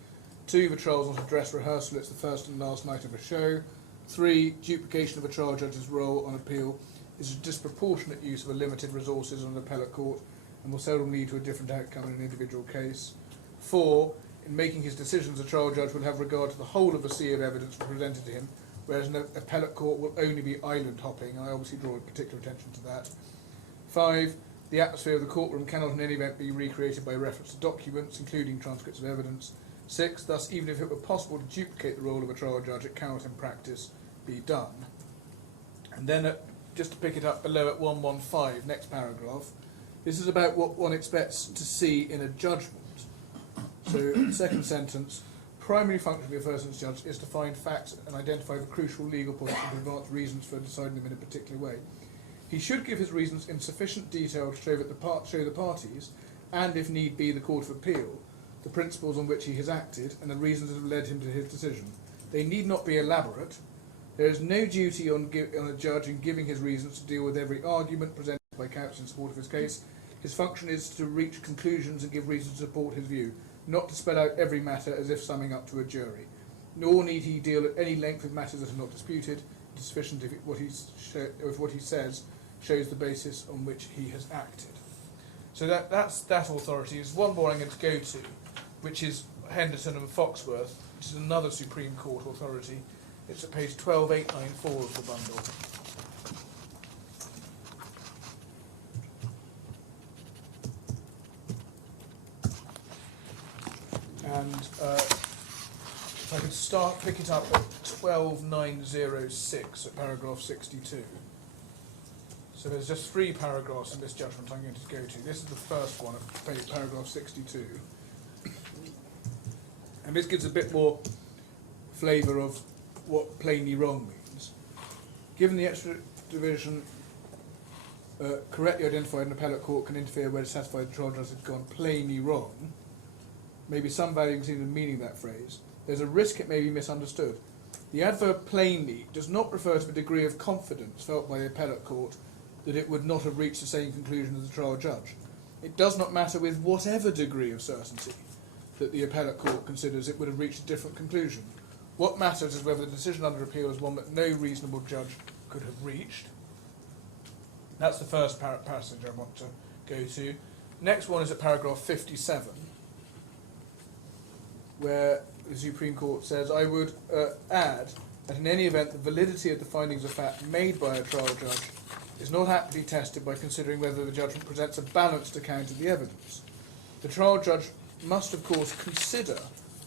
2, the trial's not a dress rehearsal, it's the first and last night of a show. 3, duplication of a trial judge's role on appeal is a disproportionate use of a limited resources on an appellate court and will seldom lead to a different outcome in an individual case. 4, in making his decisions, a trial judge will have regard to the whole of the sea of evidence presented to him, whereas an appellate court will only be island hopping, and I obviously draw particular attention to that. 5, the atmosphere of the courtroom cannot in any event be recreated by reference to documents, including transcripts of evidence. 6, thus even if it were possible to duplicate the role of a trial judge, it cannot in practice be done. And then, just to pick it up below at 115, next paragraph, this is about what one expects to see in a judgment. So, second sentence, primary function of the first instance judge is to find facts and identify the crucial legal points and advance reasons for deciding them in a particular way. He should give his reasons in sufficient detail to show the parties, and if need be the Court of Appeal, the principles on which he has acted and the reasons that have led him to his decision. They need not be elaborate. There is no duty on a judge in giving his reasons to deal with every argument presented by counsel in support of his case. His function is to reach conclusions and give reasons to support his view, not to spell out every matter as if summing up to a jury. Nor need he deal at any length with matters that are not disputed. It is sufficient if what he says shows the basis on which he has acted. So that's that authority. There's one more I'm going to go to, which is Henderson and Foxworth, which is another Supreme Court authority. It's at page 12894 of the bundle. And if I could pick it up at 12906 at paragraph 62. So there's just 3 paragraphs in this judgment I'm going to go to. This is the first one of paragraph 62. And this gives a bit more flavour of what plainly wrong means. Given the extra division correctly identified, an appellate court can interfere where to satisfy the trial judge has gone plainly wrong. Maybe some value considered in meaning of that phrase. There's a risk it may be misunderstood. The adverb plainly does not refer to the degree of confidence felt by the appellate court that it would not have reached the same conclusion as the trial judge. It does not matter with whatever degree of certainty that the appellate court considers it would have reached a different conclusion. What matters is whether the decision under appeal is one that no reasonable judge could have reached. That's the first passage I want to go to. Next one is at paragraph 57, where the Supreme Court says, I would add that in any event the validity of the findings of fact made by a trial judge is not apt to be tested by considering whether the judgment presents a balanced account of the evidence. The trial judge must, of course, consider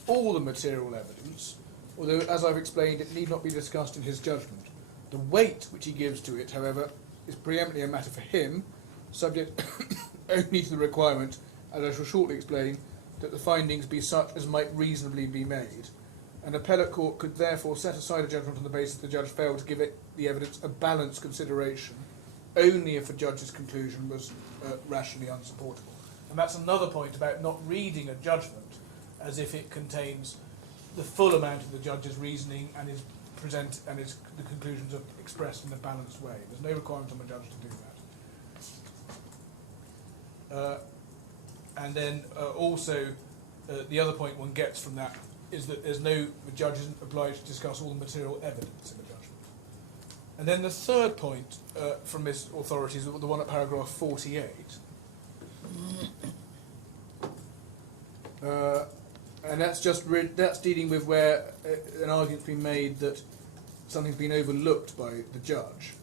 all the material evidence, although, as I've explained, it need not be discussed in his judgment. The weight which he gives to it, however, is preeminently a matter for him, subject only to the requirement, as I shall shortly explain, that the findings be such as might reasonably be made. An appellate court could therefore set aside a judgment on the basis that the judge failed to give it the evidence a balanced consideration, only if the judge's conclusion was rationally unsupportable. And that's another point about not reading a judgment as if it contains the full amount of the judge's reasoning and the conclusions are expressed in a balanced way. There's no requirement on the judge to do that. And then also the other point one gets from that is that the judge isn't obliged to discuss all the material evidence in the judgment. And then the third point from this authority is the one at paragraph 48. And that's that's dealing with where an argument's been made that something's been overlooked by the judge.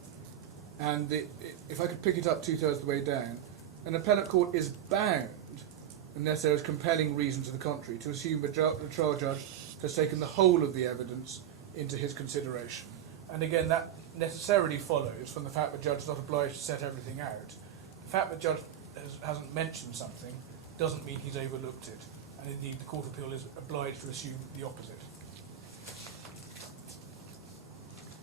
And if I could pick it up 2/3 of the way down, an appellate court is bound, unless there is compelling reason to the contrary, to assume the trial judge has taken the whole of the evidence into his consideration. And again, that necessarily follows from the fact that the judge is not obliged to set everything out. The fact that the judge hasn't mentioned something doesn't mean he's overlooked it. And indeed, the Court of Appeal is obliged to assume the opposite.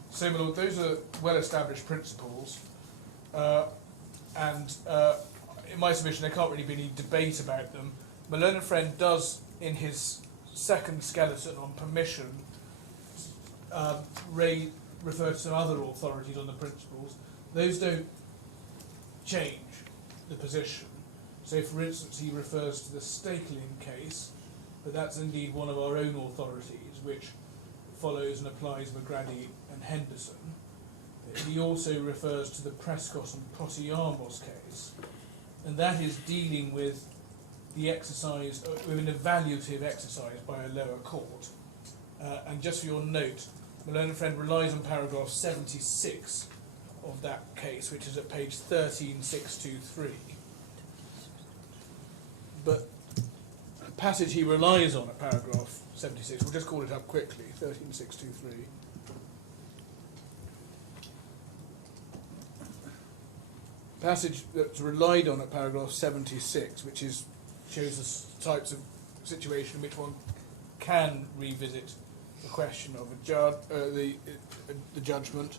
So, my Lord, those are well-established principles. And in my submission, there can't really be any debate about them. My learned friend does, in his second skeleton on permission, refer to some other authorities on the principles. Those don't change the position. So, for instance, he refers to the Stakelin case, but that's indeed one of our own authorities, which follows and applies McGrady and Henderson. He also refers to the Prescott and Protiamos case, and that is dealing with the exercise, with an evaluative exercise by a lower court. And just for your note, my learned friend relies on paragraph 76 of that case, which is at page 13623. But the passage he relies on at paragraph 76, we'll just call it up quickly, 13623. Passage that's relied on at paragraph 76, which shows the types of situation in which one can revisit the question of the judgment.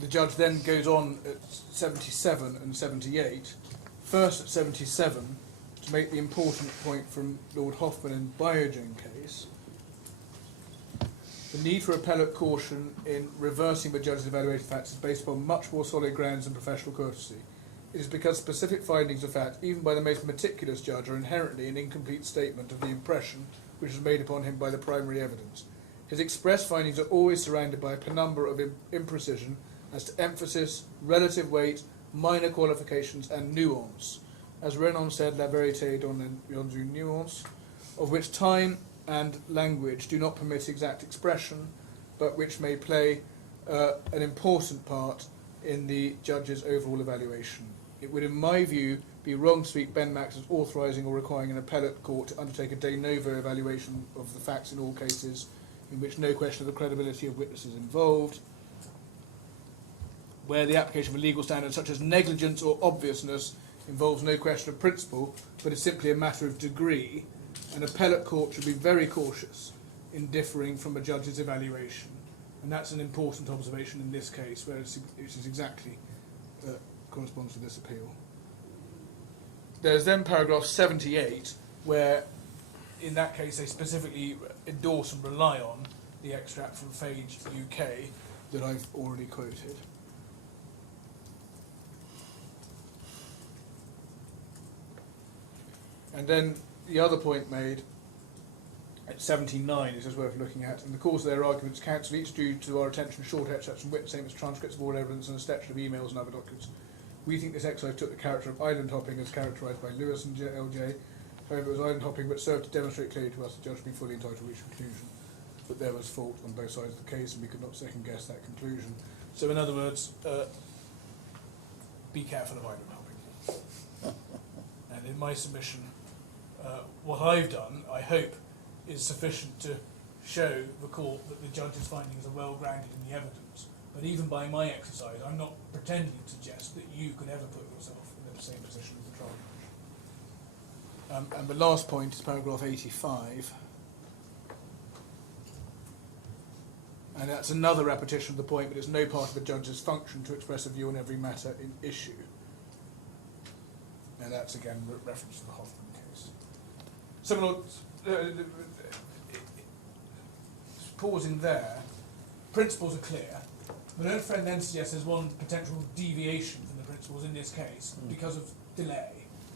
The judge then goes on at 77 and 78. First at 77, to make the important point from Lord Hoffman in Biogen case, the need for appellate caution in reversing the judge's evaluated facts is based upon much more solid grounds than professional courtesy. It is because specific findings of fact, even by the most meticulous judge, are inherently an incomplete statement of the impression which is made upon him by the primary evidence. His express findings are always surrounded by a penumbra of imprecision as to emphasis, relative weight, minor qualifications, and nuance. As Renan said, la vérité dans une nuance, of which time and language do not permit exact expression, but which may play an important part in the judge's overall evaluation. It would, in my view, be wrong to treat Ben Max as authorising or requiring an appellate court to undertake a de novo evaluation of the facts in all cases in which no question of the credibility of witnesses involved, where the application of a legal standard such as negligence or obviousness involves no question of principle, but is simply a matter of degree. An appellate court should be very cautious in differing from a judge's evaluation, and that's an important observation in this case, where it is exactly corresponds to this appeal. There's then paragraph 78, where in that case they specifically endorse and rely on the extract from Phage UK that I've already quoted. And then the other point made at 79 is worth looking at. In the course of their arguments, counsel each drew to our attention short extracts from witness statements, transcripts of all evidence, and a selection of emails and other documents. We think this exercise took the character of island hopping as characterised by Lewis and LJ. However, it was island hopping but served to demonstrate clearly to us the judge to be fully entitled to reach a conclusion. But there was fault on both sides of the case, and we could not second guess that conclusion. So in other words, be careful of island hopping. And in my submission, what I've done, I hope, is sufficient to show the court that the judge's findings are well grounded in the evidence. But even by my exercise, I'm not pretending to suggest that you could ever put yourself in the same position as the trial judge. And the last point is paragraph 85. And that's another repetition of the point, but it's no part of the judge's function to express a view on every matter in issue. And that's again reference to the Hoffman case. Similar, pausing there, principles are clear. My own friend then suggests there's one potential deviation from the principles in this case because of delay.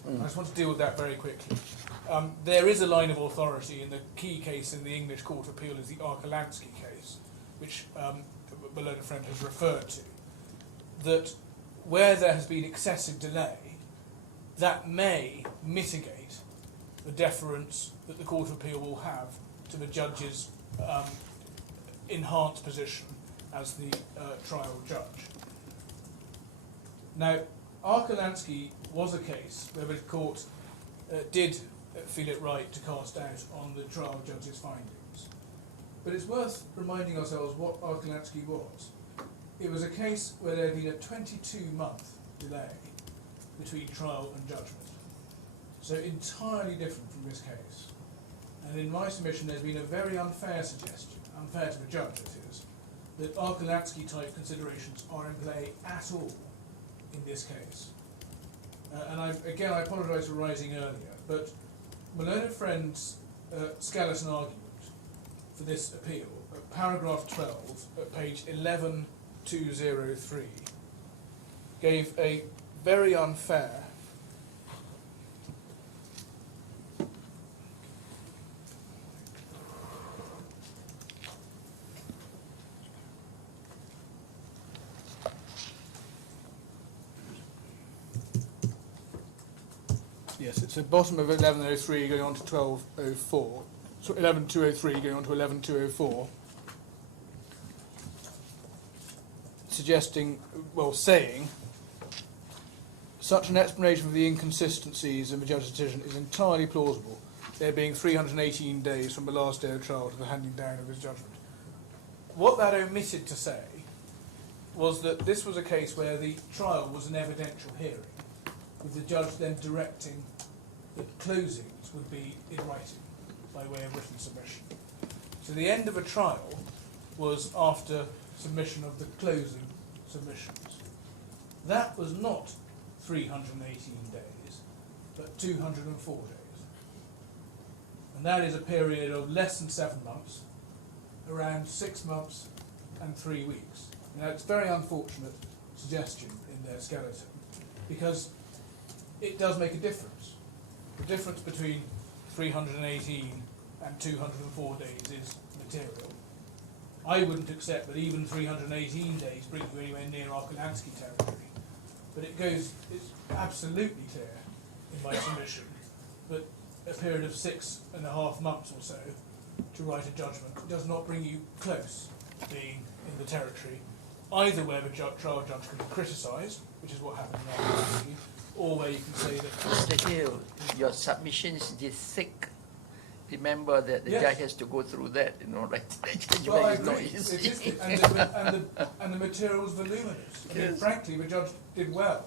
I just want to deal with that very quickly. There is a line of authority, and the key case in the English Court of Appeal is the Arkalansky case, which my learned friend has referred to, that where there has been excessive delay, that may mitigate the deference that the Court of Appeal will have to the judge's enhanced position as the trial judge. Now, Arkalansky was a case where the court did feel it right to cast doubt on the trial judge's findings. But it's worth reminding ourselves what Arkalansky was. It was a case where there had been a 22-month delay between trial and judgment. So entirely different from this case. And in my submission there's been a very unfair suggestion, unfair to the judge it is, that Arkalansky type considerations are in play at all in this case. And I apologise for rising earlier, but my learned friend's skeleton argument for this appeal, at paragraph 12, at page 11203, gave a very unfair Yes, it's at bottom of 1103 going on to 1204. So 11203 going on to 11204. Suggesting, well, saying, such an explanation of the inconsistencies in the judge's decision is entirely plausible, there being 318 days from the last day of trial to the handing down of his judgment. What that omitted to say was that this was a case where the trial was an evidential hearing, with the judge then directing that closings would be in writing by way of written submission. So the end of a trial was after submission of the closing submissions. That was not 318 days, but 204 days. And that is a period of less than 7 months, around 6 months and 3 weeks. Now, it's a very unfortunate suggestion in their skeleton, because it does make a difference. The difference between 318 and 204 days is material. I wouldn't accept that even 318 days brings you anywhere near Arkelansky territory, but it's absolutely clear in my submission that a period of 6.5 months or so to write a judgment does not bring you close to being in the territory, either where the trial judge can be criticised, which is what happened in Arkelansky, or where you can say that... Mr. Hill, your submission is this thick. Remember that the Yes. judge has to go through that, right? Well, I It's not agree. easy. It is, and the material's voluminous. I mean, Yes. frankly, the judge did well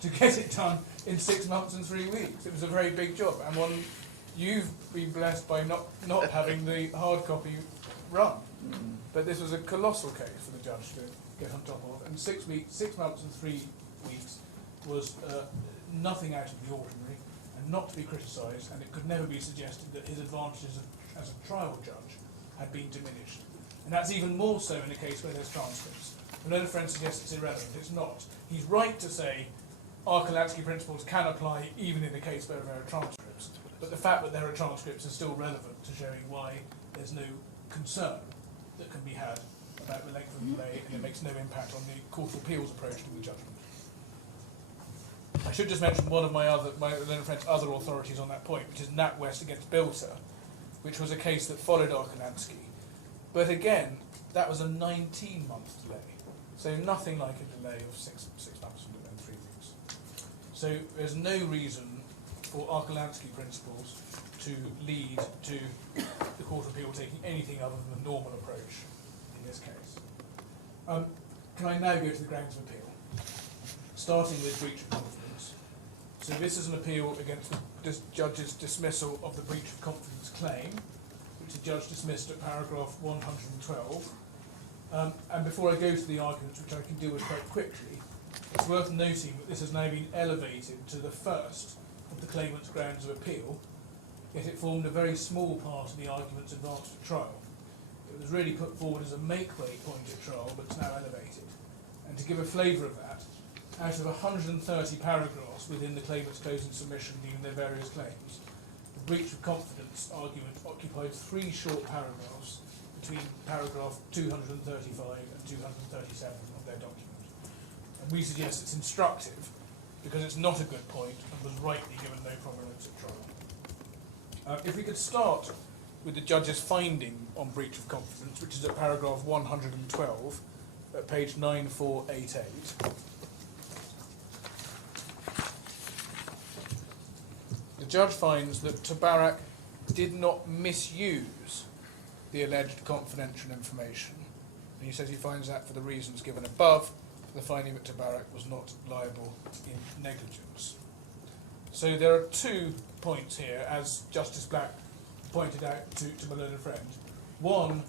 to get it done in 6 months and 3 weeks. It was a very big job, and one you've been blessed by not having the hard copy run. But this was a colossal case for the judge to get on top of, and 6 months and 3 weeks was nothing out of the ordinary, and not to be criticised, and it could never be suggested that his advantages as a trial judge had been diminished. And that's even more so in a case where there's transcripts. My learned friend suggests it's irrelevant. It's not. He's right to say Arkelansky principles can apply even in a case where there are transcripts, but the fact that there are transcripts is still relevant to showing why there's no concern that can be had about the length of the delay, and it makes no impact on the Court of Appeal's approach to the judgment. I should just mention one of my learned friend's other authorities on that point, which is NatWest against Bilter, which was a case that followed Arkelansky. But again, that was a 19-month delay, so nothing like a delay of 6 months and 3 weeks. So there's no reason for Arkelansky principles to lead to the Court of Appeal taking anything other than the normal approach in this case. Can I now go to the grounds of appeal, starting with breach of confidence? So this is an appeal against the judge's dismissal of the breach of confidence claim, which the judge dismissed at paragraph 112. And before I go to the arguments, which I can deal with quite quickly, it's worth noting that this has now been elevated to the first of the claimant's grounds of appeal, yet it formed a very small part of the arguments advanced at trial. It was really put forward as a make-way point at trial, but it's now elevated. And to give a flavour of that, out of 130 paragraphs within the claimant's closing submission dealing their various claims, the breach of confidence argument occupied 3 short paragraphs between paragraph 235 and 237 of their document. And we suggest it's instructive because it's not a good point and was rightly given no prominence at trial. If we could start with the judge's finding on breach of confidence, which is at paragraph 112 at page 9488. The judge finds that Tabarak did not misuse the alleged confidential information. And he says he finds that for the reasons given above, for the finding that Tabarak was not liable in negligence. So there are 2 points here, as Justice Black pointed out to my learned friend. One,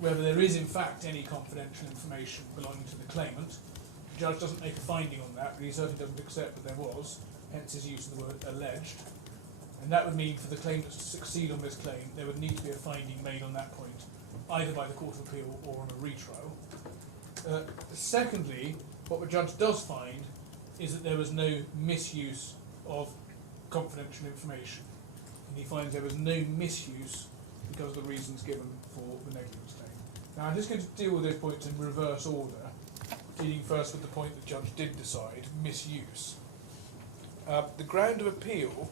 whether there is in fact any confidential information belonging to the claimant. The judge doesn't make a finding on that, but he certainly doesn't accept that there was, hence his use of the word alleged. And that would mean for the claimant to succeed on this claim, there would need to be a finding made on that point, either by the Court of Appeal or on a retrial. Secondly, what the judge does find is that there was no misuse of confidential information. And he finds there was no misuse because of the reasons given for the negligence claim. Now, I'm just going to deal with those points in reverse order, dealing first with the point the judge did decide, misuse. The ground of appeal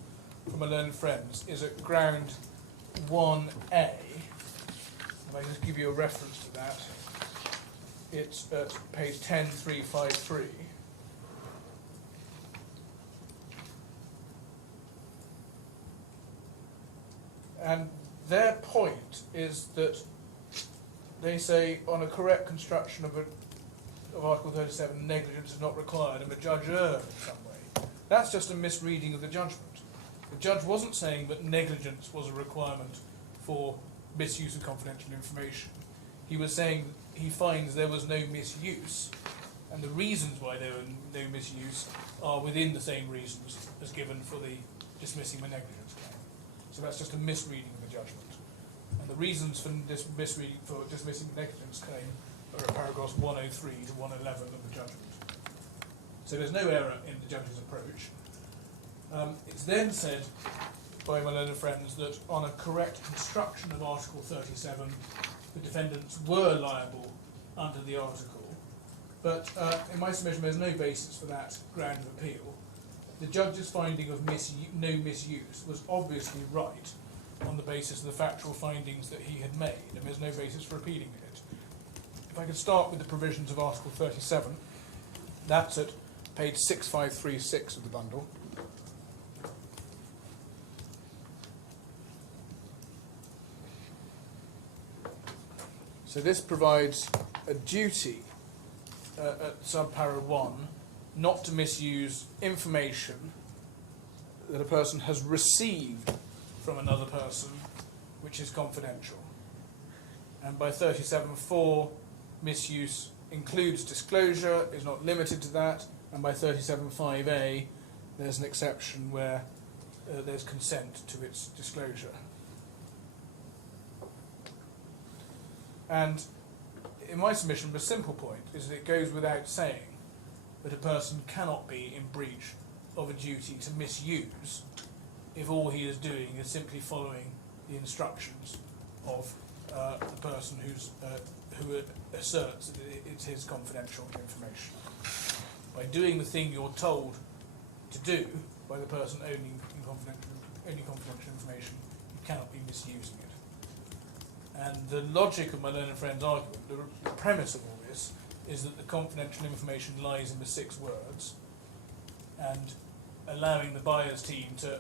from my learned friends is at ground 1A. If I just give you a reference to that, it's at page 10353. And their point is that they say on a correct construction of Article 37, negligence is not required, and the judge erred in some way. That's just a misreading of the judgment. The judge wasn't saying that negligence was a requirement for misuse of confidential information. He was saying he finds there was no misuse, and the reasons why there were no misuse are within the same reasons as given for the dismissing the negligence claim. So that's just a misreading of the judgment. And the reasons for this misreading, for dismissing the negligence claim, are at paragraphs 103 to 111 of the judgment. So there's no error in the judge's approach. It's then said by my learned friends that on a correct construction of Article 37, the defendants were liable under the article. But in my submission, there's no basis for that ground of appeal. The judge's finding of no misuse was obviously right on the basis of the factual findings that he had made, and there's no basis for appealing it. If I could start with the provisions of Article 37, that's at page 6536 of the bundle. So this provides a duty at subpara 1 not to misuse information that a person has received from another person which is confidential. And by 37.4, misuse includes disclosure, is not limited to that, and by 37.5a, there's an exception where there's consent to its disclosure. And in my submission, the simple point is that it goes without saying that a person cannot be in breach of a duty to misuse if all he is doing is simply following the instructions of the person who asserts that it's his confidential information. By doing the thing you're told to do by the person owning confidential information, you cannot be misusing it. And the logic of my learned friend's argument, the premise of all this, is that the confidential information lies in the 6 words, and allowing the buyer's team to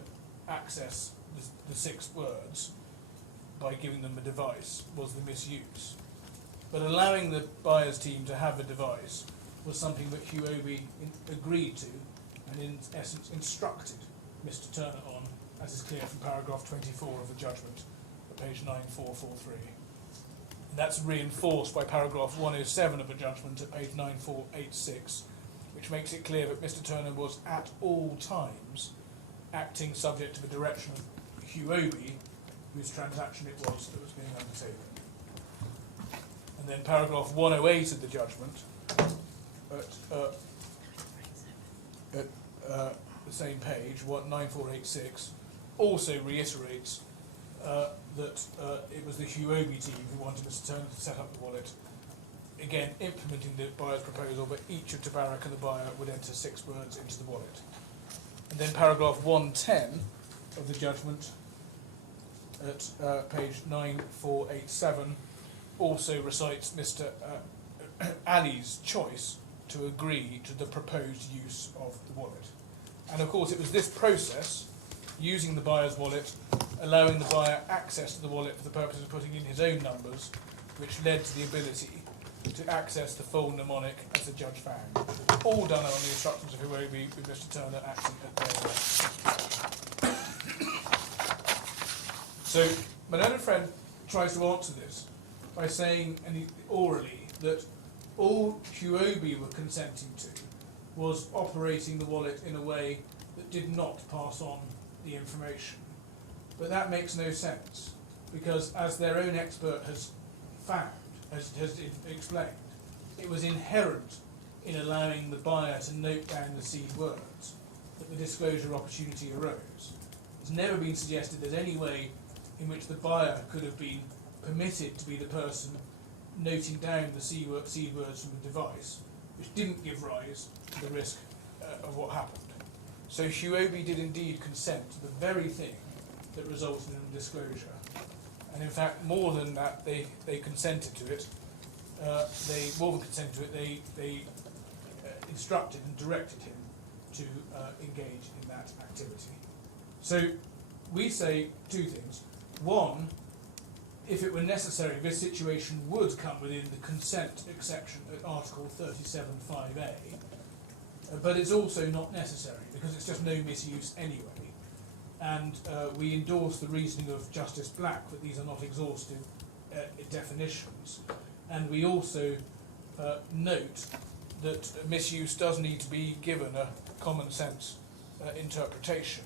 access the 6 words by giving them a device was the misuse. But allowing the buyer's team to have a device was something that Huobi agreed to and in essence instructed Mr. Thurner on, as is clear from paragraph 24 of the judgment at page 9443. And that's reinforced by paragraph 107 of the judgment at page 9486, which makes it clear that Mr. Thurner was at all times acting subject to the direction of Huobi, whose transaction it was that was being undertaken. And then paragraph 108 of the judgment at the same page, 9486, also reiterates that it was the Huobi team who wanted Mr. Thurner to set up the wallet, again implementing the buyer's proposal that each of Tabarak and the buyer would enter 6 words into the wallet. And then paragraph 110 of the judgment at page 9487 also recites Mr. Ali's choice to agree to the proposed use of the wallet. And of course it was this process, using the buyer's wallet, allowing the buyer access to the wallet for the purpose of putting in his own numbers, which led to the ability to access the full mnemonic as the judge found. All done on the instructions of Huobi, with Mr. Thurner acting at their will. So my learned friend tries to answer this by saying orally that all Huobi were consenting to was operating the wallet in a way that did not pass on the information. But that makes no sense, because as their own expert has found, has explained, it was inherent in allowing the buyer to note down the seed words that the disclosure opportunity arose. It's never been suggested there's any way in which the buyer could have been permitted to be the person noting down the seed words from the device, which didn't give rise to the risk of what happened. So Huobi did indeed consent to the very thing that resulted in the disclosure. And in fact, more than that, they consented to it. They instructed and directed him to engage in that activity. So we say 2 things. One, if it were necessary, this situation would come within the consent exception at Article 37.5a, but it's also not necessary because it's just no misuse anyway. and we endorse the reasoning of Justice Black that these are not exhaustive definitions, and we also note that misuse does need to be given a common sense interpretation.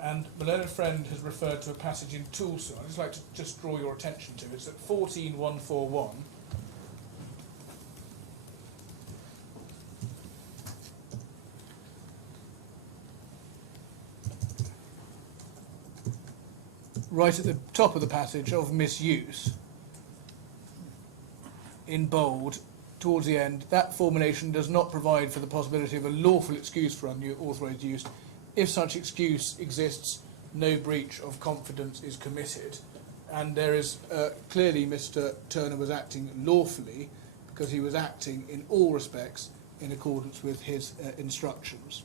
And my learned friend has referred to a passage in Tulsa. I'd just like to just draw your attention to it. It's at 14141. Right at the top of the passage of misuse, in bold, towards the end, that formulation does not provide for the possibility of a lawful excuse for unauthorised use. If such excuse exists, no breach of confidence is committed. And there is clearly Mr. Thurner was acting lawfully because he was acting in all respects in accordance with his instructions.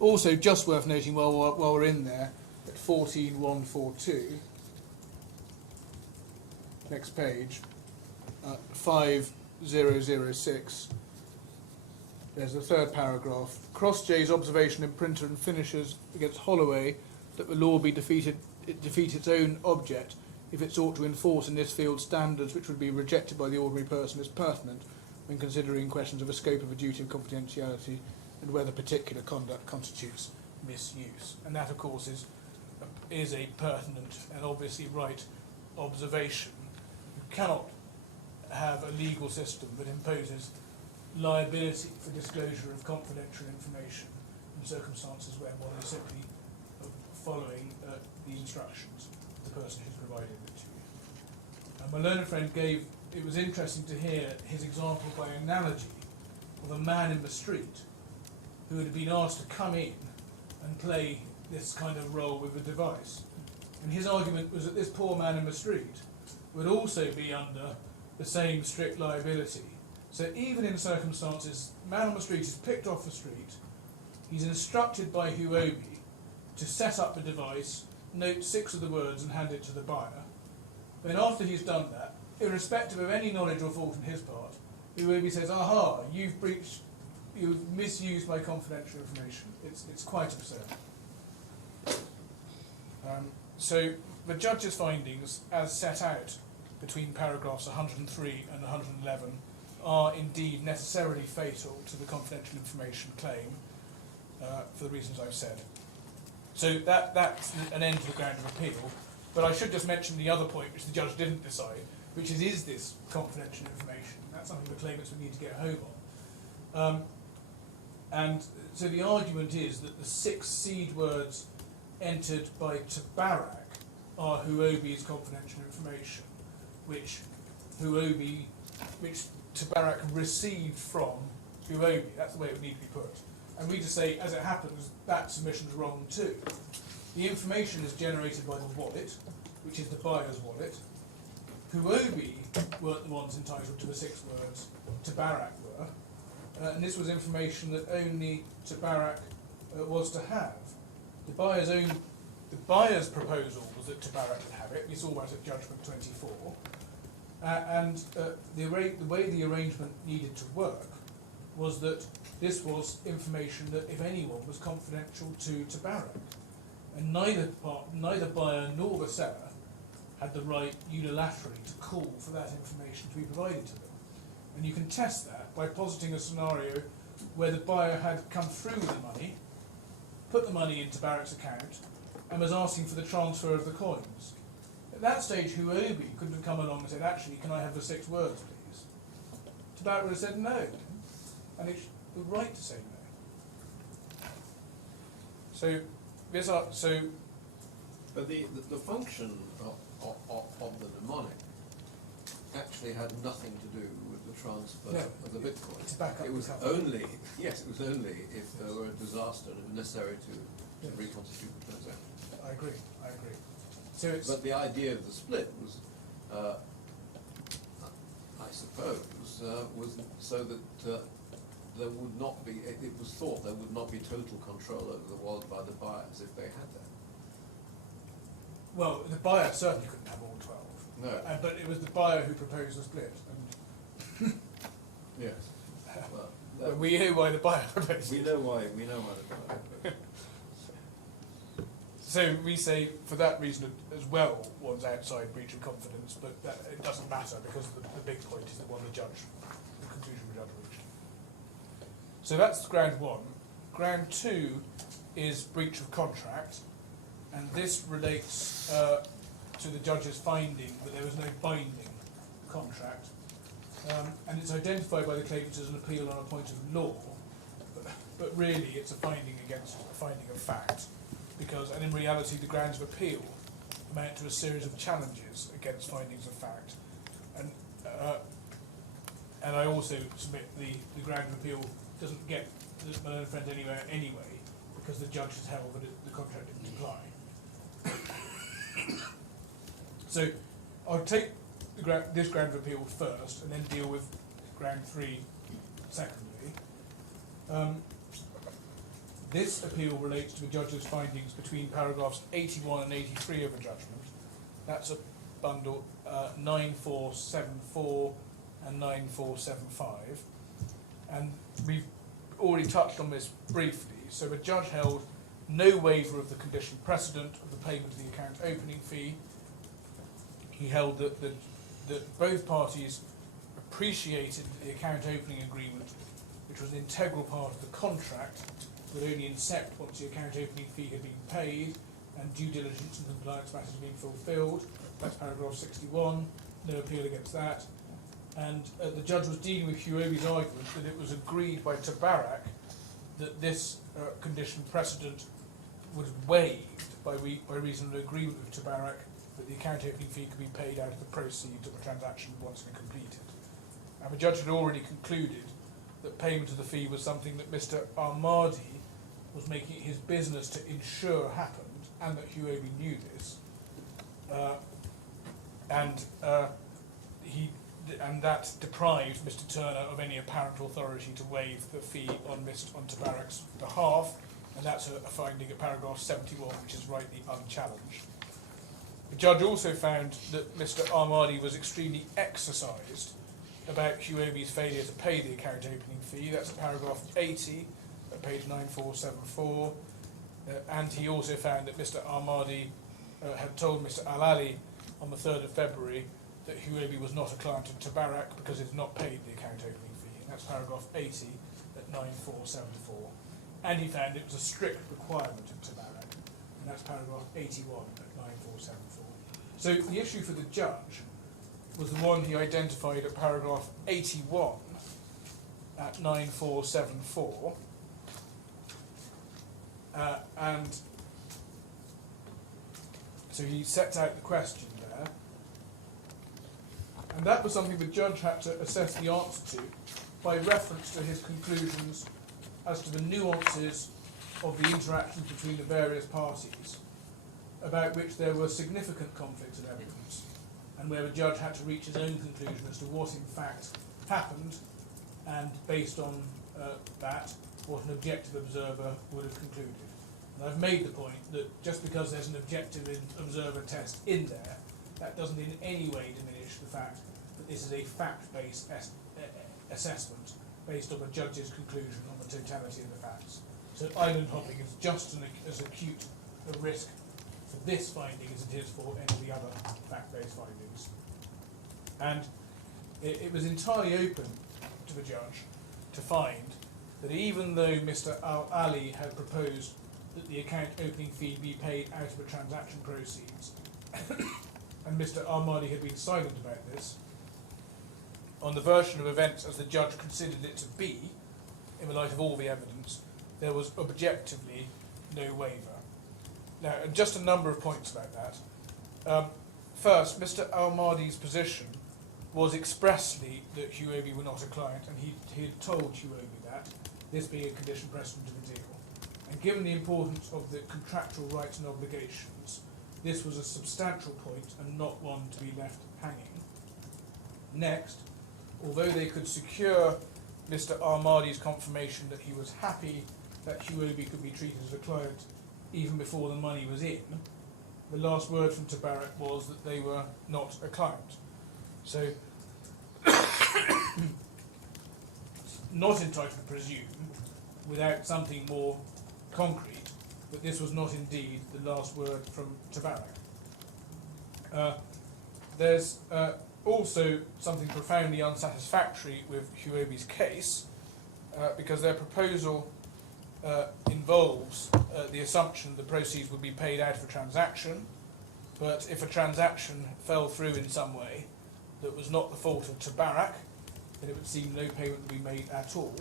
Also, just worth noting while we're in there, at 14142, next page, 5006, there's the third paragraph. Crossjay's observation in Printer and Finishers against Holloway that the law defeat its own object if it sought to enforce in this field standards which would be rejected by the ordinary person is pertinent when considering questions of a scope of a duty of confidentiality and whether particular conduct constitutes misuse. And that, of course, is a pertinent and obviously right observation. You cannot have a legal system that imposes liability for disclosure of confidential information in circumstances where one is simply following the instructions of the person who's provided it to you. And my learned friend it was interesting to hear his example by analogy of a man in the street who had been asked to come in and play this kind of role with a device. And his argument was that this poor man in the street would also be under the same strict liability. So even in circumstances, man on the street is picked off the street, he's instructed by Huobi to set up the device, note 6 of the words and hand it to the buyer. Then after he's done that, irrespective of any knowledge or fault on his part, Huobi says, aha, you've misused my confidential information. It's quite absurd. So the judge's findings, as set out between paragraphs 103 and 111, are indeed necessarily fatal to the confidential information claim for the reasons I've said. So that's an end to the ground of appeal. But I should just mention the other point which the judge didn't decide, which is this confidential information? That's something the claimants would need to get a hold on. And so the argument is that the 6 seed words entered by Tabarak are Huobi's confidential information, which Tabarak received from Huobi. That's the way it would need to be put. And we just say, as it happens, that submission's wrong too. The information is generated by the wallet, which is the buyer's wallet. Huobi weren't the ones entitled to the 6 words, Tabarak were. And this was information that only Tabarak was to have. The buyer's proposal was that Tabarak would have it. We saw that at Judgment 24. The way the arrangement needed to work was that this was information that, if anyone, was confidential to Tabarak. And neither buyer nor the seller had the right unilaterally to call for that information to be provided to them. And you can test that by positing a scenario where the buyer had come through with the money, put the money into Tabarak's account, and was asking for the transfer of the coins. At that stage, Huobi couldn't have come along and said, actually, can I have the 6 words, please? Tabarak would have said no, and it's the right to say no. But the function of the mnemonic actually had nothing to do with the transfer of the Bitcoin. It's back up. It was only if there were a disaster and it was necessary to reconstitute the transaction. I agree. But the idea of the split was, I suppose, was so that there would not be. It was thought there would not be total control over the wallet by the buyers if they had that. Well, the buyer certainly couldn't have all 12. No. But it was the buyer who proposed the split. And Yes. well, we know why the buyer proposed We it. know why. We know why the buyer. So we say, for that reason as well, one's outside breach of confidence, but that, it doesn't matter because the big point is the one the conclusion the judge reached. So that's ground one. Ground two is breach of contract, and this relates to the judge's finding that there was no binding contract, and it's identified by the claimant as an appeal on a point of law, but really it's a finding against a finding of fact, because, and in reality, the grounds of appeal amount to a series of challenges against findings of fact, and I also submit the ground of appeal doesn't get my learned friend anywhere anyway, because the judge has held that the contract didn't apply. So I'll take this ground of appeal first, and then deal with ground three secondly. This appeal relates to the judge's findings between paragraphs 81 and 83 of the judgment. That's a bundle 9474 and 9475. And we've already touched on this briefly. So the judge held no waiver of the condition precedent of the payment of the account opening fee. He held that both parties appreciated the account opening agreement, which was an integral part of the contract, would only incept once the account opening fee had been paid and due diligence and compliance matters had been fulfilled. That's paragraph 61, no appeal against that. And the judge was dealing with Huobi's argument that it was agreed by Tabarak that this condition precedent was waived by reason of an agreement with Tabarak that the account opening fee could be paid out of the proceeds of the transaction once it completed. And the judge had already concluded that payment of the fee was something that Mr. Ahmadi was making it his business to ensure happened, and that Huobi knew this, and that deprived Mr. Thurner of any apparent authority to waive the fee on Tabarak's behalf, and that's a finding at paragraph 71, which is rightly unchallenged. The judge also found that Mr. Ahmadi was extremely exercised about Huobi's failure to pay the account opening fee. That's paragraph 80 at page 9474. And he also found that Mr. Ahmadi had told Mr. Al-Ali on the 3rd of February that Huobi was not a client of Tabarak because it had not paid the account opening fee. And that's paragraph 80 at 9474. And he found it was a strict requirement of Tabarak. And that's paragraph 81 at 9474. So the issue for the judge was the one he identified at paragraph 81 at 9474. And so he set out the question there. And that was something the judge had to assess the answer to by reference to his conclusions as to the nuances of the interactions between the various parties, about which there were significant conflicts of evidence, and where the judge had to reach his own conclusion as to what in fact happened, and based on that, what an objective observer would have concluded. And I've made the point that just because there's an objective observer test in there, that doesn't in any way diminish the fact that this is a fact-based assessment based on the judge's conclusion on the totality of the facts. So island hopping is just as acute a risk for this finding as it is for any of the other fact-based findings. And it was entirely open to the judge to find that even though Mr. Al-Ali had proposed that the account opening fee be paid out of the transaction proceeds, and Mr. Ahmadi had been silent about this, on the version of events as the judge considered it to be, in the light of all the evidence, there was objectively no waiver. Now, just a number of points about that. First, Mr. Ahmadi's position was expressly that Huobi were not a client, and he had told Huobi that, this being a condition precedent of the deal. And given the importance of the contractual rights and obligations, this was a substantial point and not one to be left hanging. Next, although they could secure Mr. Ahmadi's confirmation that he was happy that Huobi could be treated as a client even before the money was in, the last word from Tabarak was that they were not a client. So, not entitled to presume, without something more concrete, that this was not indeed the last word from Tabarak. There's also something profoundly unsatisfactory with Huobi's case, because their proposal involves the assumption the proceeds would be paid out of a transaction, but if a transaction fell through in some way that was not the fault of Tabarak, then it would seem no payment would be made at all.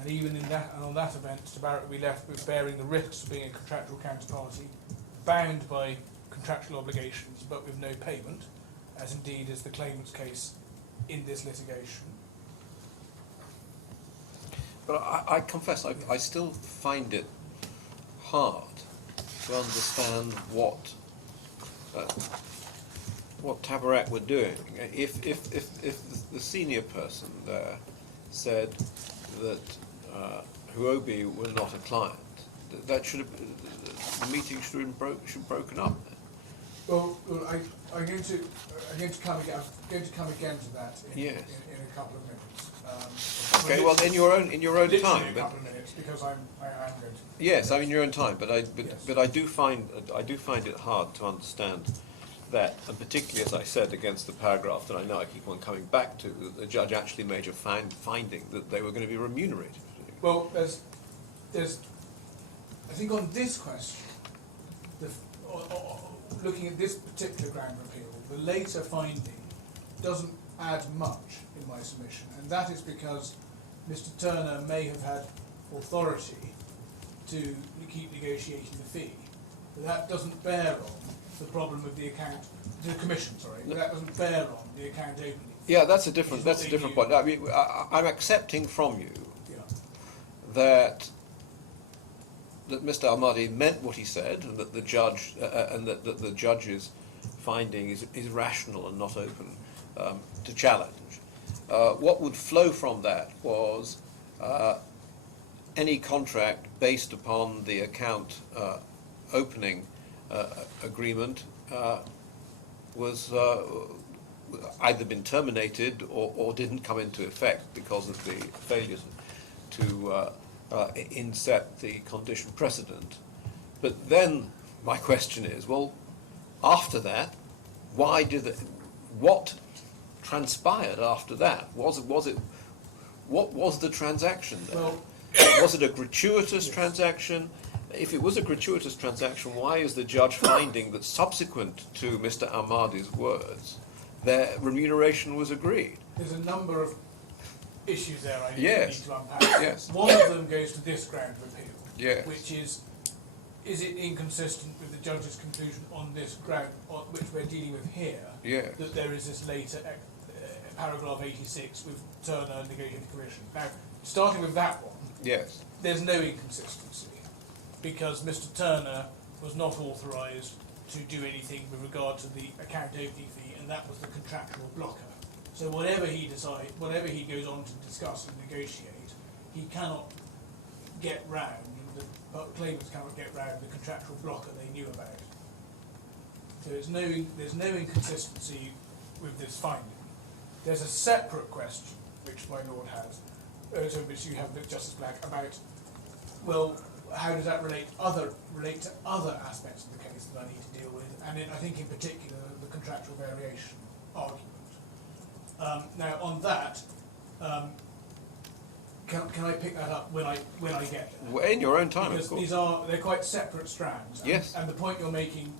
And even in that, and on that event, Tabarak would be left with bearing the risks of being a contractual counterparty, bound by contractual obligations, but with no payment, as indeed is the claimant's case in this litigation. But I confess, I still find it hard to understand what Tabarak were doing. If the senior person there said that Huobi was not a client, that should have, the meeting should have broken up. Well, I'm going to come again to that in a couple of minutes. Okay, well, in your own literally time. In a couple of minutes, because I am going to. Yes, I mean your own time, but Yes. I do find it hard to understand that, and particularly as I said against the paragraph that I know I keep on coming back to, that the judge actually made a finding that they were going to be remunerated. Well, there's I think on this question, looking at this particular ground of appeal, the later finding doesn't add much in my submission, and that is because Mr. Thurner may have had authority to keep negotiating the fee, but that doesn't bear on the problem of the account, the commission, sorry, but that doesn't bear on the account opening fee. Yeah, that's a different point. I mean, I'm accepting from you that Mr. Ahmadi meant what he said, and that the judge and that the judge's finding is rational and not open to challenge. What would flow from that was any contract based upon the account opening agreement was either been terminated or didn't come into effect because of the failure to inset the condition precedent. But then my question is, well, after that, what transpired after that? What was the transaction there? Well, was it a gratuitous transaction? If it was a gratuitous transaction, why is the judge finding that subsequent to Mr. Ahmadi's words, their remuneration was agreed? there's a number of issues there I need to unpack. Yes. One of them goes to this ground of appeal, Yes. which is it inconsistent with the judge's conclusion on this ground, which we're dealing with here, Yes. that there is this later paragraph 86 with Thurner negotiating the commission. Now, starting with that one, Yes. there's no inconsistency, because Mr. Thurner was not authorised to do anything with regard to the account opening fee, and that was the contractual blocker. So whatever he decides, whatever he goes on to discuss and negotiate, he cannot get round, the claimants cannot get round the contractual blocker they knew about. So there's no inconsistency with this finding. There's a separate question, which my Lord has, to which you have, Justice Black, about, well, how does that relate to other aspects of the case that I need to deal with, and I think in particular the contractual variation argument. Now on that, can I pick that up when I get there? Well, in your own time, Because of course. they're quite separate strands. Yes. And the point you're making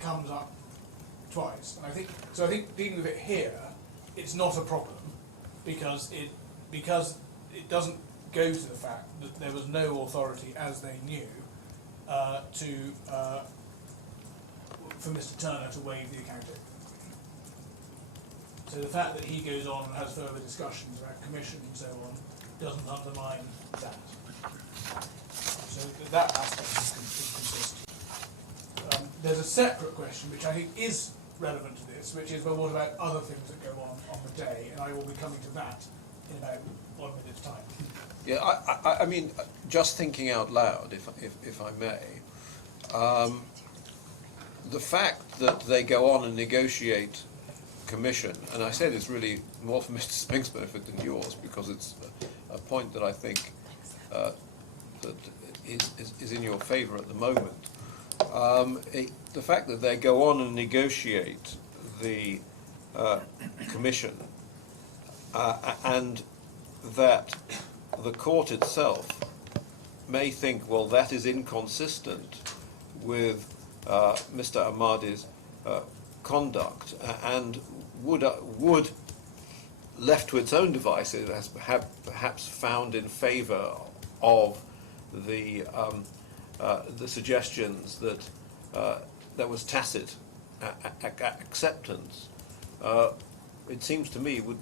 comes up twice. And I think dealing with it here, it's not a problem because it doesn't go to the fact that there was no authority, as they knew, for Mr. Thurner to waive the account opening. So the fact that he goes on and has further discussions about commission and so on doesn't undermine that. So that aspect is consistent. There's a separate question which I think is relevant to this, which is, well, what about other things that go on the day? And I will be coming to that in about 1 minute's time. Yeah, I mean, just thinking out loud, if I may, the fact that they go on and negotiate commission, and I say this really more for Mr. Spink's benefit than yours, because it's a point that I think that is in your favour at the moment. The fact that they go on and negotiate the commission and that the court itself may think, well, that is inconsistent with Mr. Ahmadi's conduct, and would left to its own devices, has perhaps found in favour of the suggestions that there was tacit acceptance. It seems to me, would,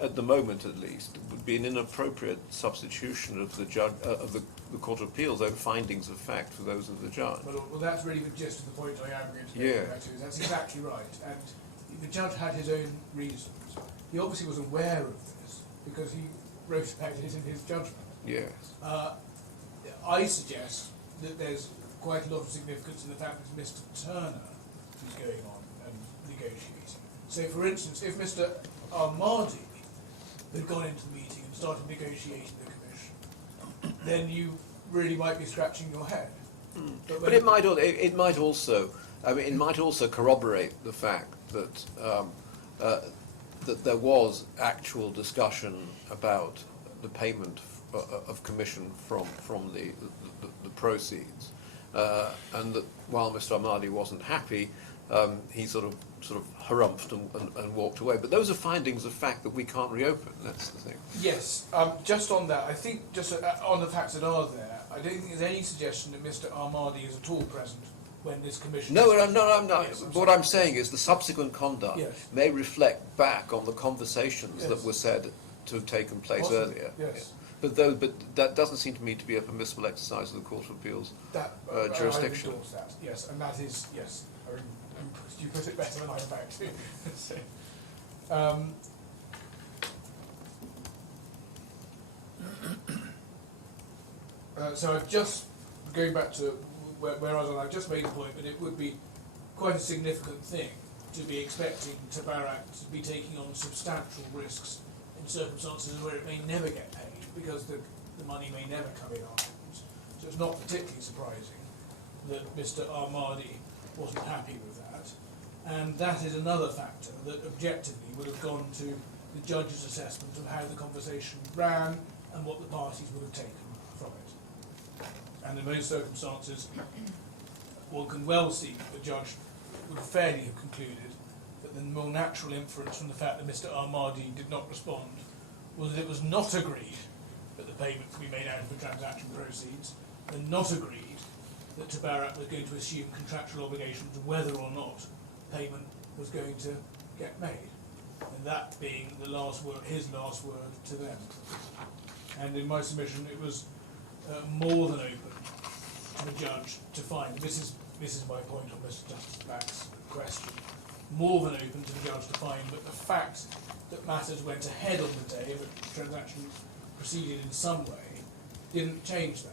at the moment at least, would be an inappropriate substitution of the judge of the Court of Appeal's own findings of fact for those of the judge. Well, that's really the gist of the point I am going to make. Yeah. That's exactly right. And the judge had his own reasons. He obviously was aware of this because he wrote about it in his judgment. Yes. I suggest that there's quite a lot of significance in the fact that Mr. Turner is going on and negotiating. So, for instance, if Mr. Ahmadi had gone into the meeting and started negotiating the commission, then you really might be scratching your head. But it might also, I mean, it might also corroborate the fact that that there was actual discussion about the payment of commission from the proceeds, and that while Mr. Ahmadi wasn't happy, he sort of harumphed and walked away. But those are findings of fact that we can't reopen. That's the thing. Yes, just on that, I think just on the facts that are there, I don't think there's any suggestion that Mr. Ahmadi is at all present when this commission... No, I'm not. Yes, What I'm saying is the subsequent conduct Yes. may reflect back on the conversations Yes. that were said to have taken place Possibly, earlier. yes. But that doesn't seem to me to be a permissible exercise of the Court of Appeal's jurisdiction. I endorse that, yes, and that is, yes, you put it better than I'm about to. So I've just, going back to where I was on, I've just made a point that it would be quite a significant thing to be expecting Tabarak to be taking on substantial risks in circumstances where it may never get paid because the money may never come in afterwards. So it's not particularly surprising that Mr. Ahmadi wasn't happy with that. And that is another factor that objectively would have gone to the judge's assessment of how the conversation ran and what the parties would have taken from it. And in those circumstances, one can well see that the judge would fairly have concluded that the more natural inference from the fact that Mr. Ahmadi did not respond was that it was not agreed that the payment could be made out of the transaction proceeds, and not agreed that Tabarak was going to assume contractual obligations whether or not payment was going to get made, and that being the last word, his last word to them. And in my submission, it was more than open to the judge to find. This is my point on Mr. Justice Black's question. More than open to the judge to find that the fact that matters went ahead on the day, but the transaction proceeded in some way, didn't change that.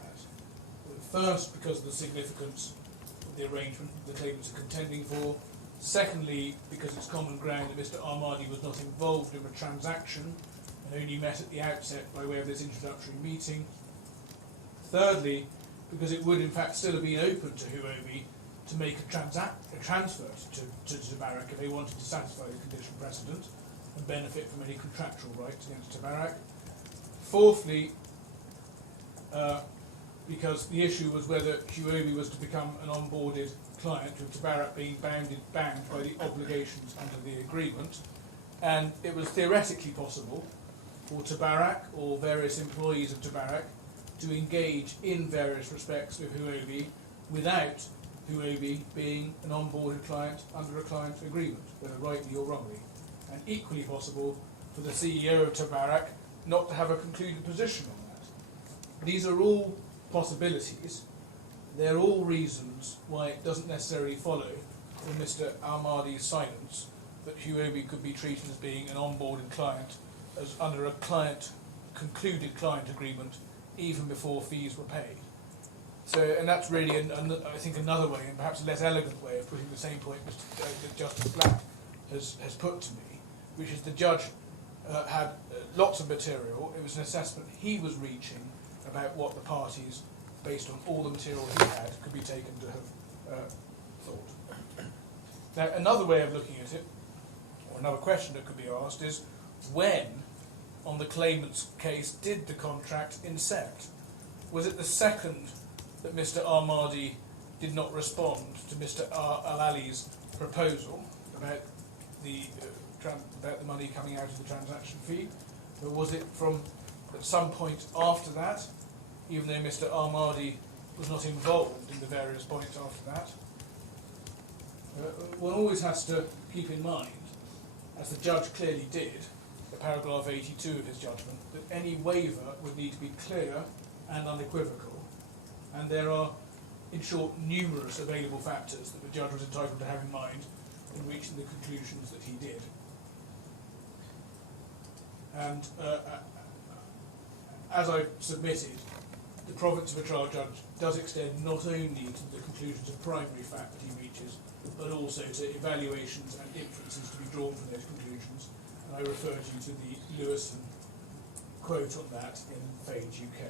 First, because of the significance of the arrangement the claimants are contending for. Secondly, because it's common ground that Mr. Ahmadi was not involved in the transaction and only met at the outset by way of this introductory meeting. Thirdly, because it would in fact still have been open to Huobi to make a transfer to Tabarak if they wanted to satisfy the condition precedent and benefit from any contractual rights against Tabarak. Fourthly, because the issue was whether Huobi was to become an onboarded client, with Tabarak being bound by the obligations under the agreement, and it was theoretically possible for Tabarak or various employees of Tabarak to engage in various respects with Huobi without Huobi being an onboarded client under a client agreement, whether rightly or wrongly, and equally possible for the CEO of Tabarak not to have a concluded position on that. These are all possibilities. They're all reasons why it doesn't necessarily follow from Mr. Ahmadi's silence that Huobi could be treated as being an onboarded client as under a concluded client agreement even before fees were paid. So, and that's really, I think, another way, and perhaps a less elegant way of putting the same point that Justice Black has put to me, which is the judge had lots of material. It was an assessment he was reaching about what the parties based on all the material he had, could be taken to have thought. Now, another way of looking at it, or another question that could be asked is, when, on the claimant's case, did the contract incept? Was it the second that Mr. Ahmadi did not respond to Mr. Al-Ali's proposal about the money coming out of the transaction fee? Or was it from at some point after that, even though Mr. Ahmadi was not involved in the various points after that? One always has to keep in mind, as the judge clearly did, in paragraph 82 of his judgment, that any waiver would need to be clear and unequivocal, and there are, in short, numerous available factors that the judge was entitled to have in mind in reaching the conclusions that he did. And as I submitted, the province of a trial judge does extend not only to the conclusions of primary fact that he reaches, but also to evaluations and inferences to be drawn from those conclusions. And I referred you to the Lewison quote on that in Fage UK.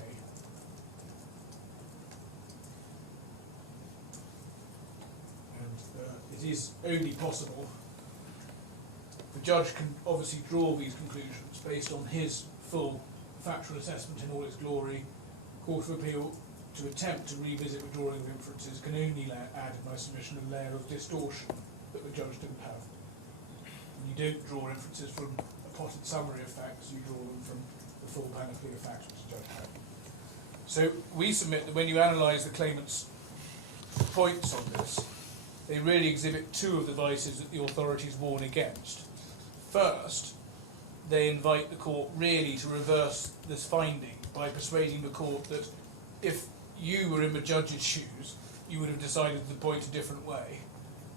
And it is only possible, the judge can obviously draw these conclusions based on his full factual assessment in all its glory. Court of Appeal, to attempt to revisit the drawing of inferences, can only add, in my submission, a layer of distortion that the judge didn't have. And you don't draw inferences from a potted summary of facts, you draw them from the full panoply of facts which the judge had. So we submit that when you analyse the claimant's points on this, they really exhibit two of the vices that the authorities warn against. First, they invite the court really to reverse this finding by persuading the court that if you were in the judge's shoes, you would have decided the point a different way.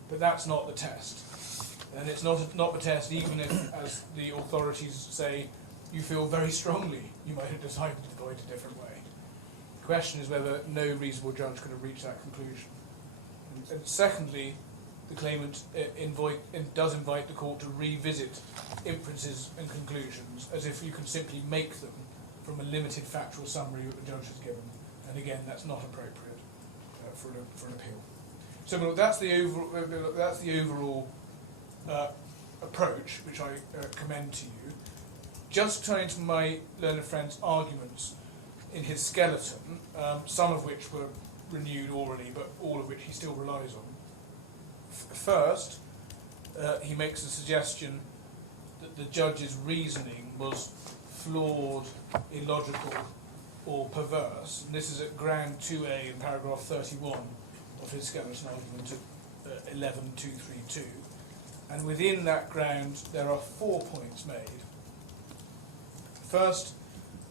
But that's not the test. And it's not the test even if, as the authorities say, you feel very strongly you might have decided the point a different way. The question is whether no reasonable judge could have reached that conclusion. And secondly, the claimant does invite the court to revisit inferences and conclusions as if you can simply make them from a limited factual summary that the judge has given. And again, that's not appropriate for an appeal. So that's the overall approach which I commend to you. Just turning to my learned friend's arguments in his skeleton, some of which were renewed already, but all of which he still relies on. First, he makes a suggestion that the judge's reasoning was flawed, illogical, or perverse. And this is at ground 2A in paragraph 31 of his skeleton argument at 11.232. And within that ground, there are 4 points made. First,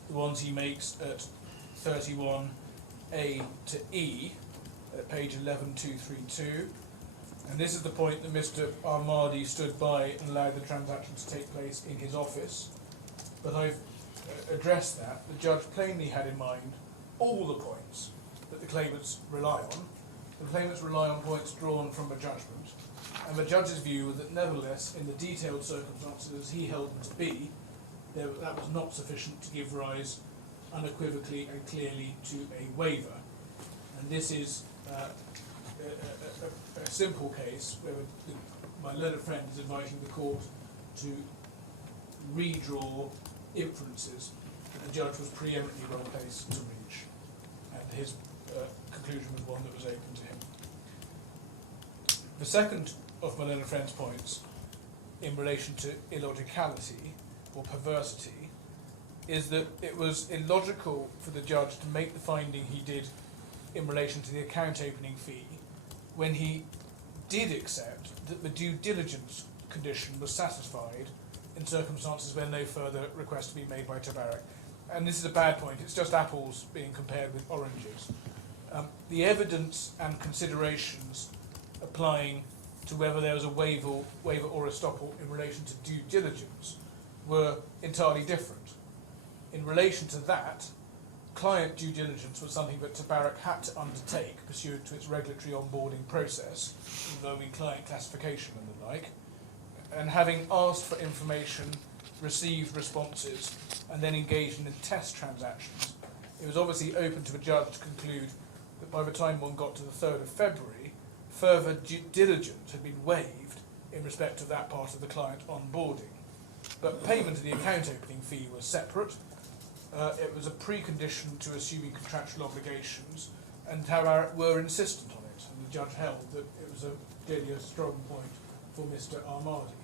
the ones he makes at 31A to E, at page 11.232. And this is the point that Mr. Ahmadi stood by and allowed the transaction to take place in his office. But I've addressed that. The judge plainly had in mind all the points that the claimants rely on. The claimants rely on points drawn from a judgment. And the judge's view was that nevertheless, in the detailed circumstances as he held them to be, that was not sufficient to give rise unequivocally and clearly to a waiver. And this is a simple case where my learned friend is inviting the court to redraw inferences that the judge was preeminently well placed to reach. And his conclusion was one that was open to him. The second of my learned friend's points in relation to illogicality or perversity is that it was illogical for the judge to make the finding he did in relation to the account opening fee when he did accept that the due diligence condition was satisfied in circumstances where no further request to be made by Tabarak. And this is a bad point, it's just apples being compared with oranges. The evidence and considerations applying to whether there was a waiver or estoppel in relation to due diligence were entirely different. In relation to that, client due diligence was something that Tabarak had to undertake pursuant to its regulatory onboarding process, involving client classification and the like. And having asked for information, received responses, and then engaged in test transactions, it was obviously open to a judge to conclude that by the time one got to the 3rd of February, further due diligence had been waived in respect of that part of the client onboarding. But payment of the account opening fee was separate. It was a precondition to assuming contractual obligations, and Tabarak were insistent on it, and the judge held that it was clearly a strong point for Mr. Ahmadi.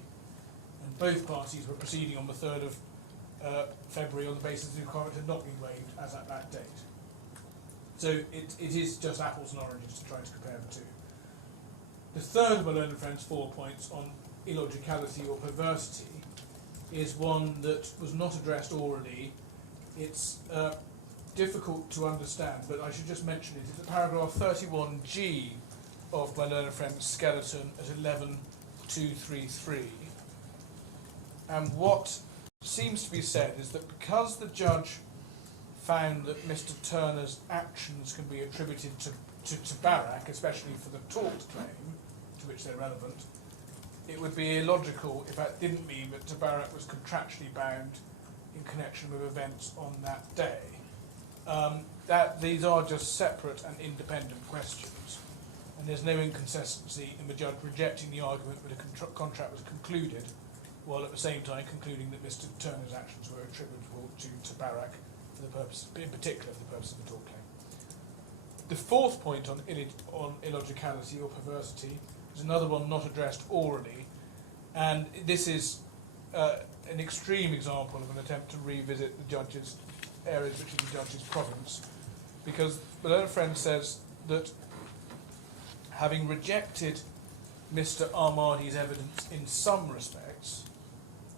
And both parties were proceeding on the 3rd of February on the basis that the requirement had not been waived as at that date. So it is just apples and oranges to try to compare the two. The third of my learned friend's 4 points on illogicality or perversity is one that was not addressed orally. It's difficult to understand, but I should just mention it. It's at paragraph 31G of my learned friend's skeleton at 11.233. And what seems to be said is that because the judge found that Mr. Thurner's actions can be attributed to Tabarak, especially for the tort claim to which they're relevant, it would be illogical if that didn't mean that Tabarak was contractually bound in connection with events on that day. These are just separate and independent questions, and there's no inconsistency in the judge rejecting the argument that a contract was concluded, while at the same time concluding that Mr. Thurner's actions were attributable to Tabarak for the purpose, in particular for the purpose of the tort claim. The fourth point on illogicality or perversity is another one not addressed orally, and this is an extreme example of an attempt to revisit the judge's areas which are the judge's province, because the learned friend says that having rejected Mr. Ahmadi's evidence in some respects,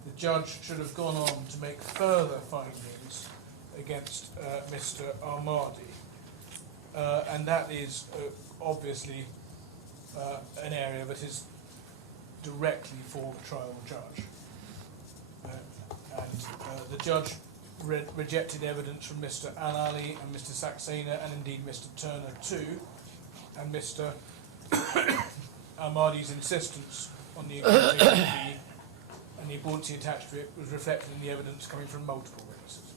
the judge should have gone on to make further findings against Mr. Ahmadi, and that is obviously an area that is directly for the trial judge. The judge rejected evidence from Mr. Al-Ali and Mr. Saxena, and indeed Mr. Thurner too, and Mr. Ahmadi's insistence on the account fee and the importance he attached to it was reflected in the evidence coming from multiple witnesses.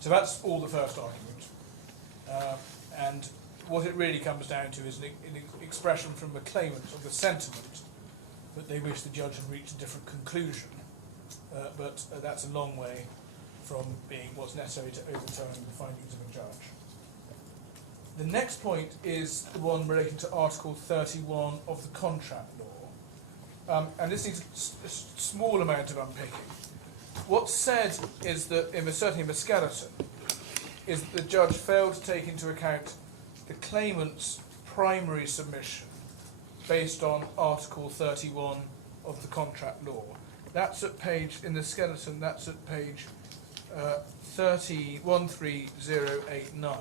So that's all the first argument. And what it really comes down to is an expression from the claimant of the sentiment that they wish the judge had reached a different conclusion. But that's a long way from being what's necessary to overturn the findings of a judge. The next point is the one relating to Article 31 of the contract law. And this needs a small amount of unpicking. What's said is that, certainly in the skeleton, is that the judge failed to take into account the claimant's primary submission based on Article 31 of the contract law. That's at page, in the skeleton, that's at page 13089.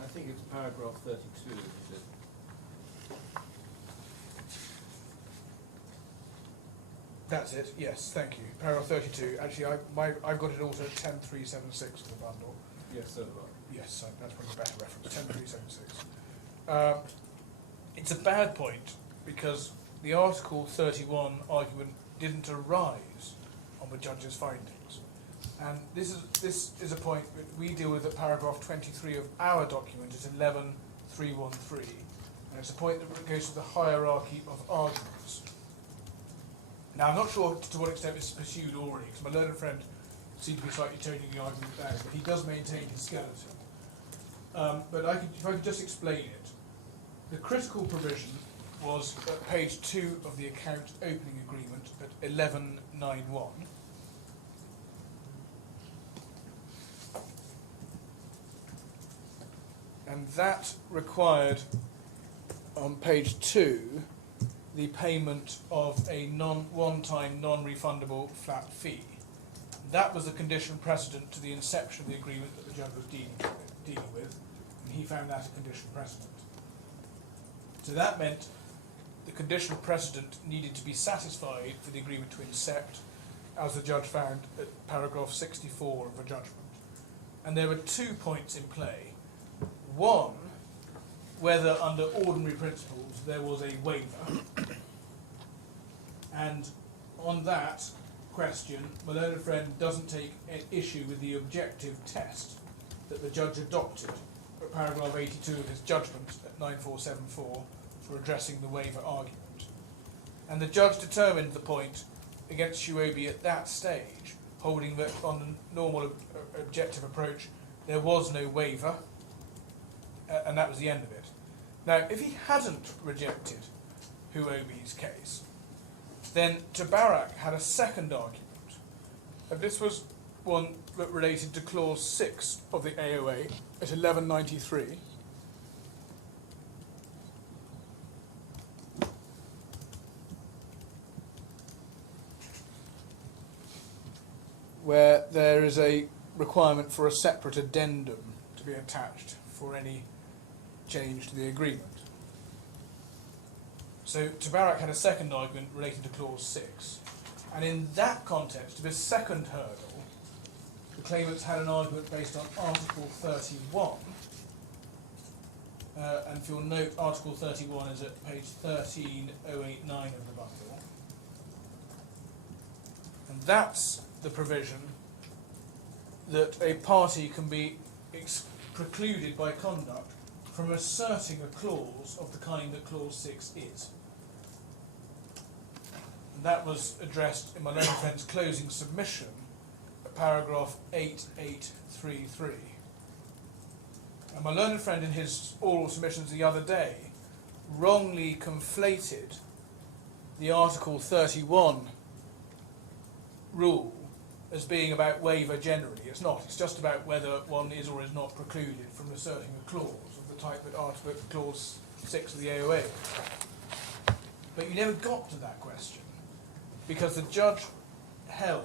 I think it's paragraph 32, is it? That's it, yes, thank you. Paragraph 32. Actually, I've got it also at 10376 in the bundle. Yes, so do I. Yes, that's probably a better reference, 10376. It's a bad point because the Article 31 argument didn't arise on the judge's findings. And this is a point that we deal with at paragraph 23 of our document at 11313. And it's a point that goes to the hierarchy of arguments. Now, I'm not sure to what extent this is pursued already, because my learned friend seemed to be slightly toning the argument down, but he does maintain his skeleton. But if I could just explain it. The critical provision was at page 2 of the account opening agreement at 1191. And that required, on page 2, the payment of a one-time, non-refundable flat fee. That was the condition precedent to the inception of the agreement that the judge was dealing with, and he found that a condition precedent. So that meant the condition precedent needed to be satisfied for the agreement to incept, as the judge found at paragraph 64 of the judgment. And there were 2 points in play. One whether under ordinary principles there was a waiver. And on that question, my learned friend doesn't take an issue with the objective test that the judge adopted at paragraph 82 of his judgment at 9474 for addressing the waiver argument. And the judge determined the point against Huobi at that stage, holding that on the normal objective approach there was no waiver, and that was the end of it. Now, if he hadn't rejected Huobi's case, then Tabarak had a second argument, and this was one that related to clause 6 of the AOA at 1193. Where there is a requirement for a separate addendum to be attached for any change to the agreement. So Tabarak had a second argument relating to clause 6, and in that context of his second hurdle, the claimants had an argument based on Article 31, and if you'll note, Article 31 is at page 13089 of the bundle, and that's the provision that a party can be precluded by conduct from asserting a clause of the kind that clause 6 is. And that was addressed in my learned friend's closing submission at paragraph 8833. And my learned friend in his oral submissions the other day wrongly conflated the Article 31 rule as being about waiver generally. It's not. It's just about whether one is or is not precluded from asserting a clause of the type that clause 6 of the AOA. But you never got to that question, because the judge held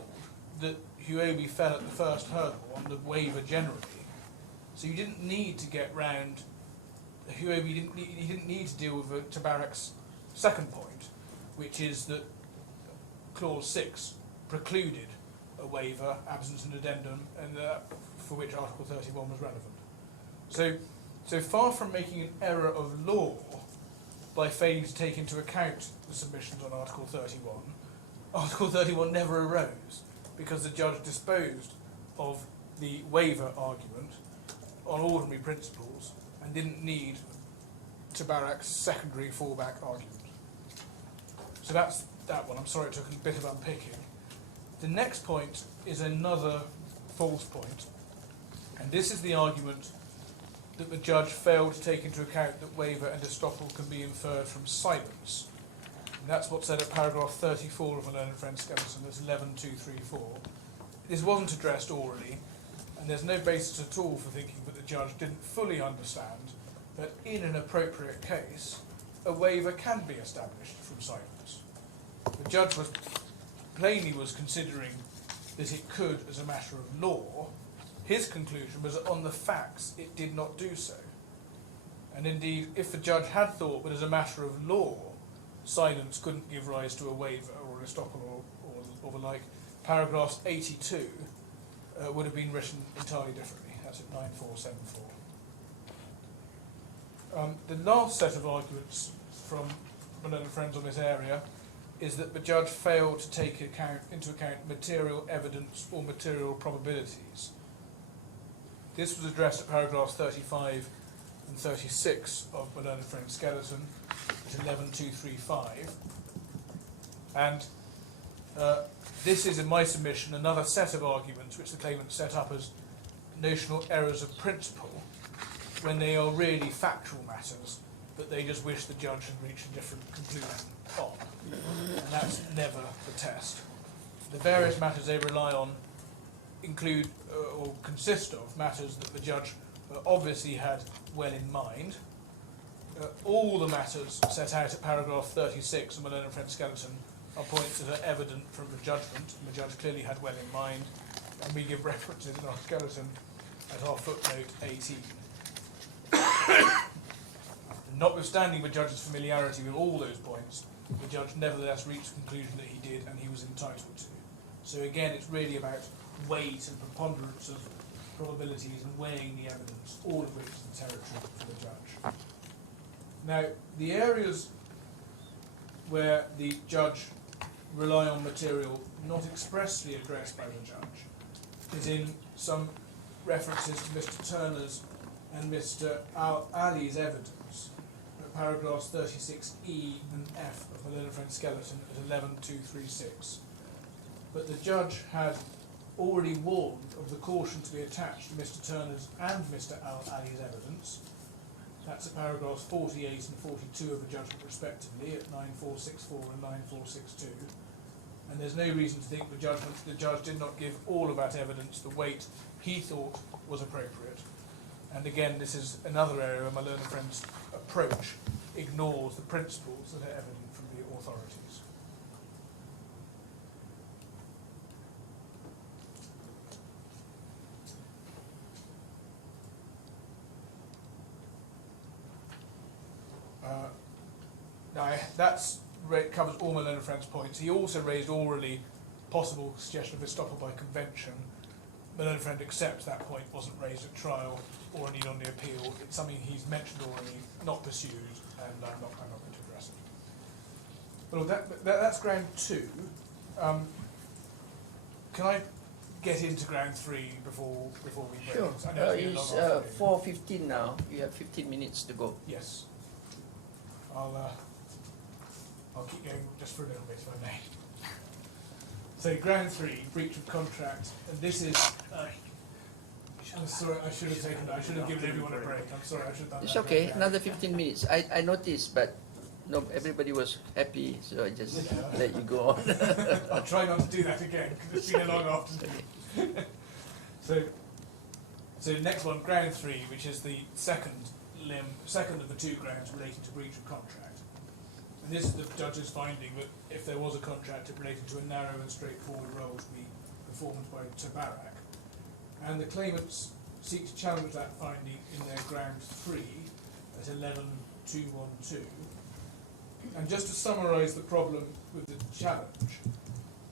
that Huobi fell at the first hurdle on the waiver generally. So you didn't need to get round. Huobi didn't need to deal with Tabarak's second point, which is that clause 6 precluded a waiver, absence and addendum, and for which Article 31 was relevant. So far from making an error of law by failing to take into account the submissions on Article 31, Article 31 never arose, because the judge disposed of the waiver argument on ordinary principles and didn't need Tabarak's secondary fallback argument. So that's that one. I'm sorry it took a bit of unpicking. The next point is another false point, and this is the argument that the judge failed to take into account that waiver and estoppel can be inferred from silence. And that's what's said at paragraph 34 of my learned friend Skeleton, that's 11234. This wasn't addressed orally, and there's no basis at all for thinking that the judge didn't fully understand that in an appropriate case, a waiver can be established from silence. The judge plainly was considering that it could as a matter of law. His conclusion was that on the facts it did not do so. And indeed, if the judge had thought that as a matter of law silence couldn't give rise to a waiver or an estoppel or the like, paragraphs 82 would have been written entirely differently. That's at 9474. The last set of arguments from my learned friends on this area is that the judge failed to take into account material evidence or material probabilities. This was addressed at paragraphs 35 and 36 of my learned friend Skeleton at 11235. And this is, in my submission, another set of arguments which the claimant set up as notional errors of principle, when they are really factual matters that they just wish the judge had reached a different conclusion on. And that's never the test. The various matters they rely on include or consist of matters that the judge obviously had well in mind. All the matters set out at paragraph 36 of my learned friend Skeleton are points that are evident from the judgment, and the judge clearly had well in mind, and we give references in our skeleton at our footnote 18. Notwithstanding the judge's familiarity with all those points, the judge nevertheless reached the conclusion that he did and he was entitled to. So again, it's really about weight and preponderance of probabilities and weighing the evidence, all of which is the territory for the judge. Now, the areas where the judge rely on material not expressly addressed by the judge is in some references to Mr. Turner's and Mr. Ali's evidence, paragraphs 36E and F of the Lillian skeleton at 11236. But the judge had already warned of the caution to be attached to Mr. Turner's and Mr. Ali's evidence. That's at paragraphs 48 and 42 of the judgment respectively at 9464 and 9462. And there's no reason to think the judge did not give all of that evidence the weight he thought was appropriate. And again, this is another area where my learned friend's approach ignores the principles that are evident from the authorities. Covers all my learned friend's points. He also raised orally possible suggestion of estoppel by convention. My learned friend accepts that point wasn't raised at trial or indeed on the appeal. It's something he's mentioned already, not pursued, and I'm not going to address it. Well, that's ground 2. Can I get into ground 3 before we break? Sure. I know it's been It's long afternoon. 4:15 now. You have 15 minutes to go. Yes. I'll keep going just for a little bit if I may. So ground 3, breach of contract, and this is. I'm sorry, I should have given everyone a break. I'm sorry, I should have done It's that. okay. Another 15 minutes. I noticed, but no, everybody was happy, so I just let you go on. I'll try not to do that again because it's been a long afternoon. So next one, ground 3, which is the second of the 2 grounds relating to breach of contract. And this is the judge's finding that if there was a contract, it related to a narrow and straightforward role to be performed by Tabarak. And the claimants seek to challenge that finding in their ground 3 at 11212. And just to summarise the problem with the challenge,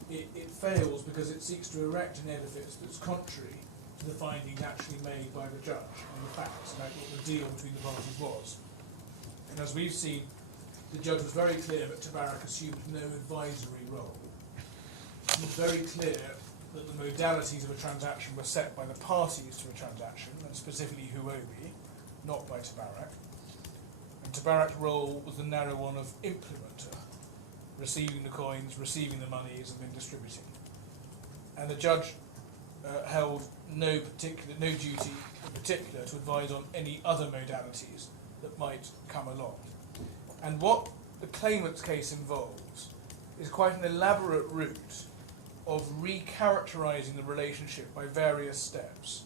it fails because it seeks to erect an edifice that's contrary to the findings actually made by the judge on the facts about what the deal between the parties was. And as we've seen, the judge was very clear that Tabarak assumed no advisory role. It was very clear that the modalities of a transaction were set by the parties to a transaction, and specifically Huobi, not by Tabarak. And Tabarak's role was the narrow one of implementer, receiving the coins, receiving the monies, and then distributing. And the judge held no duty in particular to advise on any other modalities that might come along. And what the claimant's case involves is quite an elaborate route of recharacterising the relationship by various steps,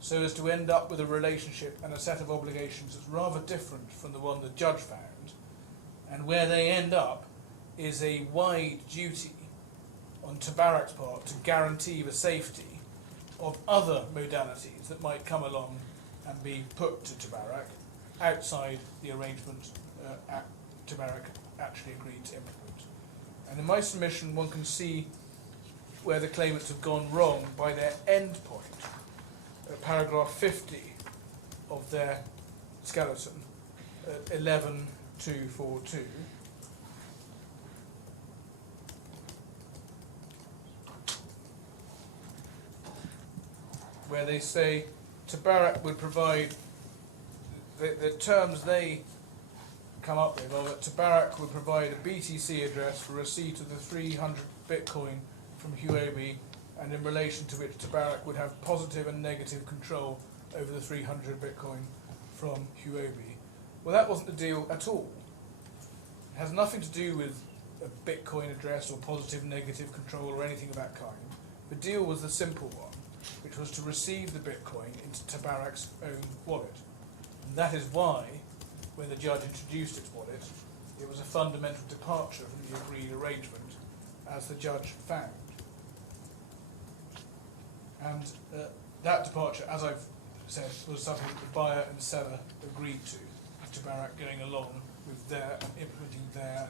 so as to end up with a relationship and a set of obligations that's rather different from the one the judge found, and where they end up is a wide duty on Tabarak's part to guarantee the safety of other modalities that might come along and be put to Tabarak outside the arrangement Tabarak actually agreed to implement. And in my submission, one can see where the claimants have gone wrong by their end point, paragraph 50 of their skeleton, 11242. Where they say Tabarak would provide the terms they come up with are that Tabarak would provide a BTC address for receipt of the 300 Bitcoin from Huobi, and in relation to which Tabarak would have positive and negative control over the 300 Bitcoin from Huobi. Well, that wasn't the deal at all. It has nothing to do with a Bitcoin address or positive, negative control or anything of that kind. The deal was the simple one, which was to receive the Bitcoin into Tabarak's own wallet. And that is why, when the judge introduced its wallet, it was a fundamental departure from the agreed arrangement, as the judge found. And that departure, as I've said, was something that the buyer and seller agreed to, with Tabarak going along with their implementing their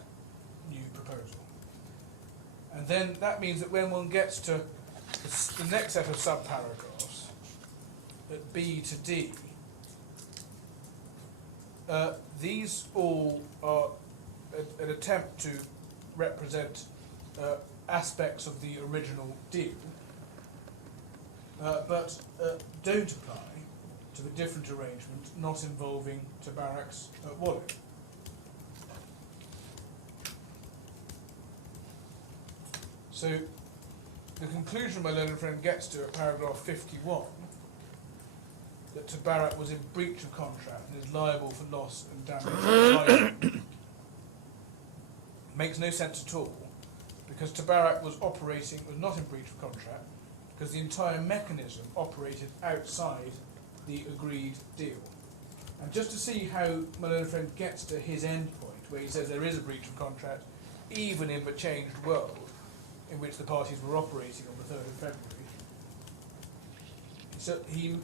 new proposal. And then that means that when one gets to the next set of subparagraphs, at B to D, these all are an attempt to represent aspects of the original deal, but don't apply to the different arrangement not involving Tabarak's wallet. So the conclusion my learned friend gets to at paragraph 51, that Tabarak was in breach of contract and is liable for loss and damage, makes no sense at all, because Tabarak was not in breach of contract, because the entire mechanism operated outside the agreed deal. And just to see how my learned friend gets to his end point, where he says there is a breach of contract, even in the changed world in which the parties were operating on the 3rd of February. So he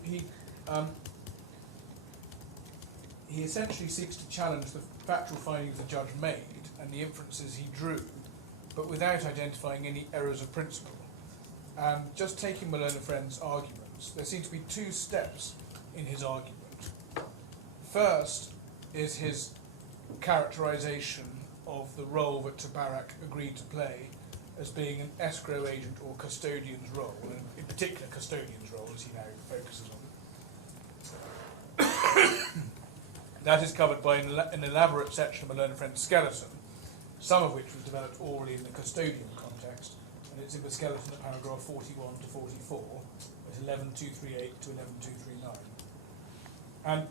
essentially seeks to challenge the factual findings the judge made and the inferences he drew, but without identifying any errors of principle. And just taking my learned friend's arguments, there seem to be two steps in his argument. First is his characterization of the role that Tabarak agreed to play as being an escrow agent or custodian's role, and in particular custodian's role, as he now focuses on. That is covered by an elaborate section of my learned friend's skeleton, some of which was developed orally in the custodian context, and it's in the skeleton at paragraph 41 to 44, at 11238 to 11239. And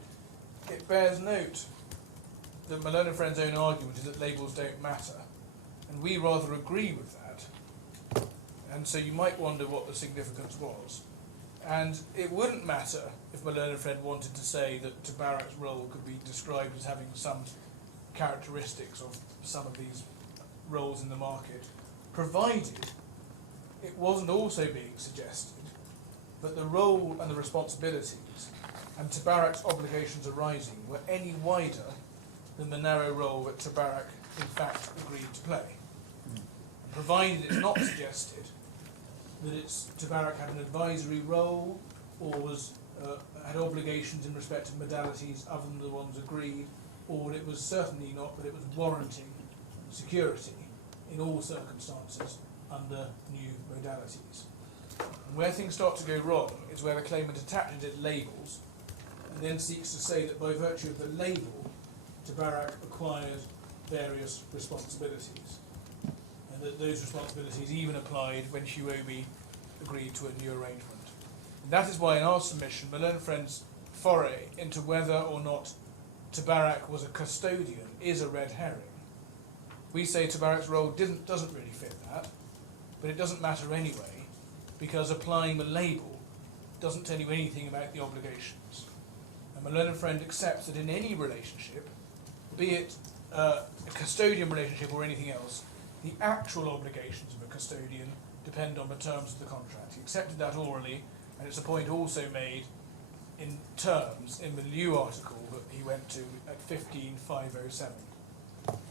it bears note that my learned friend's own argument is that labels don't matter, and we rather agree with that. And so you might wonder what the significance was. And it wouldn't matter if my learned friend wanted to say that Tabarak's role could be described as having some characteristics of some of these roles in the market, provided it wasn't also being suggested that the role and the responsibilities and Tabarak's obligations arising were any wider than the narrow role that Tabarak in fact agreed to play. Provided it's not suggested that Tabarak had an advisory role or had obligations in respect of modalities other than the ones agreed, or it was certainly not that it was warranting security in all circumstances under new modalities. And where things start to go wrong is where the claimant attaches its labels and then seeks to say that by virtue of the label, Tabarak acquired various responsibilities, and that those responsibilities even applied when Huobi agreed to a new arrangement. And that is why in our submission, my learned friend's foray into whether or not Tabarak was a custodian is a red herring. We say Tabarak's role doesn't really fit that, but it doesn't matter anyway, because applying the label doesn't tell you anything about the obligations. And my learned friend accepts that in any relationship, be it a custodian relationship or anything else, the actual obligations of a custodian depend on the terms of the contract. He accepted that orally, and it's a point also made in terms in the new article that he went to at 15.507.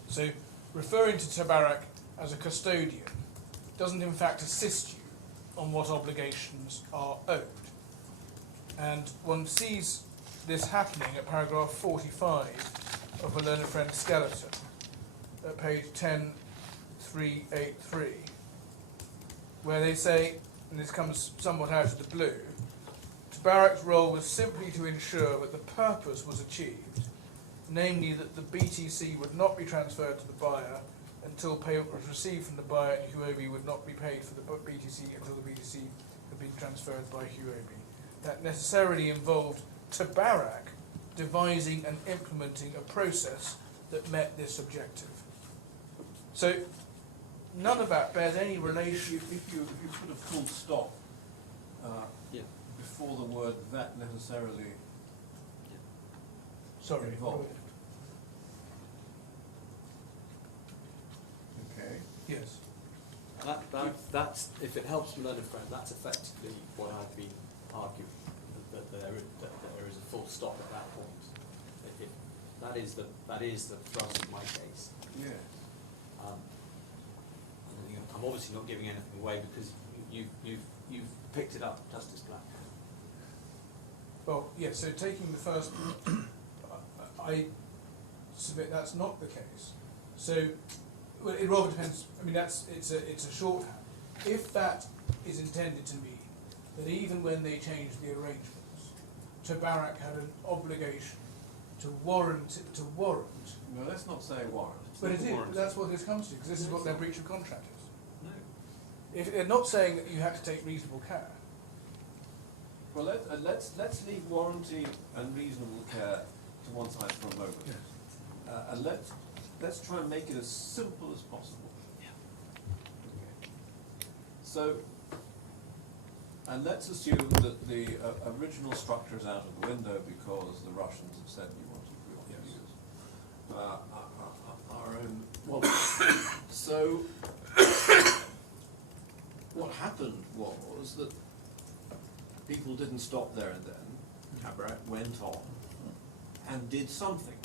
So referring to Tabarak as a custodian doesn't in fact assist you on what obligations are owed. And one sees this happening at paragraph 45 of a learned friend's skeleton at page 10383, where they say, and this comes somewhat out of the blue, Tabarak's role was simply to ensure that the purpose was achieved, namely that the BTC would not be transferred to the buyer until payment was received from the buyer, and Huobi would not be paid for the BTC until the BTC had been transferred by Huobi. That necessarily involved Tabarak devising and implementing a process that met this objective. So none of that bears any relation. If you put a full stop before the word that necessarily involved. Okay. Yes. That's, if it helps me learn a friend, that's effectively what I've been arguing, that there is a full stop at that point. That is the thrust of my case. Yeah. I'm obviously not giving anything away because you've picked it up, Justice Black. Well, yes, so taking the first, I submit that's not the case. So, well, it rather depends. I mean, it's a shorthand. If that is intended to mean that even when they changed the arrangements, Tabarak had an obligation to warrant. No, let's not say warrant. But it is. That's what this comes to, because this is what their breach of contract is. No. If they're not saying that you have to take reasonable care. Well, let's leave warranty and reasonable care to one side for a moment. Yes. And let's try and make it as simple as possible. Yeah. Okay. So, and let's assume that the original structure is out of the window because the Russians have said we want to use our own wallet. So, what happened was that people didn't stop there and then. Tabarak went on and did something.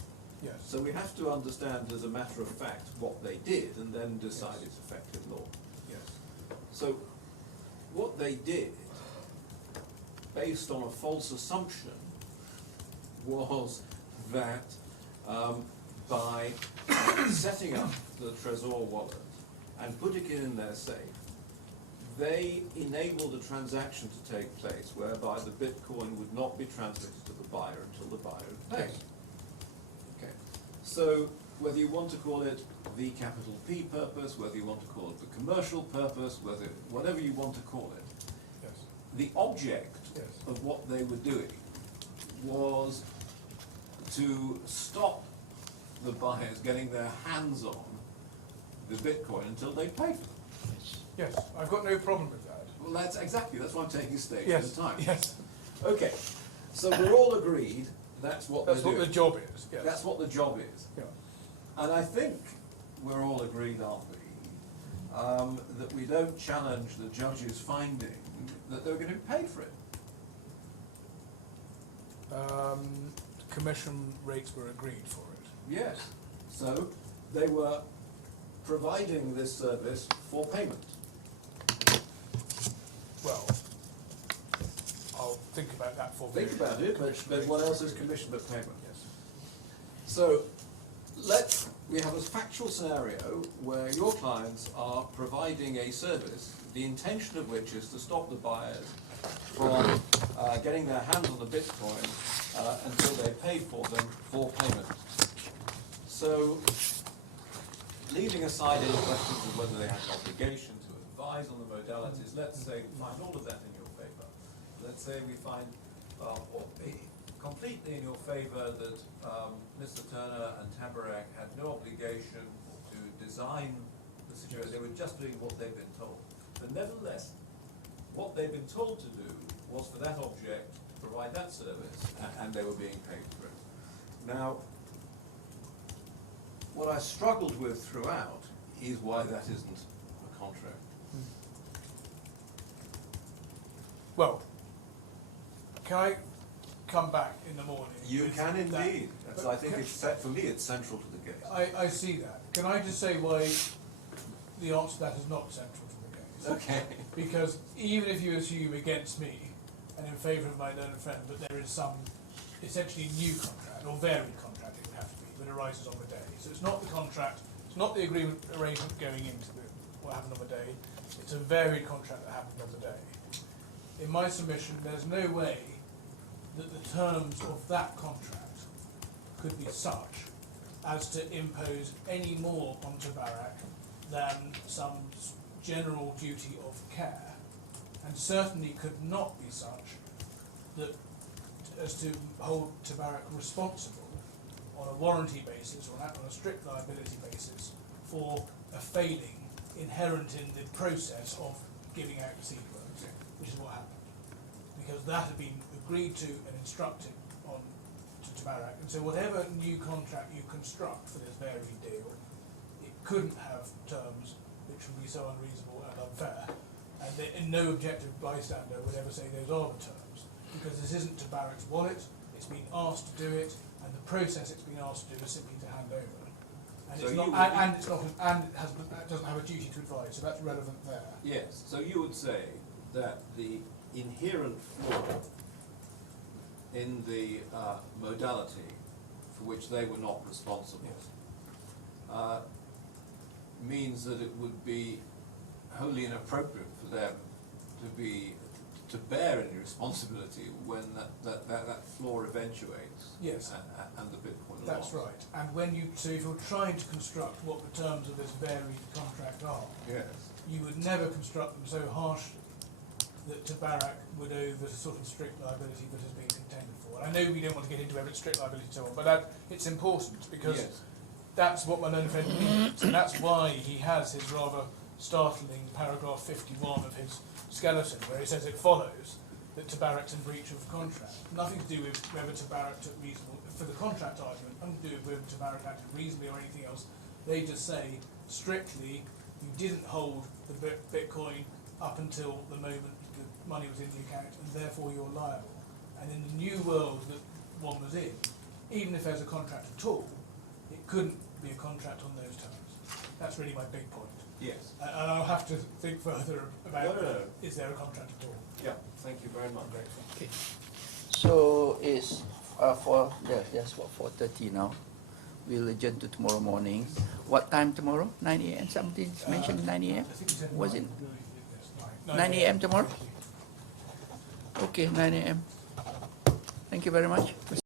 Yes. So we have to understand as a matter of fact what they did and then decide its effective law. Yes. So what they did, based on a false assumption, was that by setting up the Trésor wallet and putting it in their safe, they enabled a transaction to take place whereby the Bitcoin would not be transmitted to the buyer until the buyer had paid. Okay. So whether you want to call it the capital P purpose, whether you want to call it the commercial purpose, whatever you want to call it, Yes. the object Yes. of what they were doing was to stop the buyers getting their hands on the Bitcoin until they paid for them. Yes. I've got no problem with that. Well, that's why I'm taking a stage Yes. at a time. Yes. Okay, so we're all agreed that's what That's they're what doing. the job is. Yes. That's what the job is. Yeah. And I think we're all agreed, aren't we, that we don't challenge the judge's finding that they're going to be paid for it. Commission rates were agreed for it. Yes. So they were providing this service for payment. Well, I'll think about that for Think about it, but what else is commission but payment? Yes. So we have a factual scenario where your clients are providing a service, the intention of which is to stop the buyers from getting their hands on the Bitcoin until they pay for them for payment. So, leaving aside any questions of whether they have an obligation to advise on the modalities, let's say we find all of that in your favour. Let's say we find completely in your favour that Mr. Thurner and Tabarak had no obligation to design the situation. They were just doing what they'd been told. But nevertheless, what they'd been told to do was for that object to provide that service, and they were being paid for it. Now, what I struggled with throughout is why that isn't a contract. Well, can I come back in the morning? You with can that? indeed. I think for me it's central to the case. I see that. Can I just say why the answer to that is not central to the case? Okay. Because even if you assume against me and in favour of my learned friend that there is some essentially new contract or varied contract, it would have to be, that arises on the day. So it's not the contract, it's not the agreement arrangement going into what happened on the day, it's a varied contract that happened on the day. In my submission, there's no way that the terms of that contract could be such as to impose any more on Tabarak than some general duty of care, and certainly could not be such that as to hold Tabarak responsible on a warranty basis or on a strict liability basis for a failing inherent in the process of giving out the sequence, which is what happened. Because that had been agreed to and instructed on to Tabarak, and so whatever new contract you construct for this varied deal, it couldn't have terms which would be so unreasonable and unfair, and no objective bystander would ever say those are the terms, because this isn't Tabarak's wallet, it's been asked to do it, and the process it's been asked to do is simply to hand over. And So it's not, it doesn't have a duty to advise, so that's relevant there. Yes. So you would say that the inherent flaw in the modality for which they were not responsible, means that it would be wholly inappropriate for them to bear any responsibility when that flaw eventuates. Yes. And the Bitcoin That's loss. right. And when so if you're trying to construct what the terms of this varied contract are, Yes. you would never construct them so harshly that Tabarak would owe the sort of strict liability that has been contended for. And I know we don't want to get into every strict liability and so on, but it's important because Yes. that's what my learned friend means, and that's why he has his rather startling paragraph 51 of his skeleton, where he says it follows that Tabarak's in breach of contract. Nothing to do with whether Tabarak took reasonable, for the contract argument, nothing to do with whether Tabarak acted reasonably or anything else. They just say, strictly, you didn't hold the Bitcoin up until the moment the money was in the account, and therefore you're liable. And in the new world that one was in, even if there's a contract at all, it couldn't be a contract on those terms. That's really my big point. Yes. And I'll have to think further about No. is there a contract at all. Yeah, thank you very much. I'm grateful. Okay. So it's for yes, what 4:30 now. We'll adjourn to tomorrow morning. What time tomorrow? 9 a.m. Something mentioned 9 a.m. I think you said Was it 9 9 a.m. tomorrow? Thank you. Okay, 9 a.m. Thank you very much.